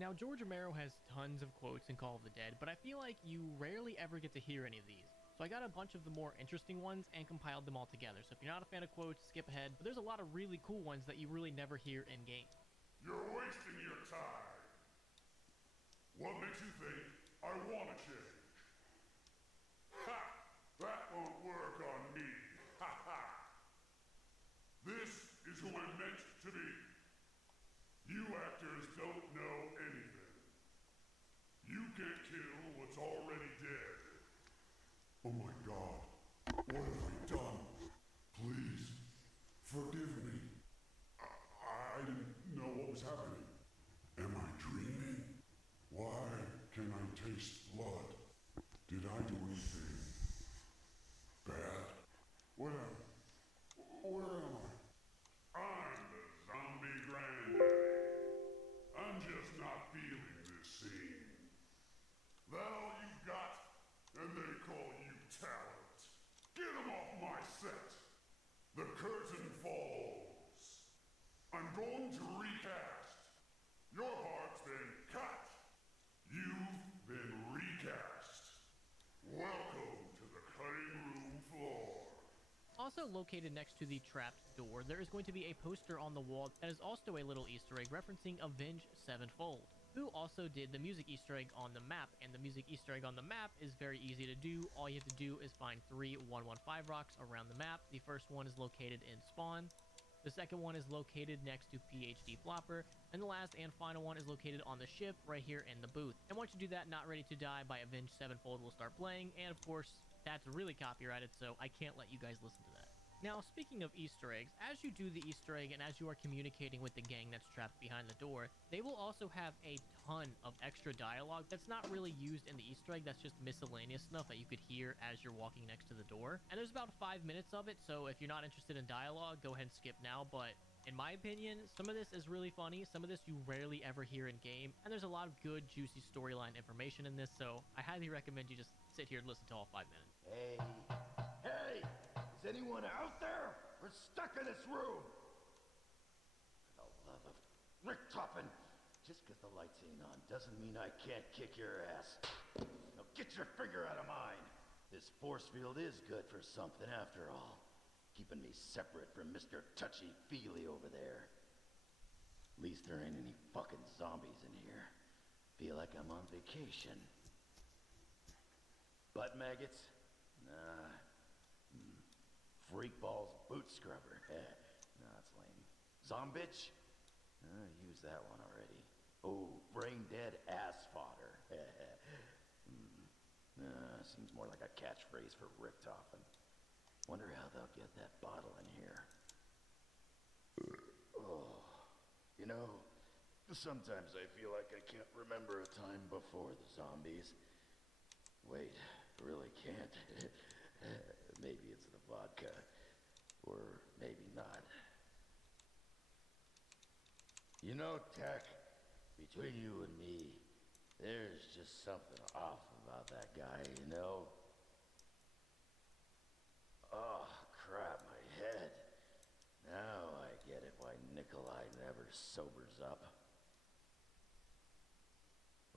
Now, George Romero has tons of quotes in Call of the Dead, but I feel like you rarely ever get to hear any of these. So I got a bunch of the more interesting ones and compiled them all together. So if you're not a fan of quotes, skip ahead, but there's a lot of really cool ones that you really never hear in game. You're wasting your time. What makes you think I want to change? Ha! That won't work on me. Ha ha! This is who I'm meant to be. You actors don't know anything. You can't kill what's already dead. Oh my God. What have I done? Please, forgive me. I didn't know what was happening. Am I dreaming? Why can I taste blood? Did I do anything bad? Where am I? I'm the zombie granddaddy. I'm just not feeling this scene. That all you got? And they call you talent. Get 'em off my set. The curtain falls. I'm going to recast. Your part's been cut. You've been recast. Welcome to the cutting room floor. Also located next to the trapped door, there is going to be a poster on the wall that is also a little Easter egg referencing Avenged Sevenfold, who also did the music Easter egg on the map, and the music Easter egg on the map is very easy to do. All you have to do is find 3 115 rocks around the map. The first one is located in spawn, the second one is located next to PhD Flopper, and the last and final one is located on the ship right here in the booth. And once you do that, Not Ready to Die by Avenged Sevenfold will start playing, and of course, that's really copyrighted, so I can't let you guys listen to that. Now, speaking of Easter eggs, as you do the Easter egg and as you are communicating with the gang that's trapped behind the door, they will also have a ton of extra dialogue that's not really used in the Easter egg. That's just miscellaneous stuff that you could hear as you're walking next to the door. And there's about 5 minutes of it, so if you're not interested in dialogue, go ahead and skip now. But in my opinion, some of this is really funny. Some of this you rarely ever hear in game, and there's a lot of good, juicy storyline information in this, so I highly recommend you just sit here and listen to all 5 minutes. Hey! Hey! Is anyone out there? We're stuck in this room! For the love of Richtofen! Just because the lights ain't on doesn't mean I can't kick your ass. Now get your finger out of mine! This force field is good for something after all. Keeping me separate from Mr. Touchy-Feely over there. At least there ain't any fucking zombies in here. Feel like I'm on vacation. Butt maggots? Nah. Freak balls boot scrubber. Nah, that's lame. Zombitch? Use that one already. Oh, brain dead ass fodder. Seems more like a catchphrase for Richtofen. Wonder how they'll get that bottle in here. Oh, you know, sometimes I feel like I can't remember a time before the zombies. Wait, really can't. Maybe it's the vodka, or maybe not. You know, Tech, between you and me, there's just something off about that guy, you know? Oh, crap, my head. Now I get it why Nikolai never sobers up.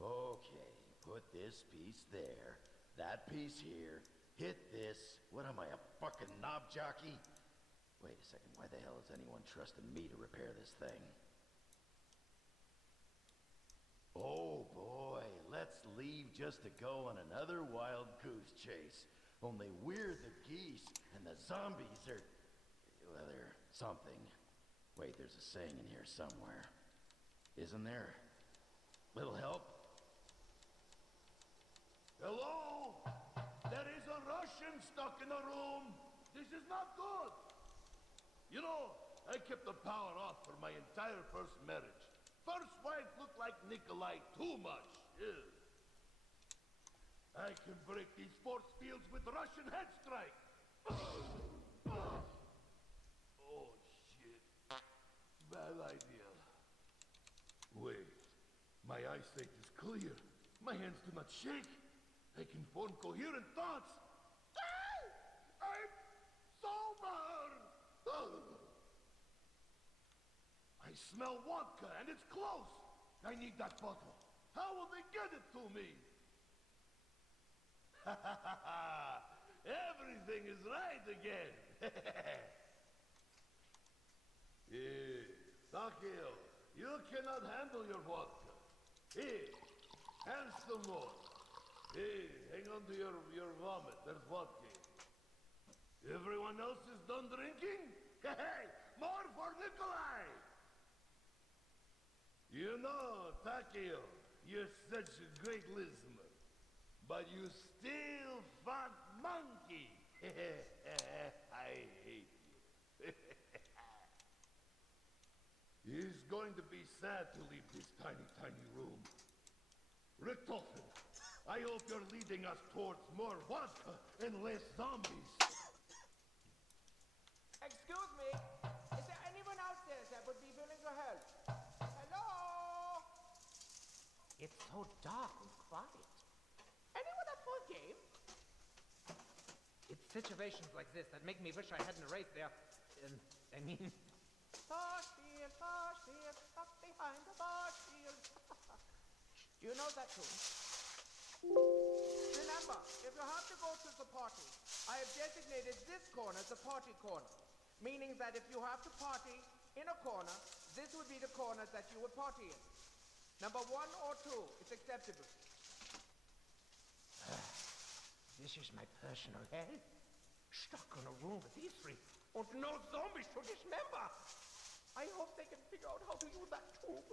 Okay, put this piece there, that piece here, hit this. What am I, a fucking knob jockey? Wait a second, why the hell is anyone trusting me to repair this thing? Oh boy, let's leave just to go on another wild goose chase. Only we're the geese, and the zombies are... well, they're something. Wait, there's a saying in here somewhere. Isn't there? Little help? Hello? There is a Russian stuck in the room. This is not good. You know, I kept the power off for my entire first marriage. First wife looked like Nikolai too much. Yeah. I can break these force fields with Russian head strike. Oh, shit. Bad idea. Wait. My eyesight is clear. My hands do not shake. I can form coherent thoughts. I'm sober! I smell vodka and it's close. I need that bottle. How will they get it to me? Everything is right again. Here, Takeo, you cannot handle your vodka. Here, have some more. Here, hang on to your vomit. There's vodka. Everyone else is done drinking? Hey, more for Nikolai! You know, Takeo, you're such a great listener. But you still fat monkey. I hate you. He's going to be sad to leave this tiny, tiny room. Richtofen, I hope you're leading us towards more vodka and less zombies. Excuse me, is there anyone out there that would be willing to help? Hello? It's so dark and quiet. Anyone up for a game? It's situations like this that make me wish I hadn't erased their... I mean... Fahrspiel, stuck behind the Fahrspiel. Do you know that tune? Remember, if you have to go to the party, I have designated this corner the party corner. Meaning that if you have to party in a corner, this would be the corner that you would party in. Number 1 or 2, it's acceptable. This is my personal hell. Stuck in a room with these three, and no zombies to dismember. I hope they can figure out how to use that tube.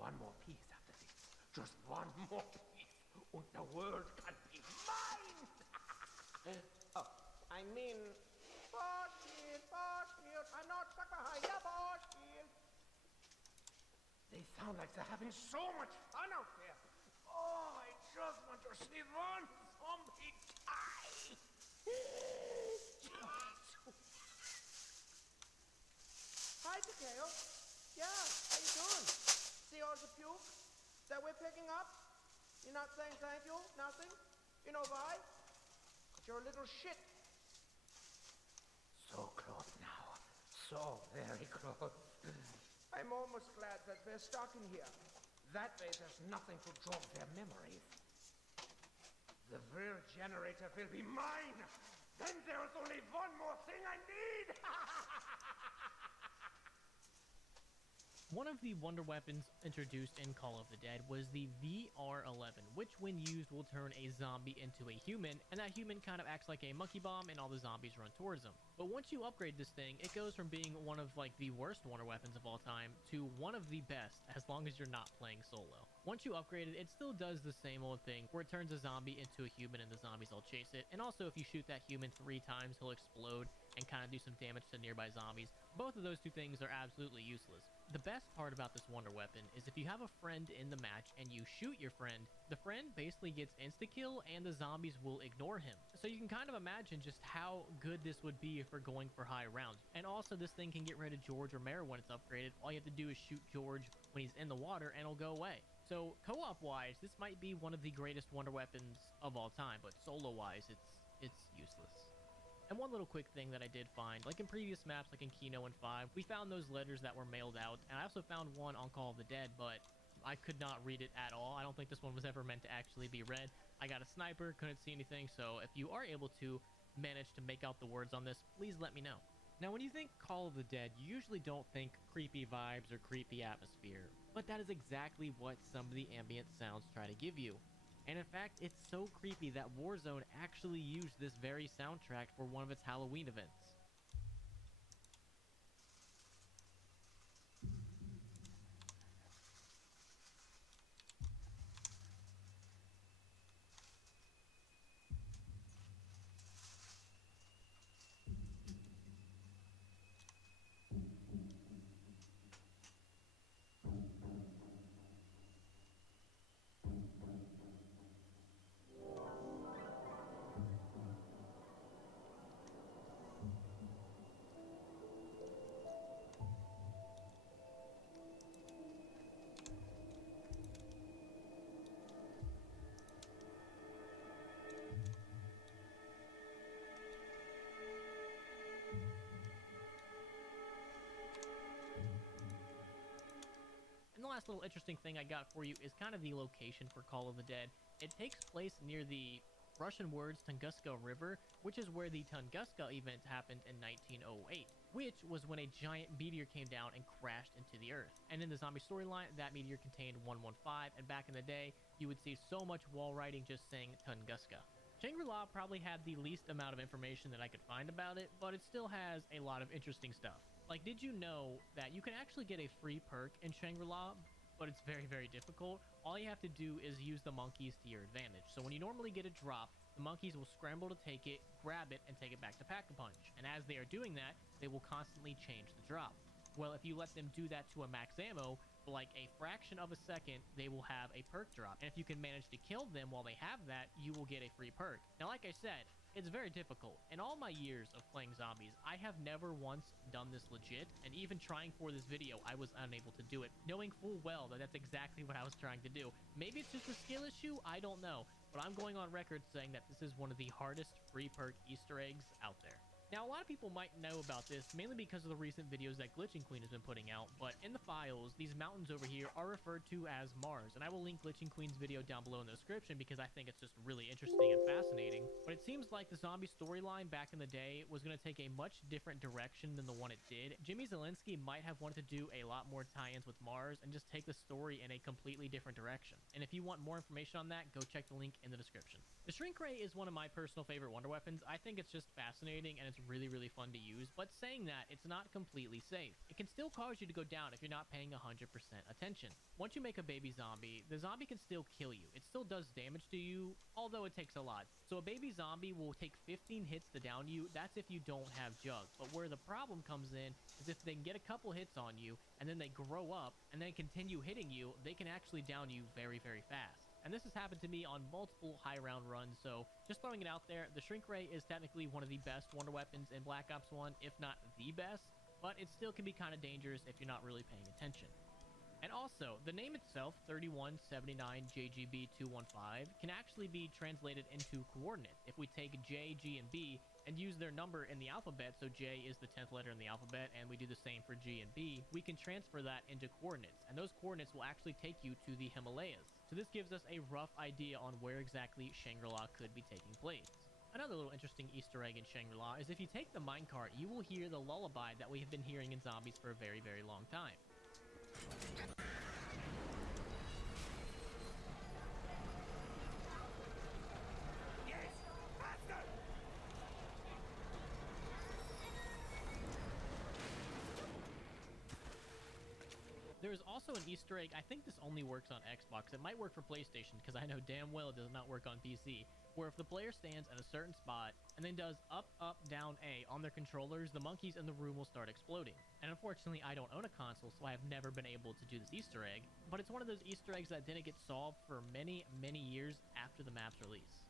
One more piece after this. Just one more piece, and the world can be mine. Oh, I mean, Fahrspiel, I'm not stuck behind the Fahrspiel. They sound like they're having so much fun out there. Oh, I just want to see one zombie die. Hi, Takeo. Yeah, how you doing? See all the puke that we're picking up? You're not saying thank you? Nothing? You know why? 'Cause you're a little shit. So close now. So very close. I'm almost glad that we're stuck in here. That way there's nothing to jog their memories. The real generator will be mine. Then there's only one more thing I need. One of the wonder weapons introduced in Call of the Dead was the VR-11, which when used will turn a zombie into a human, and that human kind of acts like a monkey bomb and all the zombies run towards them. But once you upgrade this thing, it goes from being one of like the worst wonder weapons of all time to one of the best, as long as you're not playing solo. Once you upgrade it, it still does the same old thing, where it turns a zombie into a human and the zombies all chase it, and also if you shoot that human 3 times, he'll explode and kind of do some damage to nearby zombies. Both of those two things are absolutely useless. The best part about this wonder weapon is if you have a friend in the match and you shoot your friend, the friend basically gets insta-kill and the zombies will ignore him. So you can kind of imagine just how good this would be if we're going for high rounds. And also this thing can get rid of George or Mare when it's upgraded. All you have to do is shoot George when he's in the water and it'll go away. So co-op wise, this might be one of the greatest wonder weapons of all time, but solo wise, it's useless. And one little quick thing that I did find, like in previous maps, like in Kino and 5, we found those letters that were mailed out, and I also found one on Call of the Dead, but I could not read it at all. I don't think this one was ever meant to actually be read. I got a sniper, couldn't see anything, so if you are able to manage to make out the words on this, please let me know. Now, when you think Call of the Dead, you usually don't think creepy vibes or creepy atmosphere, but that is exactly what some of the ambient sounds try to give you. And in fact, it's so creepy that Warzone actually used this very soundtrack for one of its Halloween events. little interesting thing I got for you is kind of the location for Call of the Dead. It takes place near the Russian words Tunguska River, which is where the Tunguska event happened in 1908, which was when a giant meteor came down and crashed into the earth. And in the zombie storyline, that meteor contained 115, and back in the day, you would see so much wall writing just saying Tunguska. Shangri-La probably had the least amount of information that I could find about it, but it still has a lot of interesting stuff. Like, did you know that you can actually get a free perk in Shangri-La, but it's very, very difficult? All you have to do is use the monkeys to your advantage. So when you normally get a drop, the monkeys will scramble to take it, grab it, and take it back to Pack-a-Punch. And as they are doing that, they will constantly change the drop. Well, if you let them do that to a max ammo, for like a fraction of a second, they will have a perk drop. And if you can manage to kill them while they have that, you will get a free perk. Now, like I said, it's very difficult. In all my years of playing zombies, I have never once done this legit, and even trying for this video, I was unable to do it, knowing full well that that's exactly what I was trying to do. Maybe it's just a skill issue, I don't know, but I'm going on record saying that this is one of the hardest free perk Easter eggs out there. Now, a lot of people might know about this, mainly because of the recent videos that Glitching Queen has been putting out, but in the files, these mountains over here are referred to as Mars, and I will link Glitching Queen's video down below in the description because I think it's just really interesting and fascinating. But it seems like the zombie storyline back in the day was going to take a much different direction than the one it did. Jimmy Zielinski might have wanted to do a lot more tie-ins with Mars and just take the story in a completely different direction. And if you want more information on that, go check the link in the description. The Shrink Ray is one of my personal favorite wonder weapons. I think it's just fascinating and it's really, really fun to use, but saying that, it's not completely safe. It can still cause you to go down if you're not paying 100% attention. Once you make a baby zombie, the zombie can still kill you. It still does damage to you, although it takes a lot. So a baby zombie will take 15 hits to down you. That's if you don't have Jug. But where the problem comes in is if they can get a couple hits on you and then they grow up and then continue hitting you, they can actually down you very, very fast. And this has happened to me on multiple high round runs, so just throwing it out there, the Shrink Ray is technically one of the best wonder weapons in Black Ops 1, if not the best, but it still can be kind of dangerous if you're not really paying attention. And also, the name itself, 3179JGB215, can actually be translated into coordinates. If we take J, G, and B and use their number in the alphabet, so J is the 10th letter in the alphabet, and we do the same for G and B, we can transfer that into coordinates, and those coordinates will actually take you to the Himalayas. So this gives us a rough idea on where exactly Shangri-La could be taking place. Another little interesting Easter egg in Shangri-La is if you take the minecart, you will hear the lullaby that we have been hearing in zombies for a very, very long time. There is also an Easter egg, I think this only works on Xbox, it might work for PlayStation because I know damn well it does not work on PC, where if the player stands at a certain spot and then does up, up, down, A on their controllers, the monkeys in the room will start exploding. And unfortunately, I don't own a console, so I have never been able to do this Easter egg, but it's one of those Easter eggs that didn't get solved for many, many years after the map's release.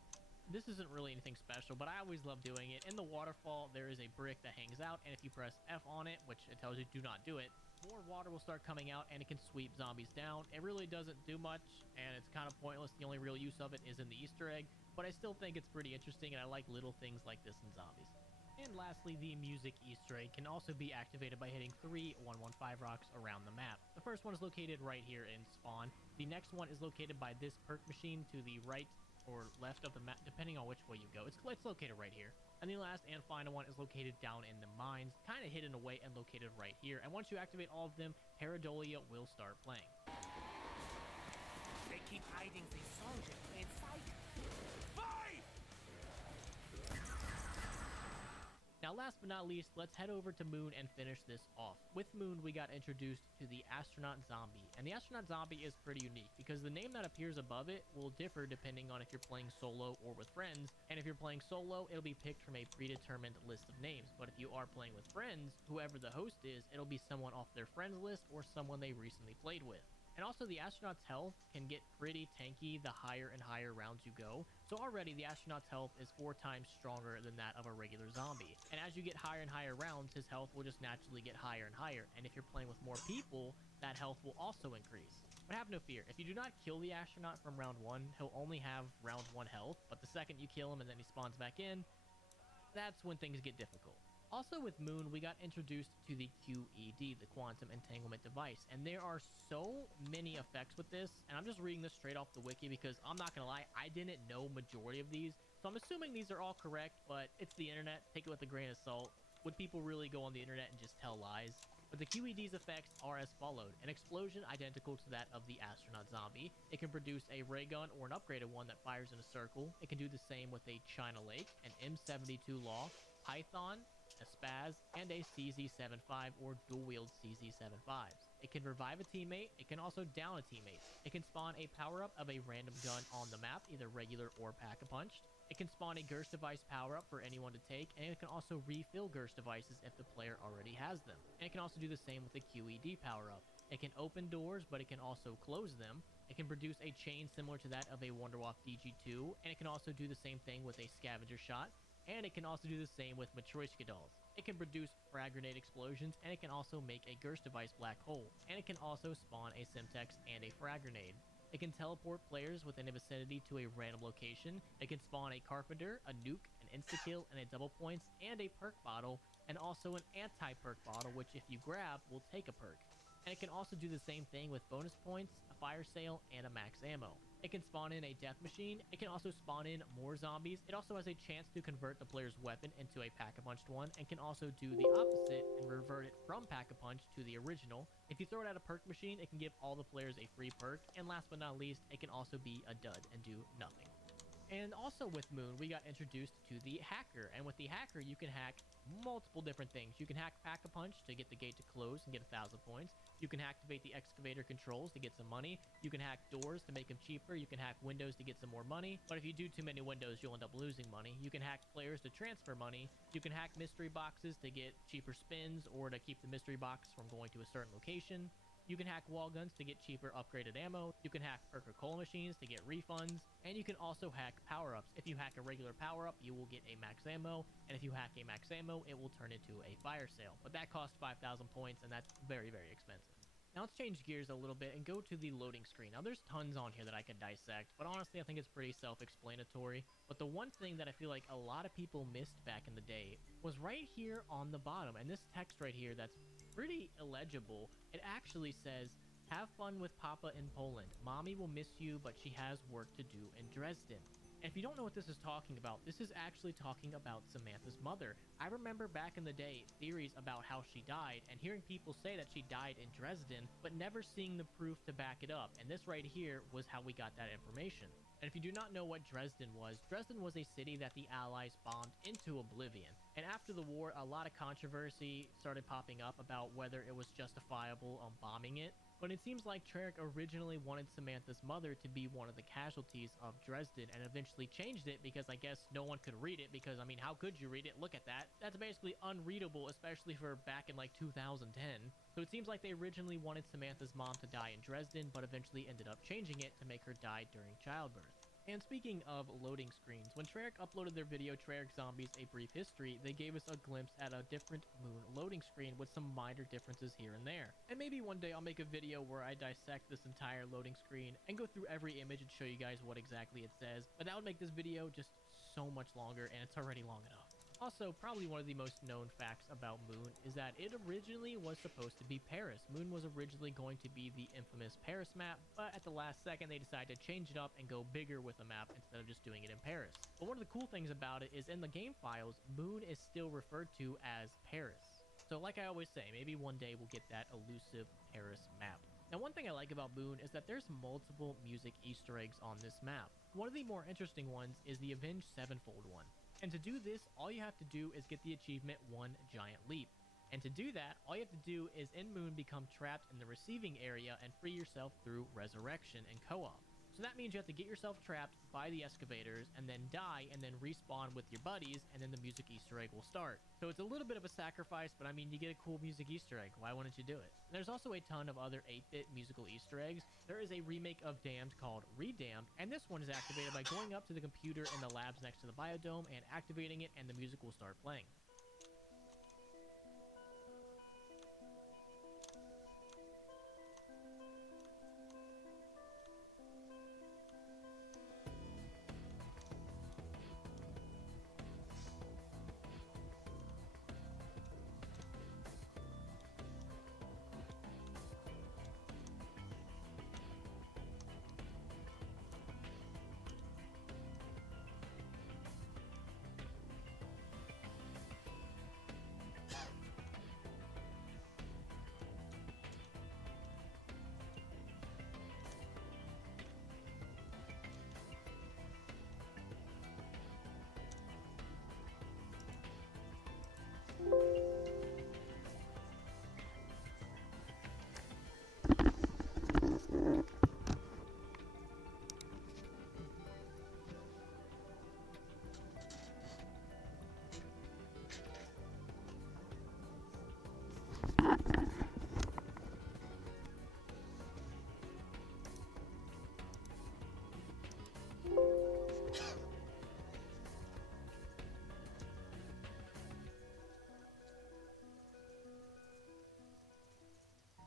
This isn't really anything special, but I always love doing it. In the waterfall, there is a brick that hangs out, and if you press F on it, which it tells you do not do it, more water will start coming out and it can sweep zombies down. It really doesn't do much and it's kind of pointless. The only real use of it is in the Easter egg, but I still think it's pretty interesting and I like little things like this in zombies. And lastly, the music Easter egg can also be activated by hitting 3 115 rocks around the map. The first one is located right here in spawn. The next one is located by this perk machine to the right or left of the map, depending on which way you go. It's located right here. And the last and final one is located down in the mines, kind of hidden away and located right here. And once you activate all of them, Paradolia will start playing. They keep hiding these soldiers in sight. Fight! Now, last but not least, let's head over to Moon and finish this off. With Moon, we got introduced to the Astronaut Zombie, and the Astronaut Zombie is pretty unique because the name that appears above it will differ depending on if you're playing solo or with friends, and if you're playing solo, it'll be picked from a predetermined list of names, but if you are playing with friends, whoever the host is, it'll be someone off their friends list or someone they recently played with. And also, the astronaut's health can get pretty tanky the higher and higher rounds you go. So already, the astronaut's health is 4 times stronger than that of a regular zombie. And as you get higher and higher rounds, his health will just naturally get higher and higher. And if you're playing with more people, that health will also increase. But have no fear, if you do not kill the astronaut from round 1, he'll only have round 1 health. But the second you kill him and then he spawns back in, that's when things get difficult. Also with Moon, we got introduced to the QED, the Quantum Entanglement Device, and there are so many effects with this, and I'm just reading this straight off the wiki because I'm not gonna lie, I didn't know majority of these, so I'm assuming these are all correct, but it's the internet, take it with a grain of salt. Would people really go on the internet and just tell lies? But the QED's effects are as followed: an explosion identical to that of the astronaut zombie. It can produce a ray gun or an upgraded one that fires in a circle. It can do the same with a China Lake, an M72 Law, Python, a Spaz, and a CZ75 or dual-wield CZ75s. It can revive a teammate, it can also down a teammate. It can spawn a power-up of a random gun on the map, either regular or pack-a-punched. It can spawn a Ghost Device power-up for anyone to take, and it can also refill Ghost Devices if the player already has them. And it can also do the same with the QED power-up. It can open doors, but it can also close them. It can produce a chain similar to that of a Wonderwaffe DG2, and it can also do the same thing with a Scavenger Shot, and it can also do the same with Matryoshka dolls. It can produce frag grenade explosions, and it can also make a Ghost Device black hole, and it can also spawn a Simtex and a frag grenade. It can teleport players within a vicinity to a random location. It can spawn a Carpenter, a Nuke, an Insta-kill, and a double points, and a perk bottle, and also an anti-perk bottle, which if you grab, will take a perk. And it can also do the same thing with bonus points, a fire sale, and a max ammo. It can spawn in a death machine. It can also spawn in more zombies. It also has a chance to convert the player's weapon into a pack-a-punched one, and can also do the opposite and revert it from pack-a-punch to the original. If you throw it at a perk machine, it can give all the players a free perk, and last but not least, it can also be a dud and do nothing. And also with Moon, we got introduced to the Hacker, and with the Hacker, you can hack multiple different things. You can hack Pack-a-Punch to get the gate to close and get 1,000 points. You can activate the excavator controls to get some money. You can hack doors to make them cheaper. You can hack windows to get some more money. But if you do too many windows, you'll end up losing money. You can hack players to transfer money. You can hack mystery boxes to get cheaper spins or to keep the mystery box from going to a certain location. You can hack wall guns to get cheaper upgraded ammo. You can hack Coca-Cola machines to get refunds. And you can also hack power-ups. If you hack a regular power-up, you will get a max ammo. And if you hack a max ammo, it will turn into a fire sale. But that costs 5,000 points, and that's very, very expensive. Now let's change gears a little bit and go to the loading screen. Now there's tons on here that I could dissect, but honestly I think it's pretty self-explanatory. But the one thing that I feel like a lot of people missed back in the day was right here on the bottom, and this text right here that's pretty illegible. It actually says, "Have fun with Papa in Poland. Mommy will miss you, but she has work to do in Dresden." And if you don't know what this is talking about, this is actually talking about Samantha's mother. I remember back in the day, theories about how she died, and hearing people say that she died in Dresden, but never seeing the proof to back it up. And this right here was how we got that information. And if you do not know what Dresden was a city that the Allies bombed into oblivion. And after the war, a lot of controversy started popping up about whether it was justifiable on bombing it. But it seems like Treyarch originally wanted Samantha's mother to be one of the casualties of Dresden, and eventually changed it because I guess no one could read it, because I mean, how could you read it? Look at that. That's basically unreadable, especially for back in like 2010. So it seems like they originally wanted Samantha's mom to die in Dresden, but eventually ended up changing it to make her die during childbirth. And speaking of loading screens, when Treyarch uploaded their video Treyarch Zombies A Brief History, they gave us a glimpse at a different Moon loading screen with some minor differences here and there. And maybe one day I'll make a video where I dissect this entire loading screen and go through every image and show you guys what exactly it says, but that would make this video just so much longer, and it's already long enough. Also, probably one of the most known facts about Moon is that it originally was supposed to be Paris. Moon was originally going to be the infamous Paris map, but at the last second they decided to change it up and go bigger with the map instead of just doing it in Paris. But one of the cool things about it is in the game files, Moon is still referred to as Paris. So like I always say, maybe one day we'll get that elusive Paris map. Now one thing I like about Moon is that there's multiple music Easter eggs on this map. One of the more interesting ones is the Avenged Sevenfold one. And to do this, all you have to do is get the achievement One Giant Leap. And to do that, all you have to do is in Moon become trapped in the receiving area and free yourself through resurrection and co-op. So that means you have to get yourself trapped by the excavators and then die and then respawn with your buddies, and then the music Easter egg will start. So it's a little bit of a sacrifice, but I mean, you get a cool music Easter egg. Why wouldn't you do it? And there's also a ton of other 8-bit musical Easter eggs. There is a remake of Damned called Redamned, and this one is activated by going up to the computer in the labs next to the biodome and activating it, and the music will start playing.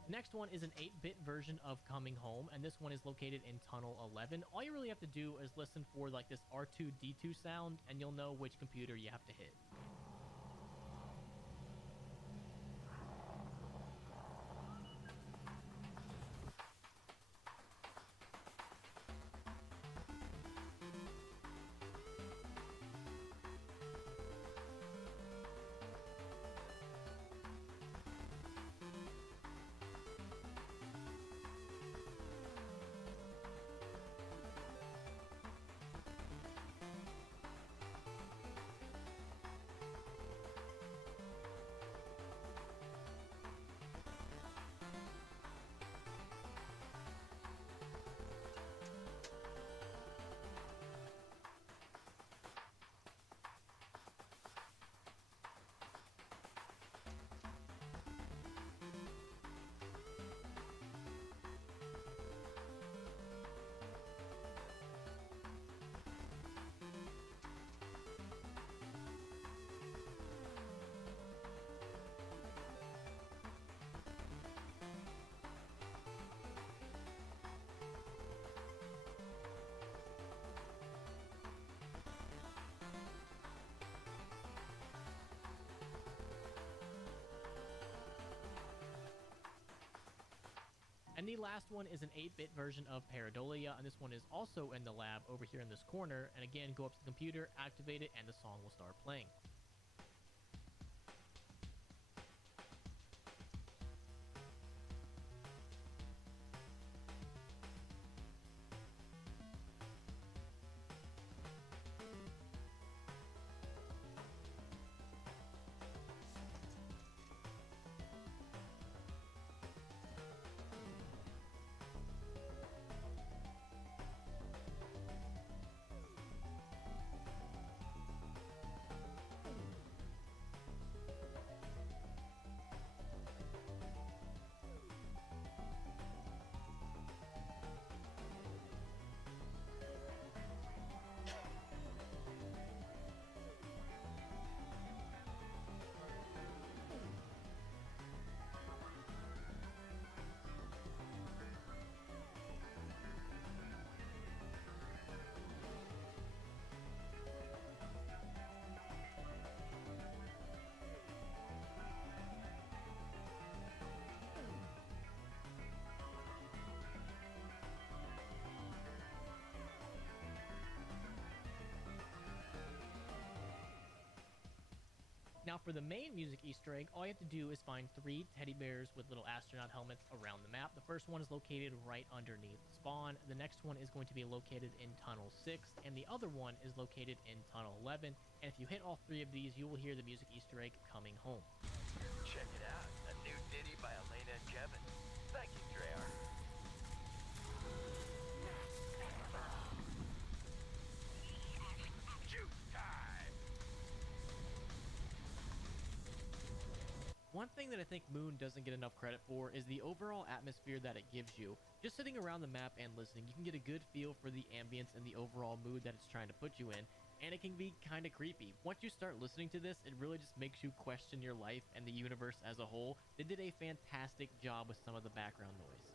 Next one is an 8-bit version of Coming Home, and this one is located in Tunnel 11. All you really have to do is listen for like this R2-D2 sound, and you'll know which computer you have to hit. And the last one is an 8-bit version of Paradolia, and this one is also in the lab over here in this corner. And again, go up to the computer, activate it, and the song will start playing. Now for the main music Easter egg, all you have to do is find 3 teddy bears with little astronaut helmets around the map. The first one is located right underneath spawn. The next one is going to be located in Tunnel 6, and the other one is located in Tunnel 11. And if you hit all 3 of these, you will hear the music Easter egg Coming Home. Check it out, a new ditty by Elena and Kevin. Thank you, Treyarch. Juice time! One thing that I think Moon doesn't get enough credit for is the overall atmosphere that it gives you. Just sitting around the map and listening, you can get a good feel for the ambience and the overall mood that it's trying to put you in, and it can be kind of creepy. Once you start listening to this, it really just makes you question your life and the universe as a whole. They did a fantastic job with some of the background noise.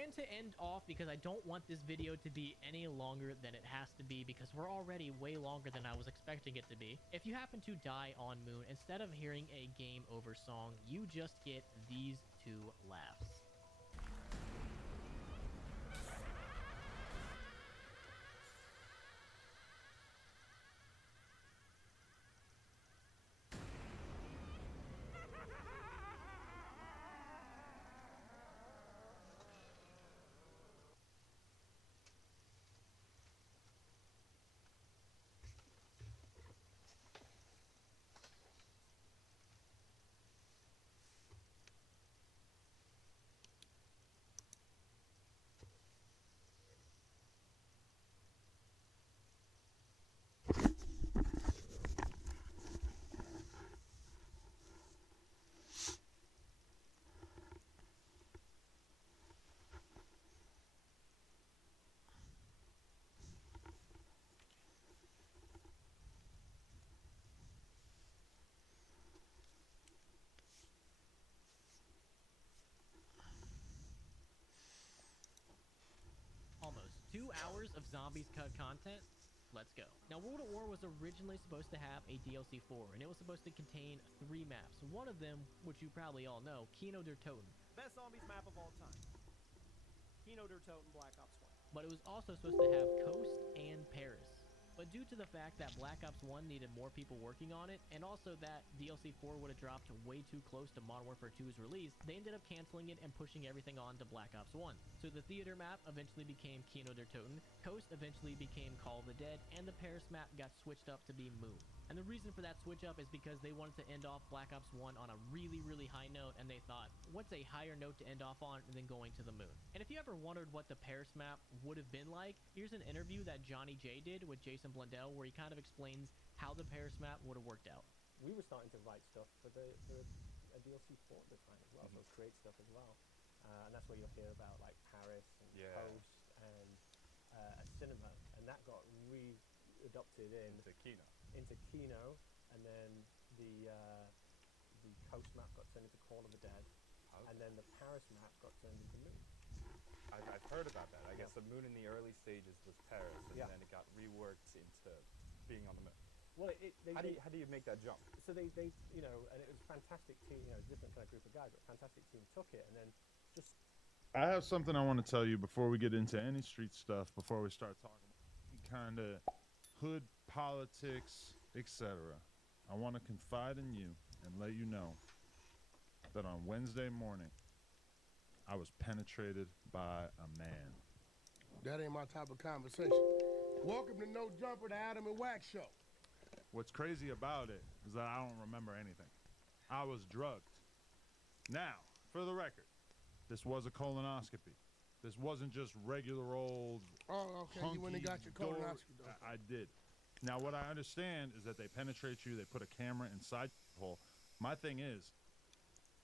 And to end off, because I don't want this video to be any longer than it has to be, because we're already way longer than I was expecting it to be. If you happen to die on Moon, instead of hearing a game over song, you just get these 2 laughs. of zombies cut content? Let's go. Now, World at War was originally supposed to have a DLC 4, and it was supposed to contain 3 maps. One of them, which you probably all know, Kino der Toten. Best zombies map of all time. Kino der Toten Black Ops 1. But it was also supposed to have Coast and Paris. But due to the fact that Black Ops 1 needed more people working on it, and also that DLC 4 would have dropped way too close to Modern Warfare 2's release, they ended up canceling it and pushing everything on to Black Ops 1. So the theater map eventually became Kino der Toten, Coast eventually became Call of the Dead, and the Paris map got switched up to be Moon. And the reason for that switch up is because they wanted to end off Black Ops 1 on a really, really high note, and they thought, what's a higher note to end off on than going to the moon? And if you ever wondered what the Paris map would have been like, here's an interview that Johnny J did with Jason Blundell where he kind of explains how the Paris map would have worked out. We were starting to write stuff for a DLC 4 at the time as well, so create stuff as well. And that's where you'll hear about like Paris and Coast and a cinema, and that got re-adopted into Kino, and then the Coast map got turned into Call of the Dead, and then the Paris map got turned into Moon. I've heard about that. I guess the moon in the early stages was Paris, and then it got reworked into being on the moon. Well, how do you make that jump? So they you know, and it was a fantastic team, you know, different kind of group of guys, but fantastic team took it, and then just. I have something I want to tell you before we get into any street stuff, before we start talking kind of hood politics, etc. I want to confide in you and let you know that on Wednesday morning, I was penetrated by a man. That ain't my type of conversation. Welcome to No Jumper, the Adam and Wax Show. What's crazy about it is that I don't remember anything. I was drugged. Now, for the record, this was a colonoscopy. This wasn't just regular old. Oh, okay. You went and got your colonoscopy. I did. Now, what I understand is that they penetrate you. They put a camera inside the hole. My thing is,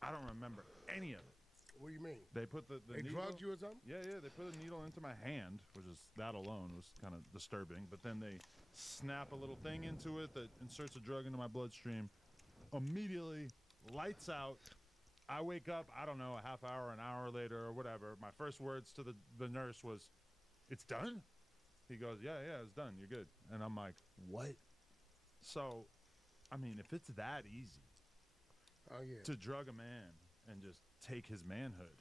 I don't remember any of it. What do you mean? They put the They needle, drugged you or something? Yeah. They put a needle into my hand, which is that alone was kind of disturbing. But then they snap a little thing into it that inserts a drug into my bloodstream. Immediately, lights out. I wake up, I don't know, a half hour, an hour later, or whatever. My first words to the nurse was, "It's done?" He goes, yeah, it's done. You're good. And I'm like, what? So, I mean, if it's that easy to drug a man and just take his manhood,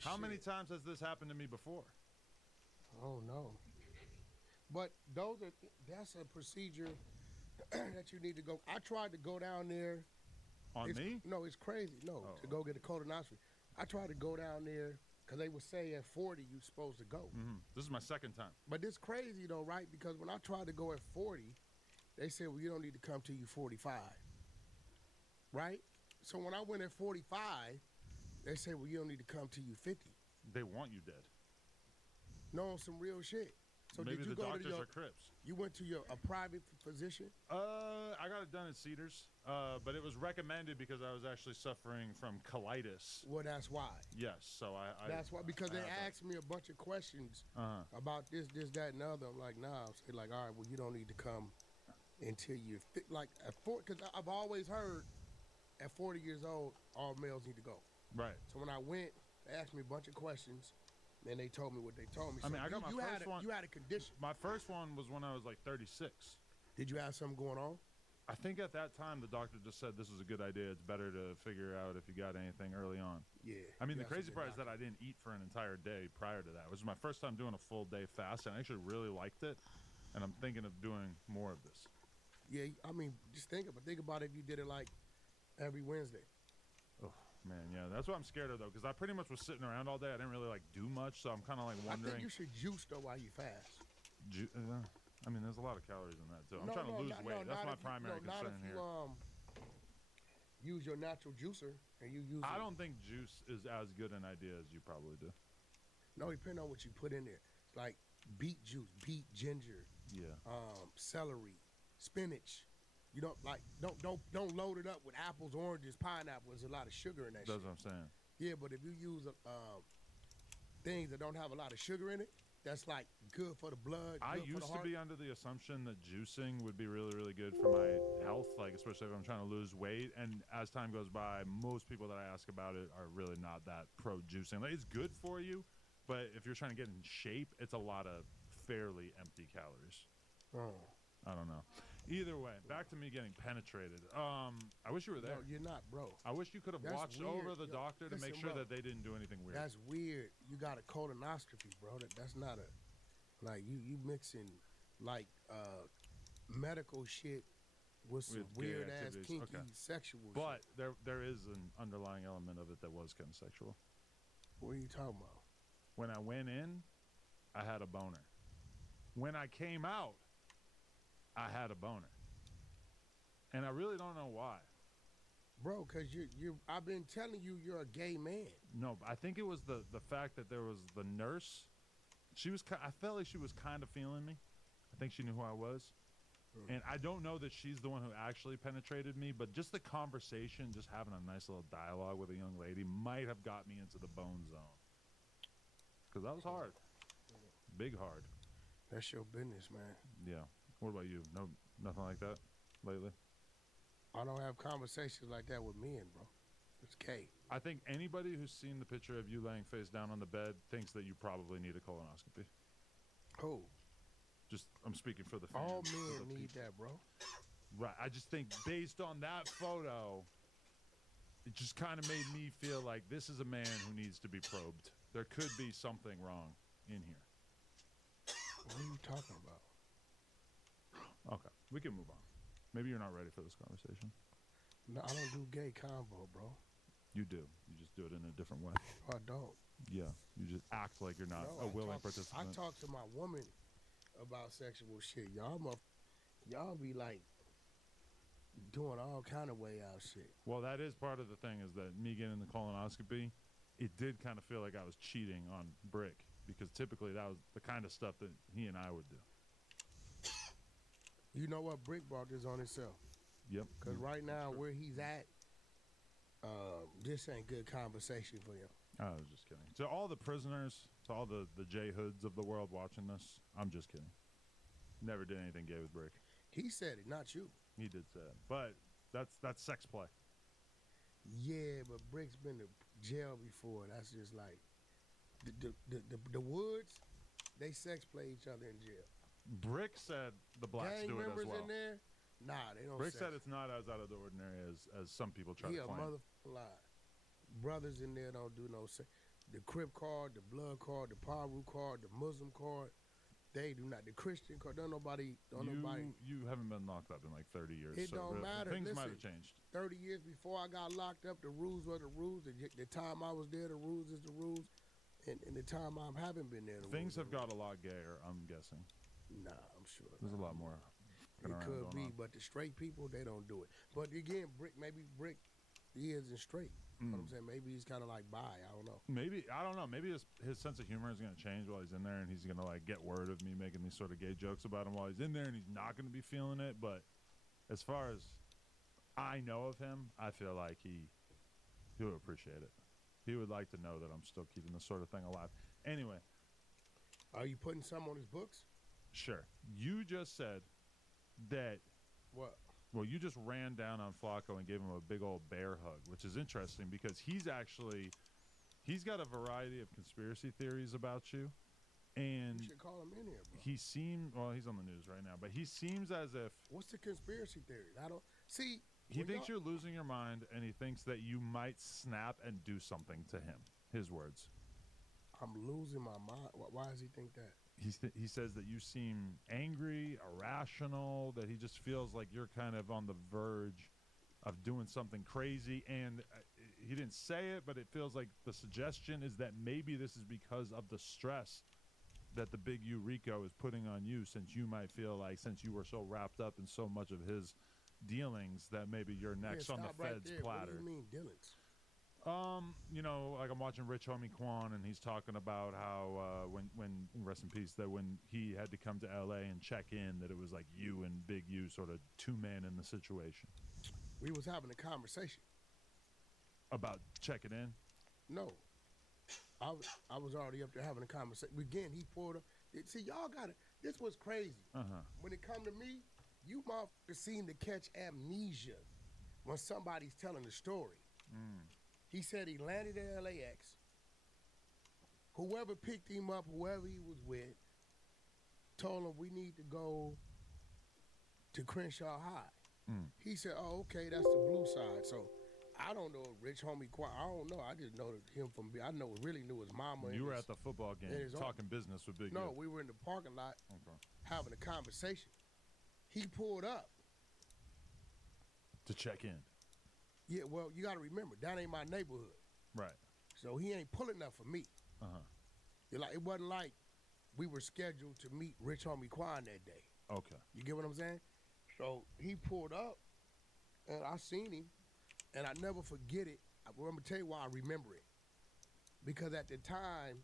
how many times has this happened to me before? Oh, no. But that's a procedure that you need to go. I tried to go down there. Me? No, it's crazy. No, to go get a colonoscopy. I tried to go down there because they would say at 40 you're supposed to go. This is my second time. But it's crazy though, right? Because when I tried to go at 40, they said, well, you don't need to come till you 45. Right? So when I went at 45, they said, well, you don't need to come till you 50. They want you dead. No, some real shit. So maybe did you the go doctors to are Crips. You went to a private physician? I got it done at Cedars, but it was recommended because I was actually suffering from colitis. Well, that's why. Yes, so I that's why, because they asked me a bunch of questions about this, that, and the other. I'm like, nah. So they're like, all right, well, you don't need to come until you're fit. Like, because I've always heard at 40 years old, all males need to go. Right. So when I went, they asked me a bunch of questions. And they told me what they told me. I mean, I got my first one. You had a condition. My first one was when I was like 36. Did you have something going on? I think at that time the doctor just said this is a good idea. It's better to figure out if you got anything early on. Yeah. I mean, the crazy part is that I didn't eat for an entire day prior to that. It was my first time doing a full day fast, and I actually really liked it. And I'm thinking of doing more of this. Yeah, I mean, just think about it if you did it like every Wednesday. Oh man, yeah, that's what I'm scared of though, because I pretty much was sitting around all day. I didn't really like do much, so I'm kind of like wondering. I think you should juice though while you fast. I mean, there's a lot of calories in that too. I'm trying to lose weight. That's my primary concern here. Use your natural juicer and you use. I don't think juice is as good an idea as you probably do. No, depending on what you put in there, like beet juice, beet, ginger, celery, spinach. You don't don't load it up with apples, oranges, pineapples. There's a lot of sugar in that. That's shit. what I'm saying. Yeah, but if you use things that don't have a lot of sugar in it, that's like good for the blood. I used to be under the assumption that juicing would be really, really good for my health, like especially if I'm trying to lose weight. And as time goes by, most people that I ask about it are really not that pro juicing. Like, it's good for you, but if you're trying to get in shape, it's a lot of fairly empty calories. Oh. I don't know. Either way, back to me getting penetrated. I wish you were there. No, you're not, bro. I wish you could have That's watched weird. over the doctor to Listen, make sure bro. that they didn't do anything weird. That's weird. You got a colonoscopy, bro. That's not a like you mixing like medical shit with some With gay weird ass activities. kinky Okay. sexual But shit. there is an underlying element of it that was kind of sexual. What are you talking about? When I went in, I had a boner. When I came out, I had a boner. And I really don't know why. Bro, cause you I've been telling you you're a gay man. No, I think it was the fact that there was the nurse. She was. I felt like she was kind of feeling me. I think she knew who I was. And I don't know that she's the one who actually penetrated me, but just the conversation, just having a nice little dialogue with a young lady might have got me into the bone zone. Because that was hard. Big hard. That's your business, man. Yeah. What about you? No, nothing like that lately? I don't have conversations like that with men, bro. It's gay. I think anybody who's seen the picture of you laying face down on the bed thinks that you probably need a colonoscopy. Who? Just, I'm speaking for the fans. All for men the need people. that, bro. Right. I just think based on that photo, it just kind of made me feel like this is a man who needs to be probed. There could be something wrong in here. What are you talking about? Okay. We can move on. Maybe you're not ready for this conversation. No, I don't do gay convo, bro. You do. You just do it in a different way. I don't. Yeah. You just act like you're not a willing participant. I talk to my woman about sexual shit. Y'all be like doing all kind of way out shit. Well, that is part of the thing, is that me getting the colonoscopy, it did kind of feel like I was cheating on Brick, because typically that was the kind of stuff that he and I would do. You know what? Brick brought this on himself. Yep. Because right now, where he's at, this ain't good conversation for him. I was just kidding. To all the prisoners, to all the J Hoods of the world watching this, I'm just kidding. Never did anything gay with Brick. He said it, not you. He did say it. But that's sex play. Yeah, but Brick's been to jail before. That's just like the Woods. They sex play each other in jail. Brick said the blacks Gang do it as members well. in there, nah, they don't. Brick sex. said it's not as out of the ordinary as some people try He to a claim. motherfucking lie. Brothers in there don't do no sex. The Crip card, the Blood card, the PyroWorld card, the Muslim card, they do not. The Christian card, don't nobody. You haven't been locked up in like 30 years. It so don't matter. Things Listen, might have changed. 30 years before I got locked up, the rules were the rules. The time I was there, the rules is the rules. And the time I haven't been there, the Things rules have got a lot gayer, I'm guessing. Nah, I'm sure. There's a lot more. It could be, but the straight people, they don't do it. But again, maybe Brick, he isn't straight. You know what I'm saying? Maybe he's kind of like bi. I don't know. Maybe, I don't know. Maybe his sense of humor is going to change while he's in there, and he's going to like get word of me making these sort of gay jokes about him while he's in there, and he's not going to be feeling it. But as far as I know of him, I feel like he would appreciate it. He would like to know that I'm still keeping this sort of thing alive. Anyway. Are you putting some on his books? Sure. You just said that. What? Well, you just ran down on Flacco and gave him a big old bear hug, which is interesting because he's got a variety of conspiracy theories about you. And you should call him in here, bro. he's on the news right now, but he seems as if. What's the conspiracy theory? I don't see. He thinks you're losing your mind, and he thinks that you might snap and do something to him. His words. I'm losing my mind. Why does he think that? He says that you seem angry, irrational, that he just feels like you're kind of on the verge of doing something crazy. And he didn't say it, but it feels like the suggestion is that maybe this is because of the stress that the big Rico is putting on you, since you might feel like, since you were so wrapped up in so much of his dealings, that maybe you're next on the feds platter. What do you mean dealings? Like I'm watching Rich Homie Quan, and he's talking about how when rest in peace, that when he had to come to LA and check in, that it was like you and Big U sort of two men in the situation. We was having a conversation about checking in. No, I was already up there having a conversation. Again, he pulled up. See, y'all got it. This was crazy. When it come to me, you motherfuckers seem to catch amnesia when somebody's telling the story. He said he landed at LAX. Whoever picked him up, whoever he was with, told him we need to go to Crenshaw High. He said, "Oh, okay, that's the blue side." So I don't know Rich Homie Quan. I don't know. I just know him from. I really knew his mama. You were at the football game his talking business with Big No, U. we were in the parking lot Okay. having a conversation. He pulled up. To check in. Yeah, well, you got to remember that ain't my neighborhood. Right. So he ain't pulling up for me. Uh-huh. It wasn't like we were scheduled to meet Rich Homie Quan that day. Okay. You get what I'm saying? So he pulled up, and I seen him, and I never forget it. I'm gonna tell you why I remember it. Because at the time,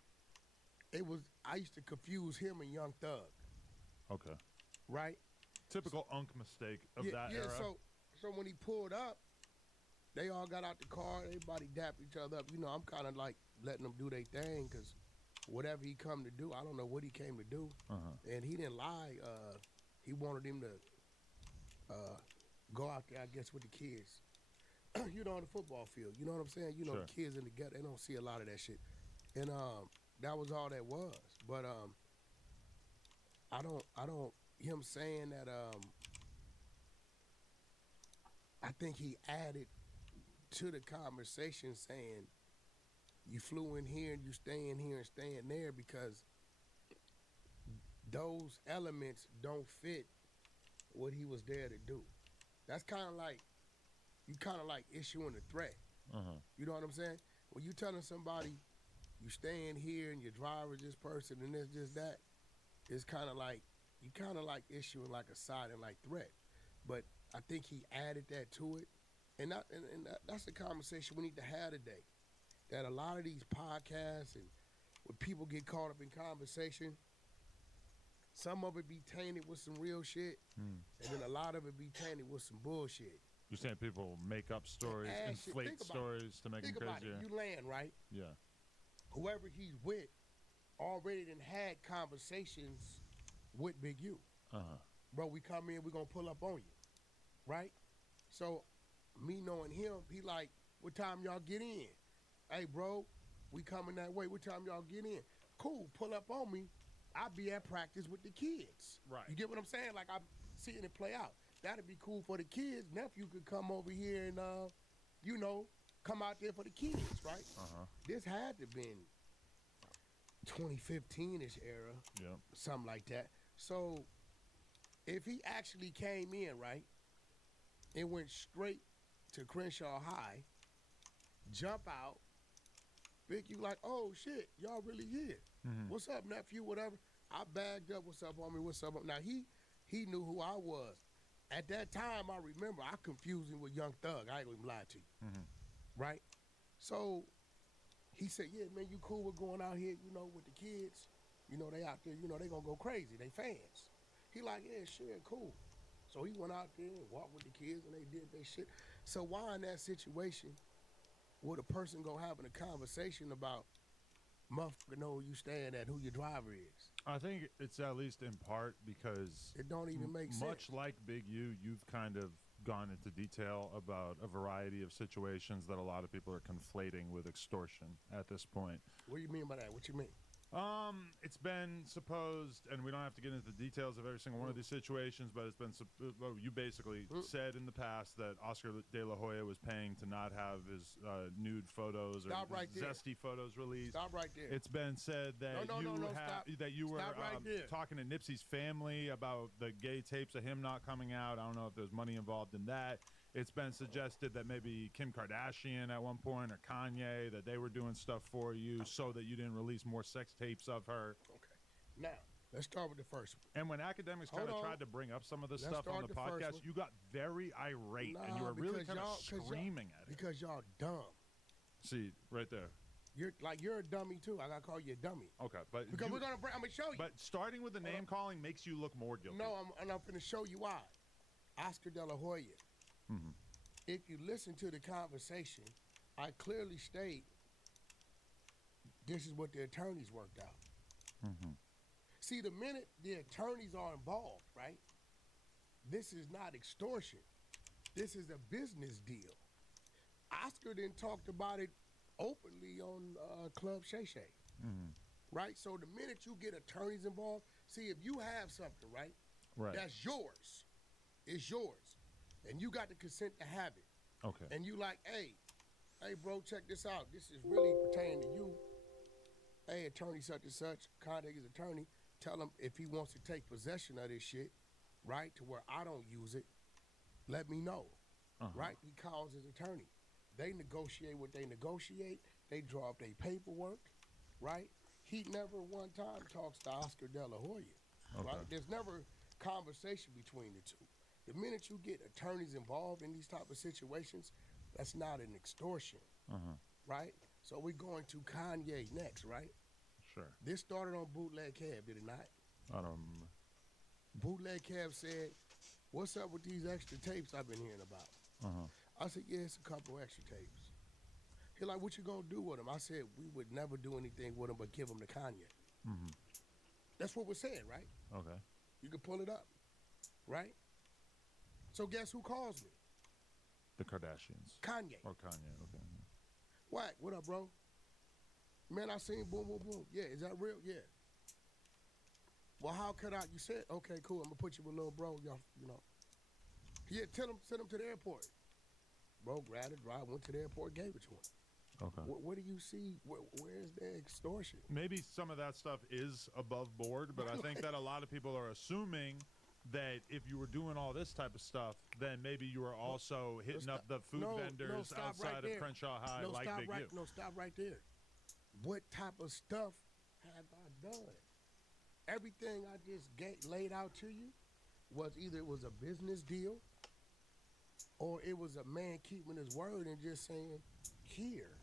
I used to confuse him and Young Thug. Okay. Right? Typical Unk mistake of that yeah, era. So when he pulled up, they all got out the car. Everybody dapped each other up. You know, I'm kind of like letting them do their thing because whatever he come to do, I don't know what he came to do. And he didn't lie. He wanted him to go out there, I guess, with the kids. You know, on the football field. You know what I'm saying? You know, Sure. the kids in the ghetto, they don't see a lot of that shit. And that was all that was. But I don't. Him saying that. I think he added to the conversation saying, "You flew in here and you staying here and staying there because those elements don't fit what he was there to do." That's kind of like you issuing a threat. You know what I'm saying? When you telling somebody you staying here and your driver is this person and this just that, it's kind of like you issuing like a silent like threat. But I think he added that to it, and that's the conversation we need to have today. That a lot of these podcasts and when people get caught up in conversation, some of it be tainted with some real shit, and then a lot of it be tainted with some bullshit. You're saying people make up stories, inflate stories to make them Think about crazier? it. You land, right? Yeah. Whoever he's with already done had conversations with Big U. Bro, we come in, we gonna pull up on you, right? So, me knowing him, he like, what time y'all get in? Hey, bro, we coming that way. What time y'all get in? Cool, pull up on me. I'll be at practice with the kids. Right. You get what I'm saying? Like, I'm seeing it play out. That'd be cool for the kids. Nephew could come over here and, you know, come out there for the kids, right? This had to been 2015-ish era. Yeah. Something like that. So, if he actually came in, right, and went straight to Crenshaw High, jump out, Big U like, oh, shit, y'all really here. What's up, nephew, whatever. I bagged up, what's up, homie, what's up? Now, he knew who I was. At that time, I remember, I confused him with Young Thug. I ain't gonna even lie to you. Right? So, he said, yeah, man, you cool with going out here, you know, with the kids? You know, they out there, you know, they gonna go crazy. They fans. He like, yeah, sure, cool. So he went out there and walked with the kids and they did their shit. So why in that situation would a person go having a conversation about motherfucker know who you staying at, who your driver is? I think it's at least in part because it don't even make sense. Much like Big U, you've kind of gone into detail about a variety of situations that a lot of people are conflating with extortion at this point. What do you mean by that? What you mean? It's been supposed, and we don't have to get into the details of every single one of these situations, but it's been, well, you basically said in the past that Oscar De La Hoya was paying to not have his nude photos or right zesty photos released. Stop right there. It's been said that that you were right talking to Nipsey's family about the gay tapes of him not coming out. I don't know if there's money involved in that. It's been suggested that maybe Kim Kardashian at one point or Kanye, that they were doing stuff for you so that you didn't release more sex tapes of her. Okay. Now, let's start with the first one. And when academics kind of tried to bring up some of this stuff on the podcast, you got very irate and you were really kind of screaming at it. Because y'all dumb. See, right there. You're a dummy too. I gotta call you a dummy. Okay, but because I'm gonna show you. But starting with the name calling makes you look more guilty. No, I'm gonna show you why. Oscar De La Hoya. If you listen to the conversation, I clearly state this is what the attorneys worked out. See, the minute the attorneys are involved, right, this is not extortion. This is a business deal. Oscar then talked about it openly on Club Shay Shay. Right? So the minute you get attorneys involved, See, if you have something, right? Right. That's yours. It's yours. And you got the consent to have it. Okay. And you like, hey, bro, check this out. This is really pertaining to you. Hey, attorney such and such, contact his attorney. Tell him if he wants to take possession of this shit, right, to where I don't use it, let me know, right? He calls his attorney. They negotiate what they negotiate. They draw up their paperwork, right? He never one time talks to Oscar De La Hoya, right? There's never conversation between the two. The minute you get attorneys involved in these type of situations, that's not an extortion, right? So we're going to Kanye next, right? Sure. This started on Bootleg Cab, did it not? I don't remember. Bootleg Cab said, what's up with these extra tapes I've been hearing about? I said, yeah, it's a couple extra tapes. He like, what you gonna do with them? I said, we would never do anything with them but give them to Kanye. That's what we're saying, right? Okay. You can pull it up, right? So guess who calls me? The Kardashians. Kanye. Or Kanye, okay. What up, bro? Man, I seen boom, boom, boom. Yeah, is that real? Yeah. Well, how could I? You said, okay, cool. I'm gonna put you with little bro. Y'all, you know. Yeah, send him to the airport. Bro, grabbed it, drive, went to the airport, gave it to him. Okay. Where do you see? Where's the extortion? Maybe some of that stuff is above board, but I think that a lot of people are assuming that if you were doing all this type of stuff, then maybe you were also hitting up the food vendors outside of Crenshaw High like Big U. No, stop right there. What type of stuff have I done? Everything I just laid out to you was either it was a business deal or it was a man keeping his word and just saying, here.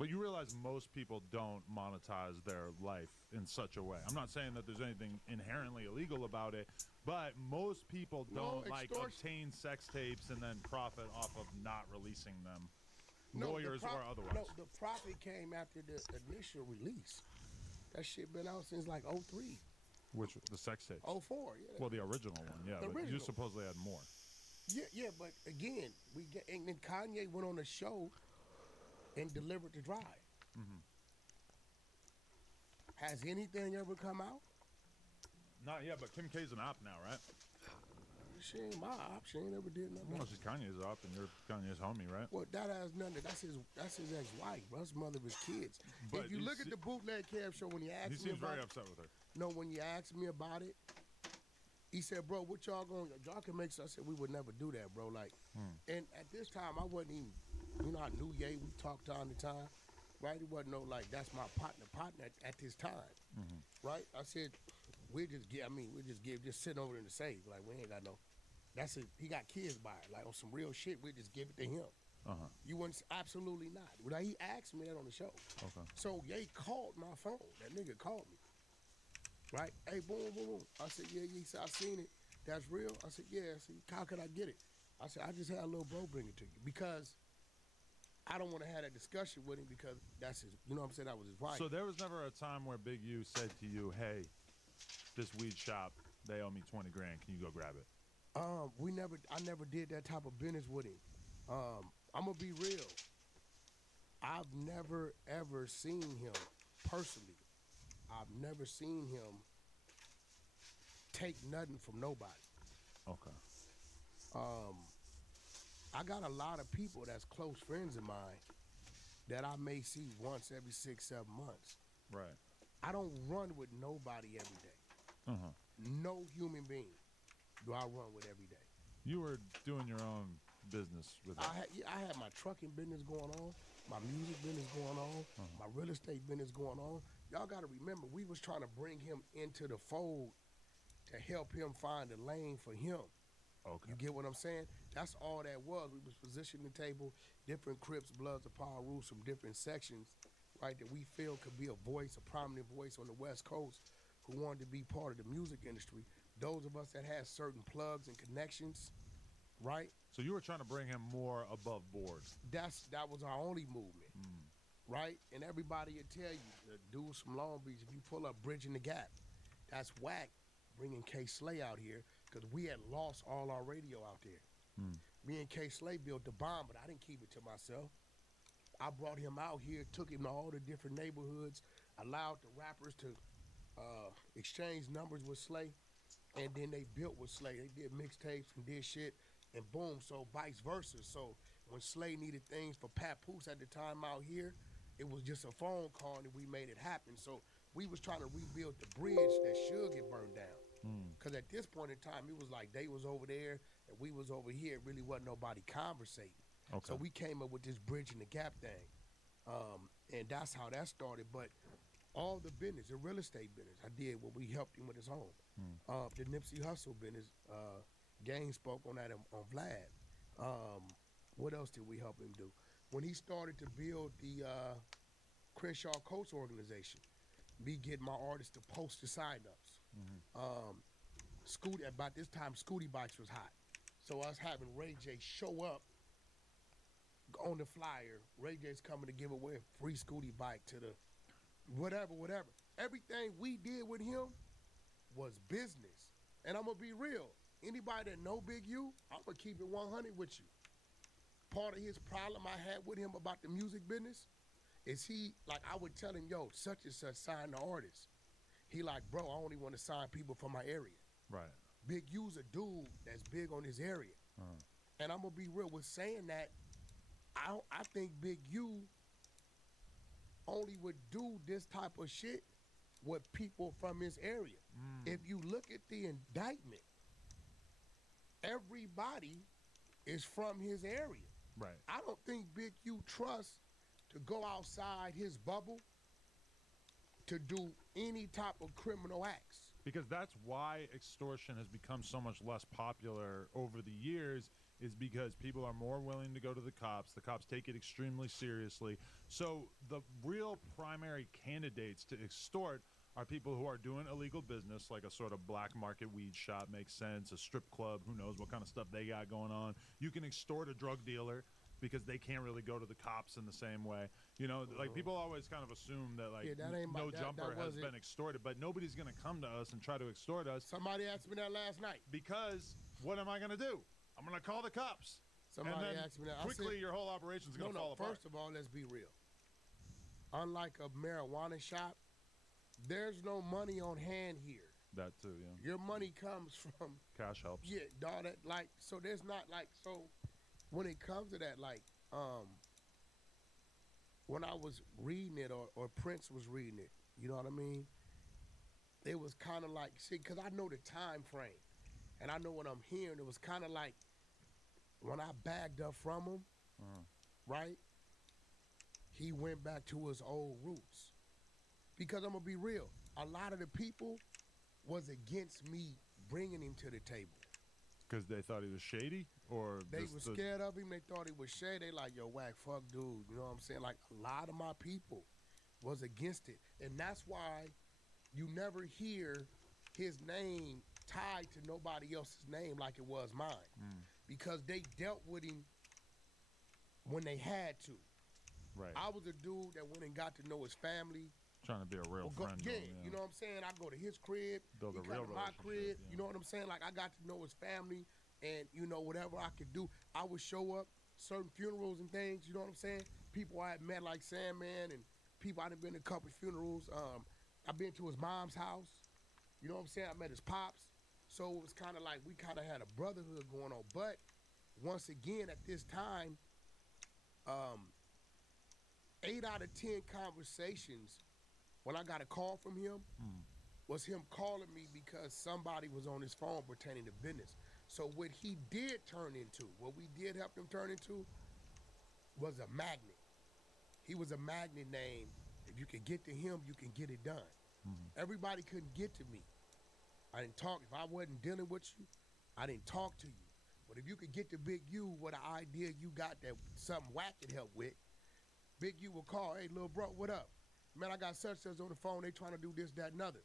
But you realize most people don't monetize their life in such a way. I'm not saying that there's anything inherently illegal about it, but most people don't obtain sex tapes and then profit off of not releasing them, lawyers or otherwise. No, the profit came after the initial release. That shit been out since like 03. Which, the sex tapes? 04, yeah. Well, the original one, yeah. The But original. you supposedly had more. Yeah, but again, and then Kanye went on the show and delivered the drive. Has anything ever come out? Not yet, but Kim K's an op now, right? She ain't my op. She ain't ever did nothing. Well, she's Kanye's op, and you're Kanye's homie, right? Well, that has nothing. That's his ex-wife, bro. That's the mother of his kids. But if you look at the Bootleg Cab show, when he asked me seems about very it, upset with her. No, when you asked me about it, he said, bro, what y'all can make so I said, we would never do that, bro. Like, and at this time, I wasn't even, I knew Ye. We talked time to time, right? It wasn't no, like, that's my partner at this time, right? I said, we're just sitting over in the safe. Like, we ain't got no, that's it. He got kids by it. Like, on some real shit, we just give it to him. You wouldn't, absolutely not. Well, he asked me that on the show. Okay. So Ye called my phone. That nigga called me. Right? Hey, boom, boom, boom. I said, yeah. He said, I seen it. That's real? I said, yeah. I said, how could I get it? I said, I just had a little bro bring it to you because I don't want to have that discussion with him because that's his, you know what I'm saying? That was his wife. So there was never a time where Big U said to you, hey, this weed shop, they owe me 20 grand. Can you go grab it? I never did that type of business with him. I'm going to be real. I've never, ever seen him personally. I've never seen him take nothing from nobody. Okay. I got a lot of people that's close friends of mine that I may see once every 6-7 months. Right. I don't run with nobody every day. No human being do I run with every day. You were doing your own business with it. I had my trucking business going on, my music business going on, my real estate business going on. Y'all got to remember, we was trying to bring him into the fold to help him find a lane for him. Okay. You get what I'm saying? That's all that was. We was positioning the table, different Crips, Bloods, of PyroWorld from different sections, right, that we feel could be a voice, a prominent voice on the West Coast who wanted to be part of the music industry. Those of us that had certain plugs and connections, right? So you were trying to bring him more above board. That was our only movement, right? And everybody will tell you, the dudes from Long Beach, if you pull up Bridging the Gap, that's whack bringing K. Slay out here because we had lost all our radio out there. Me and K. Slay built the bomb, but I didn't keep it to myself. I brought him out here, took him to all the different neighborhoods, allowed the rappers to exchanged numbers with Slay, and then they built with Slay. They did mixtapes and did shit, and boom, so vice versa. So when Slay needed things for Papoose at the time out here, it was just a phone call and we made it happen. So we was trying to rebuild the bridge that should get burned down. Because at this point in time, it was like they was over there and we was over here. It really wasn't nobody conversating. Okay. So we came up with this bridging the gap thing. And that's how that started. But all the business, the real estate business, I did when we helped him with his home. The Nipsey Hussle business, Gang spoke on that on Vlad. What else did we help him do? When he started to build the Crenshaw Coach organization, me getting my artists to post the sign-ups. Scooty, about this time, Scooty Bikes was hot. So us having Ray J show up on the flyer, Ray J's coming to give away a free Scooty Bike to the whatever. Everything we did with him was business. And I'm going to be real. Anybody that know Big U, I'm going to keep it 100 with you. Part of his problem I had with him about the music business is I would tell him, yo, such and such sign the artist. He like, bro, I only want to sign people from my area. Right. Big U's a dude that's big on his area. And I'm going to be real with saying that. I think Big U only would do this type of shit with people from his area. If you look at the indictment, everybody is from his area. Right. I don't think Big U trusts to go outside his bubble to do any type of criminal acts. Because that's why extortion has become so much less popular over the years, is because people are more willing to go to the cops. The cops take it extremely seriously. So the real primary candidates to extort are people who are doing illegal business, like a sort of black market weed shop makes sense, a strip club, who knows what kind of stuff they got going on. You can extort a drug dealer because they can't really go to the cops in the same way. You know, like people always kind of assume that like No Jumper has been extorted, but nobody's going to come to us and try to extort us. Somebody asked me that last night. Because what am I going to do? I'm going to call the cops. Somebody and then asked me that. Quickly, your whole operation's going to fall apart. First of all, let's be real. Unlike a marijuana shop, there's no money on hand here. That too, yeah. Your money comes from cash helps. Yeah, dog. That like so. There's not like so. When it comes to that, like when I was reading it or Prince was reading it, you know what I mean? It was kind of like, see, because I know the time frame, and I know what I'm hearing. It was kind of like when I bagged up from him, right? He went back to his old roots. Because I'm gonna be real, a lot of the people was against me bringing him to the table. Because they thought he was shady, or they were scared of him. They thought he was shady. They like, yo, whack, fuck, dude. You know what I'm saying? Like a lot of my people was against it, and that's why you never hear his name tied to nobody else's name like it was mine, because they dealt with him when they had to. Right. I was a dude that went and got to know his family. Trying to be a real friend. Yeah, you know what I'm saying? I go to his crib, build a he real come to my crib. yeah. You know what I'm saying? Like I got to know his family, and you know whatever I could do, I would show up certain funerals and things. You know what I'm saying? People I had met like Sandman and people I done been to a couple funerals. I've been to his mom's house. You know what I'm saying? I met his pops. So it was kind of like we kind of had a brotherhood going on. But once again, at this time, 8 out of 10 conversations when I got a call from him was him calling me because somebody was on his phone pertaining to business. So what he did turn into, what we did help him turn into, was a magnet. He was a magnet name. If you could get to him, you can get it done. Everybody couldn't get to me. I didn't talk. If I wasn't dealing with you, I didn't talk to you. But if you could get to Big U with an idea you got that something whack could help with, Big U will call, hey, little bro, what up? Man, I got such on the phone. They trying to do this, that, and other.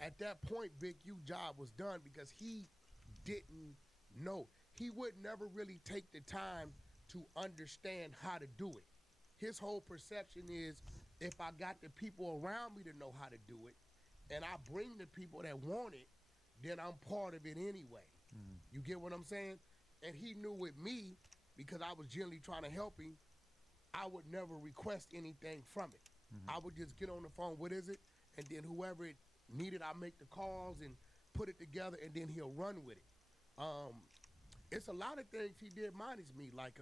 At that point, Big U job was done because he didn't know. He would never really take the time to understand how to do it. His whole perception is if I got the people around me to know how to do it, and I bring the people that want it, then I'm part of it anyway. You get what I'm saying? And he knew with me, because I was generally trying to help him, I would never request anything from it. I would just get on the phone, what is it? And then whoever it need it, I make the calls and put it together, and then he'll run with it. It's a lot of things he did minus me, like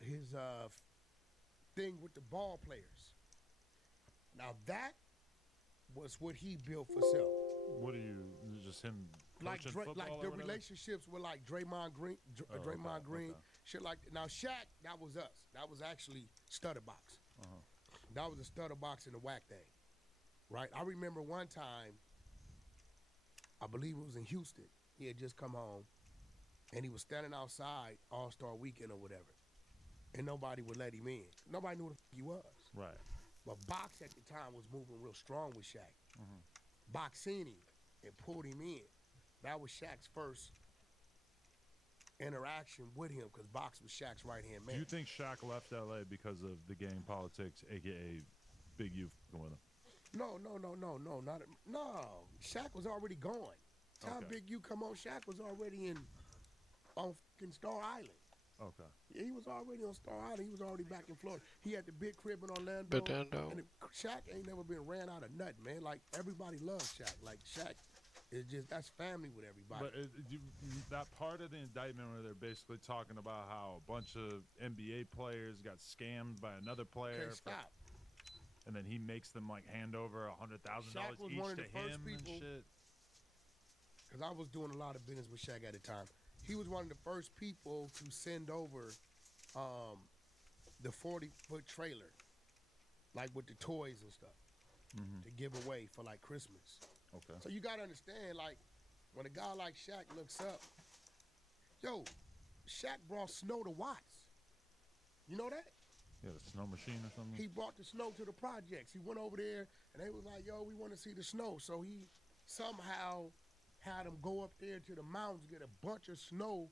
his thing with the ball players. Now that was what he built for self. What are you? Just him Like coaching football like or the whatever? relationships with like Draymond Green, Draymond Green, shit like that. Now Shaq, that was us. That was actually Stutterbox. That was a Stutterbox in the whack thing, right? I remember one time, I believe it was in Houston. He had just come home, and he was standing outside All-Star Weekend or whatever, and nobody would let him in. Nobody knew who the fuck he was. Right. But Box at the time was moving real strong with Shaq. Box seen him and pulled him in. That was Shaq's first interaction with him because Box was Shaq's right-hand man. Do you think Shaq left LA because of the gang politics, aka Big U f***ing with him? No, Shaq was already gone. Time Big U come on, Shaq was already on fucking Star Island. Okay. Yeah, he was already on Star Island. He was already back in Florida. He had the big crib in Orlando. And Shaq ain't never been ran out of nothing, man. Like, everybody loves Shaq. Like, Shaq is just, that's family with everybody. But that part of the indictment where they're basically talking about how a bunch of NBA players got scammed by another player. Okay, stop. And then he makes them, like, hand over $100,000 each to him and shit. Because I was doing a lot of business with Shaq at the time. He was one of the first people to send over the 40-foot trailer, like with the toys and stuff, to give away for like Christmas. Okay. So you gotta understand, like, when a guy like Shaq looks up, yo, Shaq brought snow to Watts. You know that? Yeah, the snow machine or something. He brought the snow to the projects. He went over there and they was like, yo, we want to see the snow. So he somehow had them go up there to the mountains, get a bunch of snow,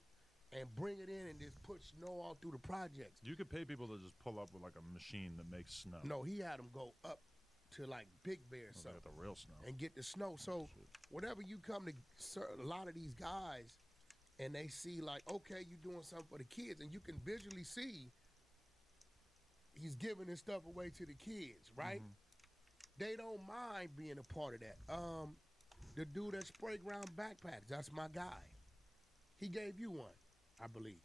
and bring it in and just put snow all through the projects. You could pay people to just pull up with like a machine that makes snow. No, he had them go up to like Big Bear or They something. got the real snow. And get the snow. So whenever you come to a lot of these guys and they see like, okay, you doing something for the kids, and you can visually see he's giving this stuff away to the kids, right? They don't mind being a part of that. The dude that spray ground backpacks, that's my guy. He gave you one, I believe,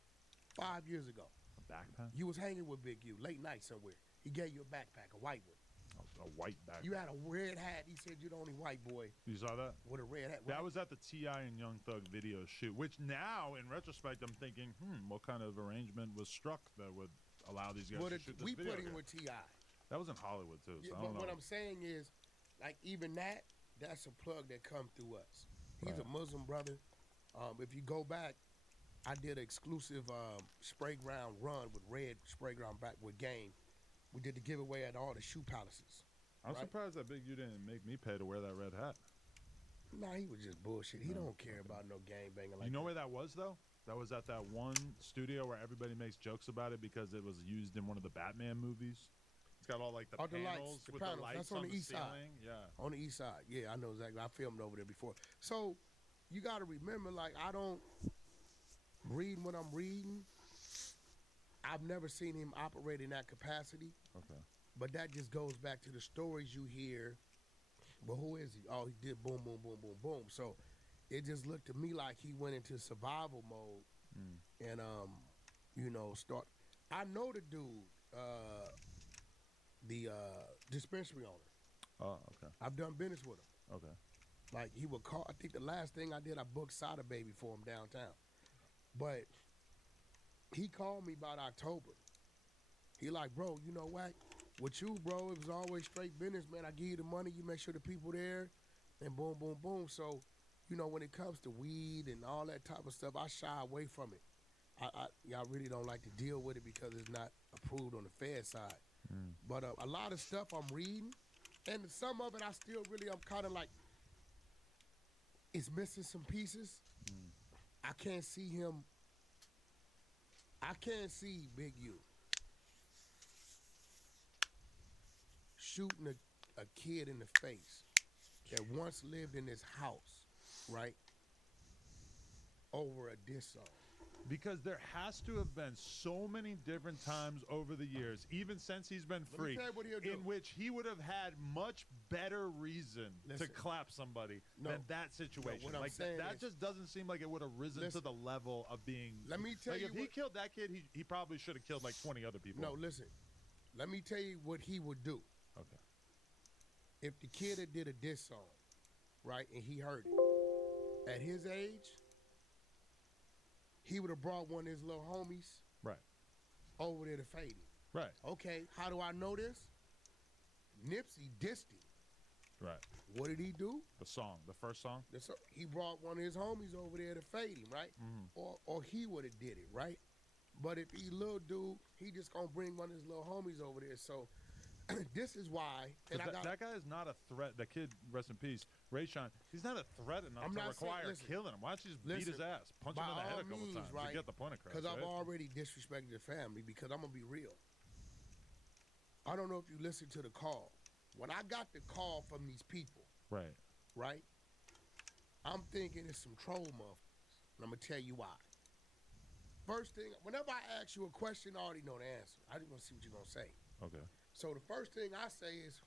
5 years ago. A backpack? You was hanging with Big U late night somewhere. He gave you a backpack, a white one. A white backpack. You had a red hat. He said you're the only white boy. You saw that? With a red hat. That was at the T.I. and Young Thug video shoot, which now, in retrospect, I'm thinking, what kind of arrangement was struck that would allow these guys to shoot this we video? put him here? with T.I. That was in Hollywood, too, so Yeah, I don't but know. what I'm saying is, like, even that's a plug that come through us. He's Right. a Muslim brother. If you go back, I did an exclusive spray ground run with red spray ground back with game. We did the giveaway at all the shoe palaces. I'm right? surprised that Big U didn't make me pay to wear that red hat. Nah, he was just bullshit. He don't care about no gang banging like You know that. where that was, though? That was at that one studio where everybody makes jokes about it because it was used in one of the Batman movies. It's got all like the The panels lights, with panels. the lights That's on the east ceiling. side. Yeah. On the east side. Yeah, I know exactly. I filmed over there before. So you got to remember, like, I don't read what I'm reading. I've never seen him operate in that capacity. Okay. But that just goes back to the stories you hear. Well, who is he? Oh, he did boom, boom, boom, boom, boom. So it just looked to me like he went into survival mode and, start. I know the dude, the dispensary owner. Oh, okay. I've done business with him. Okay. Like, he would call. I think the last thing I did, I booked Sada Baby for him downtown. But he called me about October. He like, bro, you know what? With you, bro, it was always straight business, man. I give you the money, you make sure the people there, and boom, boom, boom. So, when it comes to weed and all that type of stuff, I shy away from it. I really don't like to deal with it because it's not approved on the Fed side. But a lot of stuff I'm reading, and some of it I'm kind of like, it's missing some pieces. I can't see him. I can't see Big U shooting a kid in the face that once lived in this house, right, over a diss song. Because there has to have been so many different times over the years, even since he's been Let me free, tell you what he'll do. in which he would have had much better reason Listen. to clap somebody No. than that situation. what I'm like saying that is- just doesn't seem like it would have risen to Listen. the level of being. Let me tell like you if he what- killed that kid, he probably should have killed like 20 other people. No, listen. Let me tell you what he would do. Okay. If the kid had did a diss song, right, and he heard it, at his age, he would have brought one of his little homies Right. over there to fade him. Right. Okay, how do I know this? Nipsey dissed him. Right. What did he do? The song, the first song. He brought one of his homies over there to fade him, right? Or he would have did it, right? But if he little dude, he just gonna bring one of his little homies over there. So this is why. And That guy is not a threat. That kid, rest in peace, Rayshawn. He's not a threat enough I'm to not saying- require listen, killing him. Why don't you just beat his ass, punch him in the head a couple times to get the point across? Because I've right? already disrespected the family. Because I'm gonna be real. I don't know if you listened to the call. When I got the call from these people, Right. right? I'm thinking it's some troll motherfuckers. And I'm gonna tell you why. First thing, whenever I ask you a question, I already know the answer. I just want to see what you're gonna say. Okay. So the first thing I say is,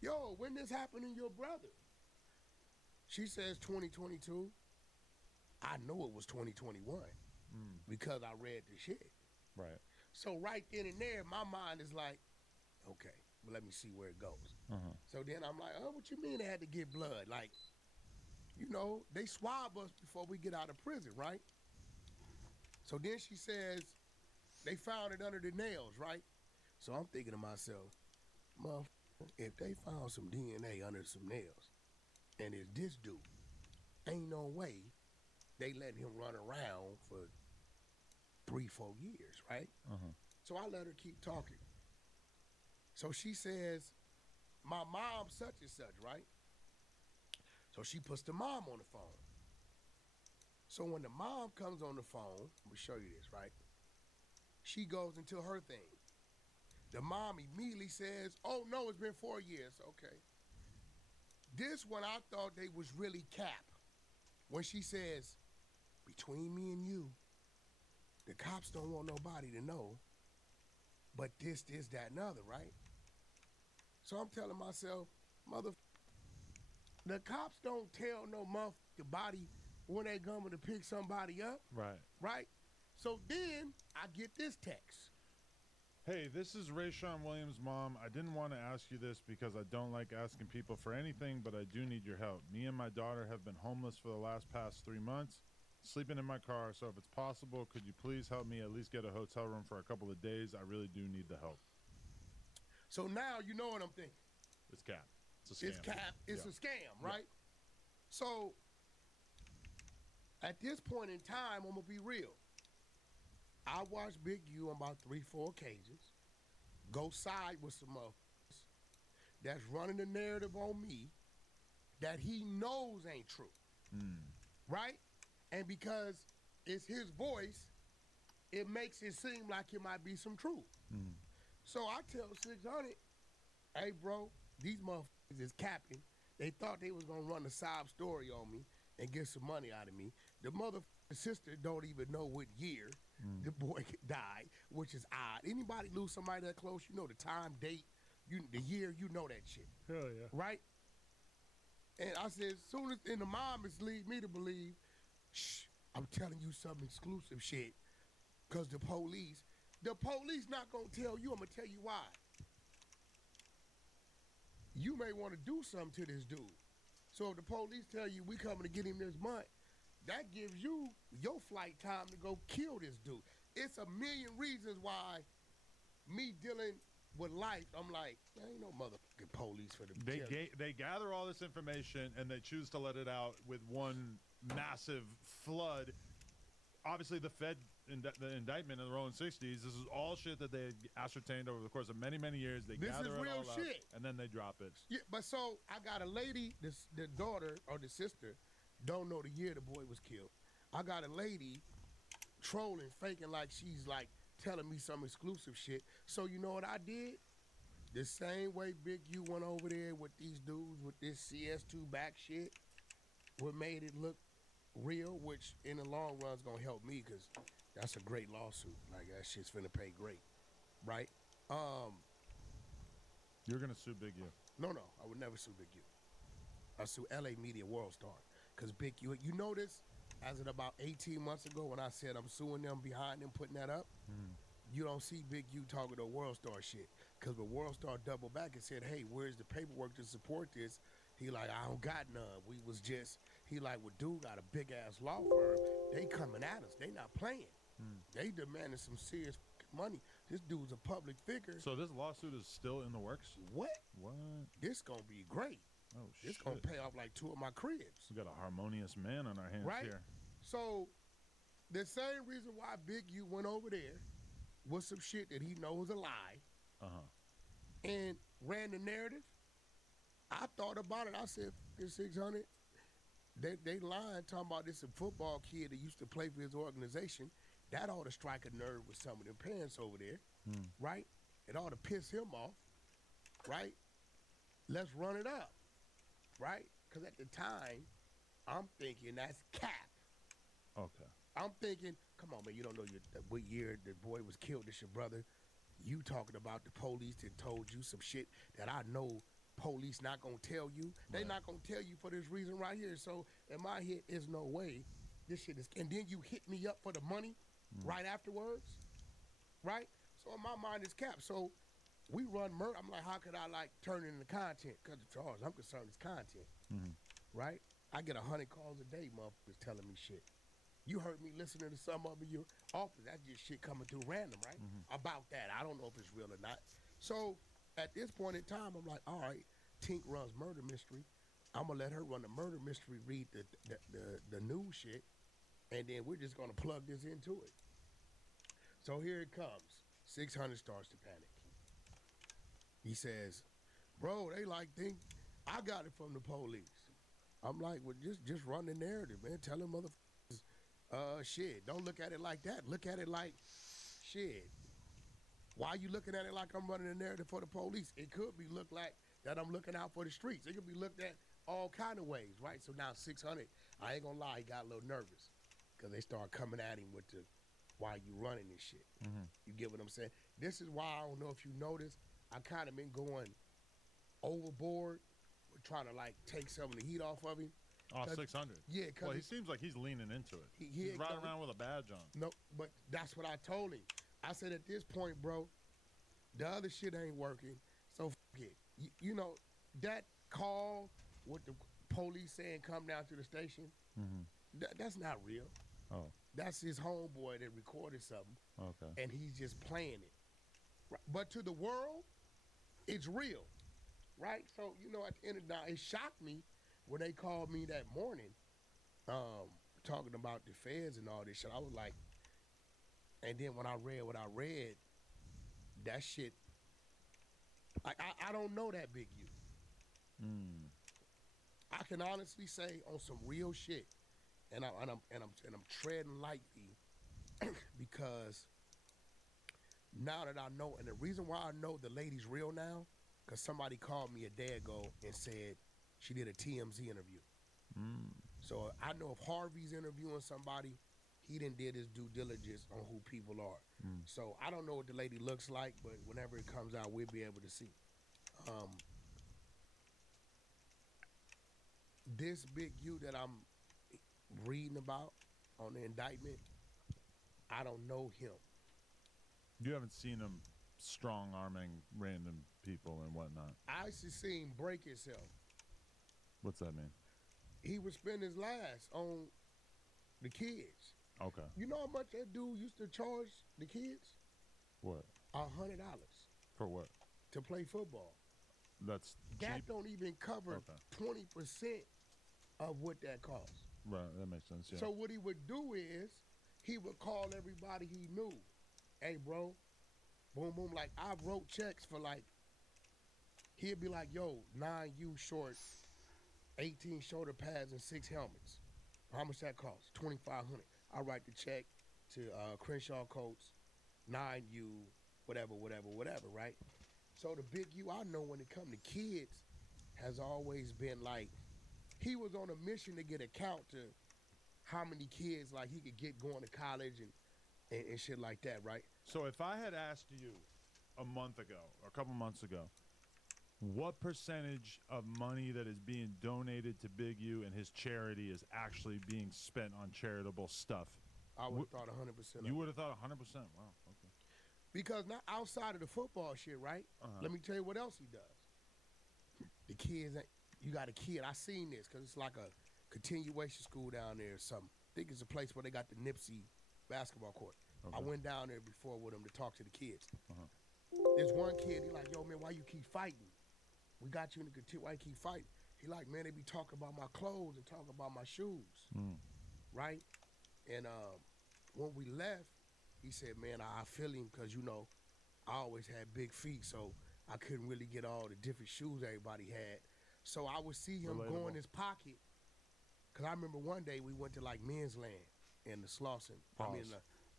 yo, when this happened to your brother? She says 2022. I know it was 2021 because I read the shit. Right. So right then and there, my mind is like, okay, well, let me see where it goes. So then I'm like, oh, what you mean they had to give blood? Like, you know, they swab us before we get out of prison, right? So then she says, they found it under the nails, right? So I'm thinking to myself, motherfucker, if they found some DNA under some nails, and it's this dude, ain't no way they letting him run around for 3-4 years, right? So I let her keep talking. So she says, my mom such and such, right? So she puts the mom on the phone. So when the mom comes on the phone, let me show you this, right? She goes into her thing. The mom immediately says, oh no, it's been 4 years. Okay. This one I thought they was really cap. When she says, between me and you, the cops don't want nobody to know, but this, that, and other, right? So I'm telling myself, the cops don't tell no motherfucking body when they coming to pick somebody up, Right. right? So then I get this text. Hey, this is Rayshawn Williams' mom. I didn't want to ask you this because I don't like asking people for anything, but I do need your help. Me and my daughter have been homeless for the past 3 months, sleeping in my car. So if it's possible, could you please help me at least get a hotel room for a couple of days? I really do need the help. So now you know what I'm thinking. It's cap. It's a scam. It's cap. It's Yeah. a scam, right? So at this point in time, I'm gonna be real. I watched Big U on about 3-4 occasions go side with some motherfuckers that's running the narrative on me that he knows ain't true, right? And because it's his voice, it makes it seem like it might be some truth. So I tell 600, hey, bro, these motherfuckers is capping. They thought they was going to run a sob story on me and get some money out of me. The motherfucking sister don't even know what year the boy died, which is odd. Anybody lose somebody that close, you know the time, date, the year, you know that shit. Hell yeah. Right? And I said, as soon as, and the mom is lead me to believe, shh, I'm telling you some exclusive shit. Because the police not going to tell you. I'm going to tell you why. You may want to do something to this dude. So if the police tell you we coming to get him this month, that gives you your flight time to go kill this dude. It's a million reasons why me dealing with life, I'm like, there ain't no motherfucking police for the They gather all this information and they choose to let it out with one massive flood. Obviously, the Fed, the indictment in the rolling 60s, this is all shit that they ascertained over the course of many, many years. They This gather is it real all out, shit. and then they drop it. Yeah, but so I got a lady, the daughter or the sister, don't know the year the boy was killed. I got a lady trolling, faking like she's like telling me some exclusive shit. So you know what I did? The same way Big U went over there with these dudes with this CS2 back shit, what made it look real, which in the long run is gonna help me because that's a great lawsuit. Like that shit's finna pay great, right? You're gonna sue Big U. No, I would never sue Big U. I sue LA Media World Star because Big U. You notice, as of about 18 months ago when I said I'm suing them behind them putting that up, you don't see Big U talking to World Star shit because when World Star doubled back and said, "Hey, where's the paperwork to support this?" He like, "I don't got none. We was just." He like, "Well, dude got a big ass law firm. They coming at us. They not playing. They demanding some serious money. This dude's a public figure." So this lawsuit is still in the works? What? What? This gonna be great. Oh, This shit. gonna pay off like 2 of my cribs. We got a harmonious man on our hands Right? here. So the same reason why Big U went over there was some shit that he knows a lie and ran the narrative. I thought about it. I said, this 600, they lying talking about this a football kid that used to play for his organization. That ought to strike a nerve with some of them parents over there, right? It ought to piss him off, right? Let's run it up, right? Because at the time, I'm thinking that's cap. Okay. I'm thinking, come on, man, you don't know what year the boy was killed. It's your brother. You talking about the police that told you some shit that I know police not going to tell you. They not going to tell you for this reason right here. So in my head, there's no way this shit is. And then you hit me up for the money right afterwards, right? So in my mind, it's cap. So we run murder. I'm like, how could I like turn it into content? Because as far as I'm concerned, it's content, right? I get 100 calls a day, motherfuckers telling me shit. You heard me listening to some of your office. That's just shit coming through random, right? About that. I don't know if it's real or not. So at this point in time, I'm like, all right, Tink runs murder mystery. I'm gonna let her run the murder mystery, read the news shit, and then we're just gonna plug this into it. So here it comes. 600 starts to panic. He says, bro, they like think I got it from the police. I'm like, well, just run the narrative, man. Tell them motherfuckers, shit, don't look at it like that. Look at it like, shit. Why are you looking at it like I'm running a narrative for the police? It could be looked like that I'm looking out for the streets. It could be looked at all kind of ways, right? So now 600, I ain't gonna lie, he got a little nervous because they start coming at him with the, why you running this shit? You get what I'm saying? This is why I don't know if you noticed, I kind of been going overboard with trying to like take some of the heat off of him. Oh, 600. Yeah, well, he seems like he's leaning into it. He's riding around with a badge on. No, but that's what I told him. I said, at this point, bro, the other shit ain't working, so f it. You know, that call with the police saying come down to the station, that's not real. Oh. That's his homeboy that recorded something. Okay. And he's just playing it. But to the world, it's real, right? So, you know, at the end of the day, it shocked me when they called me that morning talking about the feds and all this shit. I was like, and then when I read what I read, that shit, I don't know that Big U. I can honestly say on some real shit, and I'm treading lightly because now that I know, and the reason why I know the lady's real now, because somebody called me a day ago and said she did a TMZ interview. So I know if Harvey's interviewing somebody, he done did his due diligence on who people are. So I don't know what the lady looks like, but whenever it comes out, we'll be able to see. This Big U that I'm reading about on the indictment, I don't know him. You haven't seen him strong-arming random people and whatnot? I actually seen him break himself. What's that mean? He would spend his last on the kids. Okay. You know how much that dude used to charge the kids? What? $100 For what? to play football. That's That cheap? don't even cover 20% of what that costs. Right, that makes sense, yeah. So what he would do is he would call everybody he knew. Hey, bro, boom, boom. Like, I wrote checks for like, he'd be like, yo, 9U short, 18 shoulder pads and 6 helmets. How much that cost? $2,500. I write the check to Crenshaw Coats, 9U, whatever, right? So the Big U I know when it come to kids has always been like, he was on a mission to get a count to how many kids like he could get going to college and shit like that, right? So if I had asked you a month ago or a couple months ago, what percentage of money that is being donated to Big U and his charity is actually being spent on charitable stuff? I would have thought 100%. You would have thought 100%. Wow. Okay. Because not outside of the football shit, right? Let me tell you what else he does. The kids, you got a kid. I seen this because it's like a continuation school down there or something. I think it's a place where they got the Nipsey basketball court. Okay. I went down there before with him to talk to the kids. There's one kid, he like, yo, man, why you keep fighting? We got you in the continue, why you keep fighting? He like, man, they be talking about my clothes and talking about my shoes, right? And when we left, he said, man, I feel him because, you know, I always had big feet, so I couldn't really get all the different shoes everybody had. So I would see him go in his pocket. Because I remember one day we went to like Men's Land in the Slauson,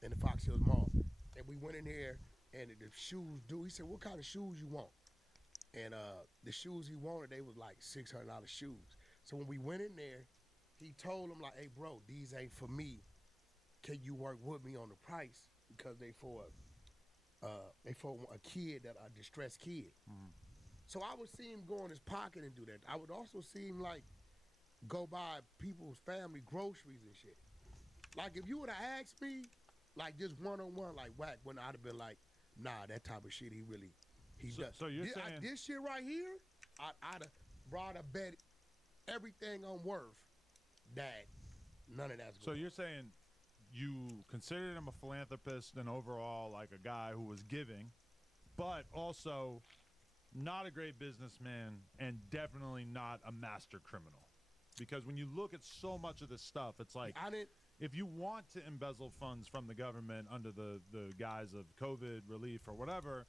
in the Fox Hills Mall. And we went in there and the shoes, he said, what kind of shoes you want? And the shoes he wanted, they was like $600 shoes. So when we went in there, he told him like, hey bro, these ain't for me. Can you work with me on the price? Because they for a kid, that a distressed kid. So I would see him go in his pocket and do that. I would also see him like go buy people's family groceries and shit. Like if you would have asked me, like just one-on-one, like whack, when I'd have been like, nah, that type of shit he does. So you're saying this shit right here, I'd have brought a bet everything on worth that none of that's So you're saying you considered him a philanthropist and overall like a guy who was giving, but also not a great businessman and definitely not a master criminal. Because when you look at so much of this stuff, it's like if you want to embezzle funds from the government under the guise of COVID relief or whatever,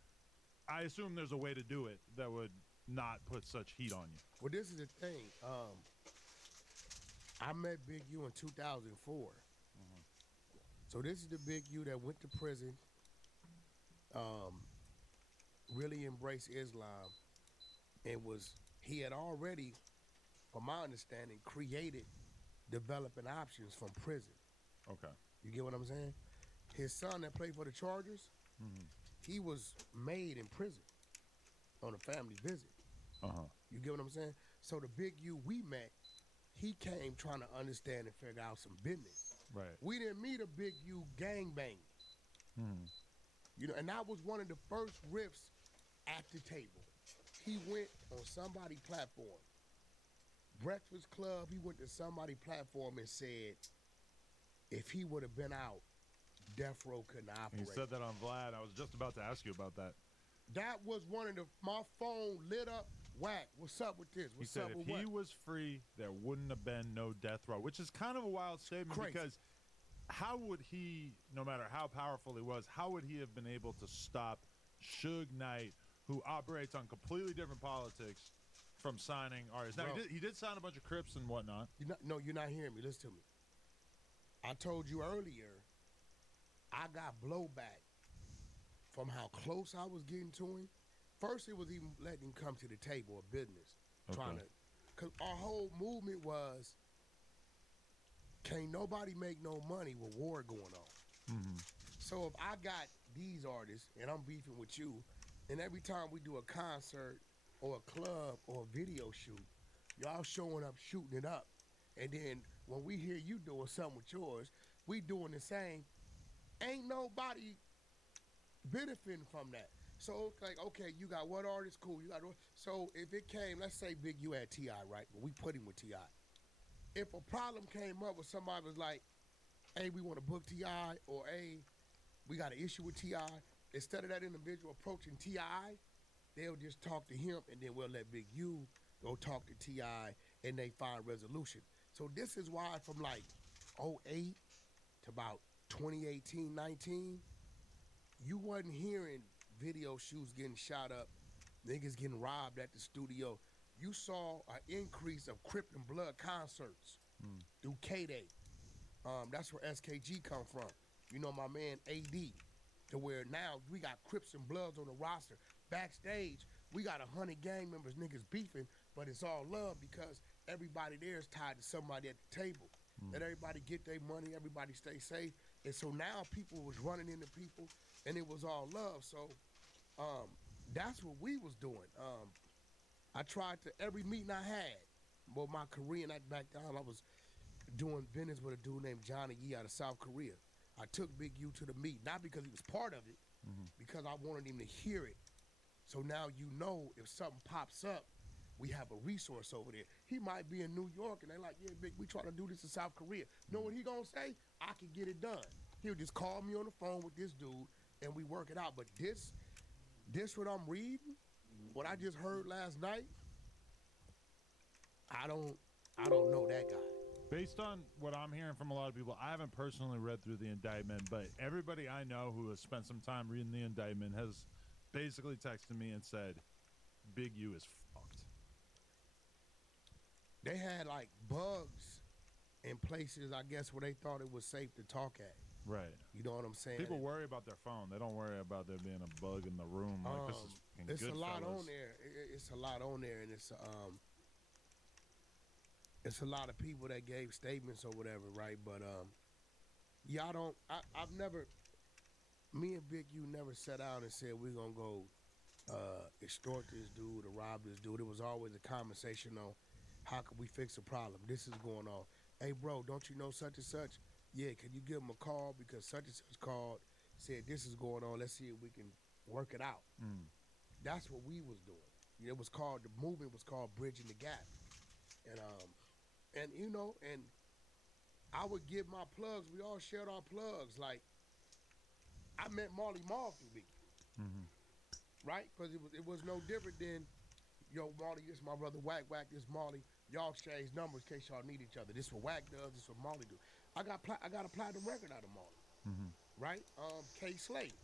I assume there's a way to do it that would not put such heat on you. Well, this is the thing. I met Big U in 2004. So this is the Big U that went to prison, really embraced Islam, and he had already, from my understanding, created developing options from prison. Okay. You get what I'm saying? His son that played for the Chargers, he was made in prison on a family visit. You get what I'm saying? So the Big U we met, he came trying to understand and figure out some business. Right. We didn't meet a Big U gangbang. You know, and that was one of the first riffs at the table. He went on somebody's platform. Breakfast Club, he went to somebody's platform and said, if he would have been out, Death Row couldn't operate. He said that on Vlad. I was just about to ask you about that. That was one of my phone lit up. Whack, what's up with this? What's he said up with if what? he was free, there wouldn't have been no death row, which is kind of a wild statement. Crazy. Because how would he, no matter how powerful he was, how would he have been able to stop Suge Knight, who operates on completely different politics, from signing artists? Now, he did sign a bunch of Crips and whatnot. You're not hearing me. Listen to me. I told you earlier, I got blowback from how close I was getting to him. First, it was even letting him come to the table of business. Because our whole movement was, can't nobody make no money with war going on. So if I got these artists and I'm beefing with you, and every time we do a concert or a club or a video shoot, y'all showing up, shooting it up. And then when we hear you doing something with yours, we doing the same. Ain't nobody benefiting from that. So it's like, okay, you got what artist? Cool. You got so if it came, let's say Big U had T.I., right? But we put him with T.I. If a problem came up with somebody was like, hey, we want to book T.I., or hey, we got an issue with T.I., instead of that individual approaching T.I., they'll just talk to him, and then we'll let Big U go talk to T.I., and they find resolution. So this is why from like 08 to about 2018, 19, you wasn't hearing video shoots getting shot up, niggas getting robbed at the studio. You saw an increase of Crip and Blood concerts through K-Day. That's where SKG come from. You know, my man AD, to where now we got Crips and Bloods on the roster. Backstage, we got 100 gang members, niggas beefing, but it's all love because everybody there is tied to somebody at the table. let everybody get their money, everybody stay safe. And so now people was running into people, and it was all love. So that's what we was doing. I tried to, every meeting I had, well, my Korean act back down, I was doing business with a dude named Johnny Yee out of South Korea. I took Big U to the meet, not because he was part of it, because I wanted him to hear it. So now you know if something pops up, we have a resource over there. He might be in New York and they like, yeah, Big, we trying to do this in South Korea. Know what he gonna say? I can get it done. He'll just call me on the phone with this dude and we work it out. But this what I'm reading, what I just heard last night, I don't know that guy. Based on what I'm hearing from a lot of people, I haven't personally read through the indictment, but everybody I know who has spent some time reading the indictment has basically texted me and said, Big U is fucked. They had like bugs in places, I guess, where they thought it was safe to talk at. Right. You know what I'm saying? People worry about their phone. They don't worry about there being a bug in the room. Like, this is fucking it's good, a lot fellas. on there. It's a lot on there, and it's a lot of people that gave statements or whatever, right? But yeah, I've never, me and Big U never sat down and said we're gonna go extort this dude or rob this dude. It was always a conversation on how can we fix a problem. This is going on. Hey, bro, don't you know such and such? Yeah, can you give him a call because such and such called, said this is going on. Let's see if we can work it out. That's what we was doing. It was called, the movement was called Bridging the Gap. And you know, and I would give my plugs. We all shared our plugs. Like, I met Marley Marl through Big U. Right? Because it was no different than, yo, Marley, this is my brother Wack, this Marley. Y'all exchange numbers in case y'all need each other. This what Wack does, this what Marley do. I got a platinum record out of Marley. Right? K Slate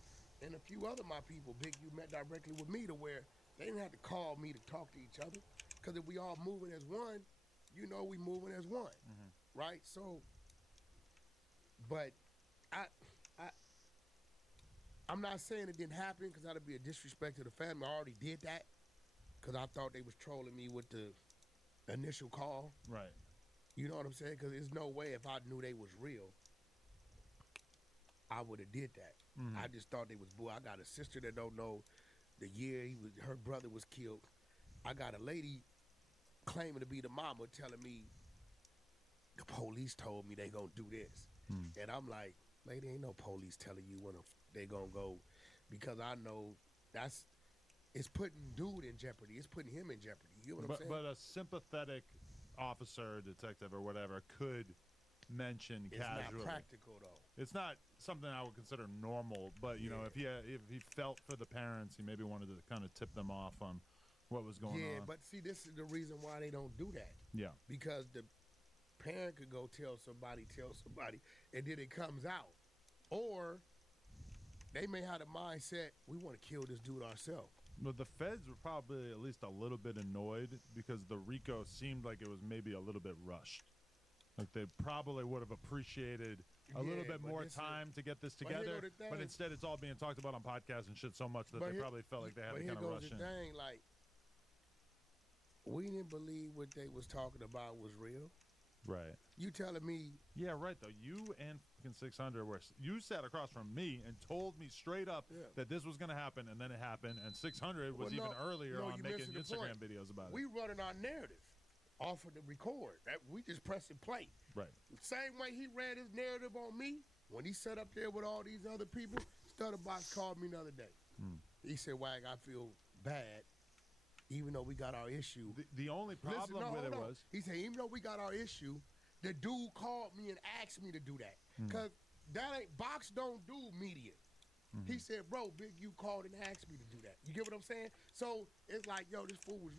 and a few other my people, Big U met directly with me to where they didn't have to call me to talk to each other. Because if we all moving as one, you know we moving as one. Right? So, but I'm not saying it didn't happen because that'd be a disrespect to the family. I already did that because I thought they was trolling me with the initial call. Right. You know what I'm saying? Because there's no way if I knew they was real, I would have did that. I just thought they was bull. I got a sister that don't know the year her brother was killed. I got a lady claiming to be the mama telling me the police told me they gonna do this. And I'm like, lady, ain't no police telling you when they gonna go, because I know it's putting dude in jeopardy. It's putting him in jeopardy. You know what I'm saying? But a sympathetic officer, detective, or whatever could mention casually. It's not practical though. It's not something I would consider normal. But you know, if he felt for the parents, he maybe wanted to kind of tip them off on what was going on. Yeah, but see, this is the reason why they don't do that. Yeah. Because the parent could go tell somebody, and then it comes out. Or they may have the mindset, we want to kill this dude ourselves. But the feds were probably at least a little bit annoyed because the RICO seemed like it was maybe a little bit rushed. Like they probably would have appreciated a little bit more time to get this together. But instead it's all being talked about on podcasts and shit so much that they probably felt like they had to kind of rush in. But here goes the thing, like, we didn't believe what they was talking about was real. Right. You telling me? Yeah, right. Though you and fucking 600 you sat across from me and told me straight up that this was going to happen, and then it happened. And 600 was even earlier on making Instagram videos about it. We running our narrative off of the record. We just pressing play. Right. Same way he read his narrative on me when he sat up there with all these other people. Stutterbox called me the other day. He said, "Wag, I feel bad." Even though we got our issue. The only problem with it was... He said, even though we got our issue, the dude called me and asked me to do that. Because that ain't... Box don't do media. He said, bro, Big U called and asked me to do that. You get what I'm saying? So, it's like, yo, this fool was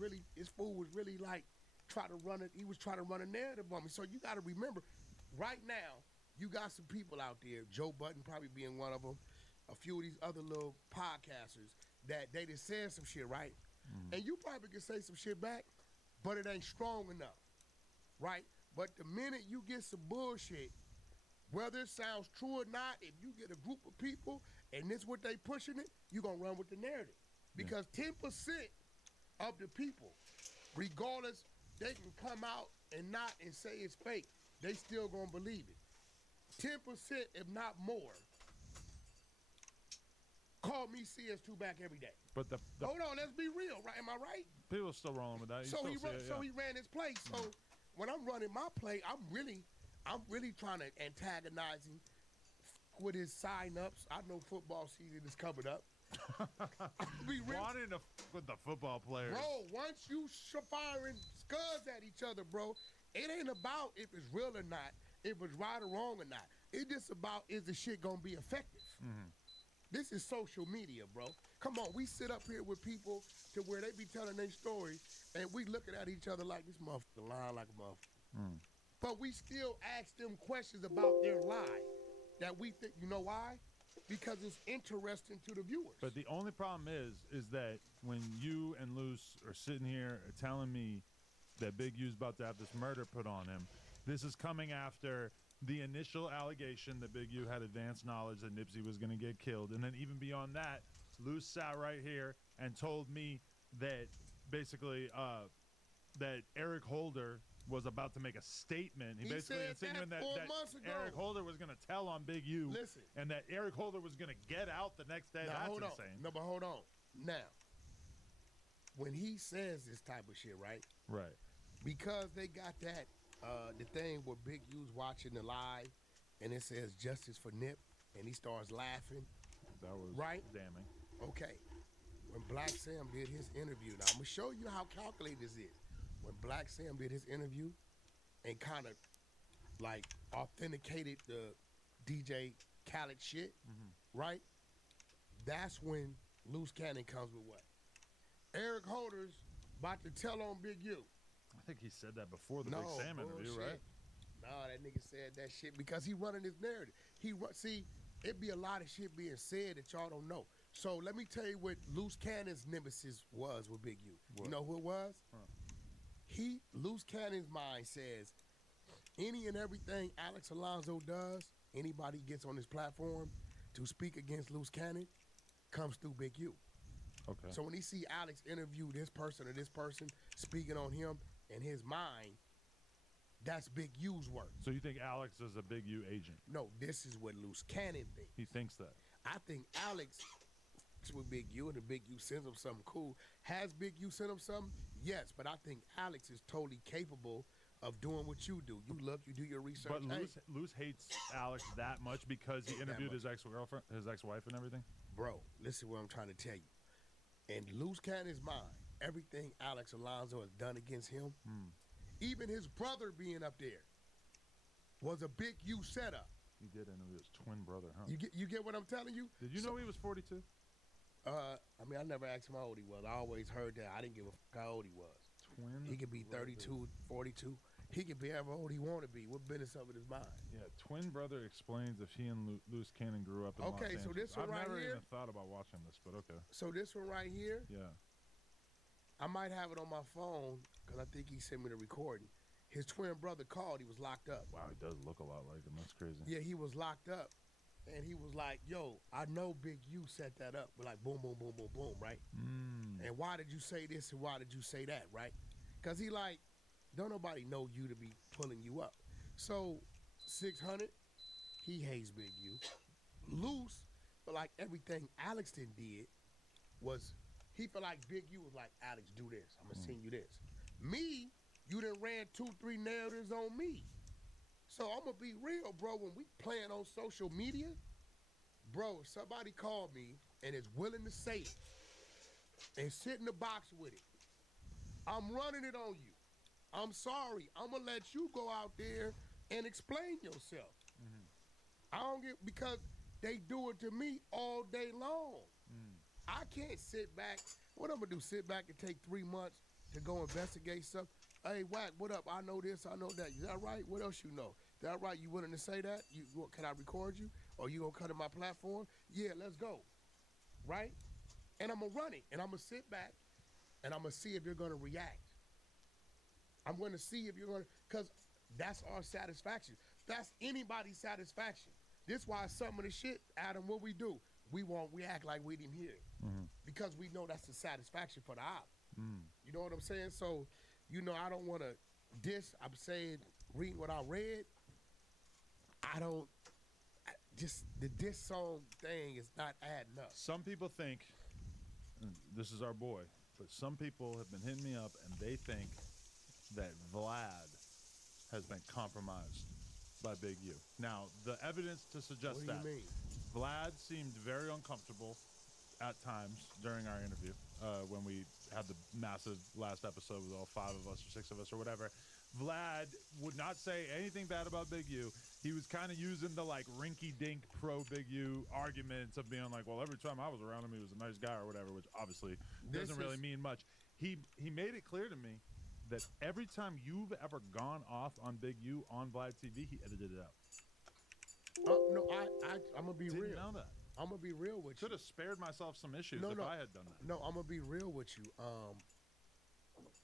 really like, trying to run it. He was trying to run a narrative on me. So, you got to remember, right now, you got some people out there, Joe Budden probably being one of them, a few of these other little podcasters, that they just said some shit, right? And you probably can say some shit back, but it ain't strong enough, right? But the minute you get some bullshit, whether it sounds true or not, if you get a group of people and this what they pushing it, you gonna run with the narrative. Because 10% of the people, regardless, they can come out and say it's fake. they still gonna believe it. 10%, if not more, call me CS2 back every day. But the Hold on, let's be real, right? Am I right? people are still rolling with that. You So still he see it, yeah. he ran his play. So when I'm running my play, I'm really trying to antagonize him with his sign-ups. I know football season is coming up. Be real. Wanting to with the football players. Bro, once you firing scuds at each other, bro, it ain't about if it's real or not, if it's right or wrong or not. It's just about is the shit gonna be effective. This is social media, bro. Come on, we sit up here with people to where they be telling their story, and we looking at each other like this motherfucker lying like a motherfucker. But we still ask them questions about their lie that we think, you know why? Because it's interesting to the viewers. But the only problem is that when you and Luce are sitting here telling me that Big U's about to have this murder put on him, this is coming after the initial allegation that Big U had advanced knowledge that Nipsey was going to get killed. And then even beyond that, Luce sat right here and told me that basically that Eric Holder was about to make a statement. He basically insinuated that Eric Holder was going to tell on Big U. Listen. And that Eric Holder was going to get out the next day. Now, That's hold on. insane. No, but hold on. Now, when he says this type of shit, right? Right. Because they got that, the thing where Big U's watching the live, and it says justice for Nip, and he starts laughing. That was right? damning. Okay. When Black Sam did his interview, now I'm going to show you how calculated this is. When Black Sam did his interview and kind of like authenticated the DJ Khaled shit, right? That's when Loose Cannon comes with what? Eric Holder's about to tell on Big U. I think he said that before the Big Sam interview, right? No, that nigga said that shit because he running his narrative. See, it be a lot of shit being said that y'all don't know. So let me tell you what Loose Cannon's nemesis was with Big U. What? You know who it was? Loose Cannon's mind says any and everything Alex Alonso does, anybody gets on his platform to speak against Loose Cannon, comes through Big U. Okay. So when he see Alex interview this person or this person speaking on him in his mind, that's Big U's work. So you think Alex is a Big U agent? No, this is what Loose Cannon thinks. He thinks that. I think Alex with Big U and the Big U sends him something cool. Has Big U sent him something? Yes, but I think Alex is totally capable of doing what you do. You look, you do your research. But Luce hates Alex that much because he interviewed his ex-girlfriend, his ex-wife and everything? Bro, listen what I'm trying to tell you. In Loose Cannon's mind, everything Alex Alonso has done against him, even his brother being up there, was a Big U setup. He did interview his twin brother, huh? You get what I'm telling you? Did you know he was 42? I mean, I never asked him how old he was. I always heard that. I didn't give a fuck how old he was. Twin? He could be 32, 42. He could be however old he want to be. What business up with his mind? Yeah, twin brother explains if he and Loose Cannon grew up in Los Angeles. So this one I've right never here. even thought about watching this, but okay. So this one right here. Yeah. I might have it on my phone because I think he sent me the recording. His twin brother called. He was locked up. Wow, he does look a lot like him. That's crazy. Yeah, he was locked up. And he was like, yo, I know Big U set that up. But like, boom, boom, boom, boom, boom, right? And why did you say this and why did you say that, right? Because he like, don't nobody know you to be pulling you up. So, 600, he hates Big U. Loose, but like everything Alex did was, he felt like Big U was like, Alex, do this. I'm going to send you this. Me, you done ran 2-3 narratives on me. So I'm going to be real, bro. When we playing on social media, bro, if somebody called me and is willing to say it and sit in the box with it, I'm running it on you. I'm sorry. I'm going to let you go out there and explain yourself. I don't get, because they do it to me all day long. I can't sit back. What I'm going to do, sit back and take 3 months to go investigate stuff? Hey, Wack, what up? I know this, I know that. Is that right? What else you know? Is that right? You willing to say that? Can I record you? Or you going to cut in my platform? Yeah, let's go. Right? And I'm going to run it. And I'm going to sit back and I'm going to see if you're going to react. I'm going to see if you're going to, because that's our satisfaction. That's anybody's satisfaction. This why some of the shit, Adam, what we do, we act like we didn't hear it. Because we know that's the satisfaction for the op. You know what I'm saying? So, you know, I don't want to diss. I'm saying reading what I read, I don't. Just the diss song thing is not adding up. Some people think, and this is our boy, but some people have been hitting me up and they think that Vlad has been compromised by Big U. Now, the evidence to suggest What do you that mean? Vlad seemed very uncomfortable at times during our interview when we had the massive last episode with all 5 of us or 6 of us or whatever. Vlad would not say anything bad about Big U. He was kind of using the like rinky-dink pro Big U arguments of being like, well, every time I was around him, he was a nice guy or whatever, which obviously doesn't really mean much. He made it clear to me that every time you've ever gone off on Big U on Vlad TV, he edited it out. No, I'm gonna be Didn't real. know that. I'm gonna be real with you. Could have spared myself some issues if I had done that. No, I'm gonna be real with you.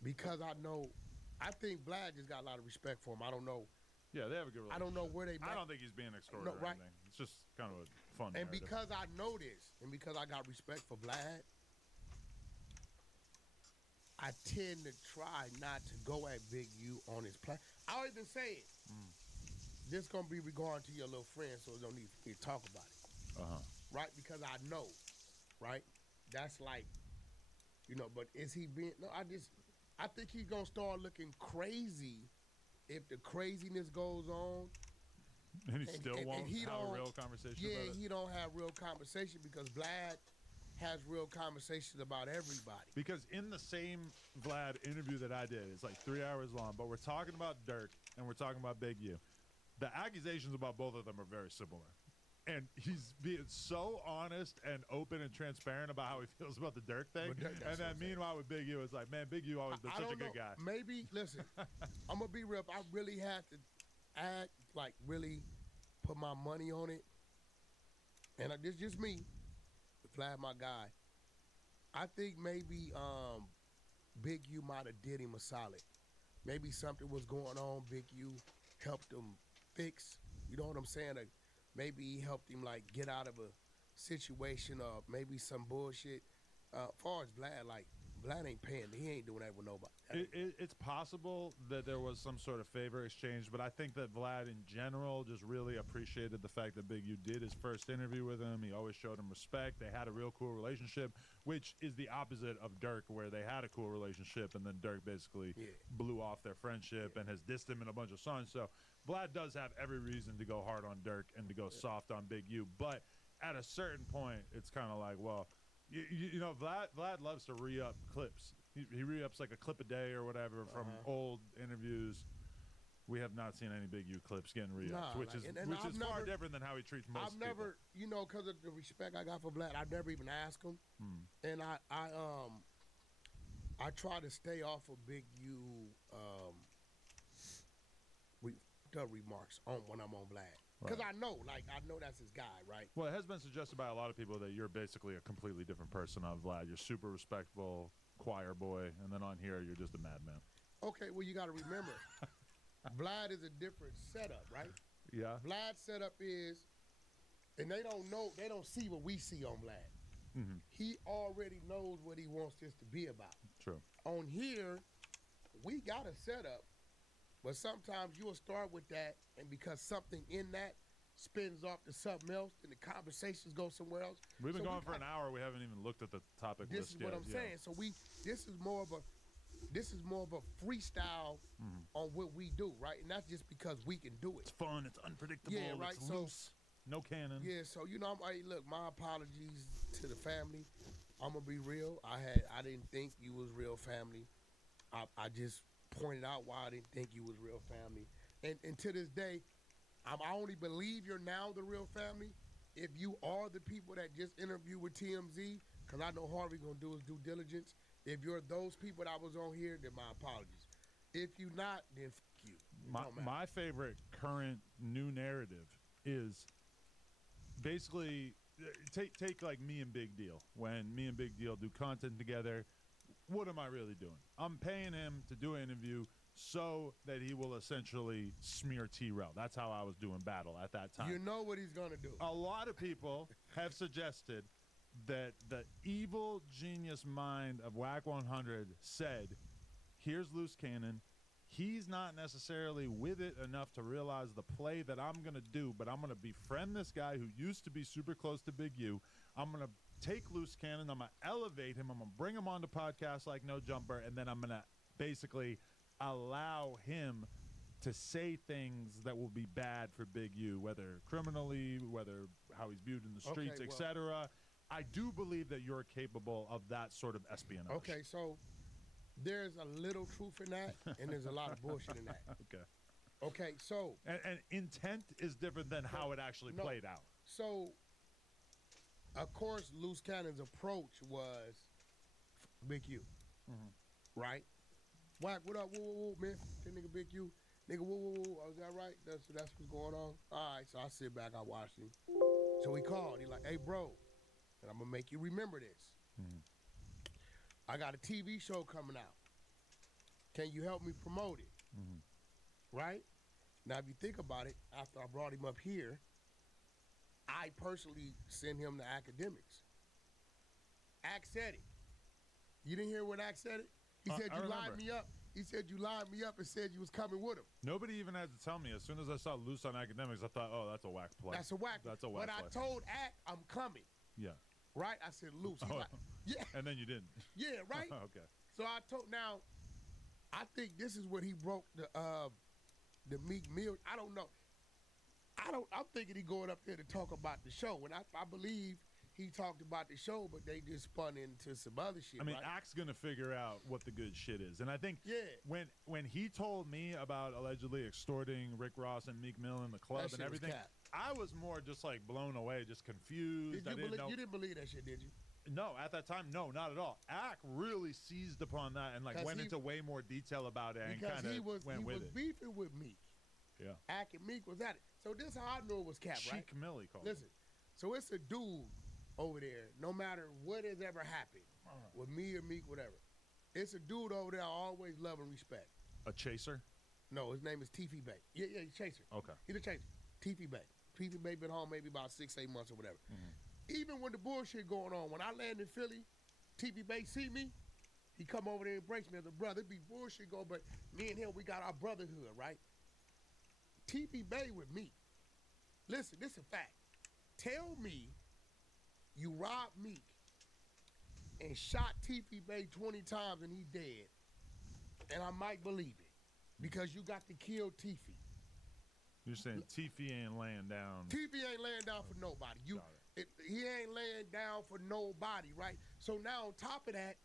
Because I think Vlad just got a lot of respect for him. I don't know. Yeah, they have a good relationship. I don't know where they met. I don't think he's being extraordinary or anything. It's just kind of a fun And narrative. because I know this, and because I got respect for Vlad, I tend to try not to go at Big U on his plan. I'll even say it. This gonna be regarding to your little friend, so don't need to talk about it. Right? Because I know, right? That's like, but is he being I think he's gonna start looking crazy if the craziness goes on. And he still won't have a real conversation about it? He don't have real conversation because Vlad has real conversations about everybody. Because in the same Vlad interview that I did, it's like 3 hours long, but we're talking about Dirk and we're talking about Big U. The accusations about both of them are very similar. And he's being so honest and open and transparent about how he feels about the Dirk thing. And then meanwhile with Big U, it's like, man, Big U always been such a good guy. Maybe, listen, I'm going to be real. If I really had to act, like really put my money on it, and this just me, Vlad, my guy, I think maybe Big U might have did him a solid. Maybe something was going on. Big U helped him fix. You know what I'm saying? Maybe he helped him like get out of a situation or maybe some bullshit. Far as Vlad, like Vlad ain't paying. He ain't doing that with nobody. It's possible that there was some sort of favor exchange, but I think that Vlad in general just really appreciated the fact that Big U did his first interview with him. He always showed him respect. They had a real cool relationship, which is the opposite of Dirk, where they had a cool relationship and then Dirk basically blew off their friendship and has dissed him in a bunch of songs. So Vlad does have every reason to go hard on Dirk and to go soft on Big U, but at a certain point, it's kind of like, well, you know, Vlad loves to re-up clips. He re-ups like a clip a day or whatever from old interviews. We have not seen any Big U clips getting re-ups, which is far different than how he treats most people. I've never, because of the respect I got for Vlad, I never even asked him. And I try to stay off of Big U remarks when I'm on Vlad. Because I know that's his guy, right? Well, it has been suggested by a lot of people that you're basically a completely different person on Vlad. You're super respectful, choir boy, and then on here, you're just a madman. Okay, well, you got to remember, Vlad is a different setup, right? Yeah. Vlad's setup is, and they don't see what we see on Vlad. He already knows what he wants this to be about. True. On here, we got a setup. But sometimes you'll start with that, and because something in that spins off to something else, and the conversations go somewhere else. We've been going for an hour. We haven't even looked at the topic list yet. This is what I'm saying. So this is more of a freestyle on what we do, right? And that's just because we can do it. It's fun. It's unpredictable. Yeah, right. It's loose. No canon. Yeah. So look, my apologies to the family. I'm gonna be real. I didn't think you was real family. I just pointed out why I didn't think you was real family. And to this day, I only believe you're now the real family if you are the people that just interviewed with TMZ, because I know Harvey going to do his due diligence. If you're those people that was on here, then my apologies. If you not, then f*** you. My favorite current new narrative is basically take like me and Big Deal. When me and Big Deal do content together, what am I really doing? I'm paying him to do an interview so that he will essentially smear T-Rel. That's how I was doing battle at that time. You know what he's going to do. A lot of people have suggested that the evil genius mind of Whack 100 said, here's Loose Cannon, he's not necessarily with it enough to realize the play that I'm going to do, but I'm going to befriend this guy who used to be super close to Big U. I'm going to take Loose Cannon. I'm going to elevate him. I'm going to bring him onto podcasts like No Jumper, and then I'm going to basically allow him to say things that will be bad for Big U, whether criminally, whether how he's viewed in the streets, Okay, etc. I do believe that you're capable of that sort of espionage. Okay, so there's a little truth in that, and there's a lot of bullshit in that. Okay. Okay, so and intent is different than how it actually played out. So, of course, Loose Cannon's approach was Big U, right? Whack, what up? Whoa, whoa, whoa, man. That nigga Big U. Nigga, whoa, whoa, whoa. Is that right? That's what's going on? All right, so I sit back, I watch him. So he called. He like, hey, bro, and I'm going to make you remember this. I got a TV show coming out. Can you help me promote it? Right? Now, if you think about it, after I brought him up here, I personally sent him to academics. Ack said it. You didn't hear what Ack said it? He said you lied me up. He said you lied me up and said you was coming with him. Nobody even had to tell me. As soon as I saw Loose on Academics, I thought, oh, that's a whack play. That's a whack. That's a whack But play. I told Ack I'm coming. Yeah. Right? I said Loose. He's like, yeah. And then you didn't. Yeah, right? Okay. So I told, now, I think this is what he broke the Meek Mill. I don't know. I'm thinking he going up there to talk about the show. And I believe he talked about the show, but they just spun into some other shit. I mean, right? Ack's going to figure out what the good shit is. And I think when he told me about allegedly extorting Rick Ross and Meek Mill in the club That and shit was everything, cap. I was more just like blown away, just confused. I didn't know. You didn't believe that shit, did you? No, at that time, no, not at all. Ack really seized upon that and like went into way more detail about it and Because kind he of was went with it. beefing with Meek. Yeah. Ack and Meek was at it. So this is how I knew it was cap, right? Cheek Millie called Listen, so it's a dude over there, no matter what has ever happened with me or Meek, whatever. It's a dude over there I always love and respect. A chaser? No, his name is Teefy Bay. Yeah, he's Chaser. Okay. He's a chaser. Teefy Bay. Teefy Bay been home maybe about 6-8 months or whatever. Even when the bullshit going on, when I land in Philly, Teefy Bay see me, he come over there and embrace me as a brother. It be bullshit going, but me and him, we got our brotherhood, right? Teefy Bay with me. Listen, this is a fact. Tell me you robbed Meek and shot Teefy Bay 20 times and he dead, and I might believe it because you got to kill Teefy. You're saying Teefy ain't laying down. Teefy ain't laying down for nobody. He ain't laying down for nobody, right? So now on top of that,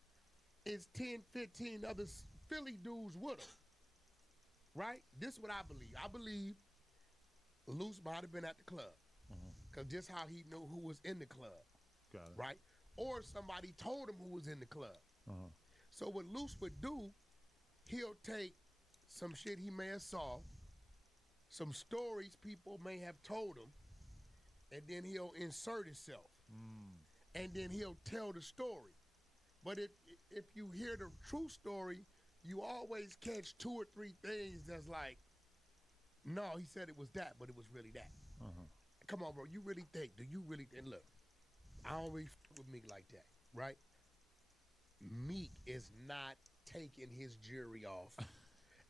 it's 10, 15 other Philly dudes with him, right? This is what I believe. I believe Loose might have been at the club because just how he knew who was in the club. Got it. Right? Or somebody told him who was in the club. So what Loose would do, he'll take some shit he may have saw, some stories people may have told him, and then he'll insert himself. And then he'll tell the story. But if you hear the true story, you always catch 2 or 3 things that's like, no, he said it was that, but it was really that. Come on, bro. You really think? Do you really? And look, I don't really fuck with Meek like that, right? Meek is not taking his jury off,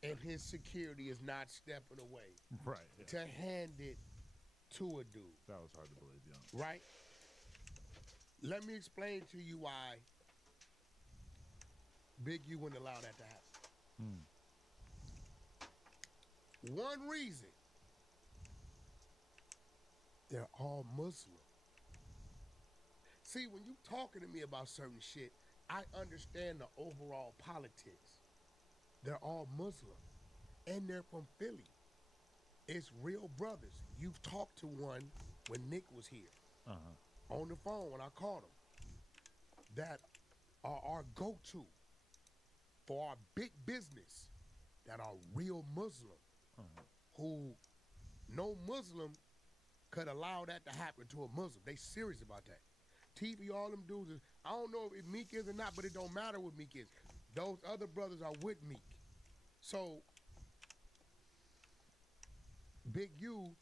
and his security is not stepping away, Right. to hand it to a dude. That was hard to believe, yeah. Right? Let me explain to you why Big U wouldn't allow that to happen. One reason, they're all Muslim. See, when you talking to me about certain shit, I understand the overall politics. They're all Muslim, and they're from Philly. It's real brothers. You've talked to one when Nick was here on the phone when I called him. That are our go-to for our big business. That are real Muslim, who no Muslim could allow that to happen to a Muslim. They serious about that. TV, all them dudes, I don't know if Meek is or not, but it don't matter what Meek is. Those other brothers are with Meek. So, Big U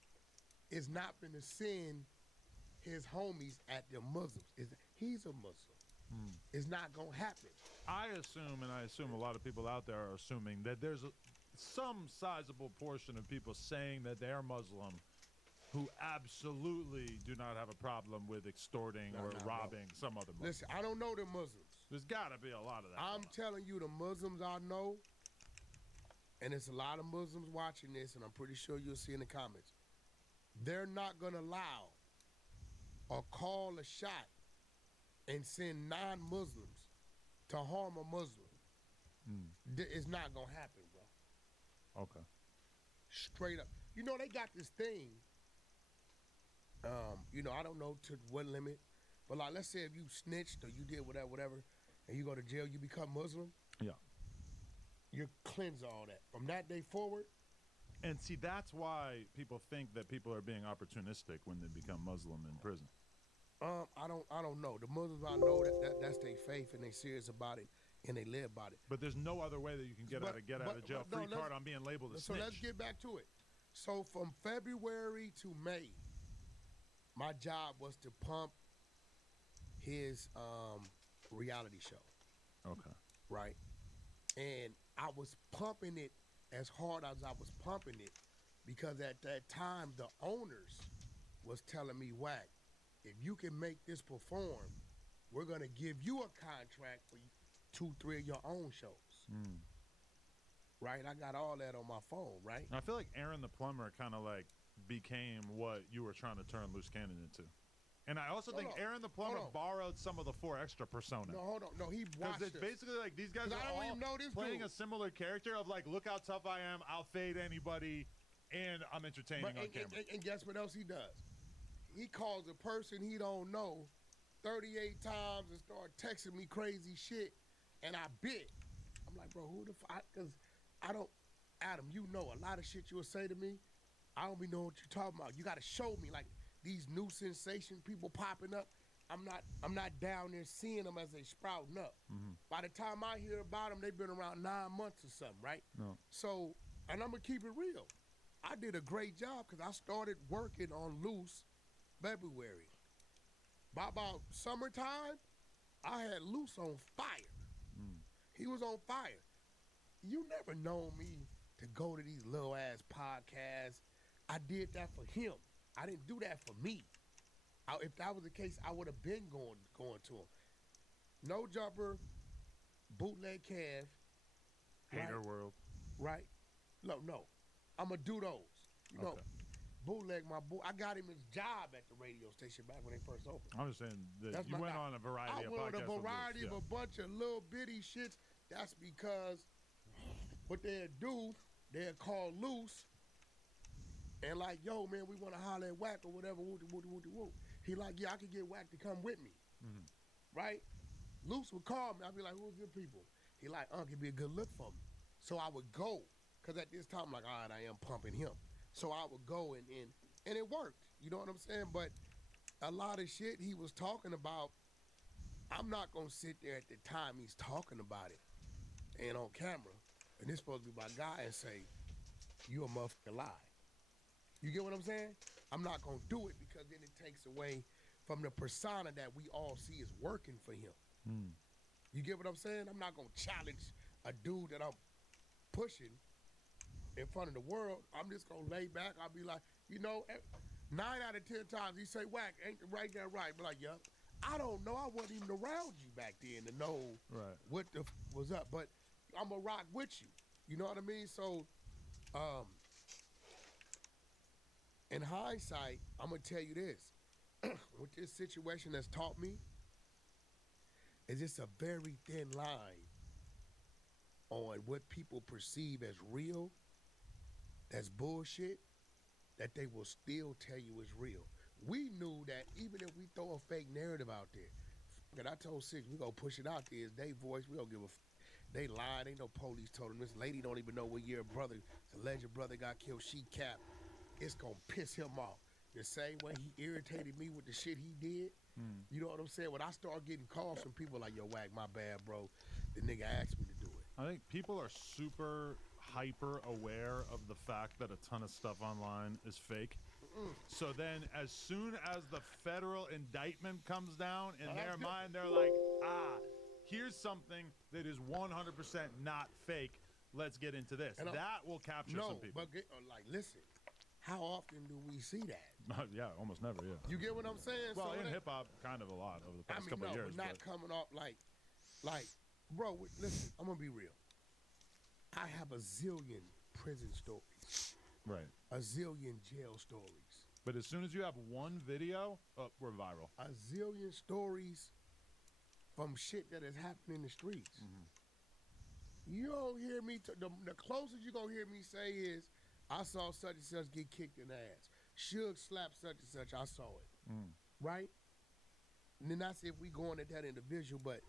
is not gonna send his homies at the Muslims. He's a Muslim. It's not gonna happen. I assume, and I assume a lot of people out there are assuming that there's some sizable portion of people saying that they're Muslim who absolutely do not have a problem with extorting or robbing some other Muslim. Listen, I don't know the Muslims. There's got to be a lot of that. I'm telling you, the Muslims I know, and there's a lot of Muslims watching this, and I'm pretty sure you'll see in the comments, they're not going to allow or call a shot and send non-Muslims to harm a Muslim. It's not going to happen, bro. Okay. Straight up. You know, they got this thing, you know, I don't know to what limit, but like, let's say if you snitched or you did whatever, and you go to jail, you become Muslim. Yeah. You cleanse all that. From that day forward. And see, that's why people think that people are being opportunistic when they become Muslim in prison. I don't know. The Muslims I know that's their faith and they serious about it and they live by it. But there's no other way that you can get out of jail free card on being labeled a snitch. So let's get back to it. So from February to May, my job was to pump his reality show. Okay. Right? And I was pumping it as hard as I was pumping it because at that time the owners was telling me, Wack, if you can make this perform, we're going to give you a contract for 2-3 of your own shows. Right? I got all that on my phone, right? I feel like Aaron the Plumber kind of like became what you were trying to turn Loose Cannon into. And I also think Aaron the Plumber borrowed some of the 4 Extra persona. No, hold on. No, he watched Because it's basically like these guys are I don't all even know this playing dude. a similar character of like, look how tough I am, I'll fade anybody, and I'm entertaining on camera. And guess what else he does? He calls a person he don't know 38 times and start texting me crazy shit, and I bit. I'm like, bro, who the fuck? Because I don't, Adam, you know a lot of shit you'll say to me. I don't be knowing what you're talking about. You got to show me, like, these new sensation people popping up. I'm not down there seeing them as they sprouting up. By the time I hear about them, they've been around 9 months or something, right? No. So, and I'm gonna keep it real. I did a great job because I started working on Loose February. By about summertime, I had Loose on fire. He was on fire. You never known me to go to these little ass podcasts. I did that for him. I didn't do that for me. If that was the case, I would have been going to him. No Jumper, Bootleg Kev. Hater World. Right? No. I'm going to do those. You know, Bootleg, my boy. I got him his job at the radio station back when they first opened. I'm just saying that you went on a variety of podcasts. I went on a variety with of a bunch of little bitty shits. That's because what they'll do, they'll call Loose. And like, yo, man, we want to holler at Wack or whatever. Woo. He like, yeah, I could get Wack to come with me. Right? Luce would call me. I'd be like, who's your people? He like, it'd be a good look for me. So I would go. Because at this time, I'm like, all right, I am pumping him. So I would go and it worked. You know what I'm saying? But a lot of shit he was talking about, I'm not going to sit there at the time he's talking about it and on camera, and this supposed to be my guy, and say, you a motherfucking lie. You get what I'm saying? I'm not going to do it because then it takes away from the persona that we all see is working for him. You get what I'm saying? I'm not going to challenge a dude that I'm pushing in front of the world. I'm just going to lay back. I'll be like, 9 out of 10 times he say, Wack, ain't right there right? Be like, yeah. I don't know. I wasn't even around you back then to know what the was up. But I'm going to rock with you. You know what I mean? So, in hindsight, I'm going to tell you this. What this situation has taught me is it's a very thin line on what people perceive as real, that's bullshit, that they will still tell you is real. We knew that even if we throw a fake narrative out there, and I told Six, we gonna push it out there. It's their voice. We don't give a they lied. Ain't no police told them. This lady don't even know what year brother, the alleged brother got killed. She capped. It's gonna piss him off. The same way he irritated me with the shit he did. You know what I'm saying? When I start getting calls from people like, yo, Wack, my bad, bro. The nigga asked me to do it. I think people are super hyper aware of the fact that a ton of stuff online is fake. So then as soon as the federal indictment comes down, in their mind, they're like, here's something that is 100% not fake. let's get into this. And That will capture some people. But like, listen, how often do we see that? Yeah, almost never. Yeah. You get what I'm saying? Well, so in hip hop, kind of a lot over the past couple of years. But not coming off like, bro. Listen, I'm gonna be real. I have a zillion prison stories. Right. A zillion jail stories. But as soon as you have one video, we're viral. A zillion stories from shit that has happened in the streets. You don't hear me. The closest you're going to hear me say is, I saw such and such get kicked in the ass. Suge slapped such and such. I saw it. Right? And then that's if we going at that individual. But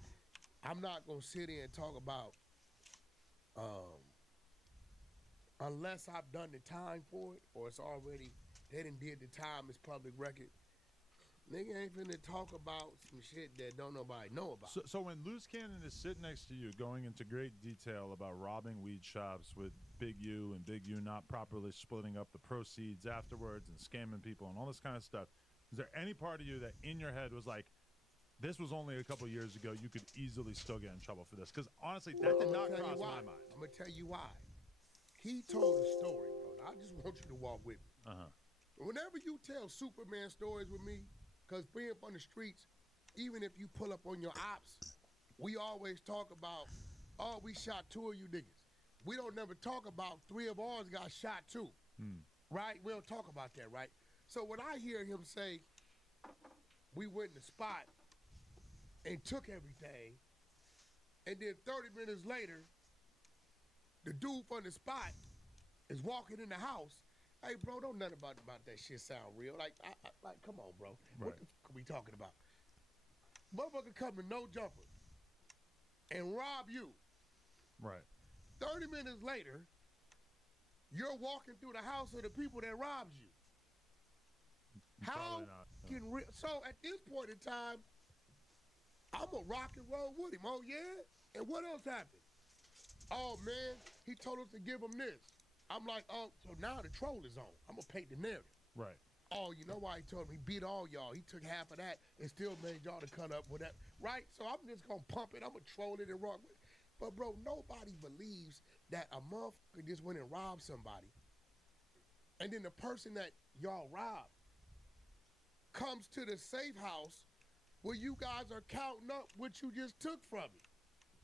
I'm not going to sit here and talk about, unless I've done the time for it or it's already, they done did the time, it's public record. Nigga ain't finna talk about some shit that don't nobody know about. So when Loose Cannon is sitting next to you, going into great detail about robbing weed shops with Big U and Big U not properly splitting up the proceeds afterwards and scamming people and all this kind of stuff, is there any part of you that in your head was like, this was only a couple years ago, you could easily still get in trouble for this? Because honestly, that did not cross my mind. I'm gonna tell you why. He told a story, bro. I just want you to walk with me. Whenever you tell Superman stories with me, because being from the streets, even if you pull up on your ops, we always talk about, oh, we shot 2 of you niggas. We don't never talk about 3 of ours got shot too. Right? We don't talk about that, right? So when I hear him say, we went in the spot and took everything, and then 30 minutes later, the dude from the spot is walking in the house. Hey, bro, don't nothing about that shit sound real. Like, come on, bro. Right. What the fuck are we talking about? Motherfucker come in no jumper and rob you. Right. 30 minutes later, you're walking through the house of the people that robbed you. How can so at this point in time, I'm a rock and roll with him. Oh yeah? And what else happened? Oh man, he told us to give him this. I'm like, oh, so now the troll is on. I'm gonna paint the narrative. Right. Oh, you know why he told me he beat all y'all. He took half of that and still made y'all to cut up with that. Right? So I'm just gonna pump it. I'm gonna troll it and rock with it. But bro, nobody believes that a motherfucker just went and robbed somebody. And then the person that y'all robbed comes to the safe house where you guys are counting up what you just took from him.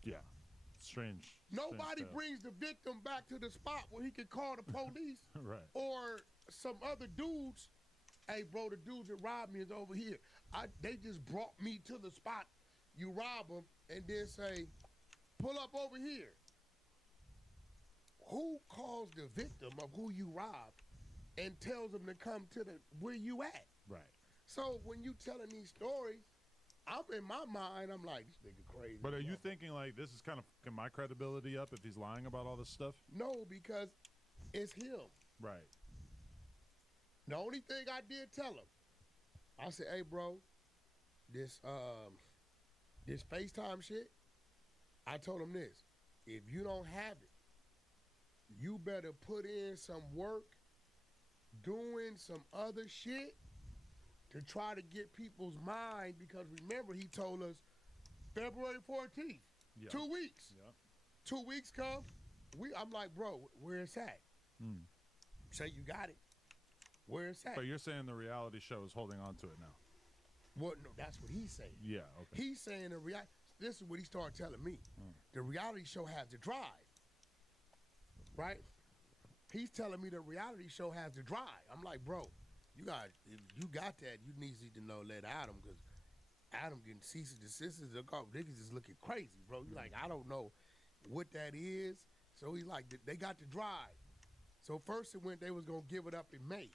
Yeah. Strange. Nobody brings the victim back to the spot where he can call the police. Right. Or some other dudes. Hey, bro, the dudes that robbed me is over here. They just brought me to the spot. You rob them and then say, pull up over here. Who calls the victim of who you robbed and tells them to come to where you at? Right. So when you telling these stories, I'm in my mind, I'm like, this nigga crazy. But are you thinking like this is kind of get my credibility up if he's lying about all this stuff? No, because it's him. Right. The only thing I did tell him, I said, hey bro, this FaceTime shit, I told him this. If you don't have it, you better put in some work doing some other shit to try to get people's mind, because remember he told us February 14th, 2 weeks. Yeah. 2 weeks come, I'm like, bro, where it's at? Say you got it. Where it's at? But you're saying the reality show is holding on to it now. Well, no, that's what he's saying. Yeah, okay. He's saying this is what he started telling me. The reality show has to drive. Right? He's telling me the reality show has to drive. I'm like, bro, you got that. You need to know let Adam, because Adam getting ceases and desist. Niggas is looking crazy, bro. You like, I don't know what that is. So he's like, they got to drive. So first it went, they was gonna give it up in May.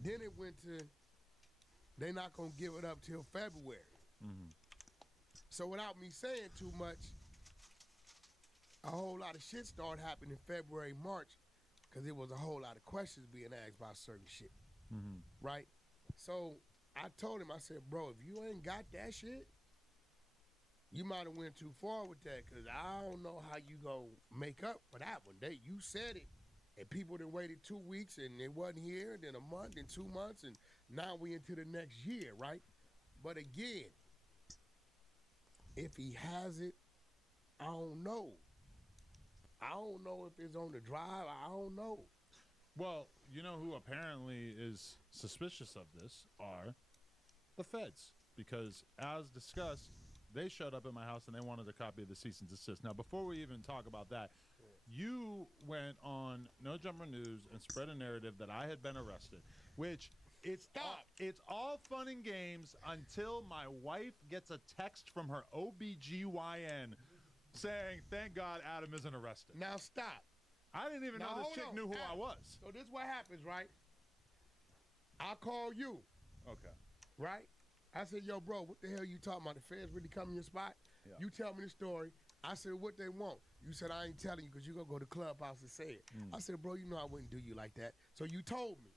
Then it went to, they not gonna give it up till February. So without me saying too much, a whole lot of shit started happening in February, March, because there was a whole lot of questions being asked about certain shit. Right? So I told him, I said, bro, if you ain't got that shit, you might have went too far with that, because I don't know how you gonna make up for that one. You said it, and people that waited 2 weeks, and it wasn't here, then a month, and 2 months, and now we into the next year, right? But again, if he has it, I don't know. I don't know if it's on the drive. I don't know. Well, you know who apparently is suspicious of this are the feds, because as discussed, they showed up at my house and they wanted a copy of the cease and desist. Now, before we even talk about that, you went on No Jumper News and spread a narrative that I had been arrested, which it's all fun and games until my wife gets a text from her OBGYN saying, thank God Adam isn't arrested. Now stop. I didn't even know this chick knew who I was. So this is what happens, right? I call you. Okay. Right? I said, yo, bro, what the hell you talking about? The feds really come in your spot? Yeah. You tell me the story. I said, what they want? You said, I ain't telling you because you going to go to Clubhouse and say it. I said, bro, you know I wouldn't do you like that. So you told me,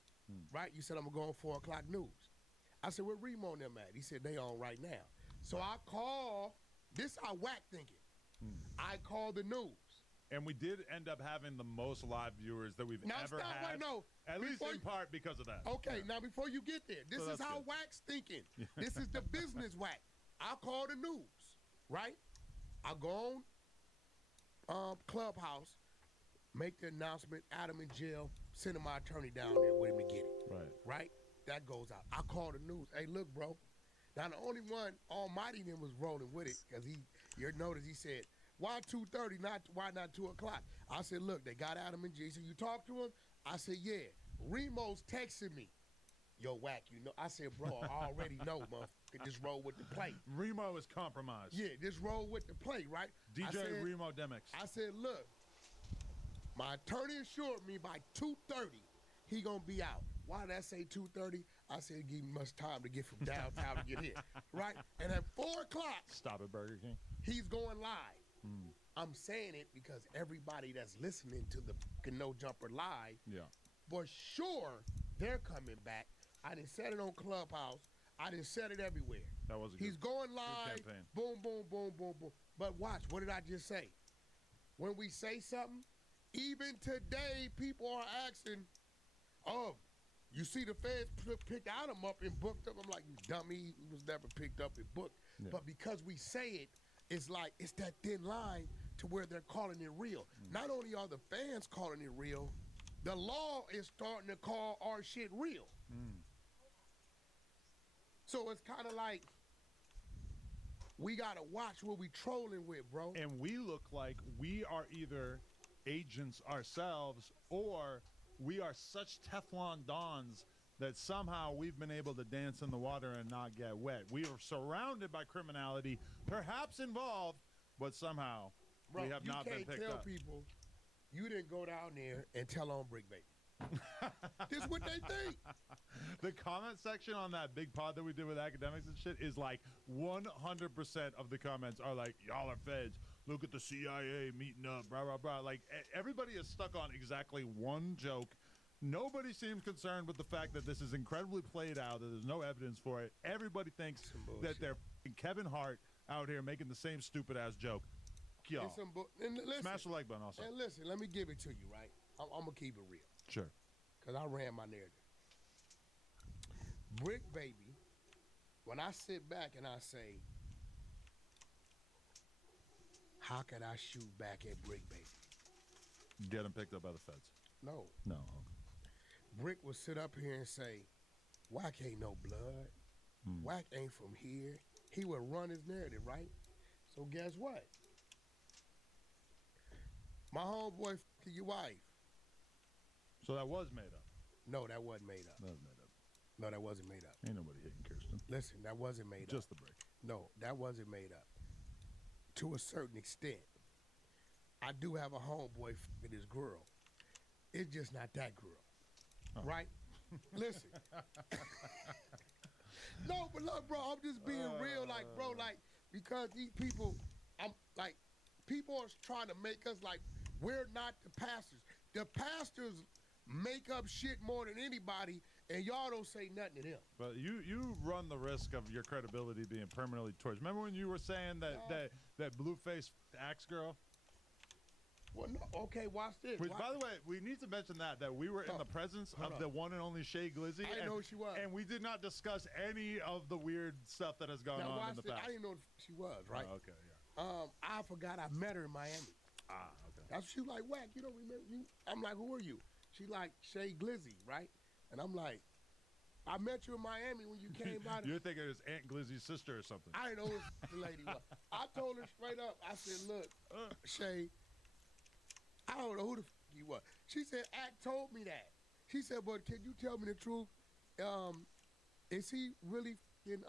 right? You said, I'm going to go on 4 o'clock news. I said, where Remo and them at? He said, they on right now. So I call, this how whack thinking. I call the news. And we did end up having the most live viewers that we've ever had. At least in part because of that. Okay, now before you get there, this is how whack's thinking. This is the business whack. I call the news, right? I go on Clubhouse, make the announcement, Adam in jail, sending my attorney down there with him to get it. Right? That goes out. I call the news. Hey, look, bro. Now, the only one, Almighty then was rolling with it, because you notice he said, why 2:30, why not 2 o'clock? I said, look, they got Adam in jail. He said, you talked to him? I said, yeah. Remo's texting me. Yo, whack, you know. I said, bro, I already know, motherfucker. Just roll with the play. Remo is compromised. Yeah, just roll with the play, right? DJ Remo Demix. I said, look, my attorney assured me by 2:30 he gonna be out. Why did I say 2:30? I said, give me much time to get from downtown to get here, right? And at 4 o'clock, stop at Burger King. He's going live. I'm saying it because everybody that's listening to the No Jumper live, for sure, they're coming back. I done said it on Clubhouse. I done said it everywhere. That was a He's good, going live. good campaign. Boom, boom, boom, boom, boom. But watch, what did I just say? When we say something, even today, people are asking, oh, you see the feds picked Adam up and booked up. I'm like, you dummy, he was never picked up and booked. Yeah. But because we say it, it's like, it's that thin line to where they're calling it real. Not only are the fans calling it real, the law is starting to call our shit real. So it's kind of like, we got to watch what we trolling with, bro. And we look like we are either agents ourselves or we are such Teflon Dons that somehow we've been able to dance in the water and not get wet. We are surrounded by criminality, perhaps involved, but somehow Bro, we have not been picked you can't up. tell people you didn't go down there and tell on Brick Baby. This is what they think. The comment section on that big pod that we did with academics and shit is like 100% of the comments are like, y'all are feds. Look at the CIA meeting up, blah, blah, blah. Like, everybody is stuck on exactly one joke. Nobody seems concerned with the fact that this is incredibly played out, that there's no evidence for it. Everybody thinks that they're Kevin Hart out here making the same stupid-ass joke. Y'all. Smash the like button also. And listen, let me give it to you, right? I'm going to keep it real. Sure. Because I ran my narrative. Brick Baby, when I sit back and I say, how can I shoot back at Brick Baby? Get him picked up by the feds. No. No. Brick will sit up here and say, Whack ain't no blood. Whack ain't from here. He would run his narrative, right? So guess what? My homeboy f***ing your wife. So that was made up? No, that wasn't made up. That was made up. No, that wasn't made up. Ain't nobody hitting Kirsten. Listen, that wasn't made up. Just the break. No, that wasn't made up. To a certain extent. I do have a homeboy f***ing his girl. It's just not that girl. Oh. Right? Listen. No, but look, bro, I'm just being real, like, bro, like, because these people, I'm like, people are trying to make us like we're not the pastors. The pastors make up shit more than anybody, and y'all don't say nothing to them. But you run the risk of your credibility being permanently torched. Remember when you were saying that blue-faced axe girl? Well, no, okay, watch this. Which, by the way, we need to mention that we were in the presence of the one and only Shay Glizzy. I didn't know who she was. And we did not discuss any of the weird stuff that has gone on in the past. I didn't know who she was, right? Oh, okay, yeah. I forgot I met her in Miami. Ah, okay. That's she like, Whack, you don't remember you? I'm like, who are you? She like, Shay Glizzy, right? And I'm like, I met you in Miami when you came by. You're thinking it's Aunt Glizzy's sister or something. I didn't know who the lady was. I told her straight up, I said, look, Shay, I don't know who the you was. She said, Act told me that. She said, but can you tell me the truth? Is he really in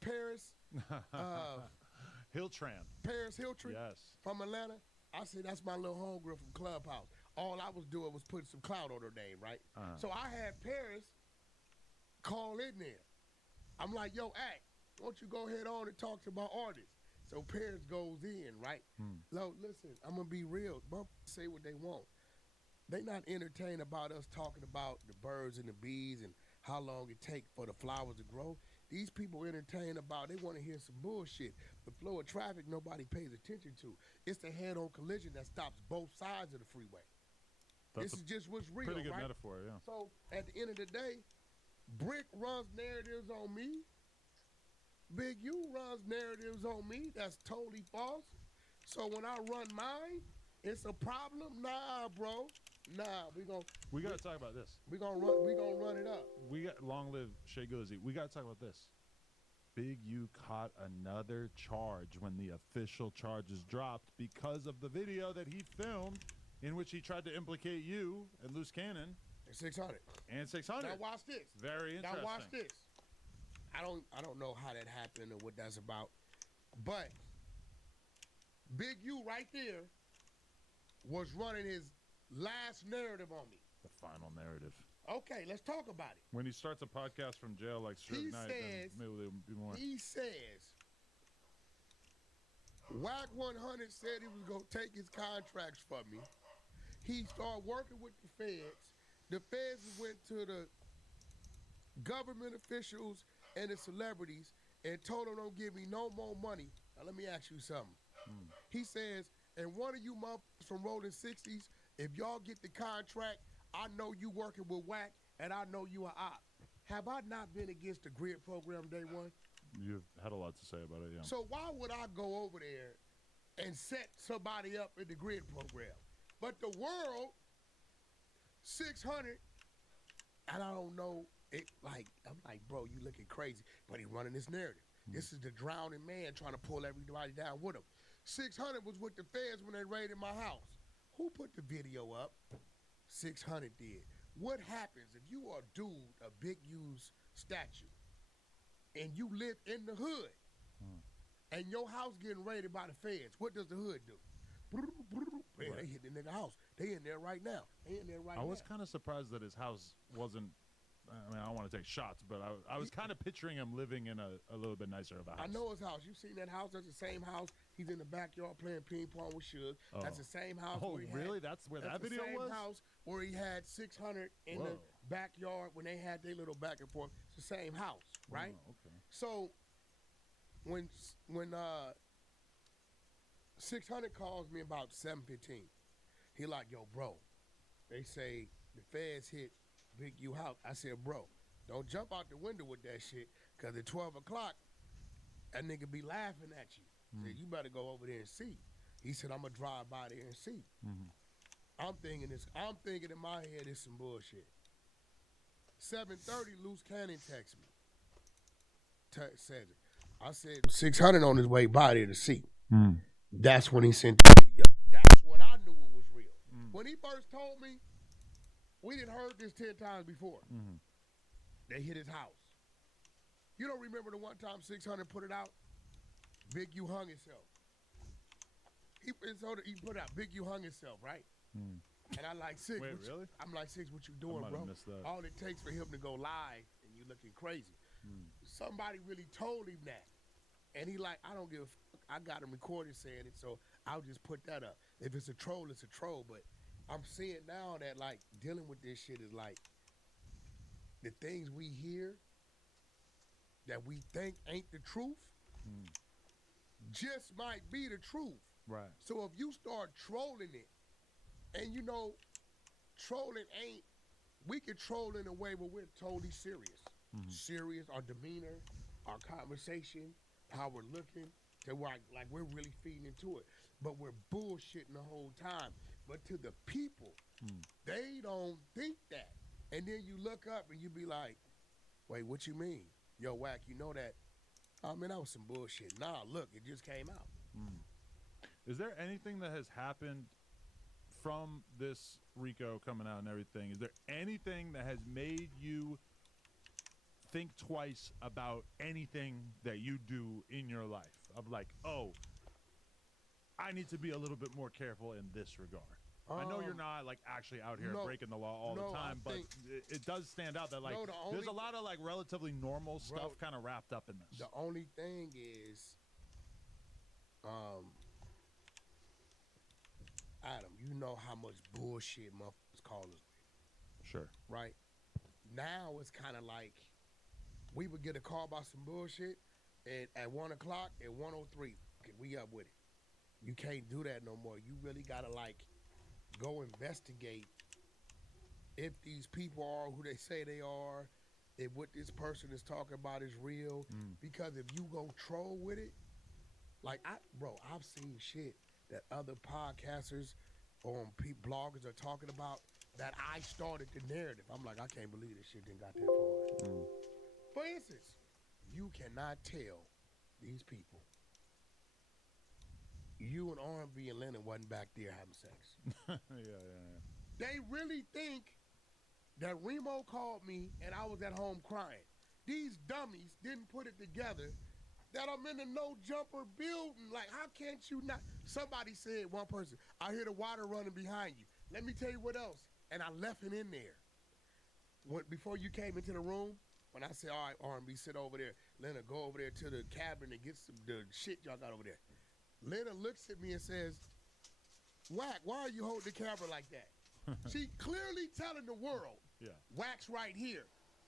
Paris? Hiltran. Paris Hiltran? Yes. From Atlanta? I said, that's my little homegirl from Clubhouse. All I was doing was putting some clout on her name, right? So I had Paris call in there. I'm like, yo, Act, why don't you go ahead on and talk to my artist? So Paris goes in, right? Lo, listen, I'm going to be real. Motherfuckers say what they want. They not entertained about us talking about the birds and the bees and how long it take for the flowers to grow. These people entertain about, they want to hear some bullshit. The flow of traffic nobody pays attention to. It's the head-on collision that stops both sides of the freeway. That's this is just what's real, pretty good right? metaphor, yeah. So at the end of the day, Brick runs narratives on me. Big U runs narratives on me. That's totally false. So when I run mine, it's a problem? Nah, bro. Nah, we gotta talk about this. We gonna run it up. We got long live Shay Glizzy. We gotta talk about this. Big U caught another charge when the official charges dropped because of the video that he filmed in which he tried to implicate you and Loose Cannon. And 600. And 600. Now watch this. Very interesting. Now watch this. I don't know how that happened or what that's about, but Big U right there was running his last narrative on me. The final narrative. Okay, let's talk about it. When he starts a podcast from jail like Suge Knight, then maybe there'll be more. He says, Whack 100 said he was going to take his contracts from me. He started working with the feds. The feds went to the government officials and the celebrities and told them don't give me no more money. Now let me ask you something. He says, and one of you motherfuckers from Rolling 60s, if y'all get the contract, I know you working with Whack and I know you are op. Have I not been against the grid program day one? You've had a lot to say about it, yeah. So why would I go over there and set somebody up in the grid program? But the world, 600, and I don't know, I'm like, bro, you looking crazy. But he running this narrative. This is the drowning man trying to pull everybody down with him. 600 was with the feds when they raided my house. Who put the video up? 600 did. What happens if you are a dude, a Big U's statue, and you live in the hood, and your house getting raided by the feds? What does the hood do? Man, they hit the nigga house. They in there right now. I was kind of surprised that his house wasn't. I mean, I don't want to take shots, but I was kind of picturing him living in a little bit nicer of a house. I know his house. You seen that house? That's the same house. He's in the backyard playing ping pong with Suge. Oh. That's the same house. Oh, where he really? Had, that's where that video was? That's the same house where he had 600 in the backyard when they had their little back and forth. It's the same house, right? Oh, okay. So when 600 calls me about 7:15, he like, yo, bro, they say the feds hit Big U house. I said, bro, don't jump out the window with that shit, because at 12 o'clock, that nigga be laughing at you. Said, you better go over there and see. He said, I'm going to drive by there and see. I'm thinking in my head, it's some bullshit. 7:30, Loose Cannon texts me. Says it. I said, 600 on his way by there to see. That's when he sent the video. That's when I knew it was real. When he first told me, we done heard this 10 times before. They hit his house. You don't remember the one time 600 put it out? Big U hung himself. He put out Big U hung himself, right? And I like, Six. Wait, really? I'm like, Six, what you doing, bro? All it takes for him to go live and you looking crazy. Somebody really told him that. And he like, I don't give a fuck. I got him recorded saying it, so I'll just put that up. If it's a troll, it's a troll. But I'm seeing now that, like, dealing with this shit is like, the things we hear that we think ain't the truth just might be the truth. Right. So if you start trolling it, and you know, trolling ain't, we can troll in a way where we're totally serious. Serious, our demeanor, our conversation, how we're looking, to like we're really feeding into it. but we're bullshitting the whole time. But to the people, they don't think that. And then you look up and you be like, wait, what you mean? Yo, Whack, you know that? I mean, that was some bullshit. Nah, look, it just came out. Is there anything that has happened from this Rico coming out and everything? Is there anything that has made you think twice about anything that you do in your life? Of like, oh, I need to be a little bit more careful in this regard. I know you're not like actually out here breaking the law all the time, but it does stand out that like there's a lot of like relatively normal stuff kind of wrapped up in this. The only thing is, Adam, you know how much bullshit motherfuckers call us with. Sure. Right? Now it's kind of like we would get a call about some bullshit, and at 1 o'clock, at 1:03, we up with it. You can't do that no more. You really gotta like go investigate if these people are who they say they are, if what this person is talking about is real. Because if you go troll with it, like I've seen shit that other podcasters or bloggers are talking about that I started the narrative. I'm like, I can't believe this shit didn't got that far. For instance, you cannot tell these people you and R&B and Lennon wasn't back there having sex. Yeah. They really think that Remo called me and I was at home crying. These dummies didn't put it together that I'm in a no jumper building. Like, how can't you not? Somebody said, one person, I hear the water running behind you. Let me tell you what else. And I left it in there. Before you came into the room, when I said, all right, R&B, sit over there. Leonard, go over there to the cabin and get the shit y'all got over there. Leonard looks at me and says, Whack, why are you holding the camera like that? She clearly telling the world, Whack's right here.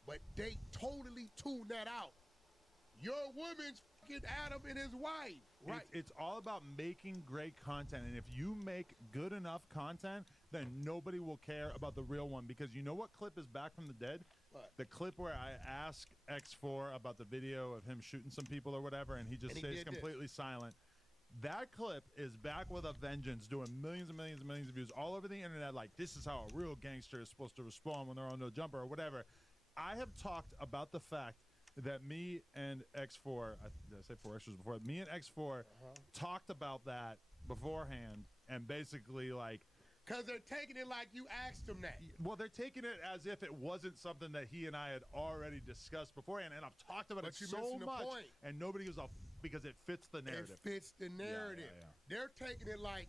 But they totally tuned that out. Your woman's fucking Adam and his wife. Right. It's all about making great content. And if you make good enough content, then nobody will care about the real one. Because you know what clip is back from the dead? What? The clip where I ask X4 about the video of him shooting some people or whatever, and he just stays completely silent. That clip is back with a vengeance, doing millions and millions and millions of views all over the internet. Like, this is how a real gangster is supposed to respond when they're on no jumper or whatever. I have talked about the fact that me and X4, did I say 4 extras before? Me and X4 talked about that beforehand, and basically like, because they're taking it like you asked them that. Well, they're taking it as if it wasn't something that he and I had already discussed beforehand, and I've talked about it so much, and nobody goes off because it fits the narrative. It fits the narrative. Yeah. They're taking it like,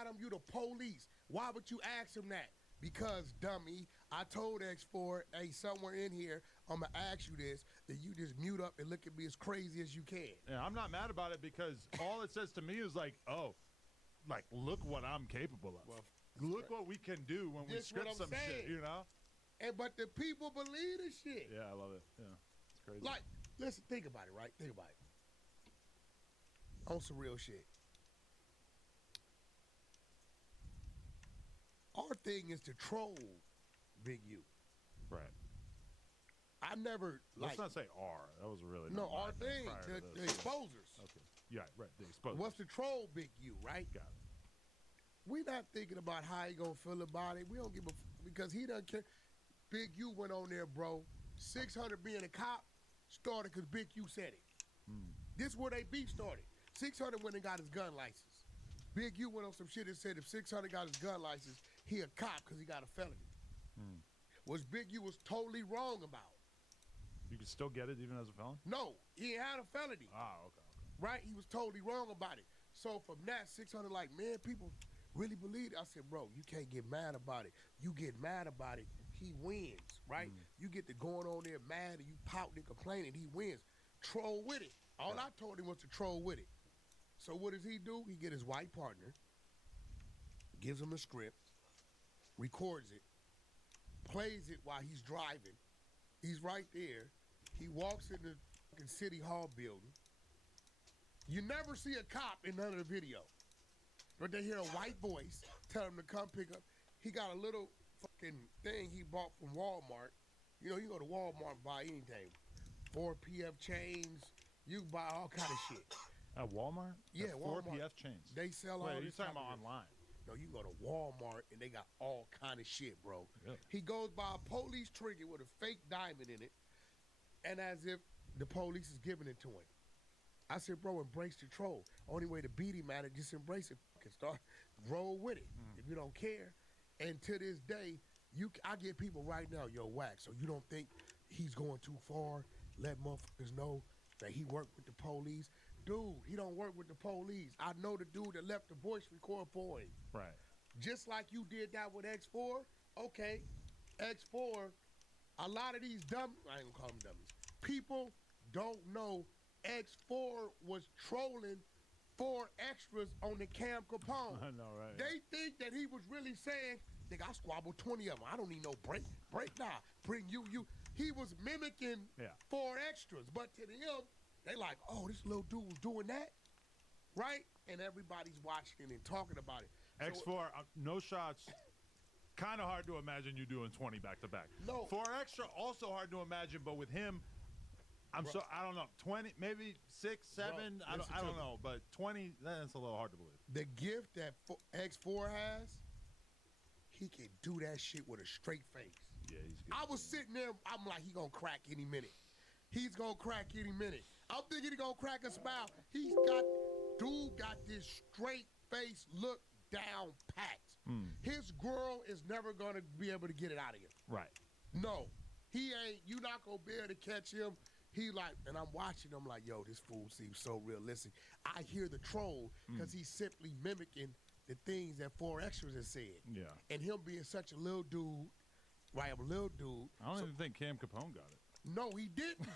Adam, you the police. Why would you ask him that? Because, dummy, I told X4, hey, somewhere in here, I'm going to ask you this, that you just mute up and look at me as crazy as you can. Yeah, I'm not mad about it because all it says to me is like, oh, like, look what I'm capable of. Well, look what we can do when we script some shit, you know? But the people believe the shit. Yeah, I love it. Yeah, it's crazy. Like, listen, think about it, right? Think about it. On some real shit. Our thing is to troll Big U. Right. I never, Let's not say R. That was really no, not my our thing, the exposers. Okay. Yeah, right, the exposers. What's the troll Big U, right? Got it. We're not thinking about how he gonna feel about it. We don't give a because he doesn't care. Big U went on there, bro. 600 being a cop started because Big U said it. This is where they beef started. 600 went and got his gun license. Big U went on some shit and said if 600 got his gun license, he a cop because he got a felony. Which Big U was totally wrong about. You can still get it even as a felon? No, he had a felony. Okay. Right? He was totally wrong about it. So from that, 600 like, man, people really believe it. I said, bro, you can't get mad about it. You get mad about it, he wins, right? You get to going on there mad and you pouting and complaining, he wins. Troll with it. All I told him was to troll with it. So what does he do? He get his white partner, gives him a script, records it, plays it while he's driving. He's right there. He walks in the fucking City Hall building. You never see a cop in none of the video. But they hear a white voice tell him to come pick up. He got a little fucking thing he bought from Walmart. You know, you go to Walmart and buy anything. 4PF chains. You buy all kind of shit. At Walmart? Yeah, At 4 Walmart. PF chains. They sell all Wait, are you these talking type about of- online? No, you can go to Walmart and they got all kind of shit, bro. Really? He goes by a police trinket with a fake diamond in it, and as if the police is giving it to him. I said, bro, embrace the troll. Only way to beat him at it, just embrace it. Fucking start, roll with it. If you don't care. And to this day, I get people right now, yo, Wax, so you don't think he's going too far? Let motherfuckers know that he worked with the police. Dude, he don't work with the police. I know the dude that left the voice record for him. Right. Just like you did that with X4. Okay, X4, a lot of these I ain't gonna call them dummies. People don't know X4 was trolling 4 extras on the Cam Capone. I know, right? They think that he was really saying, nigga, I squabbled 20 of them. I don't need no break. Nah, bring you. He was mimicking 4 extras. But to them, they like, oh, this little dude was doing that, right? And everybody's watching and talking about it. X4, no shots. Kind of hard to imagine you doing 20 back to back. No. 4 extra, also hard to imagine, but with him, I don't know, 20, maybe 6, 7, I don't know, but 20, that's a little hard to believe. The gift that X4 has, he can do that shit with a straight face. Yeah, he's good. I was sitting there, I'm like, he gonna crack any minute. He's gonna crack any minute. I'm thinking he gonna crack a smile. Dude got this straight face look down packed. His girl is never gonna be able to get it out of him. Right. No, he ain't. You not gonna be able to catch him. He like, and I'm watching him like, yo, this fool seems so realistic. I hear the troll because he's simply mimicking the things that 4 extras have said. Yeah. And him being such a little dude, right? A little dude. I don't even think Cam Capone got it. No, he didn't.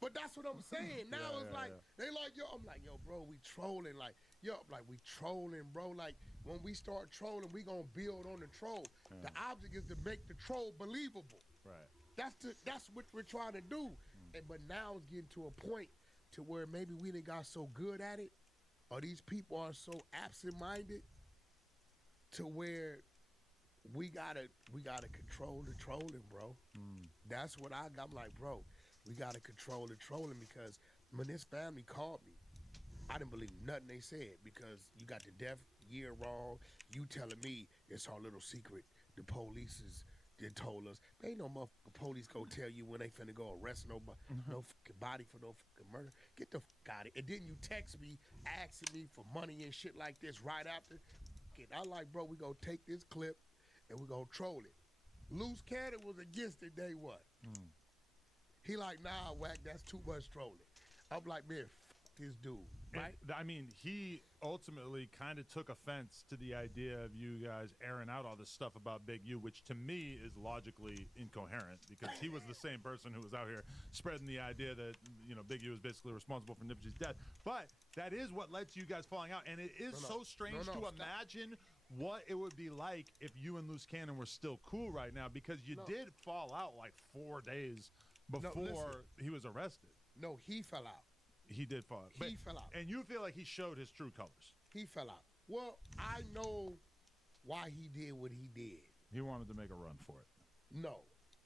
But that's what I'm saying. Now Yeah, it's yeah, like, they like, yo, I'm like, yo, bro, we trolling. Like, yo, like, we trolling, bro. Like, when we start trolling, we gonna build on the troll. The object is to make the troll believable. Right. That's what we're trying to do. But now it's getting to a point to where maybe we done got so good at it, or these people are so absent-minded to where we gotta control the trolling, bro. That's what I'm like, bro. We gotta control the trolling because when this family called me, I didn't believe nothing they said because you got the death year wrong. You telling me it's our little secret. The police they told us. Ain't no motherfucking police go tell you when they finna go arrest no fucking body for no fucking murder. Get the fuck out of it. And then you text me asking me for money and shit like this right after. I like, bro, we gonna take this clip and we gonna troll it. Loose Cannon was against it day one. He like, nah, Wack, that's too much trolling. I'm like, man, fuck this dude, right? I mean, he ultimately kind of took offense to the idea of you guys airing out all this stuff about Big U, which to me is logically incoherent because he was the same person who was out here spreading the idea that, you know, Big U is basically responsible for Nipsey's death. But that is what led to you guys falling out. And it is so strange to imagine what it would be like if you and Loose Cannon were still cool right now because you did fall out like 4 days before he was arrested. No, he fell out. He did fall out. He fell out. And you feel like he showed his true colors. He fell out. Well, I know why he did what he did. He wanted to make a run for it. No.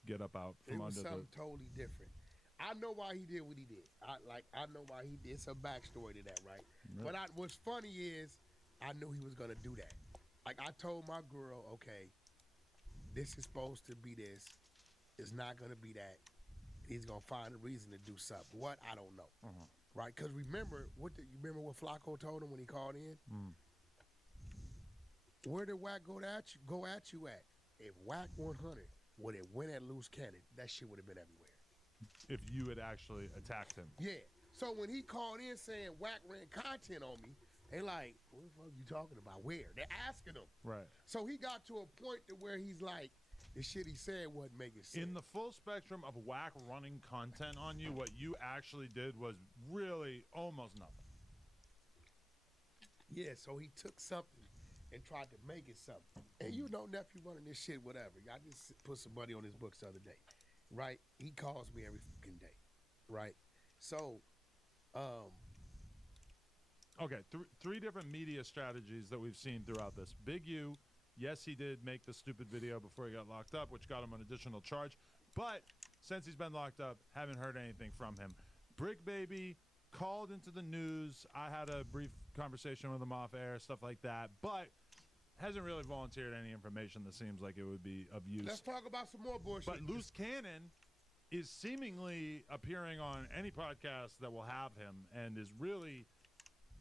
Get up out from It was under something totally different. I know why he did what he did. I know why he did. It's a backstory to that, right? Really? But what's funny is I knew he was going to do that. Like, I told my girl, okay, this is supposed to be this. It's not going to be that. He's going to find a reason to do something. What? I don't know. Right? Because remember what Flacco told him when he called in? Where did Wack go at you at? If Wack 100 would have went at Loose Cannon, that shit would have been everywhere. If you had actually attacked him. Yeah. So when he called in saying Wack ran content on me, they like, what the fuck are you talking about? Where? They're asking him. Right. So he got to a point to where he's like, the shit he said wasn't making sense. In the full spectrum of Wack running content on you, what you actually did was really almost nothing. Yeah, so he took something and tried to make it something. And you know, nephew running this shit, whatever. I just put some money on his books the other day, right? He calls me every fucking day, right? So, okay, three different media strategies that we've seen throughout this. Big U, yes, he did make the stupid video before he got locked up, which got him an additional charge. But since he's been locked up, haven't heard anything from him. Brick Baby, called into the news. I had a brief conversation with him off air, stuff like that, but hasn't really volunteered any information that seems like it would be of use. Let's talk about some more bullshit. But Loose Cannon is seemingly appearing on any podcast that will have him and is really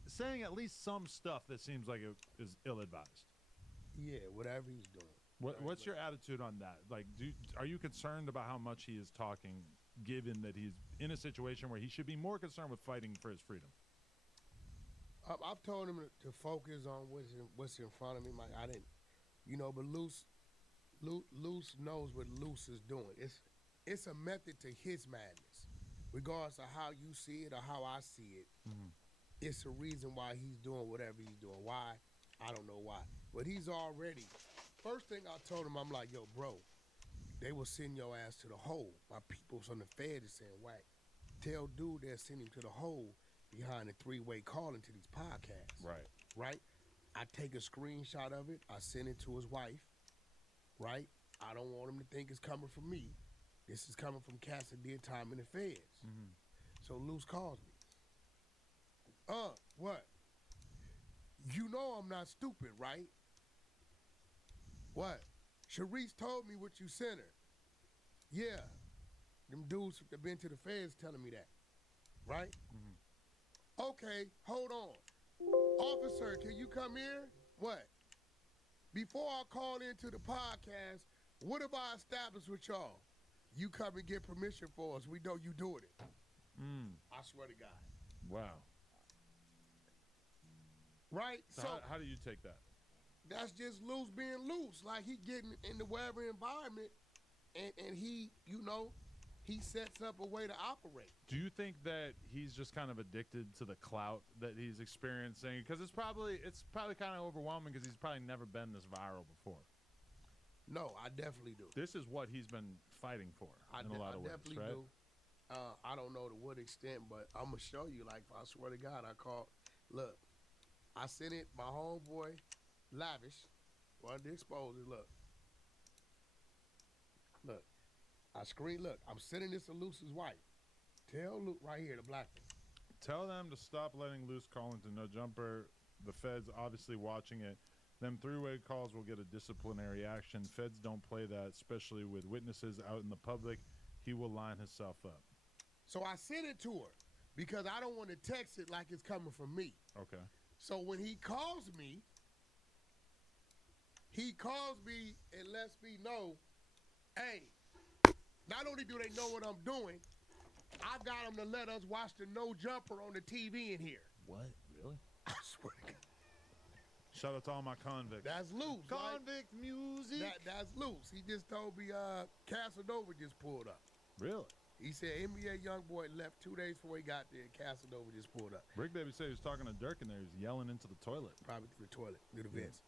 saying at least some stuff that seems like it is ill-advised. Yeah, whatever he's doing. What's your attitude on that? Like, are you concerned about how much he is talking, given that he's in a situation where he should be more concerned with fighting for his freedom? I've told him to focus on what's in front of me. Like I didn't, but Loose knows what Loose is doing. It's a method to his madness, regardless of how you see it or how I see it. Mm-hmm. It's a reason why he's doing whatever he's doing. Why? I don't know why. But he's already. First thing I told him, I'm like, yo, bro, they will send your ass to the hole. My people from the Fed is saying, whack. Tell dude they'll send him to the hole behind the three-way calling to these podcasts. Right? I take a screenshot of it. I send it to his wife. Right? I don't want him to think it's coming from me. This is coming from cats that did time in the Feds. Mm-hmm. So Luce calls me. What? You know I'm not stupid, right? What? Sharice told me what you sent her. Yeah. Them dudes that been to the Feds telling me that. Right? Mm-hmm. Okay, hold on. Officer, can you come here? What? Before I call into the podcast, what have I established with y'all? You come and get permission for us. We know you doing it. I swear to God. Wow. Right? So how do you take that? That's just Loose being loose. Like he getting in the whatever environment and he, he sets up a way to operate. Do you think that he's just kind of addicted to the clout that he's experiencing? Because it's probably kind of overwhelming because he's probably never been this viral before. No, I definitely do. This is what he's been fighting for in a lot of ways, right? I definitely do. I don't know to what extent, but I'm going to show you. Like, I swear to God, look, I sent it, my homeboy, Lavish, wanted to expose it. Look, I'm sending this to Luce's wife. Tell Luke right here, the black one. Tell them to stop letting Luce call into No Jumper. The Feds obviously watching it. Them three-way calls will get a disciplinary action. Feds don't play that, especially with witnesses out in the public. He will line himself up. So I sent it to her because I don't want to text it like it's coming from me. Okay. So when he calls me and lets me know, hey, not only do they know what I'm doing, I got them to let us watch the No Jumper on the TV in here. What? Really? I swear to God. Shout out to all my convicts. That's Loose. Convict music. That's Loose. He just told me Casanova just pulled up. Really? He said NBA YoungBoy left 2 days before he got there. Casanova just pulled up. Rick Baby said he was talking to Dirk in there. He was yelling into the toilet. Probably through the toilet, through the vents.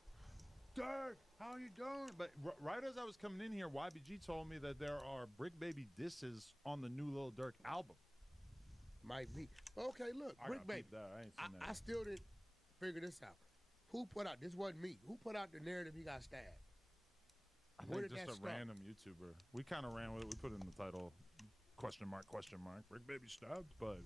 Dirk, how you doing? But right as I was coming in here, YBG told me that there are Brick Baby disses on the new Lil Durk album. Might be. Okay, look, Brick Baby. I ain't seen that. I still didn't figure this out. Who put out, this wasn't me, who put out the narrative he got stabbed? I think just a random YouTuber. We kind of ran with it. We put it in the title, question mark, Rick Baby stabbed, but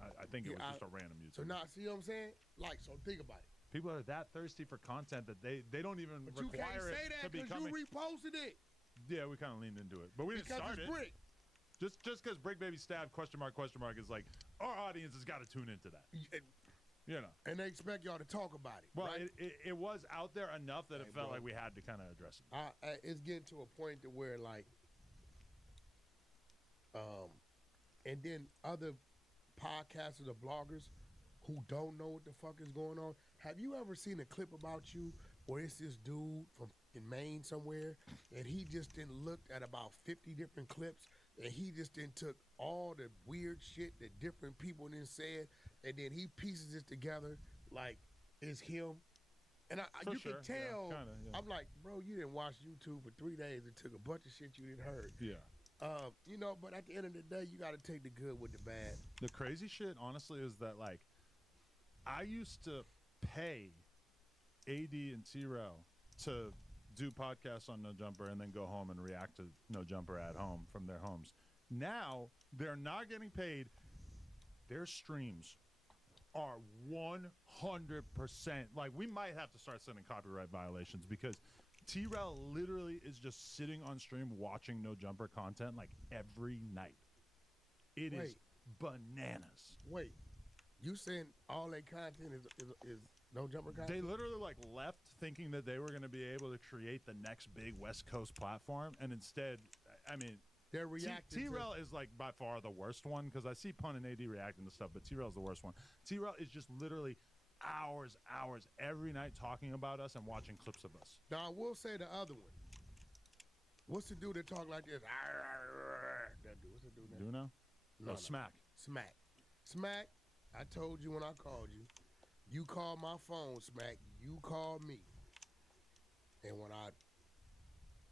I think it was just a random YouTuber. So now, see what I'm saying? Like, so think about it. People are that thirsty for content that they don't even but you require can't say it that to be coming. You reposted it. Yeah, we kind of leaned into it, but we didn't start it. Brick. Just because Brick Baby stabbed, question mark is like, our audience has got to tune into that. And they expect y'all to talk about it. Well, right? it was out there enough that it felt like we had to kind of address it. It's getting to a point to where, like, and then other podcasters or bloggers who don't know what the fuck is going on. Have you ever seen a clip about you where it's this dude from in Maine somewhere, and he just looked at about 50 different clips, and he just took all the weird shit that different people said, and then he pieces it together like it's him. And you can tell, yeah, kinda, yeah. I'm like, bro, you didn't watch YouTube for 3 days and took a bunch of shit you didn't heard. Yeah. But at the end of the day, you got to take the good with the bad. The crazy shit, honestly, is that, like, I used to pay AD and T-Rail to do podcasts on No Jumper and then go home and react to No Jumper at home from their homes. Now, they're not getting paid. their streams are 100%. Like, we might have to start sending copyright violations because T-Rel literally is just sitting on stream watching No Jumper content like every night. It is bananas. Wait, you saying all that content is No Jumper content? They literally like left thinking that they were going to be able to create the next big West Coast platform, and instead, I mean, they're reacting. T-Rel is like by far the worst one because I see Pun and AD reacting to stuff, but T-Rel is the worst one. T-Rel is just literally hours every night talking about us and watching clips of us. Now I will say the other one. What's the dude that talk like this? That dude. What's the dude name? Duno? No, Smack. Smack. I told you when I called you. You called my phone, Smack. You called me. And when I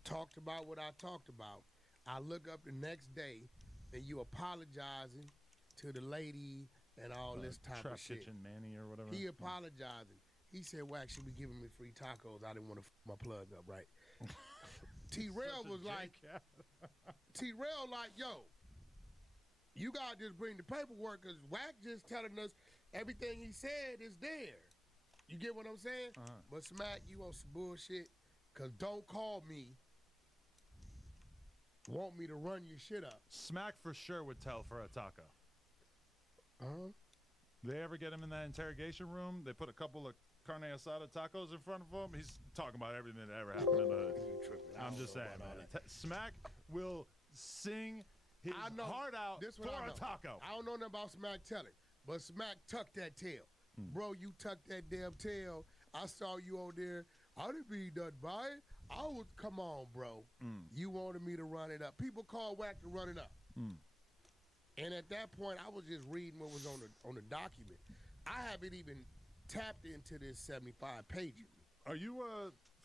talked about what I talked about, I look up the next day and you apologizing to the lady and all this type Trap of shit. Kitchen Manny or whatever. He apologizing. He said, Wax should be giving me free tacos. I didn't want to my plug up, right? T-Rail was like, T-Rail like, yo, you got to just bring the paperwork because Wack just telling us everything he said is there. You get what I'm saying? But Smack, you on some bullshit because don't call me. Want me to run your shit up. Smack for sure would tell for a taco. They ever get him in that interrogation room? They put a couple of carne asada tacos in front of him. He's talking about everything that ever happened in the hood. I'm just saying, man. Smack will sing his heart out for a taco. I don't know nothing about Smack telling, but Smack tucked that tail. Bro, you tucked that damn tail. I saw you over there. I didn't be done by it. I was, come on, bro. You wanted me to run it up. People call Wack to run it up. And at that point, I was just reading what was on the document. I haven't even tapped into this 75 pages. Are you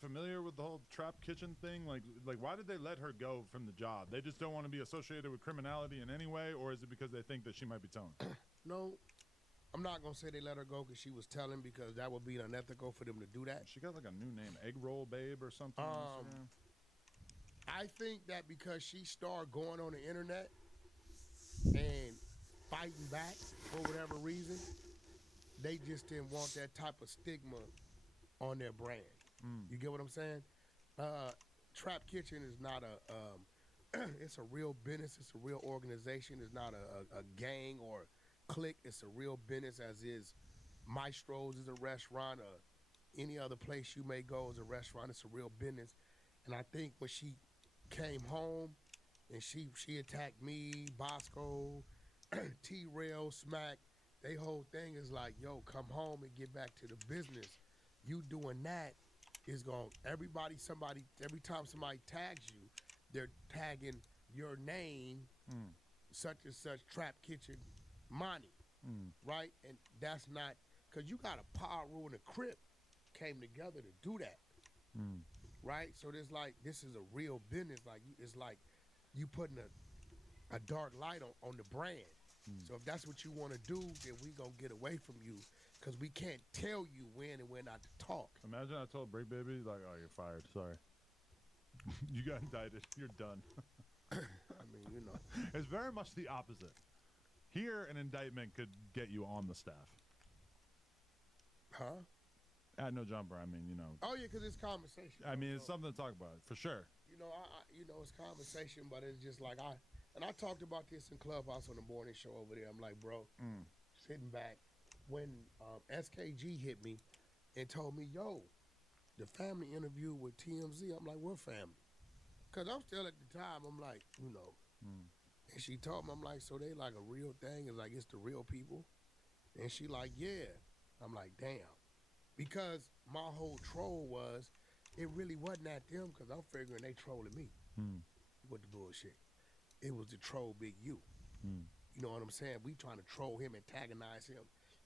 familiar with the whole Trap Kitchen thing? Like, why did they let her go from the job? They just don't want to be associated with criminality in any way, or is it because they think that she might be telling? No, I'm not gonna say they let her go because she was telling, because that would be unethical for them to do that. She got like a new name, Egg Roll Babe or something. On Instagram. I think that because she started going on the internet and fighting back for whatever reason, they just didn't want that type of stigma on their brand. You get what I'm saying? Trap Kitchen is not it's a real business. It's a real organization. It's not a gang or clique. It's a real business, as is Maestro's is a restaurant, or any other place you may go is a restaurant. It's a real business. And I think when she came home and she attacked me, Bosco, T-Rail, Smack, they whole thing is like, yo, come home and get back to the business. You doing that is every time somebody tags you, they're tagging your name, such and such, Trap Kitchen Money, right? And that's not, because you got a PyroWorld and a Crip came together to do that, right? So there's like, this is a real business. Like, it's like you putting a dark light on the brand. So if that's what you want to do, then we gonna get away from you, because we can't tell you when and when not to talk. Imagine I told Break Baby, like, oh, you're fired. Sorry. You got indicted. You're done. I mean, you know. It's very much the opposite. Here, an indictment could get you on the staff. Huh? At No Jumper, I mean, you know. Oh, yeah, because it's conversation. I mean, it's something to talk about, for sure. You know, it's conversation, but it's just like I talked about this in Clubhouse on the morning show over there. I'm like, bro, sitting back when SKG hit me and told me, yo, the family interview with TMZ. I'm like, what family? Because I'm still at the time, I'm like, you know. And she told me, I'm like, so they like a real thing? It's like, it's the real people? And she like, yeah. I'm like, damn. Because my whole troll was, it really wasn't at them, because I'm figuring they trolling me with the bullshit. It was the troll Big U. You know what I'm saying? We trying to troll him, antagonize him,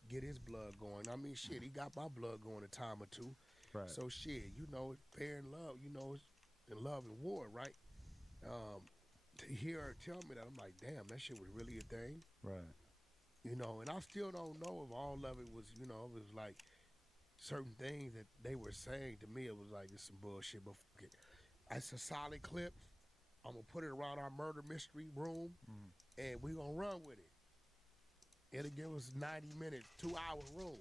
get his blood going. I mean, shit, he got my blood going a time or two. Right. So shit, you know, it's fair and love, you know, it's in love and war, right? To hear her tell me that, I'm like, damn, that shit was really a thing. Right. You know, and I still don't know if all of it was, you know, it was like certain things that they were saying to me. It was like, it's some bullshit, but fuck it. It's a solid clip. I'm going to put it around our murder mystery room, and we're going to run with it. It'll give us 90 minutes, 2-hour room.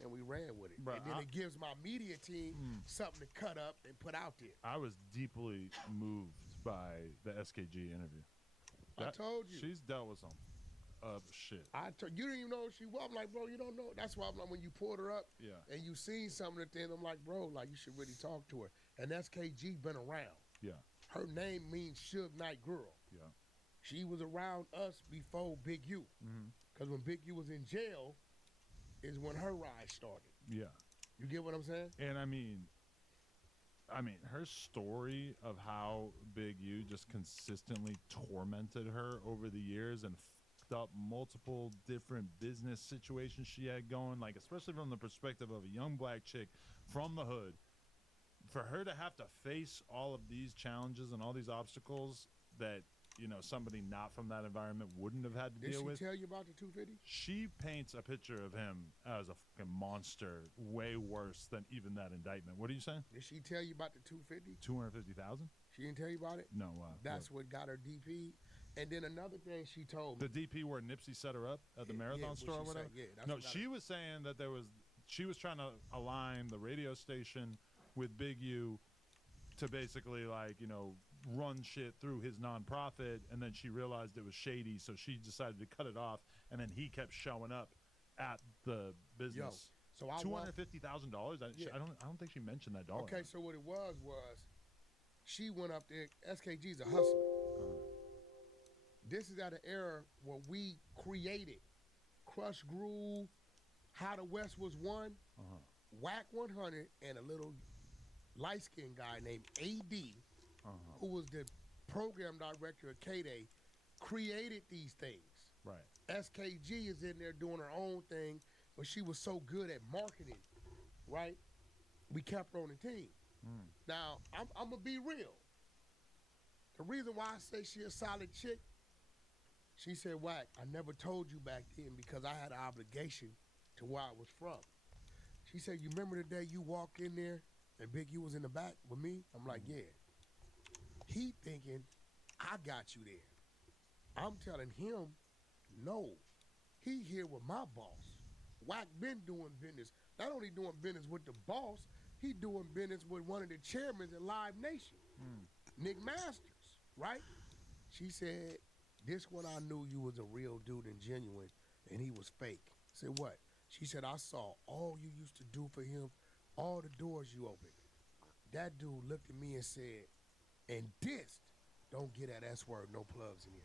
And we ran with it. Bruh, and then it gives my media team something to cut up and put out there. I was deeply moved by the SKG interview. I told you. She's dealt with some shit. You didn't even know who she was. I'm like, bro, you don't know. That's why I'm like, when you pulled her up and you seen something at the end, I'm like, bro, like, you should really talk to her. And SKG been around. Yeah. Her name means Suge Knight Girl. Yeah. She was around us before Big U. Because when Big U was in jail is when her rise started. Yeah. You get what I'm saying? And I mean, her story of how Big U just consistently tormented her over the years and fucked up multiple different business situations she had going, like, especially from the perspective of a young black chick from the hood, for her to have to face all of these challenges and all these obstacles that, you know, somebody not from that environment wouldn't have had to deal with. Did she tell you about the 250? She paints a picture of him as a fucking monster, way worse than even that indictment. What are you saying? Did she tell you about the 250? 250,000? She didn't tell you about it? No. That's what got her DP. And then another thing she told me. The DP where Nipsey set her up at the Marathon store or whatever? No, she was saying that she was trying to align the radio station with Big U to basically, like, you know, run shit through his nonprofit, and then she realized it was shady, so she decided to cut it off, and then he kept showing up at the business. So $250,000. I don't think she mentioned that dollar. Okay, so what it was she went up there. SKG's a hustler. This is at an era where we created Crush Groove, How the West Was Won, Whack 100, and a little light-skinned guy named AD, who was the program director of K-Day, created these things. Right. SKG is in there doing her own thing, but she was so good at marketing, right? We kept her on the team. Now, I'm going to be real. The reason why I say she a solid chick, she said, Whack, I never told you back then because I had an obligation to where I was from. She said, you remember the day you walked in there and Big U was in the back with me? I'm like, yeah. He thinking, I got you there. I'm telling him, no. He here with my boss. Whack been doing business. Not only doing business with the boss, he doing business with one of the chairmen at Live Nation, Nick Masters, right? She said, this when I knew you was a real dude and genuine, and he was fake. I said, what? She said, I saw all you used to do for him, all the doors you opened. That dude looked at me and said, and dissed, don't get that S word, no plugs in here.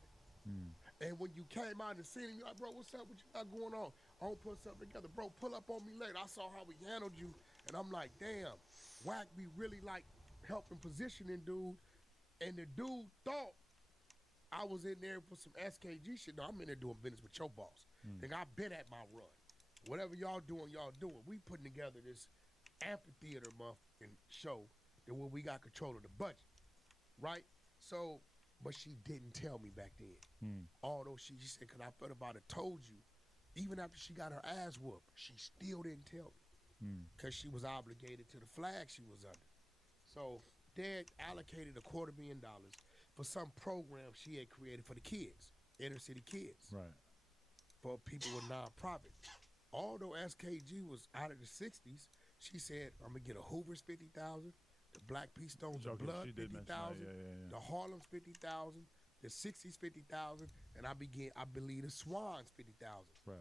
And when you came out and seen him, you're like, bro, what's up? What you got going on? I don't put something together. Bro, pull up on me later. I saw how we handled you, and I'm like, damn, Whack be really like helping positioning dude. And the dude thought I was in there for some SKG shit. No, I'm in there doing business with your boss. Nigga, I been at my run. Whatever y'all doing, y'all doing. We putting together this amphitheater motherfucking show that where we got control of the budget, right? So, but she didn't tell me back then. Although she said, because I felt about it, told you, even after she got her ass whooped, she still didn't tell me because she was obligated to the flag she was under. So Dad allocated $250,000 for some program she had created for the kids, inner city kids, right? For people with nonprofit. Although SKG was out of the 60s, she said, I'm going to get a Hoover's 50,000, the Black Peace Stones of Blood 50,000, the Harlem's 50,000, the 60s 50,000, and I believe the Swans 50,000. Right.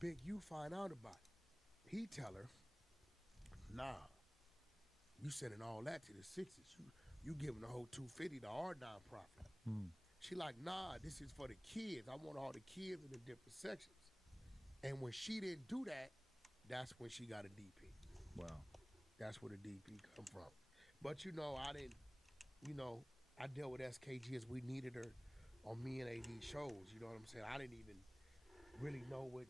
Big U find out about it. He tell her, nah, you sending all that to the 60s. You giving the whole 250 to our nonprofit. She like, nah, this is for the kids. I want all the kids in the different sections. And when she didn't do that, that's when she got a DP. Wow. That's where the DP come from. But, I didn't, I dealt with SKG as we needed her on me and AD shows. You know what I'm saying? I didn't even really know what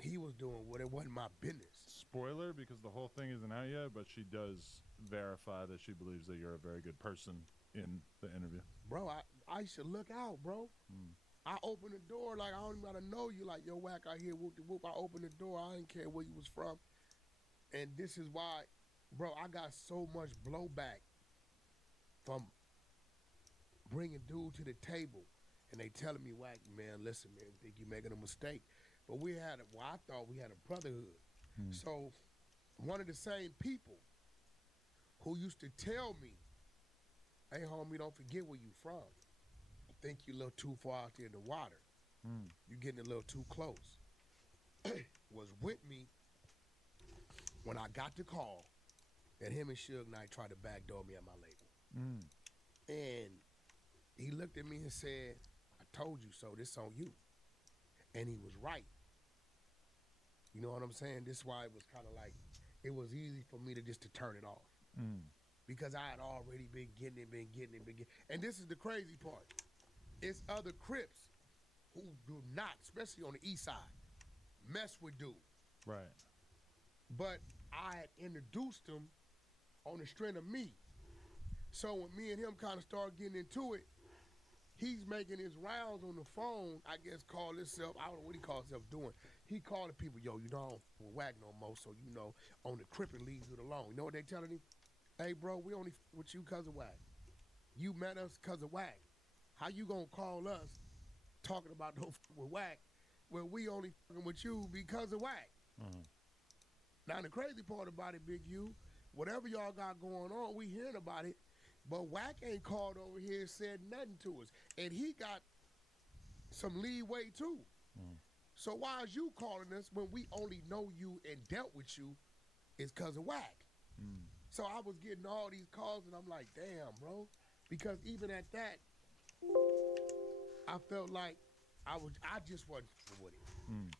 he was doing. It wasn't my business. Spoiler, because the whole thing isn't out yet, but she does verify that she believes that you're a very good person in the interview. Bro, I should look out, bro. I opened the door like I don't even gotta know you. Like, yo, Whack out here, whoop de whoop. I opened the door. I didn't care where you was from. And this is why, bro, I got so much blowback from bringing dude to the table. And they telling me, Whack, man, listen, man, think you making a mistake. but I thought we had a brotherhood. So one of the same people who used to tell me, hey, homie, don't forget where you from. I think you're a little too far out there in the water. You're getting a little too close. Was with me when I got the call that him and Suge Knight tried to backdoor me at my label. And he looked at me and said, I told you so, this on you. And he was right. You know what I'm saying? This is why it was kind of like, it was easy for me to turn it off. Because I had already been getting it. And this is the crazy part. It's other Crips who do not, especially on the east side, mess with dude. Right. But I had introduced him on the strength of me. So when me and him kind of started getting into it, he's making his rounds on the phone, I guess call himself, I don't know what he calls himself doing. He calling people, yo, you know, I don't whack no more, so you know, on the Crippin' leaves it alone. You know what they telling him? Hey, bro, we only with you cause of whack. You met us cause of whack. How you gonna call us talking about no with whack when we only fucking with you because of whack? Now, the crazy part about it, Big U, whatever y'all got going on, we hearing about it, but Wack ain't called over here and said nothing to us. And he got some leeway, too. So why is you calling us when we only know you and dealt with you is because of Wack? So I was getting all these calls, and I'm like, damn, bro. Because even at that, I felt like I just wasn't with it.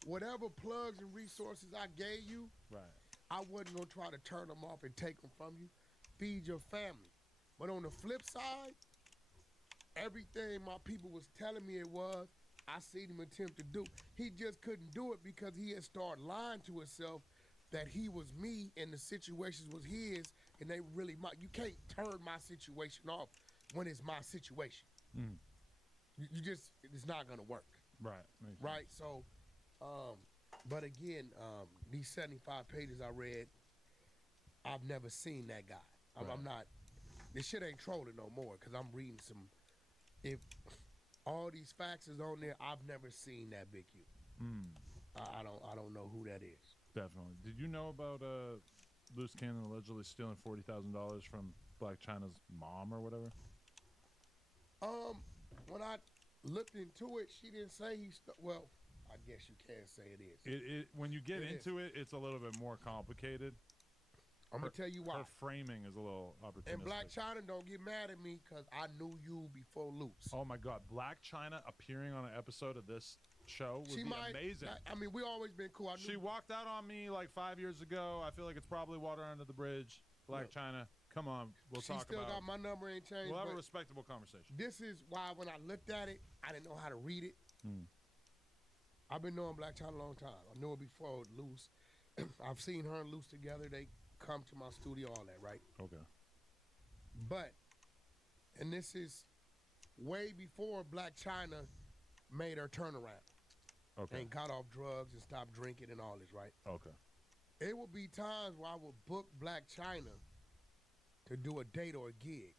Whatever plugs and resources I gave you, I wasn't going to try to turn them off and take them from you. Feed your family. But on the flip side, everything my people was telling me it was, I seen him attempt to do. He just couldn't do it because he had started lying to himself that he was me and the situations was his, and they really might. You can't turn my situation off when it's my situation. You just, it's not going to work. Right? So, but again, these 75 pages I read, I've never seen that guy. I'm not, this shit ain't trolling no more because I'm reading some, if all these facts is on there, I've never seen that Big U. I don't know who that is. Definitely. Did you know about Loose Cannon allegedly stealing $40,000 from Black China's mom or whatever? When I looked into it, she didn't say well, I guess you can say it is. When you get into it, it's a little bit more complicated. I'm going to tell you why. Her framing is a little opportunistic. And Black China don't get mad at me because I knew you before Loose. Oh, my God. Black China appearing on an episode of this show would be amazing. I mean, we always been cool. She walked out on me like 5 years ago. I feel like it's probably water under the bridge. Black China, come on. We'll talk about it. She still got my number, ain't changed. We'll have a respectable conversation. This is why when I looked at it, I didn't know how to read it. I've been knowing Black China a long time. I knew her before Loose. I've seen her and Loose together. They come to my studio, all that, right? Okay. But, and this is way before Black China made her turnaround. Okay. And got off drugs and stopped drinking and all this, right? Okay. It would be times where I would book Black China to do a date or a gig,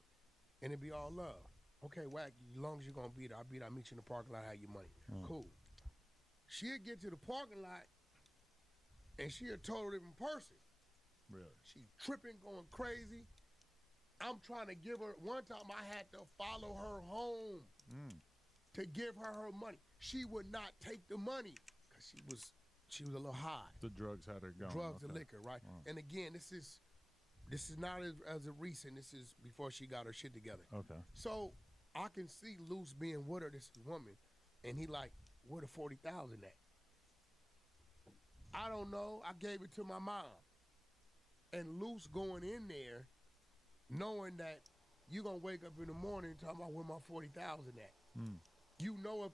and it'd be all love. Okay, Wack, as long as you're going to be there, I'll meet you in the parking lot, have your money. Cool. She'd get to the parking lot, and she a total different person. Really? She tripping, going crazy. I'm trying to give her, one time I had to follow her home to give her money. She would not take the money because she was a little high. The drugs had her going. Drugs and liquor, right? And again, this is not as a recent. This is before she got her shit together. Okay. So I can see Luce being with her, this woman, and he like, where the 40,000 at? I don't know. I gave it to my mom. And Luce going in there, knowing that you're gonna wake up in the morning and talking about where my 40,000 at. You know,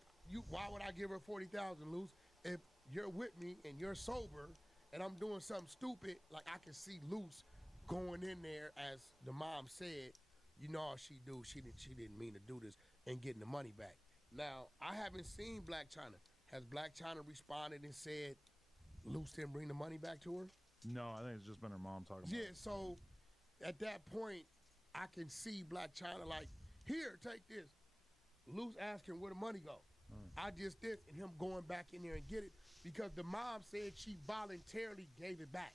why would I give her 40,000, Luce? If you're with me and you're sober and I'm doing something stupid, like I can see Luce going in there, as the mom said, you know how she do, she didn't mean to do this, and getting the money back. Now, I haven't seen Black China. Has Black China responded and said Luce didn't bring the money back to her? No, I think it's just been her mom talking about it. So at that point, I can see Black China like, here, take this. Luce asking where the money go. I just this and him going back in there and get it because the mom said she voluntarily gave it back.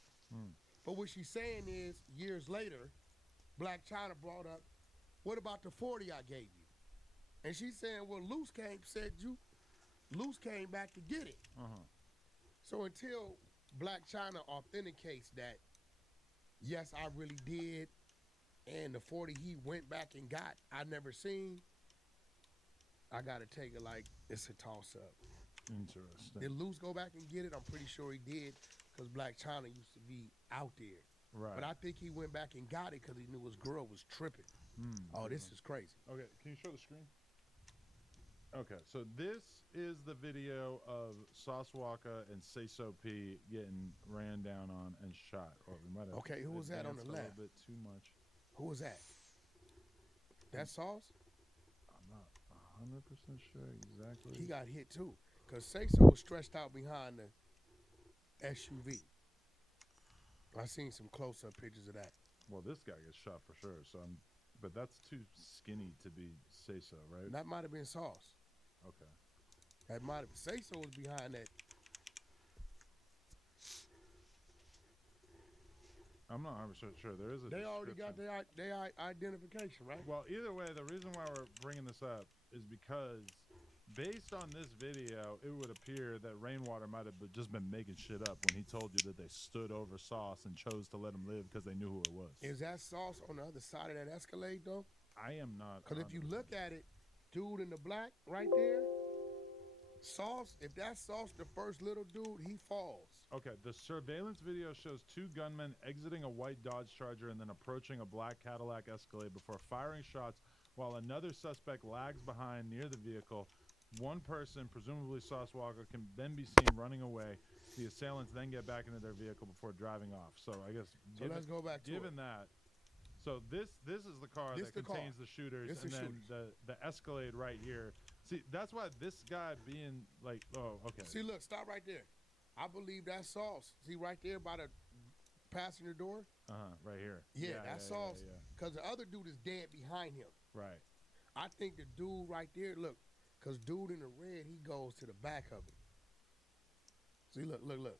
But what she's saying is, years later, Black China brought up, what about the 40 I gave you? And she's saying, well, Luce came back to get it. So until Black China authenticates that, yes, I really did, and the 40 he went back and got, I never seen, I gotta take it like it's a toss-up. Interesting. Did Luce go back and get it? I'm pretty sure he did, because Black China used to be out there. Right. But I think he went back and got it because he knew his girl was tripping. Oh, this is crazy. Okay, can you show the screen? Okay, so this is the video of Sauce Walker and Say So P getting ran down on and shot. Or we might have Okay, who was that on the advanced left? A little bit too much. Who was that? That Sauce? I'm not 100% sure exactly. He got hit too, because Say So was stretched out behind the SUV. I seen some close-up pictures of that. Well, this guy gets shot for sure. So but that's too skinny to be Say So, right? That might have been Sauce. Okay. That might have. Say So was behind that. I'm not 100% sure. There is a. They already got their identification, right? Well, either way, the reason why we're bringing this up is because, based on this video, it would appear that Rainwater might have just been making shit up when he told you that they stood over Sauce and chose to let him live because they knew who it was. Is that Sauce on the other side of that Escalade, though? I am not. Because if you look at it, dude in the black right there, Sauce, if that's Sauce, the first little dude, he falls. Okay, the surveillance video shows two gunmen exiting a white Dodge Charger and then approaching a black Cadillac Escalade before firing shots while another suspect lags behind near the vehicle. One person, presumably Sauce Walker, can then be seen running away. The assailants then get back into their vehicle before driving off. So I guess let's go back to given that. So this is the car This that the car. contains the shooters, This and the then shooters. the Escalade right here. See, that's why this guy being like, oh, okay. See, look, stop right there. I believe that's Sauce. See right there by the passenger door? Right here. Yeah, that's Sauce. Yeah. Because the other dude is dead behind him. Right. I think the dude right there, look, because dude in the red, he goes to the back of it. See, look.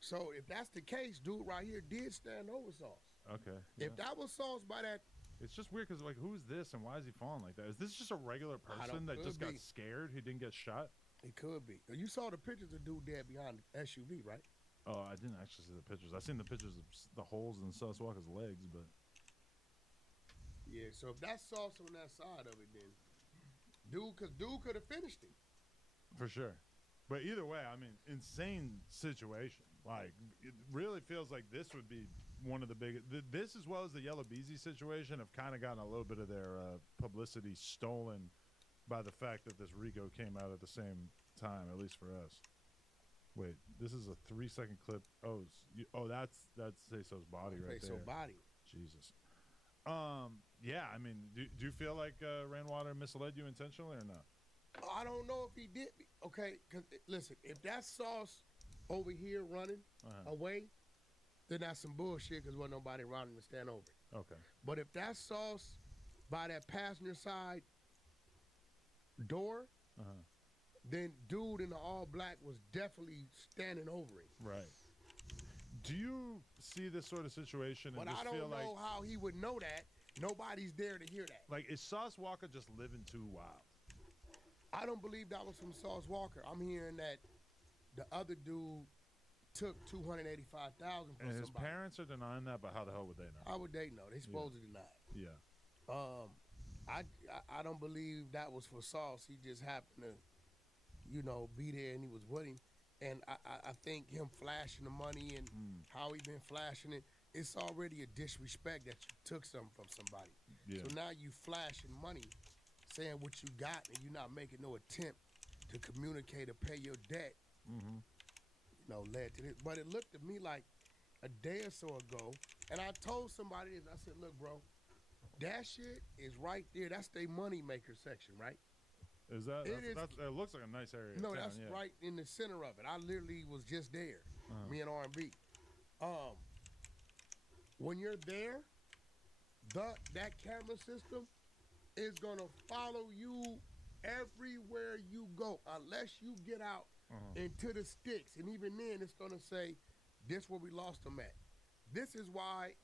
So if that's the case, dude right here did stand over Sauce. Okay. If that was Sauce by that, it's just weird because like, who's this and why is he falling like that? Is this just a regular person that just got scared who didn't get shot? It could be. You saw the pictures of dude dead behind the SUV, right? Oh, I didn't actually see the pictures. I seen the pictures of the holes in Sauce Walker's legs, but yeah. So if that's Sauce on that side of it, then dude could have finished him for sure. But either way, I mean, insane situation. Like, it really feels like this would be one of the biggest. This, as well as the Yellow Beezy situation, have kind of gotten a little bit of their publicity stolen by the fact that this Rico came out at the same time, at least for us. Wait, this is a 3-second clip. That's Say So's body right there. Say So body. Jesus. Yeah, I mean, do you feel like Rainwater misled you intentionally or not? I don't know if he did. Okay, because listen, if that's Sauce over here running away, then that's some bullshit because wasn't nobody running to stand over it. Okay. But if that's Sauce by that passenger side door, then dude in the all black was definitely standing over it. Right. Do you see this sort of situation and But just I don't feel know like how he would know that. Nobody's there to hear that. like is Sauce Walker just living too wild? I don't believe that was from Sauce Walker. I'm hearing that the other dude took $285,000 from And his somebody. parents are denying that, but how the hell would they know? How would they know? They supposed to deny it. Yeah. I don't believe that was for Sauce. He just happened to, be there and he was with him. And I think him flashing the money and how he been flashing it, it's already a disrespect that you took something from somebody. Yeah. So now you flashing money, saying what you got, and you're not making no attempt to communicate or pay your debt. Led to this. But it looked to me like a day or so ago, and I told somebody this. I said, look, bro, that shit is right there. That's their money maker section, right? Is that? It looks like a nice area. No, of town, that's yeah. right in the center of it. I literally was just there, me and R&B. When you're there, that camera system is gonna follow you everywhere you go, unless you get out into the sticks, and even then, it's gonna say, "This where we lost them at." This is why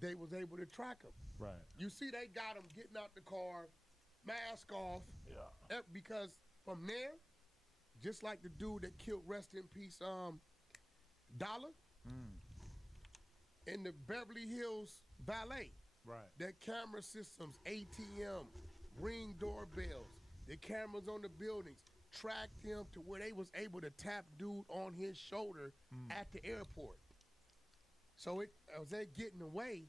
they was able to track them. Right. You see, they got them getting out the car, mask off. Yeah. Because from there, just like the dude that killed, rest in peace, Dollar, in the Beverly Hills Ballet. Right. Their camera systems, ATM, Ring doorbells, the cameras on the buildings tracked him to where they was able to tap dude on his shoulder at the airport. So as they getting away,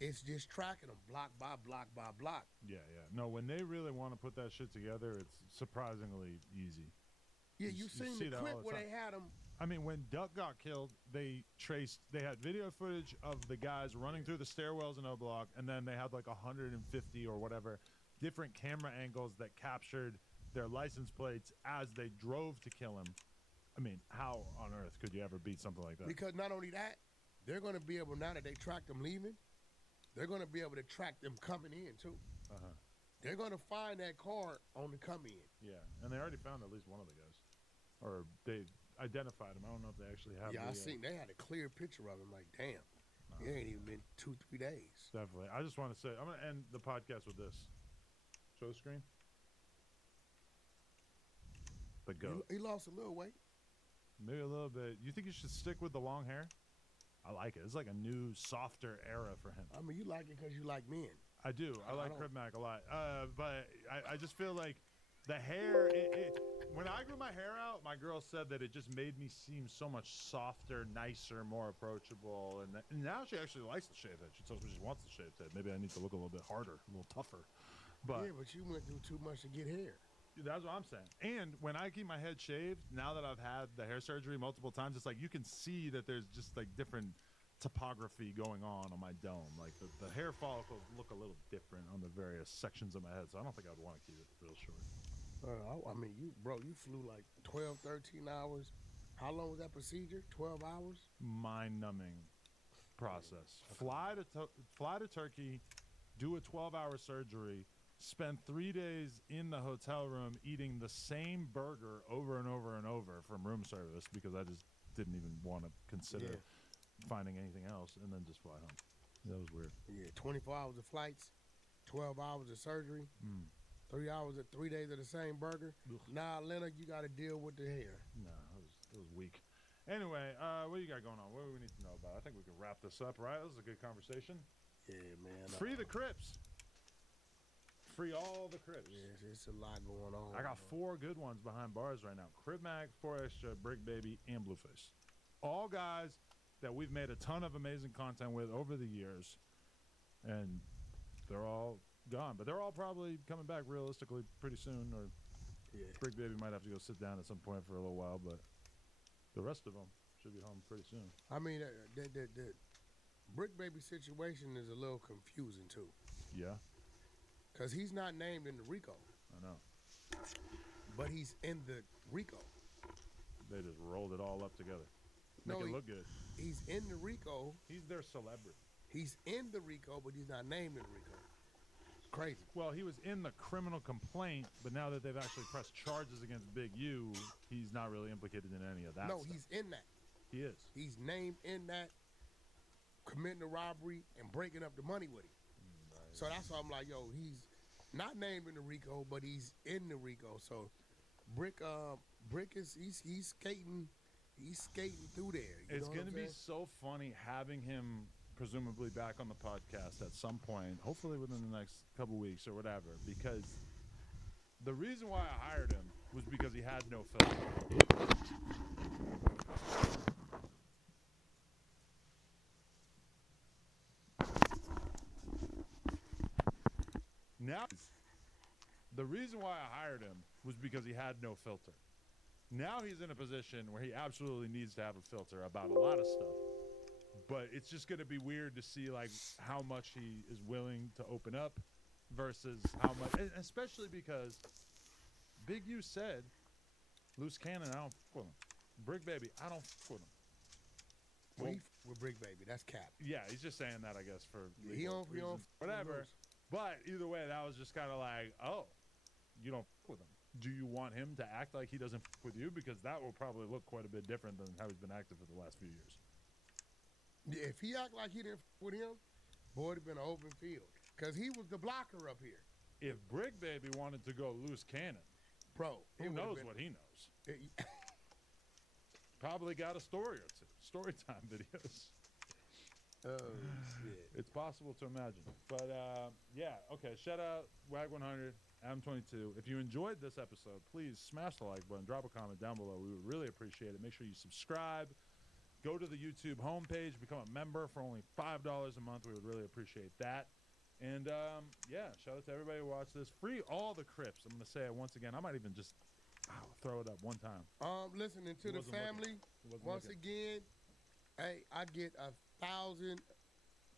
it's just tracking them block by block by block. Yeah. No, when they really want to put that shit together, it's surprisingly easy. Yeah, you seen see the that clip all the where time. they had him. I mean, when Duck got killed, they had video footage of the guys running through the stairwells in O Block, and then they had like 150 or whatever different camera angles that captured their license plates as they drove to kill him. I mean, how on earth could you ever beat something like that? Because not only that, they're going to be able, now that they tracked them leaving, they're going to be able to track them coming in too. They're going to find that car on the come in. Yeah, and they already found at least one of the guys. Or they identified him. I don't know if they actually have. Yeah, I seen they had a clear picture of him. Like, damn, it ain't even been 2-3 days. Definitely. I just want to say, I'm going to end the podcast with this. Show the screen. The goat. He lost a little weight. Maybe a little bit. You think you should stick with the long hair? I like it. It's like a new, softer era for him. I mean, you like it because you like men. I do. I like Crib Mac a lot. But I just feel like the hair, when I grew my hair out, my girl said that it just made me seem so much softer, nicer, more approachable. And now she actually likes the shaved head. She tells me she wants the shaved head. Maybe I need to look a little bit harder, a little tougher. But yeah, but you went through too much to get hair. That's what I'm saying. And when I keep my head shaved, now that I've had the hair surgery multiple times, it's like you can see that there's just like different topography going on my dome. Like the hair follicles look a little different on the various sections of my head. So I don't think I'd want to keep it real short. I mean, you flew like 12, 13 hours. How long was that procedure? 12 hours? Mind-numbing process. Fly to Turkey, do a 12-hour surgery, spend 3 days in the hotel room eating the same burger over and over and over from room service because I just didn't even want to consider finding anything else, and then just fly home. That was weird. Yeah, 24 hours of flights, 12 hours of surgery, 3 hours of 3 days of the same burger. Nah, Leonard, you got to deal with the hair. No, it was weak. Anyway, what do you got going on? What do we need to know about? I think we can wrap this up, right? This was a good conversation. Yeah, man. Free the Crips. Free all the Crips. Yes, it's a lot going on. I got 4 good ones behind bars right now. Crib Mac, 4 Extra, Brick Baby, and Blueface. All guys that we've made a ton of amazing content with over the years. And they're all gone. But they're all probably coming back realistically pretty soon. Or Brick Baby might have to go sit down at some point for a little while. But the rest of them should be home pretty soon. I mean, the Brick Baby situation is a little confusing, too. Yeah. Because he's not named in the RICO. I know. But he's in the RICO. They just rolled it all up together. Make it look good. He's in the RICO. He's their celebrity. He's in the RICO, but he's not named in the RICO. It's crazy. Well, he was in the criminal complaint, but now that they've actually pressed charges against Big U, he's not really implicated in any of that No, stuff. he's in that. He is. He's named in that, committing a robbery and breaking up the money with him. So that's why I'm like, yo, he's not named in the RICO, but he's in the RICO. So Brick is he's skating through there. It's going to be so funny having him presumably back on the podcast at some point, hopefully within the next couple weeks or whatever, because the reason why I hired him was because he had no filter. Now, the reason why I hired him was because he had no filter. Now he's in a position where he absolutely needs to have a filter about a lot of stuff. But it's just going to be weird to see like how much he is willing to open up versus how much, and especially because Big U said, loose cannon, I don't f with him. Brick Baby, I don't f with him. Well, with Brick Baby, that's cap. Yeah, he's just saying that, I guess, for He don't whatever. But either way, that was just kind of like, oh, you don't f with him. Do you want him to act like he doesn't f with you? Because that will probably look quite a bit different than how he's been acting for the last few years. Yeah, if he act like he didn't f with him, boy, it'd been an open field. Because he was the blocker up here. If Brick Baby wanted to go loose cannon, bro, who knows what he knows? Probably got a story or two. Story time videos. Oh, shit. It's possible to imagine. But, yeah, okay. Shout out WAG100, Adam22. If you enjoyed this episode, please smash the like button, drop a comment down below. We would really appreciate it. Make sure you subscribe. Go to the YouTube homepage, become a member for only $5 a month. We would really appreciate that. And, yeah, shout out to everybody who watched this. Free all the Crips. I'm going to say it once again. I might even just throw it up one time. Listening to the family, once again, hey, I get 1,000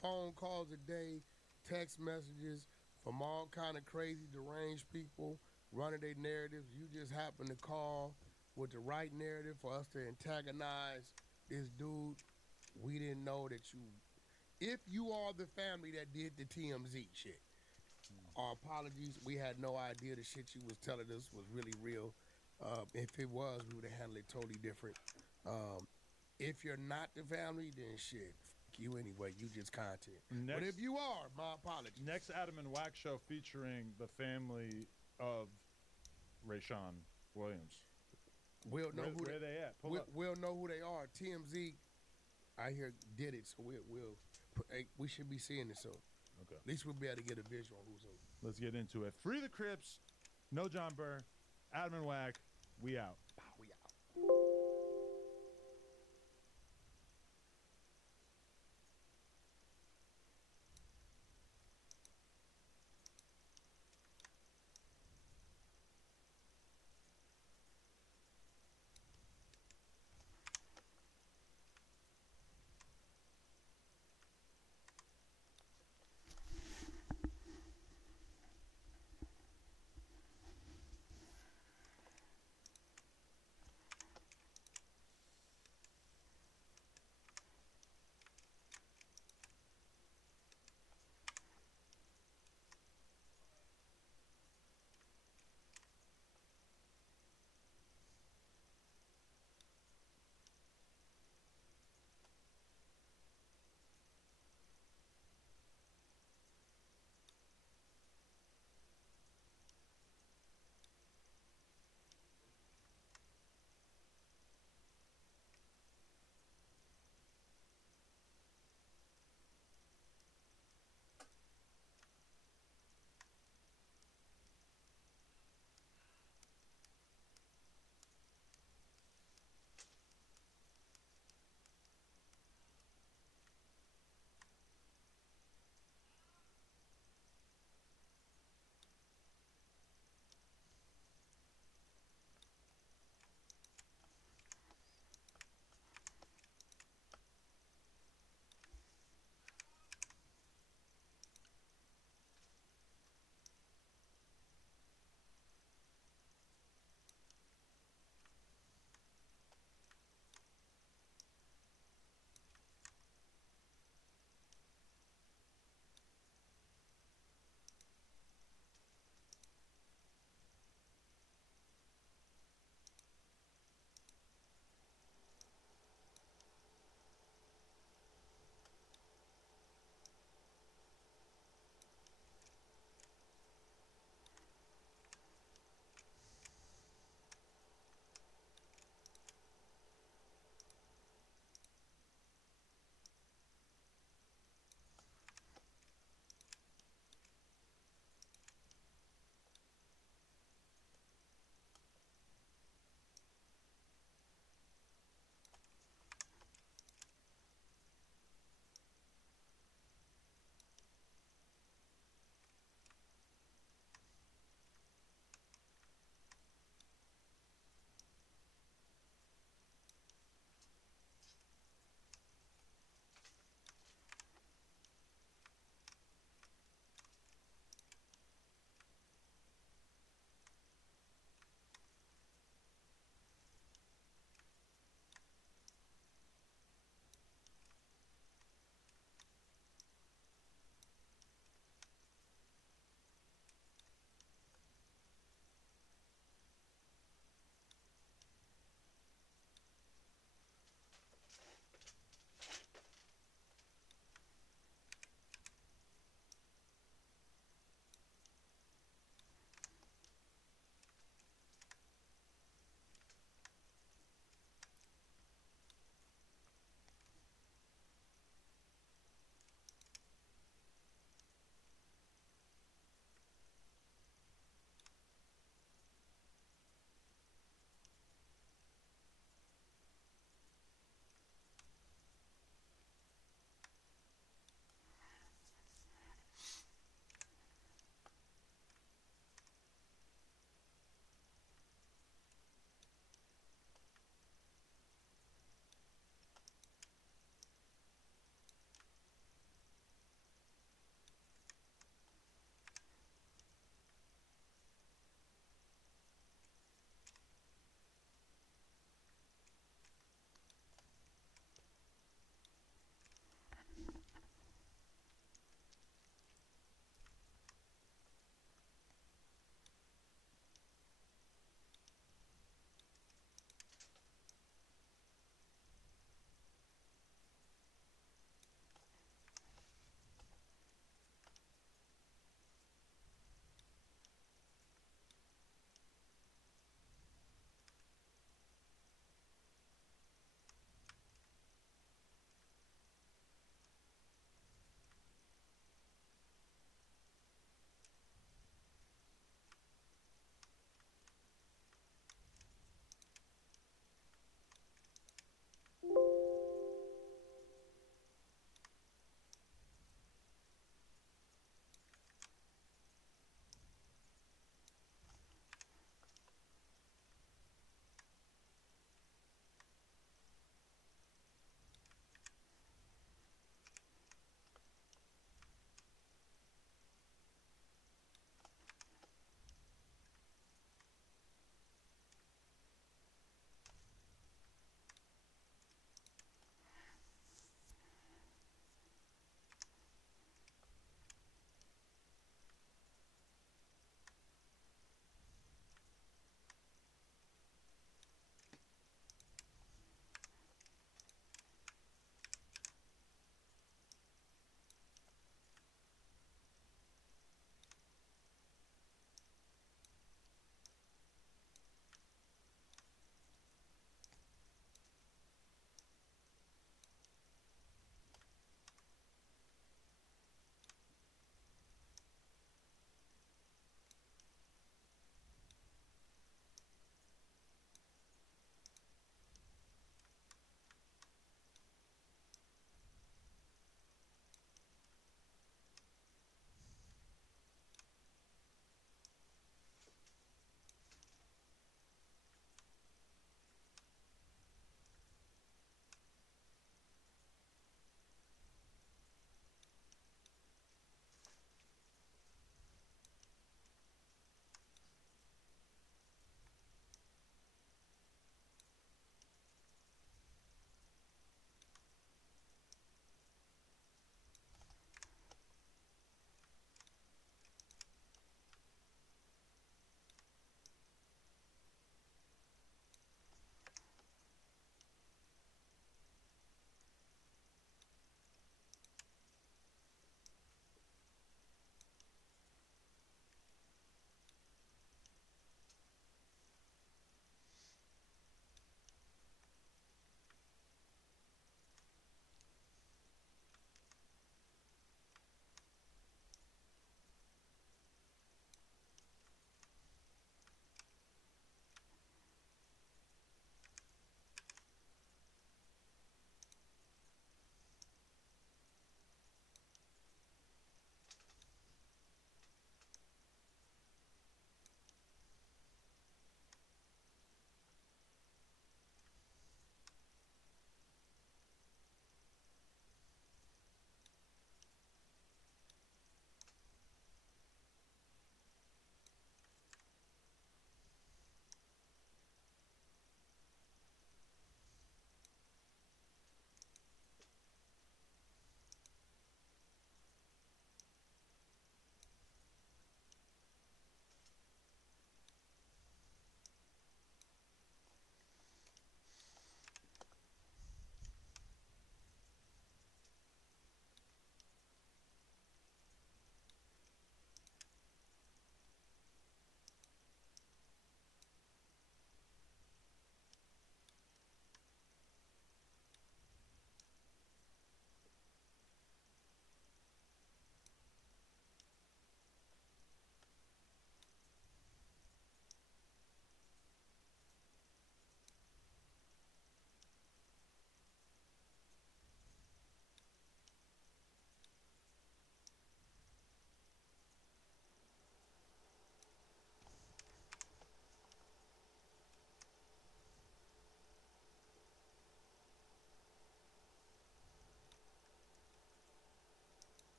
phone calls a day, text messages from all kind of crazy, deranged people running their narratives. You just happen to call with the right narrative for us to antagonize this dude. We didn't know that you... If you are the family that did the TMZ shit, our apologies. We had no idea the shit you was telling us was really real. If it was, we would have handled it totally different. If you're not the family, then shit, fuck you anyway. You just content. But if you are, my apologies. Next Adam and Wax show featuring the family of Rayshawn Williams. We'll know where they at. Pull up. We'll know who they are. TMZ, I hear, did it, so we should be seeing it soon. Okay. At least we'll be able to get a visual on who's who. Let's get into it. Free the Crips. No John Burr. Adam and Whack. We out. We out.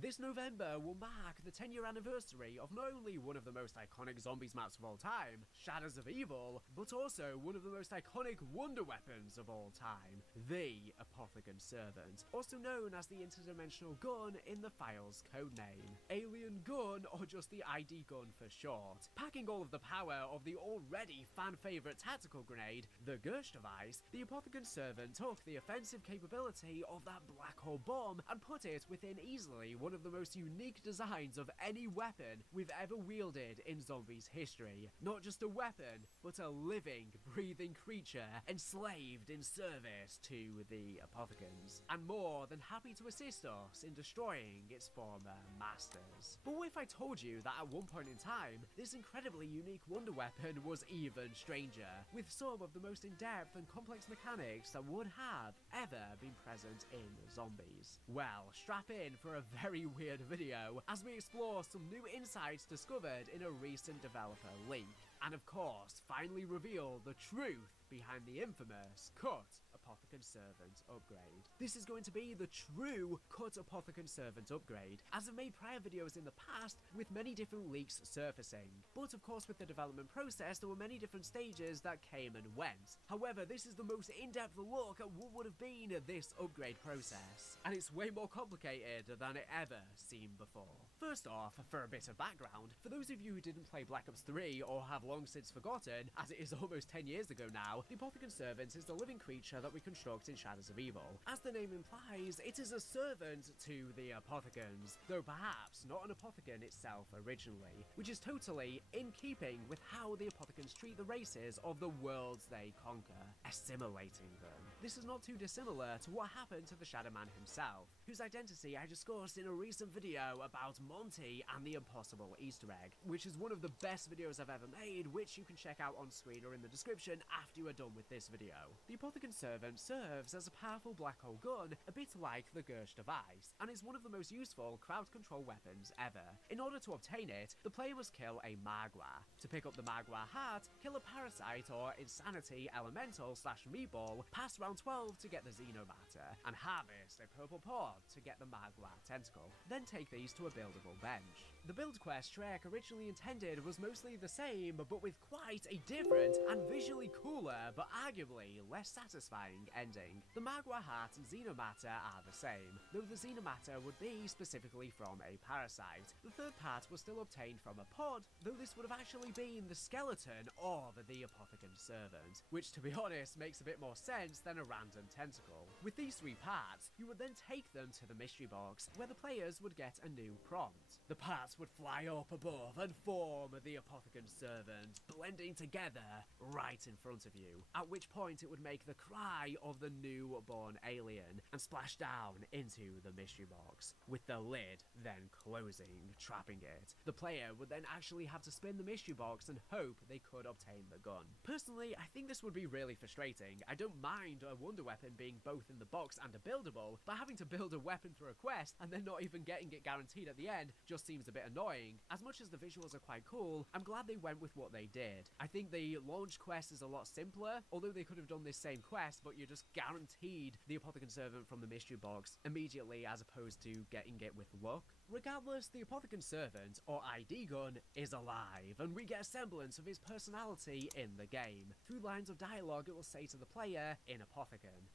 This November will mark the 10-year anniversary of not only one of the most iconic zombies maps of all time, Shadows of Evil, but also one of the most iconic wonder weapons of all time, the Apothecon Servant, also known as the interdimensional gun in the file's codename, Alien Gun, or just the ID gun for short. Packing all of the power of the already fan-favourite tactical grenade, the Gersh device, the Apothecon Servant took the offensive capability of that black hole bomb and put it within easily one of the most unique designs of any weapon we've ever wielded in zombies history. Not just a weapon, but a living, breathing creature enslaved in service to the Apothecons, and more than happy to assist us in destroying its former masters. But what if I told you that at one point in time, this incredibly unique wonder weapon was even stranger, with some of the most in-depth and complex mechanics that would have ever been present in zombies? Well, strap in for a very weird video as we explore some new insights discovered in a recent developer leak, and of course, finally reveal the truth behind the infamous cut Apothecon Servant upgrade. This is going to be the true cut Apothecon Servant upgrade, as I've made prior videos in the past with many different leaks surfacing. But of course, with the development process, there were many different stages that came and went. However, this is the most in-depth look at what would have been this upgrade process, and it's way more complicated than it ever seemed before. First off, for a bit of background, for those of you who didn't play Black Ops 3 or have long since forgotten, as it is almost 10 years ago now, the Apothecon Servant is the living creature that we construct in Shadows of Evil. As the name implies, it is a servant to the Apothecons, though perhaps not an Apothecon itself originally, which is totally in keeping with how the Apothecons treat the races of the worlds they conquer, assimilating them. This is not too dissimilar to what happened to the Shadow Man himself, whose identity I discussed in a recent video about Monty and the Impossible Easter egg, which is one of the best videos I've ever made, which you can check out on screen or in the description after you are done with this video. The Apothecon Servant serves as a powerful black hole gun, a bit like the Gersh device, and is one of the most useful crowd control weapons ever. In order to obtain it, the player must kill a Magua. To pick up the Magua heart, kill a Parasite or Insanity Elemental / Meatball, pass round 12 to get the Xenomatter, and harvest a purple pod to get the Magua tentacle. Then take these to a buildable bench. The build quest Shrek originally intended was mostly the same, but with quite a different and visually cooler, but arguably less satisfying ending. The Magua heart and Xenomatter are the same, though the Xenomatter would be specifically from a parasite. The third part was still obtained from a pod, though this would have actually been the skeleton of the Apothecon Servant, which to be honest makes a bit more sense than a random tentacle. With these three parts, you would then take them to the mystery box, where the players would get a new prompt. The parts would fly up above and form the Apothecon Servant, blending together right in front of you, at which point it would make the cry of the newborn alien and splash down into the mystery box, with the lid then closing, trapping it. The player would then actually have to spin the mystery box and hope they could obtain the gun. Personally, I think this would be really frustrating. I don't mind a wonder weapon being both in the box and a buildable, but having to build a weapon through a quest and then not even getting it guaranteed at the end just seems a bit annoying. As much as the visuals are quite cool, I'm glad they went with what they did. I think the launch quest is a lot simpler, although they could have done this same quest, but you're just guaranteed the Apothecon Servant from the mystery box immediately as opposed to getting it with luck. Regardless, the Apothecon Servant, or ID gun, is alive, and we get a semblance of his personality in the game. Through lines of dialogue it will say to the player in Apothecon,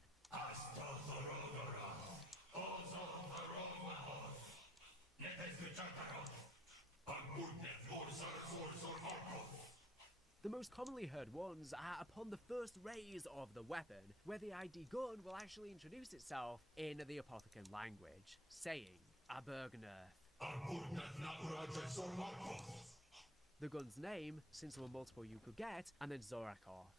the most commonly heard ones are upon the first raise of the weapon, where the ID gun will actually introduce itself in the Apothecon language, saying, Abergnath. The gun's name, since there were multiple you could get, and then Zorakov,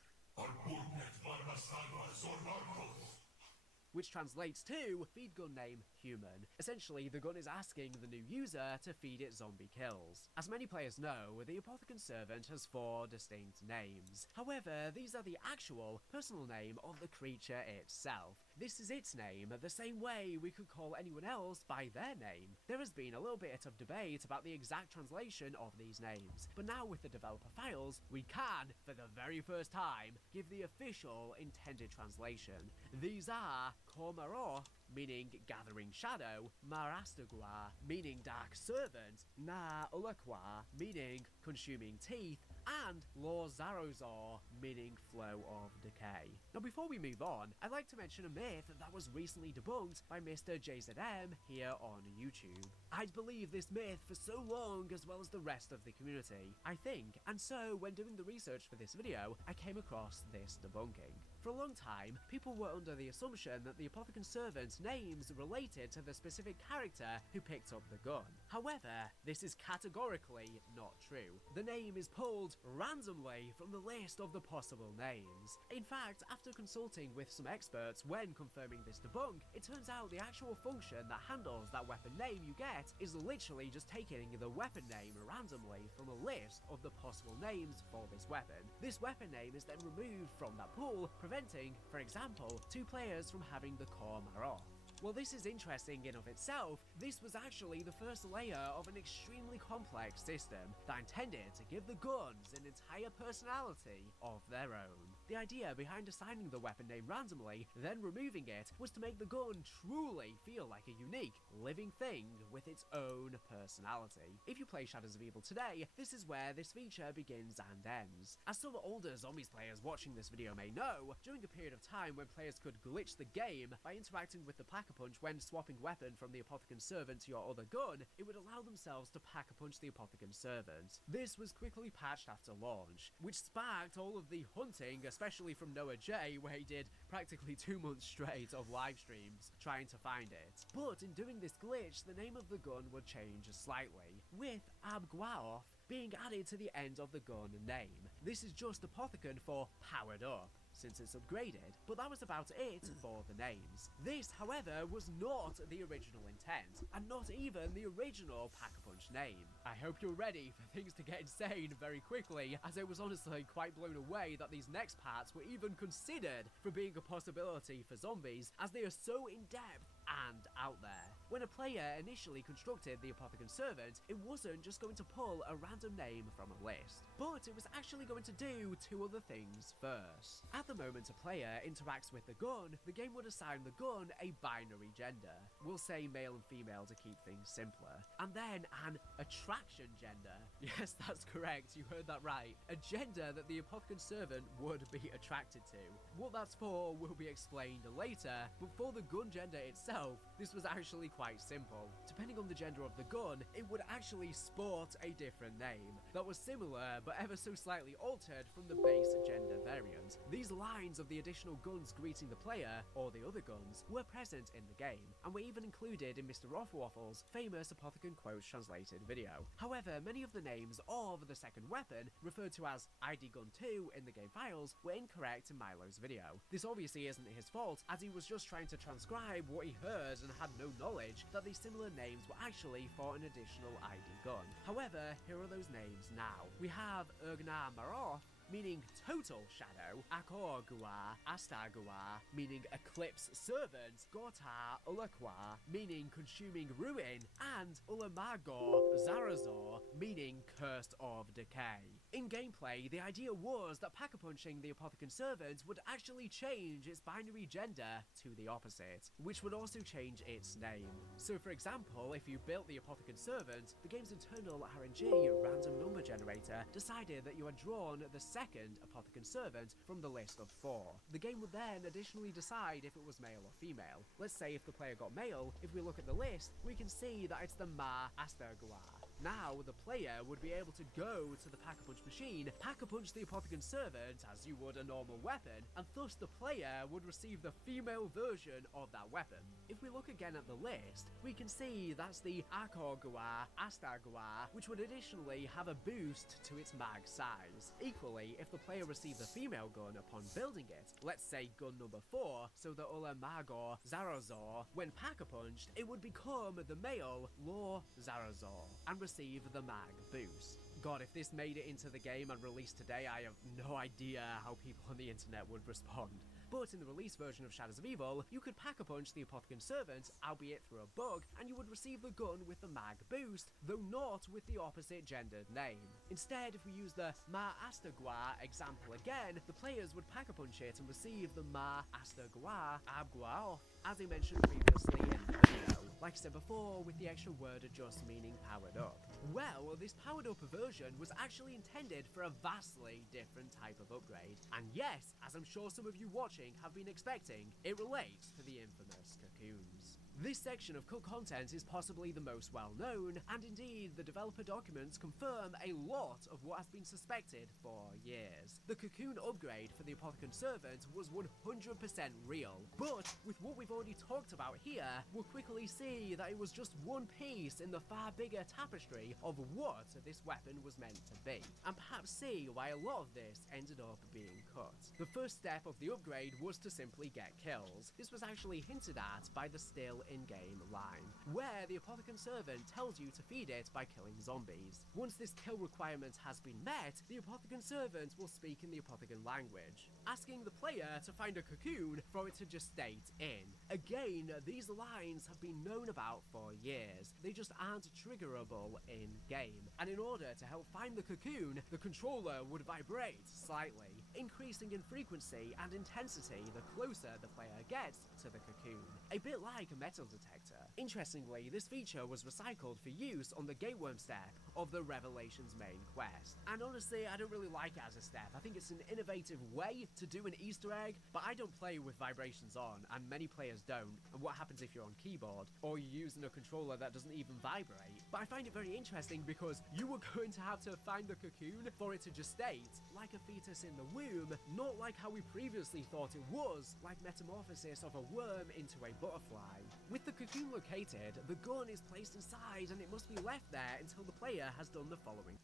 which translates to feed gun name human. Essentially, the gun is asking the new user to feed it zombie kills. As many players know, the Apothecon Servant has 4 distinct names. However, these are the actual personal name of the creature itself. This is its name, the same way we could call anyone else by their name. There has been a little bit of debate about the exact translation of these names, but now with the developer files, we can, for the very first time, give the official intended translation. These are Komarov meaning gathering shadow, Marastagua, meaning dark servant, Na Ulakwa, meaning consuming teeth, and Lor Zarozor, meaning flow of decay. Now before we move on, I'd like to mention a myth that was recently debunked by Mr. JZM here on YouTube. I'd believed this myth for so long as well as the rest of the community, I think, and so when doing the research for this video, I came across this debunking. For a long time, people were under the assumption that the Apothicon Servant's names related to the specific character who picked up the gun. However, this is categorically not true. The name is pulled randomly from the list of the possible names. In fact, after consulting with some experts when confirming this debunk, it turns out the actual function that handles that weapon name you get is literally just taking the weapon name randomly from a list of the possible names for this weapon. This weapon name is then removed from that pool, preventing, for example, two players from having the core Maroth. While this is interesting in of itself, this was actually the first layer of an extremely complex system that intended to give the guns an entire personality of their own. The idea behind assigning the weapon name randomly, then removing it, was to make the gun truly feel like a unique, living thing with its own personality. If you play Shadows of Evil today, this is where this feature begins and ends. As some older Zombies players watching this video may know, during a period of time when players could glitch the game by interacting with the Pack-a-Punch when swapping weapon from the Apothicon Servant to your other gun, it would allow themselves to Pack-a-Punch the Apothicon Servant. This was quickly patched after launch, which sparked all of the hunting, especially from Noah J, where he did practically 2 months straight of live streams trying to find it. But in doing this glitch, the name of the gun would change slightly, with Abguaoth being added to the end of the gun name. This is just Apothicon for powered up, since it's upgraded, but that was about it for the names. This, however, was not the original intent, and not even the original Pack-a-Punch name. I hope you're ready for things to get insane very quickly, as I was honestly quite blown away that these next parts were even considered for being a possibility for zombies, as they are so in-depth and out there. When a player initially constructed the Apothicon Servant, it wasn't just going to pull a random name from a list, but it was actually going to do two other things first. At the moment a player interacts with the gun, the game would assign the gun a binary gender. We'll say male and female to keep things simpler. And then an attraction gender. Yes, that's correct, you heard that right. A gender that the Apothicon Servant would be attracted to. What that's for will be explained later, but for the gun gender itself, this was actually quite simple. Depending on the gender of the gun, it would actually sport a different name that was similar but ever so slightly altered from the base gender variant. These lines of the additional guns greeting the player, or the other guns, were present in the game, and were even included in Mr. Waffle's famous Apothicon Quotes translated video. However, many of the names of the second weapon, referred to as ID Gun 2 in the game files, were incorrect in Milo's video. This obviously isn't his fault, as he was just trying to transcribe what he heard and had no knowledge that these similar names were actually for an additional ID gun. However, here are those names now. We have Urgna Maroth, meaning Total Shadow, Akorgua, Astagua, meaning Eclipse Servant, Gorta Ulakwa, meaning Consuming Ruin, and Ulamagor Zarazor, meaning Cursed of Decay. In gameplay, the idea was that Pack-a-Punching the Apothicon Servant would actually change its binary gender to the opposite, which would also change its name. So for example, if you built the Apothicon Servant, the game's internal RNG random number generator decided that you had drawn the second Apothicon Servant from the list of 4. The game would then additionally decide if it was male or female. Let's say if the player got male, if we look at the list, we can see that it's the Ma Astagua. Now, the player would be able to go to the Pack-a-Punch machine, Pack-a-Punch the Apothicon Servant as you would a normal weapon, and thus the player would receive the female version of that weapon. If we look again at the list, we can see that's the Akorgua Astagua, which would additionally have a boost to its mag size. Equally, if the player received the female gun upon building it, let's say gun number 4, so the Ulamagor Zarazor, when Pack-a-Punched, it would become the male Lor Zarazor, and receive the mag boost. God, if this made it into the game and released today, I have no idea how people on the internet would respond. but in the release version of Shadows of Evil, you could pack-a-punch the Apothicon Servant, albeit through a bug, and you would receive the gun with the mag boost, though not with the opposite gendered name. Instead, if we use the Ma Astagua example again, the players would pack-a-punch it and receive the Ma Astagua Abgua, as I mentioned previously in the video. Like I said before, with the extra word adjust meaning powered up. Well, this powered up version was actually intended for a vastly different type of upgrade. And yes, as I'm sure some of you watching have been expecting, it relates to the infamous cocoons. This section of cut content is possibly the most well known, and indeed the developer documents confirm a lot of what has been suspected for years. The cocoon upgrade for the Apothicon Servant was 100% real, but with what we've already talked about here, we'll quickly see that it was just one piece in the far bigger tapestry of what this weapon was meant to be, and perhaps see why a lot of this ended up being cut. The first step of the upgrade was to simply get kills. This was actually hinted at by the still in-game line, where the Apothicon Servant tells you to feed it by killing zombies. Once this kill requirement has been met, the Apothicon Servant will speak in the Apothicon language, asking the player to find a cocoon for it to gestate in. Again, these lines have been known about for years, they just aren't triggerable in-game, and in order to help find the cocoon, the controller would vibrate slightly, increasing in frequency and intensity the closer the player gets to the cocoon, a bit like a metal detector. Interestingly, this feature was recycled for use on the Gateworm step of the Revelations main quest, and honestly I don't really like it as a step. I think it's an innovative way to do an Easter egg, but I don't play with vibrations on, and many players don't, and what happens if you're on keyboard, or you're using a controller that doesn't even vibrate? But I find it very interesting because you were going to have to find the cocoon for it to gestate, like a fetus in the womb, not like how we previously thought it was, like metamorphosis of a worm into a butterfly. With the cocoon located, the gun is placed inside and it must be left there until the player has done the following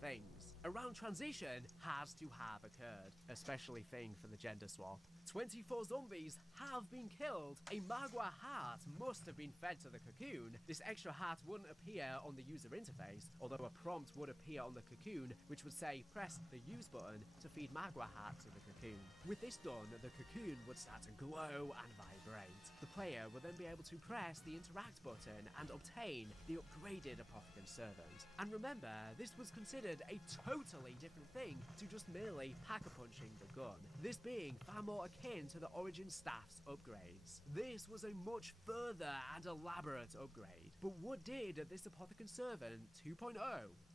things. A round transition has to have occurred, especially thing for the gender swap. 24 zombies have been killed. A Magua heart must have been fed to the cocoon. This extra heart wouldn't appear on the user interface, although a prompt would appear on the cocoon, which would say press the use button to feed Magua heart to the cocoon. With this done, the cocoon would start to glow and vibrate. The player would then be able to press the interact button and obtain the upgraded Apothicon Servant. And remember, this was considered a totally different thing to just merely pack-a-punching the gun, this being far more akin to the Origin Staff's upgrades. This was a much further and elaborate upgrade. But what did this Apothicon Servant 2.0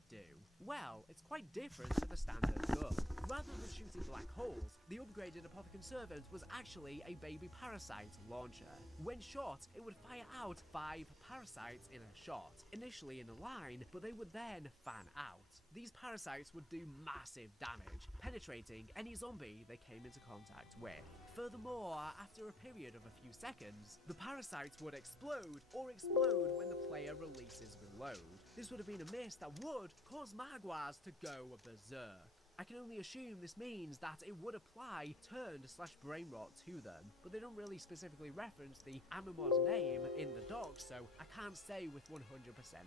do? Well, it's quite different to the standard gun. Rather than shooting black holes, the upgraded Apothicon Servant was actually a baby parasite launcher. When shot, it would fire out 5 parasites in a shot, initially in a line, but they would then fan out. These parasites would do massive damage, penetrating any zombie they came into contact with. Furthermore, after a period of a few seconds, the parasites would explode when the player releases reload. This would have been a miss that would cause Magwas to go berserk. I can only assume this means that it would apply turned/brain rot to them, but they don't really specifically reference the Amimod's name in the docs, so I can't say with 100%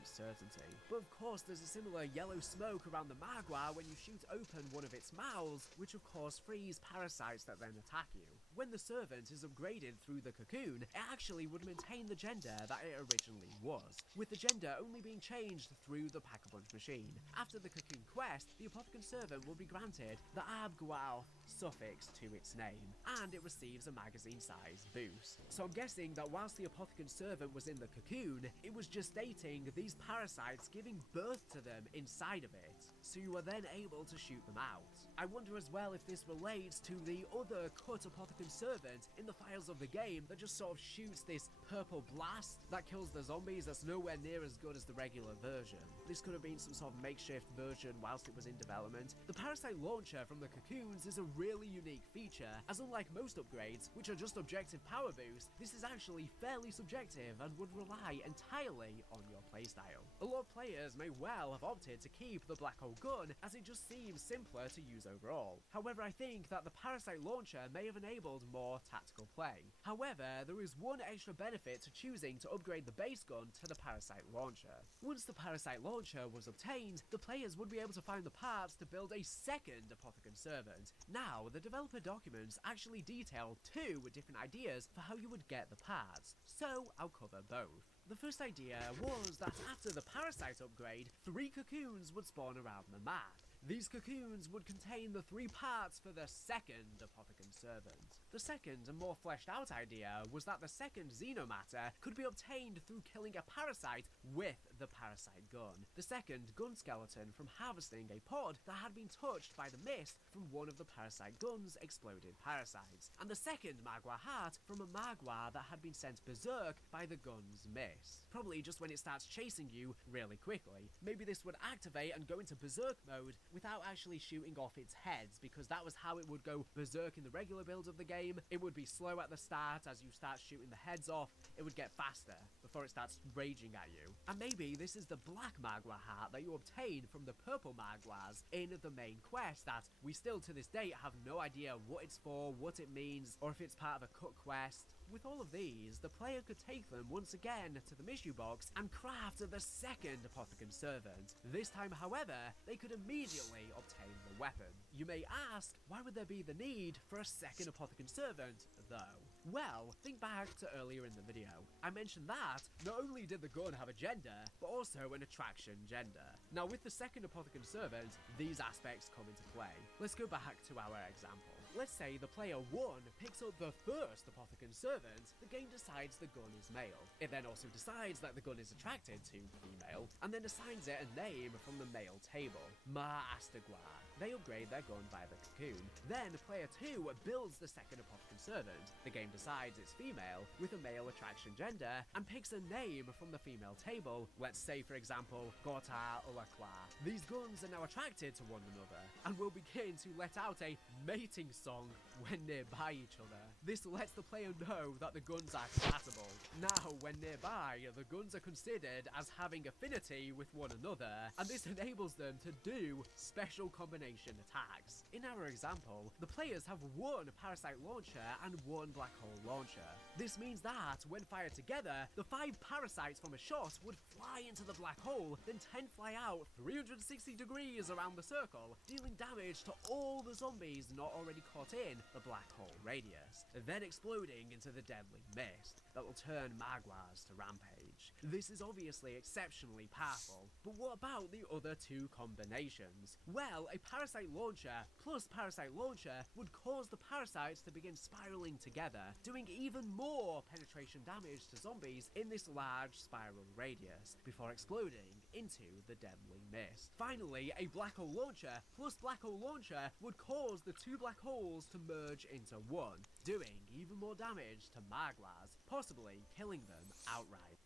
certainty. But of course there's a similar yellow smoke around the Magua when you shoot open one of its mouths, which of course frees parasites that then attack you. When the servant is upgraded through the cocoon, it actually would maintain the gender that it originally was, with the gender only being changed through the Pack-a-Punch machine. After the cocoon quest, the Apothicon Servant will be granted the Abgual suffix to its name, and it receives a magazine size boost. So I'm guessing that whilst the Apothicon Servant was in the cocoon, it was gestating these parasites, giving birth to them inside of it, so you were then able to shoot them out. I wonder as well if this relates to the other cut Apothicon Servant in the files of the game that just sort of shoots this purple blast that kills the zombies that's nowhere near as good as the regular version. This could have been some sort of makeshift version whilst it was in development. The parasite launcher from the cocoons is a really unique feature, as unlike most upgrades, which are just objective power boost, this is actually fairly subjective and would rely entirely on your playstyle. A lot of players may well have opted to keep the black hole gun, as it just seems simpler to use overall. However, I think that the parasite launcher may have enabled more tactical play. However, there is one extra benefit to choosing to upgrade the base gun to the parasite launcher. Once the parasite launcher was obtained, the players would be able to find the parts to build a second Apothicon Servant. Now, Now, the developer documents actually detail 2 different ideas for how you would get the parts, so I'll cover both. The first idea was that after the parasite upgrade, 3 cocoons would spawn around the map. These cocoons would contain the 3 parts for the second Apothicon Servant. The second and more fleshed out idea was that the second xenomatter could be obtained through killing a parasite with the parasite gun. The second gun skeleton from harvesting a pod that had been touched by the mist from one of the parasite gun's exploded parasites. And the second Magua heart from a Magua that had been sent berserk by the gun's mist. Probably just when it starts chasing you really quickly. Maybe this would activate and go into berserk mode without actually shooting off its heads, because that was how it would go berserk in the regular build of the game. It would be slow at the start. As you start shooting the heads off, it would get faster before it starts raging at you. And maybe this is the black Magua heart that you obtain from the purple Maguas in the main quest that we still to this date have no idea what it's for, what it means, or if it's part of a cut quest. With all of these, the player could take them once again to the mystery box and craft the second Apothicon Servant. This time, however, they could immediately obtain the weapon. You may ask, why would there be the need for a second Apothicon Servant, though? Well, think back to earlier in the video. I mentioned that not only did the gun have a gender, but also an attraction gender. Now, with the second Apothicon Servant, these aspects come into play. Let's go back to our example. Let's say the player 1 picks up the first Apothicon Servant. The game decides the gun is male. It then also decides that the gun is attracted to female, and then assigns it a name from the male table, Ma Astagua. They upgrade their gun via the cocoon. Then player 2 builds the second Apothicon Servant. The game decides it's female with a male attraction gender and picks a name from the female table. Let's say, for example, Gota Ulakwa. These guns are now attracted to one another and will begin to let out a mating song when nearby each other. This lets the player know that the guns are compatible. Now, when nearby, the guns are considered as having affinity with one another, and this enables them to do special combination attacks. In our example, the players have 1 parasite launcher and 1 black hole launcher. This means that, when fired together, the 5 parasites from a shot would fly into the black hole, then 10 fly out 360 degrees around the circle, dealing damage to all the zombies not already caught in the black hole radius, then exploding into the deadly mist that will turn Maguas to rampage. This is obviously exceptionally powerful, but what about the other 2 combinations? Well, a parasite launcher plus parasite launcher would cause the parasites to begin spiraling together, doing even more penetration damage to zombies in this large spiral radius, before exploding into the deadly mist. Finally, a black hole launcher plus black hole launcher would cause the 2 black holes to merge into 1, doing even more damage to Maguas, possibly killing them outright.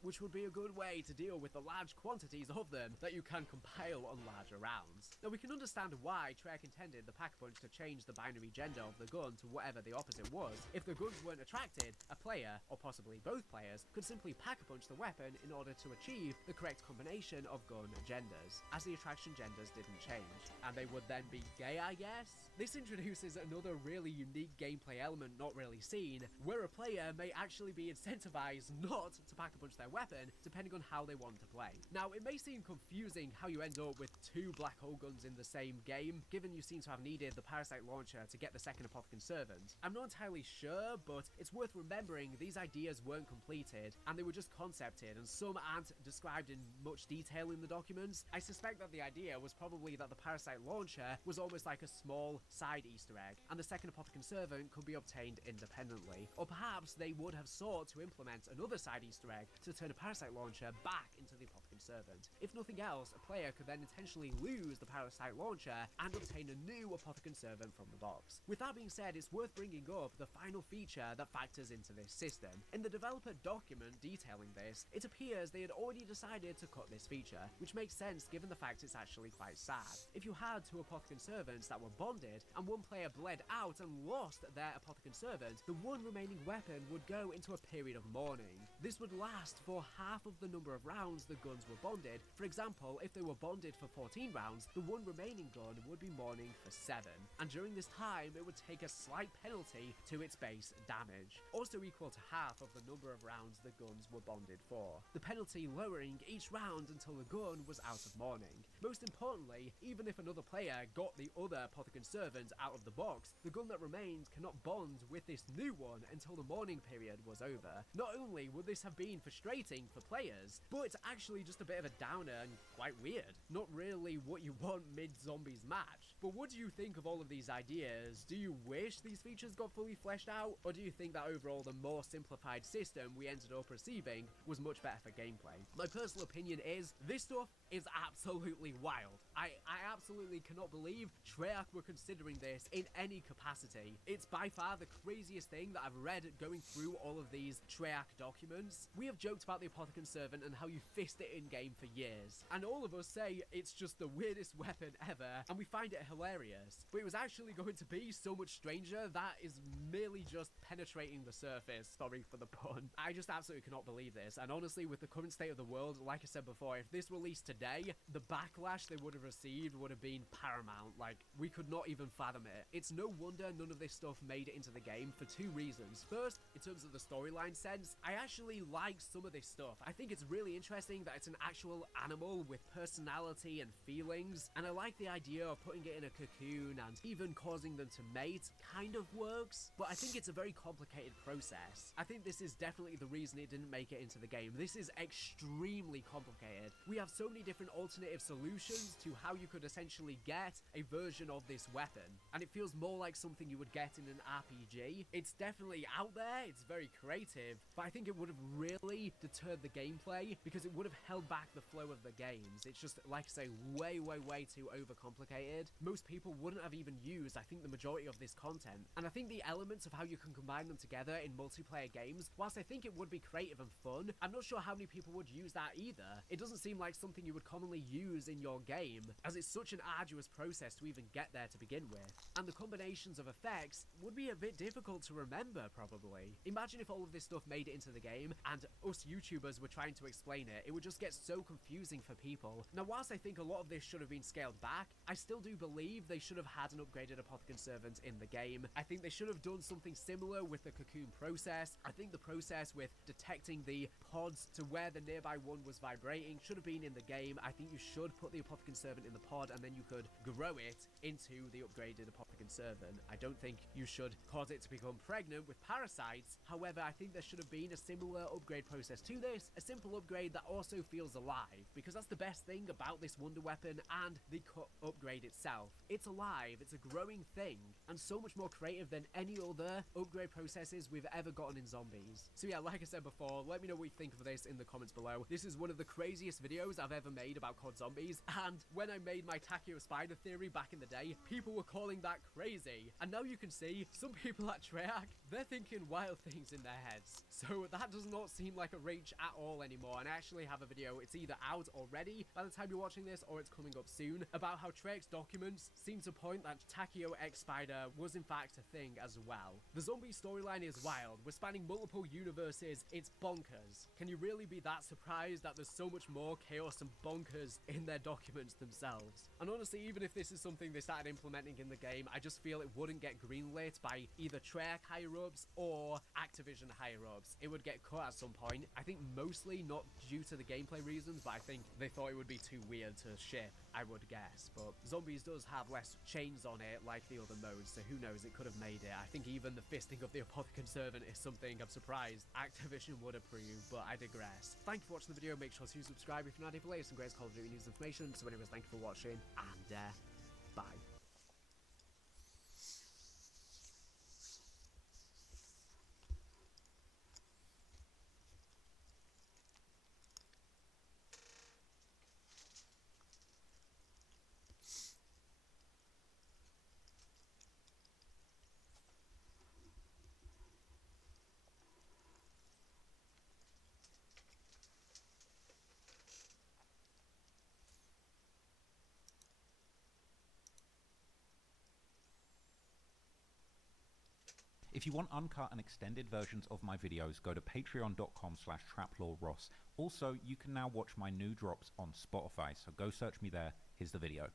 Which would be a good way to deal with the large quantities of them that you can compile on larger rounds. Now, we can understand why Treyarch intended the Pack-a-Punch to change the binary gender of the gun to whatever the opposite was. If the guns weren't attracted, a player, or possibly both players, could simply Pack-a-Punch the weapon in order to achieve the correct combination of gun genders, as the attraction genders didn't change. And they would then be gay, I guess? This introduces another really unique gameplay element not really seen, where a player may actually be incentivized not to Pack-a-Punch their weapon, depending on how they want to play. Now, it may seem confusing how you end up with 2 black hole guns in the same game, given you seem to have needed the parasite launcher to get the second Apothicon Servant. I'm not entirely sure, but it's worth remembering these ideas weren't completed, and they were just concepted, and some aren't described in much detail in the documents. I suspect that the idea was probably that the parasite launcher was almost like a small side Easter egg, and the second Apothicon Servant could be obtained independently. Or perhaps they would have sought to implement another side Easter egg to turn a parasite launcher back into the Apothicon Servant. If nothing else, a player could then intentionally lose the parasite launcher and obtain a new Apothicon Servant from the box. With that being said, it's worth bringing up the final feature that factors into this system. In the developer document detailing this, it appears they had already decided to cut this feature, which makes sense given the fact it's actually quite sad. If you had 2 Apothicon Servants that were bonded, and one player bled out and lost their Apothicon Servant, the one remaining weapon would go into a period of mourning. This would last for half of the number of rounds the guns were bonded. For example, if they were bonded for 14 rounds, the one remaining gun would be mourning for 7. And during this time, it would take a slight penalty to its base damage, also equal to half of the number of rounds the guns were bonded for. The penalty lowering each round until the gun was out of mourning. Most importantly, even if another player got the other Apothicon Servant out of the box, the gun that remained cannot bond with this new one until the mourning period was over. Not only would this have been frustrating for players, but it's actually just a bit of a downer and quite weird. Not really what you want mid-zombies match. But what do you think of all of these ideas? Do you wish these features got fully fleshed out, or do you think that overall the more simplified system we ended up receiving was much better for gameplay? My personal opinion is, this stuff is absolutely wild. I absolutely cannot believe Treyarch were considering this in any capacity. It's by far the craziest thing that I've read going through all of these Treyarch documents. We have joked about the Apothicon Servant and how you fist it in game for years, and all of us say it's just the weirdest weapon ever, and we find it hilarious. But it was actually going to be so much stranger. That is merely just penetrating the surface. Sorry for the pun. I just absolutely cannot believe this, and honestly, with the current state of the world, like I said before, if this released today, the backlash they would have received would have been paramount. Like, we could not even fathom it. It's no wonder none of this stuff made it into the game for 2 reasons. First, in terms of the storyline sense, I actually like some of this stuff. I think it's really interesting that it's an actual animal with personality and feelings, and I like the idea of putting it in a cocoon and even causing them to mate. Kind of works, but I think it's a very complicated process. I think this is definitely the reason it didn't make it into the game. This is extremely complicated. We have so many different alternative solutions to how you could essentially get a version of this weapon, and it feels more like something you would get in an RPG. It's definitely out there, it's very creative, but I think it would have really deterred the gameplay because it would have held back the flow of the games. It's just, like I say, way too overcomplicated. Most people wouldn't have even used, I think, the majority of this content, and I think the elements of how you can combine them together in multiplayer games, whilst I think it would be creative and fun, I'm not sure how many people would use that either. It doesn't seem like something you would commonly use in your game, as it's such an arduous process to even get there to begin with, and the combinations of effects would be a bit difficult to remember, probably. Imagine if all of this stuff made it into the game, and us YouTubers were trying to explain it. It would just get so confusing for people. Now, whilst I think a lot of this should have been scaled back, I still do believe they should have had an upgraded Apothicon Servant in the game. I think they should have done something similar with the cocoon process. I think the process with detecting the pods to where the nearby one was vibrating should have been in the game. I think you should put the Apothicon Servant in the pod, and then you could grow it into the upgraded Apothicon Servant. I don't think you should cause it to become pregnant with parasites. However, I think there should have been a similar upgrade process to this, a simple upgrade that also feels alive, because that's the best thing about this wonder weapon and the upgrade itself. It's alive, it's a growing thing, and so much more creative than any other upgrade processes we've ever gotten in zombies. So yeah, like I said before, let me know what you think of this in the comments below. This is one of the craziest videos I've ever made about COD Zombies, and when I made my Tachyo spider theory back in the day, people were calling that crazy. And now you can see, some people at Treyarch, they're thinking wild things in their heads. So that does not seem like a reach at all anymore, and I actually have a video, it's either out already by the time you're watching this, or it's coming up soon, about how Treyarch's documents seem to point that Tachyo X Spider was in fact a thing as well. The zombie storyline is wild, we're spanning multiple universes, it's bonkers. Can you really be that surprised that there's so much more chaos and bonkers in their documents themselves? And honestly, even if this is something they started implementing in the game, I just feel it wouldn't get greenlit by either Treyarch higher-ups or Activision higher-ups. It would get cut at some point. I think mostly not due to the gameplay reasons, but I think they thought it would be too weird to ship, I would guess. But Zombies does have less chains on it like the other modes, so who knows, it could have made it. I think even the fisting of the Apothicon Servant is something I'm surprised Activision would approve, but I digress. Thank you for watching the video, make sure to subscribe if you're not able to, some great Call of Duty news information. So anyways, thank you for watching, and bye. If you want uncut and extended versions of my videos, go to patreon.com/traplawross. Also, you can now watch my new drops on Spotify, so go search me there. Here's the video.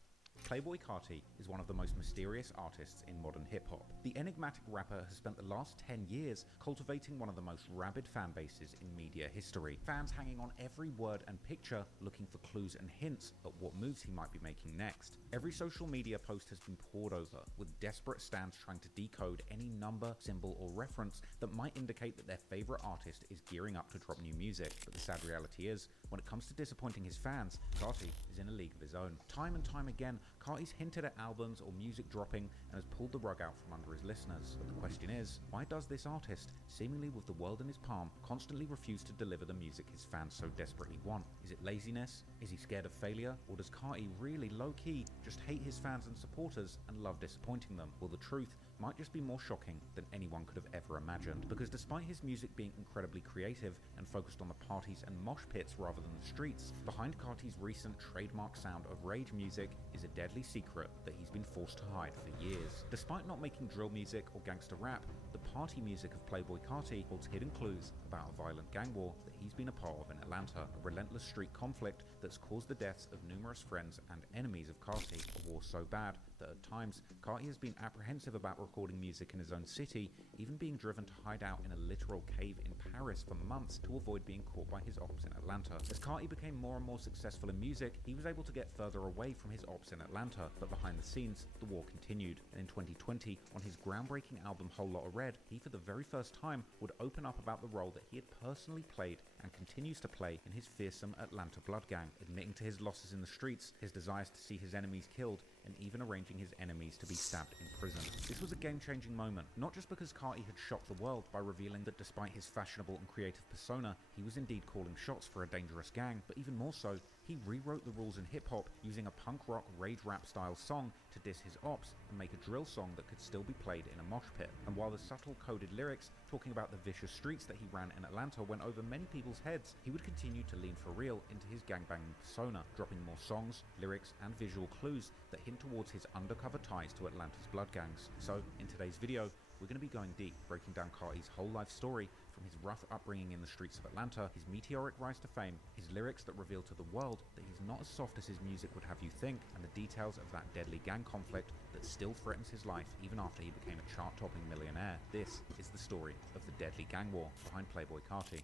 Playboi Carti is one of the most mysterious artists in modern hip-hop. The enigmatic rapper has spent the last 10 years cultivating one of the most rabid fan bases in media history. Fans hanging on every word and picture, looking for clues and hints at what moves he might be making next. Every social media post has been poured over, with desperate stans trying to decode any number, symbol, or reference that might indicate that their favorite artist is gearing up to drop new music. But the sad reality is, when it comes to disappointing his fans, Carti is in a league of his own. Time and time again, Carti's hinted at albums or music dropping and has pulled the rug out from under his listeners. But the question is, why does this artist, seemingly with the world in his palm, constantly refuse to deliver the music his fans so desperately want? Is it laziness? Is he scared of failure? Or does Carti really low-key just hate his fans and supporters and love disappointing them? Well, the truth might just be more shocking than anyone could have ever imagined. Because despite his music being incredibly creative and focused on the parties and mosh pits rather than the streets, behind Carti's recent trademark sound of rage music is a deadly secret that he's been forced to hide for years. Despite not making drill music or gangster rap, the party music of Playboi Carti holds hidden clues about a violent gang war that he's been a part of in Atlanta, a relentless street conflict that's caused the deaths of numerous friends and enemies of Carti, a war so bad that at times Carti has been apprehensive about recording music in his own city, even being driven to hide out in a literal cave in Paris for months to avoid being caught by his ops in Atlanta. As Carti became more and more successful in music, he was able to get further away from his ops in Atlanta, but behind the scenes, the war continued. And in 2020, on his groundbreaking album Whole Lotta Red, he for the very first time would open up about the role that he had personally played and continues to play in his fearsome Atlanta blood gang, admitting to his losses in the streets, his desires to see his enemies killed, and even arranging his enemies to be stabbed in prison. This was a game-changing moment, not just because Carti had shocked the world by revealing that despite his fashionable and creative persona, he was indeed calling shots for a dangerous gang, but even more so, he rewrote the rules in hip-hop using a punk rock rage rap style song to diss his ops and make a drill song that could still be played in a mosh pit. And while the subtle coded lyrics talking about the vicious streets that he ran in Atlanta went over many people's heads, he would continue to lean for real into his gangbanging persona, dropping more songs, lyrics, and visual clues that hint towards his undercover ties to Atlanta's blood gangs. So, in today's video, we're going to be going deep, breaking down Carti's whole life story, from his rough upbringing in the streets of Atlanta, his meteoric rise to fame, his lyrics that reveal to the world that he's not as soft as his music would have you think, and the details of that deadly gang conflict that still threatens his life even after he became a chart-topping millionaire. This is the story of the deadly gang war behind Playboi Carti.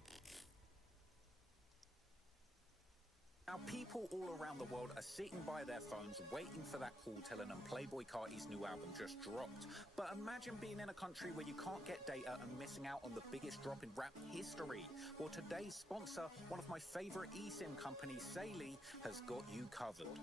Now, people all around the world are sitting by their phones waiting for that call telling them Playboi Carti's new album just dropped. But imagine being in a country where you can't get data and missing out on the biggest drop in rap history. Well, today's sponsor, one of my favorite eSIM companies, Saley, has got you covered.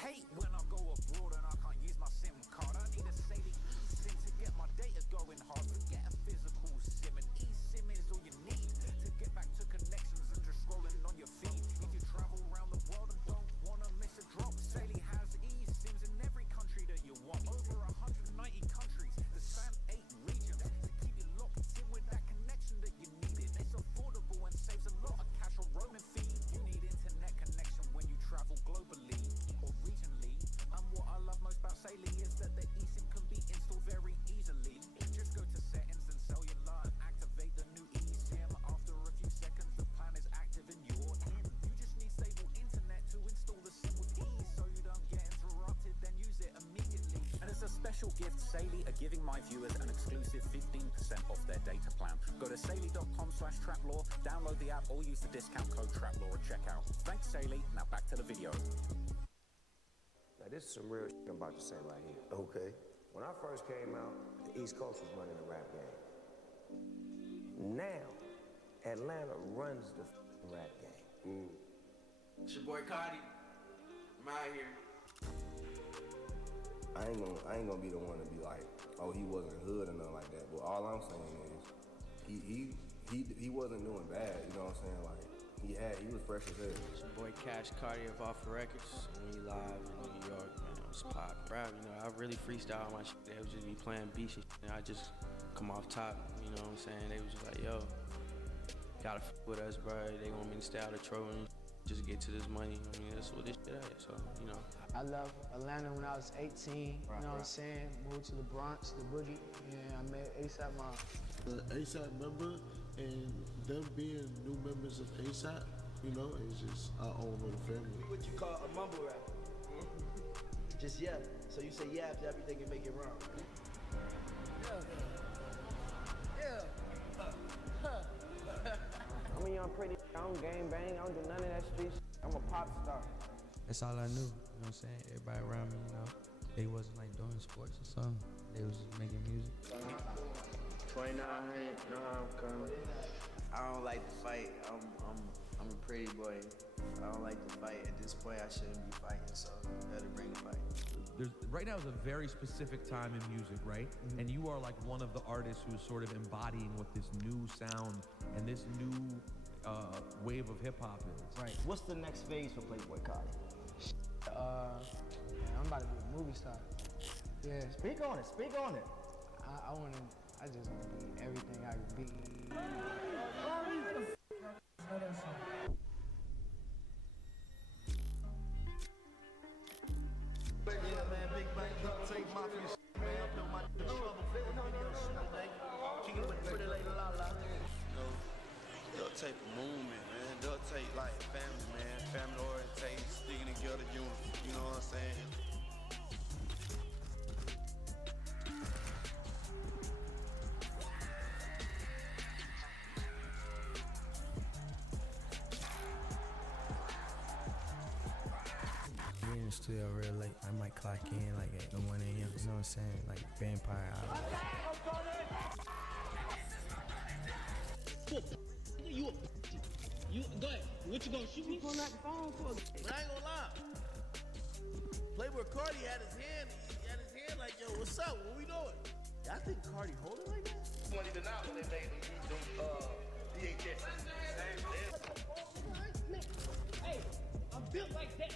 Hate when I go abroad and I can't use my SIM card. I need a Saley eSIM to get my data going hard. Forget a physical SIM, and eSIM is all you need to get back to connections and just scrolling on your feed. If you travel around the world and don't wanna miss a drop, Saley has eSIMs in every country that you want. Over 190 countries that span 8 regions to keep you locked in with that connection that you needed. It's affordable and saves a lot of cash on roaming fees. You need internet connection when you travel globally or regionally. And what I love most about Saley is that the eSIM can be installed very easily. Just go to settings and cellular and activate the new eSIM. After a few seconds, the plan is active and you're in. You just need stable internet to install the SIM with ease, so you don't get interrupted, then use it immediately. And as a special gift, Saley are giving my viewers an exclusive 15% off their data plan. Go to saley.com/traplaw, download the app, or use the discount code TRAPLAW at checkout. Thanks, Saley. Now back to the video. Now, this is some real shit I'm about to say right here. Okay. When I first came out, the East Coast was running the rap game. Now, Atlanta runs the rap game. It's your boy Carti. I'm out here. I ain't gonna be the one to be like, oh, he wasn't hood or nothing like that. But all I'm saying is, he wasn't doing bad. You know what I'm saying? Like, he was fresh as hell. It's your boy Cash Carti of Off the Records. And we live in New York, man. It's pop. Rap, you know, I really freestyle my shit. They would just be playing beats and shit. And I just come off top, you know what I'm saying? They was just like, yo, gotta f with us, bro. They want me to stay out of trouble. just get to this money. I mean, that's what this shit is. So, you know. I left Atlanta when I was 18, you know what I'm saying? Moved to the Bronx, the Boogie, and I met ASAP Mob. The ASAP member and them being new members of ASAP, you know, it's just our own little family. What you call a mumble rap? Just yeah. So you say yeah after everything and make it rhyme. I'm a young pretty, I don't gang bang, I don't do none of that street shit. I'm a pop star. That's all I knew, you know what I'm saying? Everybody around me, you know, they wasn't like doing sports or something. They was just making music. 2900, know how I'm coming. I don't like to fight. I'm a pretty boy. I don't like to fight. At this point, I shouldn't be fighting, so better bring a fight. Right now is a very specific time in music, right? And you are like one of the artists who's sort of embodying what this new sound and this new wave of hip hop is. Right. What's the next phase for Playboy Carti? I'm about to be a movie star. Yeah. Speak on it. Speak on it. I just want to be everything I can be. Yeah, man, big bang, duct tape, mafia shit, man. Up in my trouble, video shit, man. Kicking with pretty lady Lala. You know, duct tape a movement, man. Duct tape like family, man. Family orientation, sticking together, unity. You know what I'm saying? We in the studio real late. I might clock in like at 1 a.m. You know what I'm saying? Like vampire hour. You go ahead. What you gonna shoot me? Pull out the phone for? But I ain't gonna lie. Playboy Carti had his hand like, yo, what's up? What we doing? Y'all think Carti hold it like that? Money to not when they made them DHS. Hey, I'm built like that.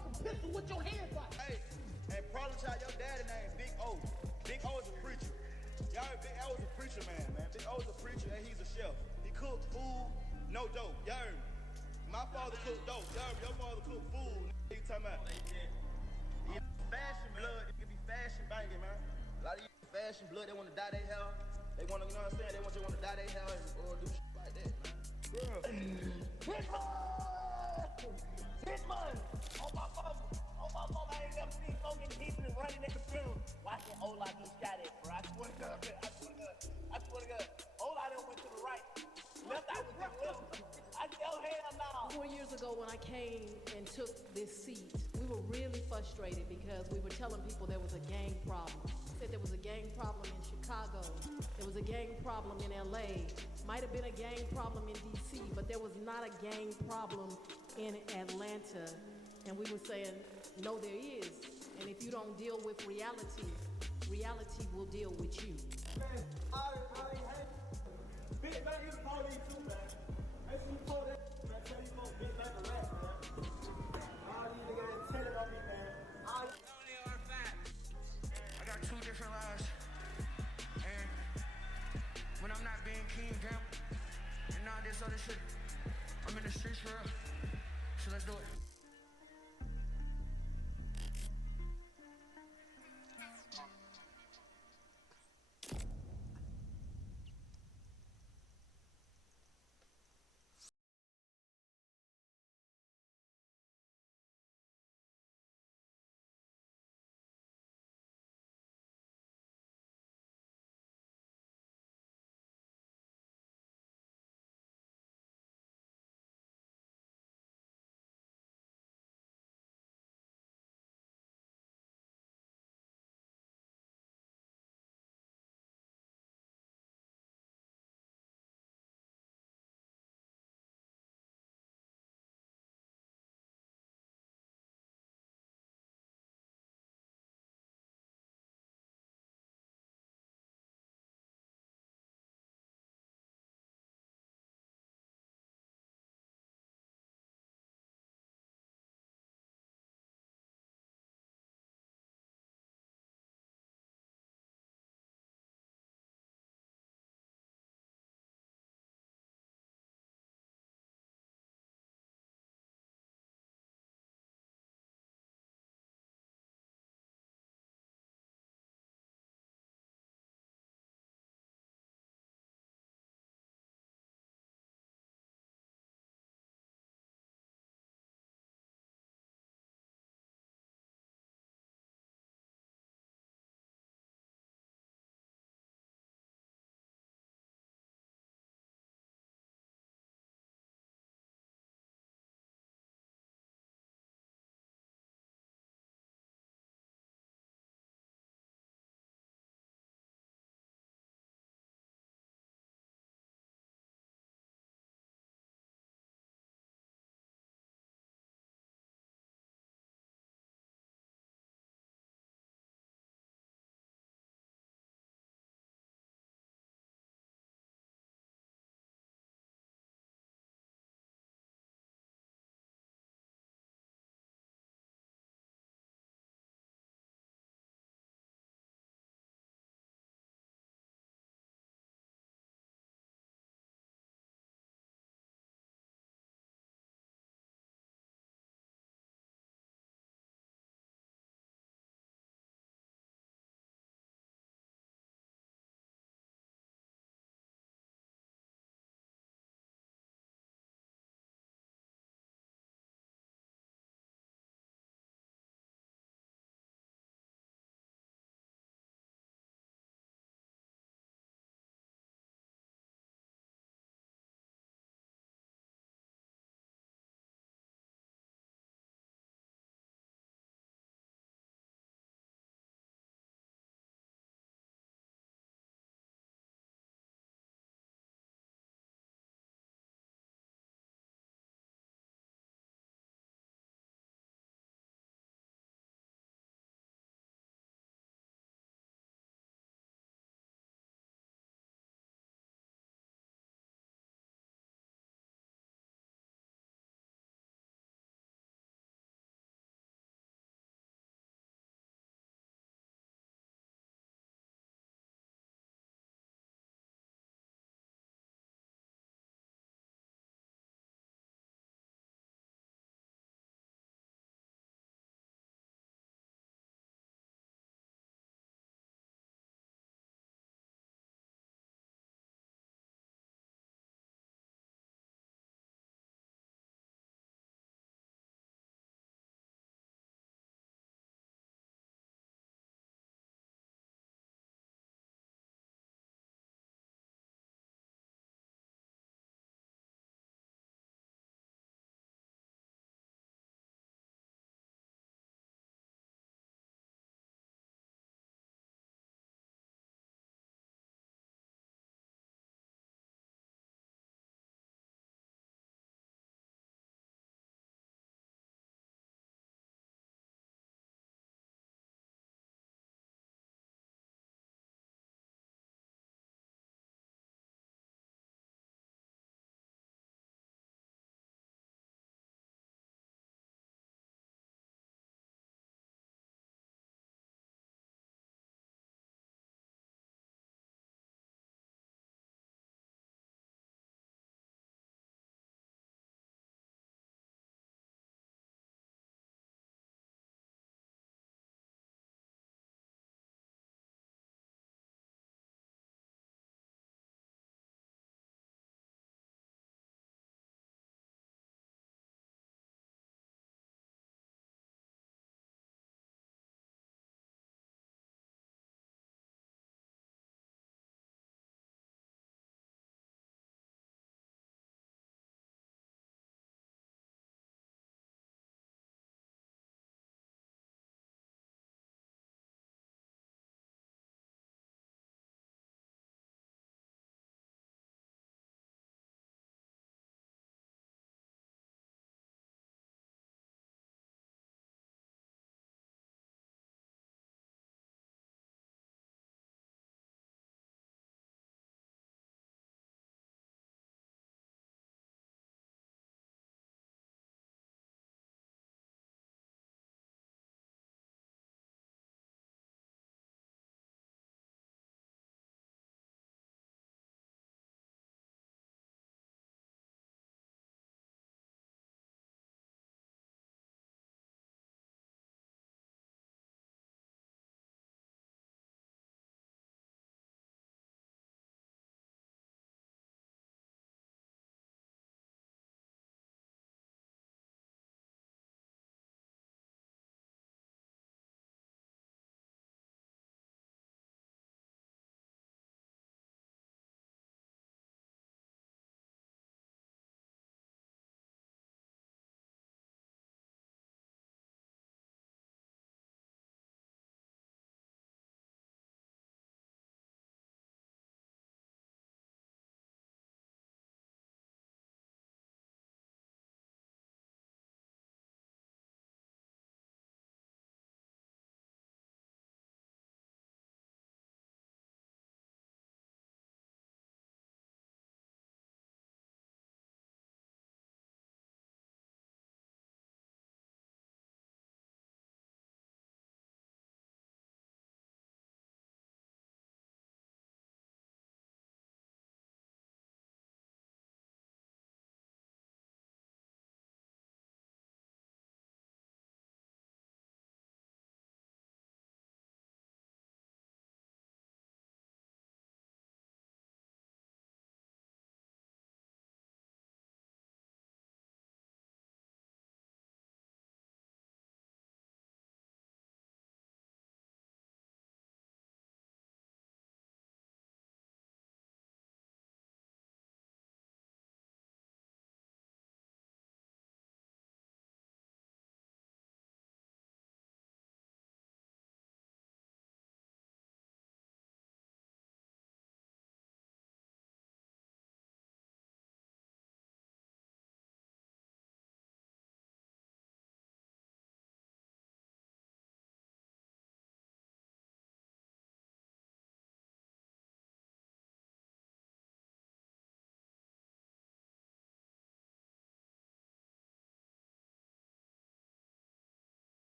I'm pistol with your hands like. Hey, and probably child, your daddy named Big O. Big O is a preacher. Y'all heard Big O is a preacher, man. Big O is a preacher and he's a chef. He cooked food, no dope. Y'all heard me. My father cooked dope. Y'all heard me. Your father cooked food. You talking about? Fashion blood, it can be fashion banging, man. A lot of you fashion blood, they want to dye their hair. They want to, you know what I'm saying? They want to dye their hair or do shit like that, man. Hitman! On my phone, I ain't never seen so many people running at the film. Watching Ola get shot at, bro. I swear to God. Ola done went to the right. Left, I was to the left. I tell hell now. 4 years ago when I came and took this seat, we were really frustrated because we were telling people there was a gang problem. We said there was a gang problem in Chicago. There was a gang problem in LA. Might have been a gang problem in DC, but there was not a gang problem in Atlanta. And we were saying, no, there is. And if you don't deal with reality, reality will deal with you. Man, I had Big Bang is police too, man. Make sure you told that, man. Tell these folks Big Bang a rap, man. All these niggas got tenant on me, man. Only are fat. I got 2 different lives. And when I'm not being king, gamble, and all this other shit, I'm in the streets for real. So let's do it.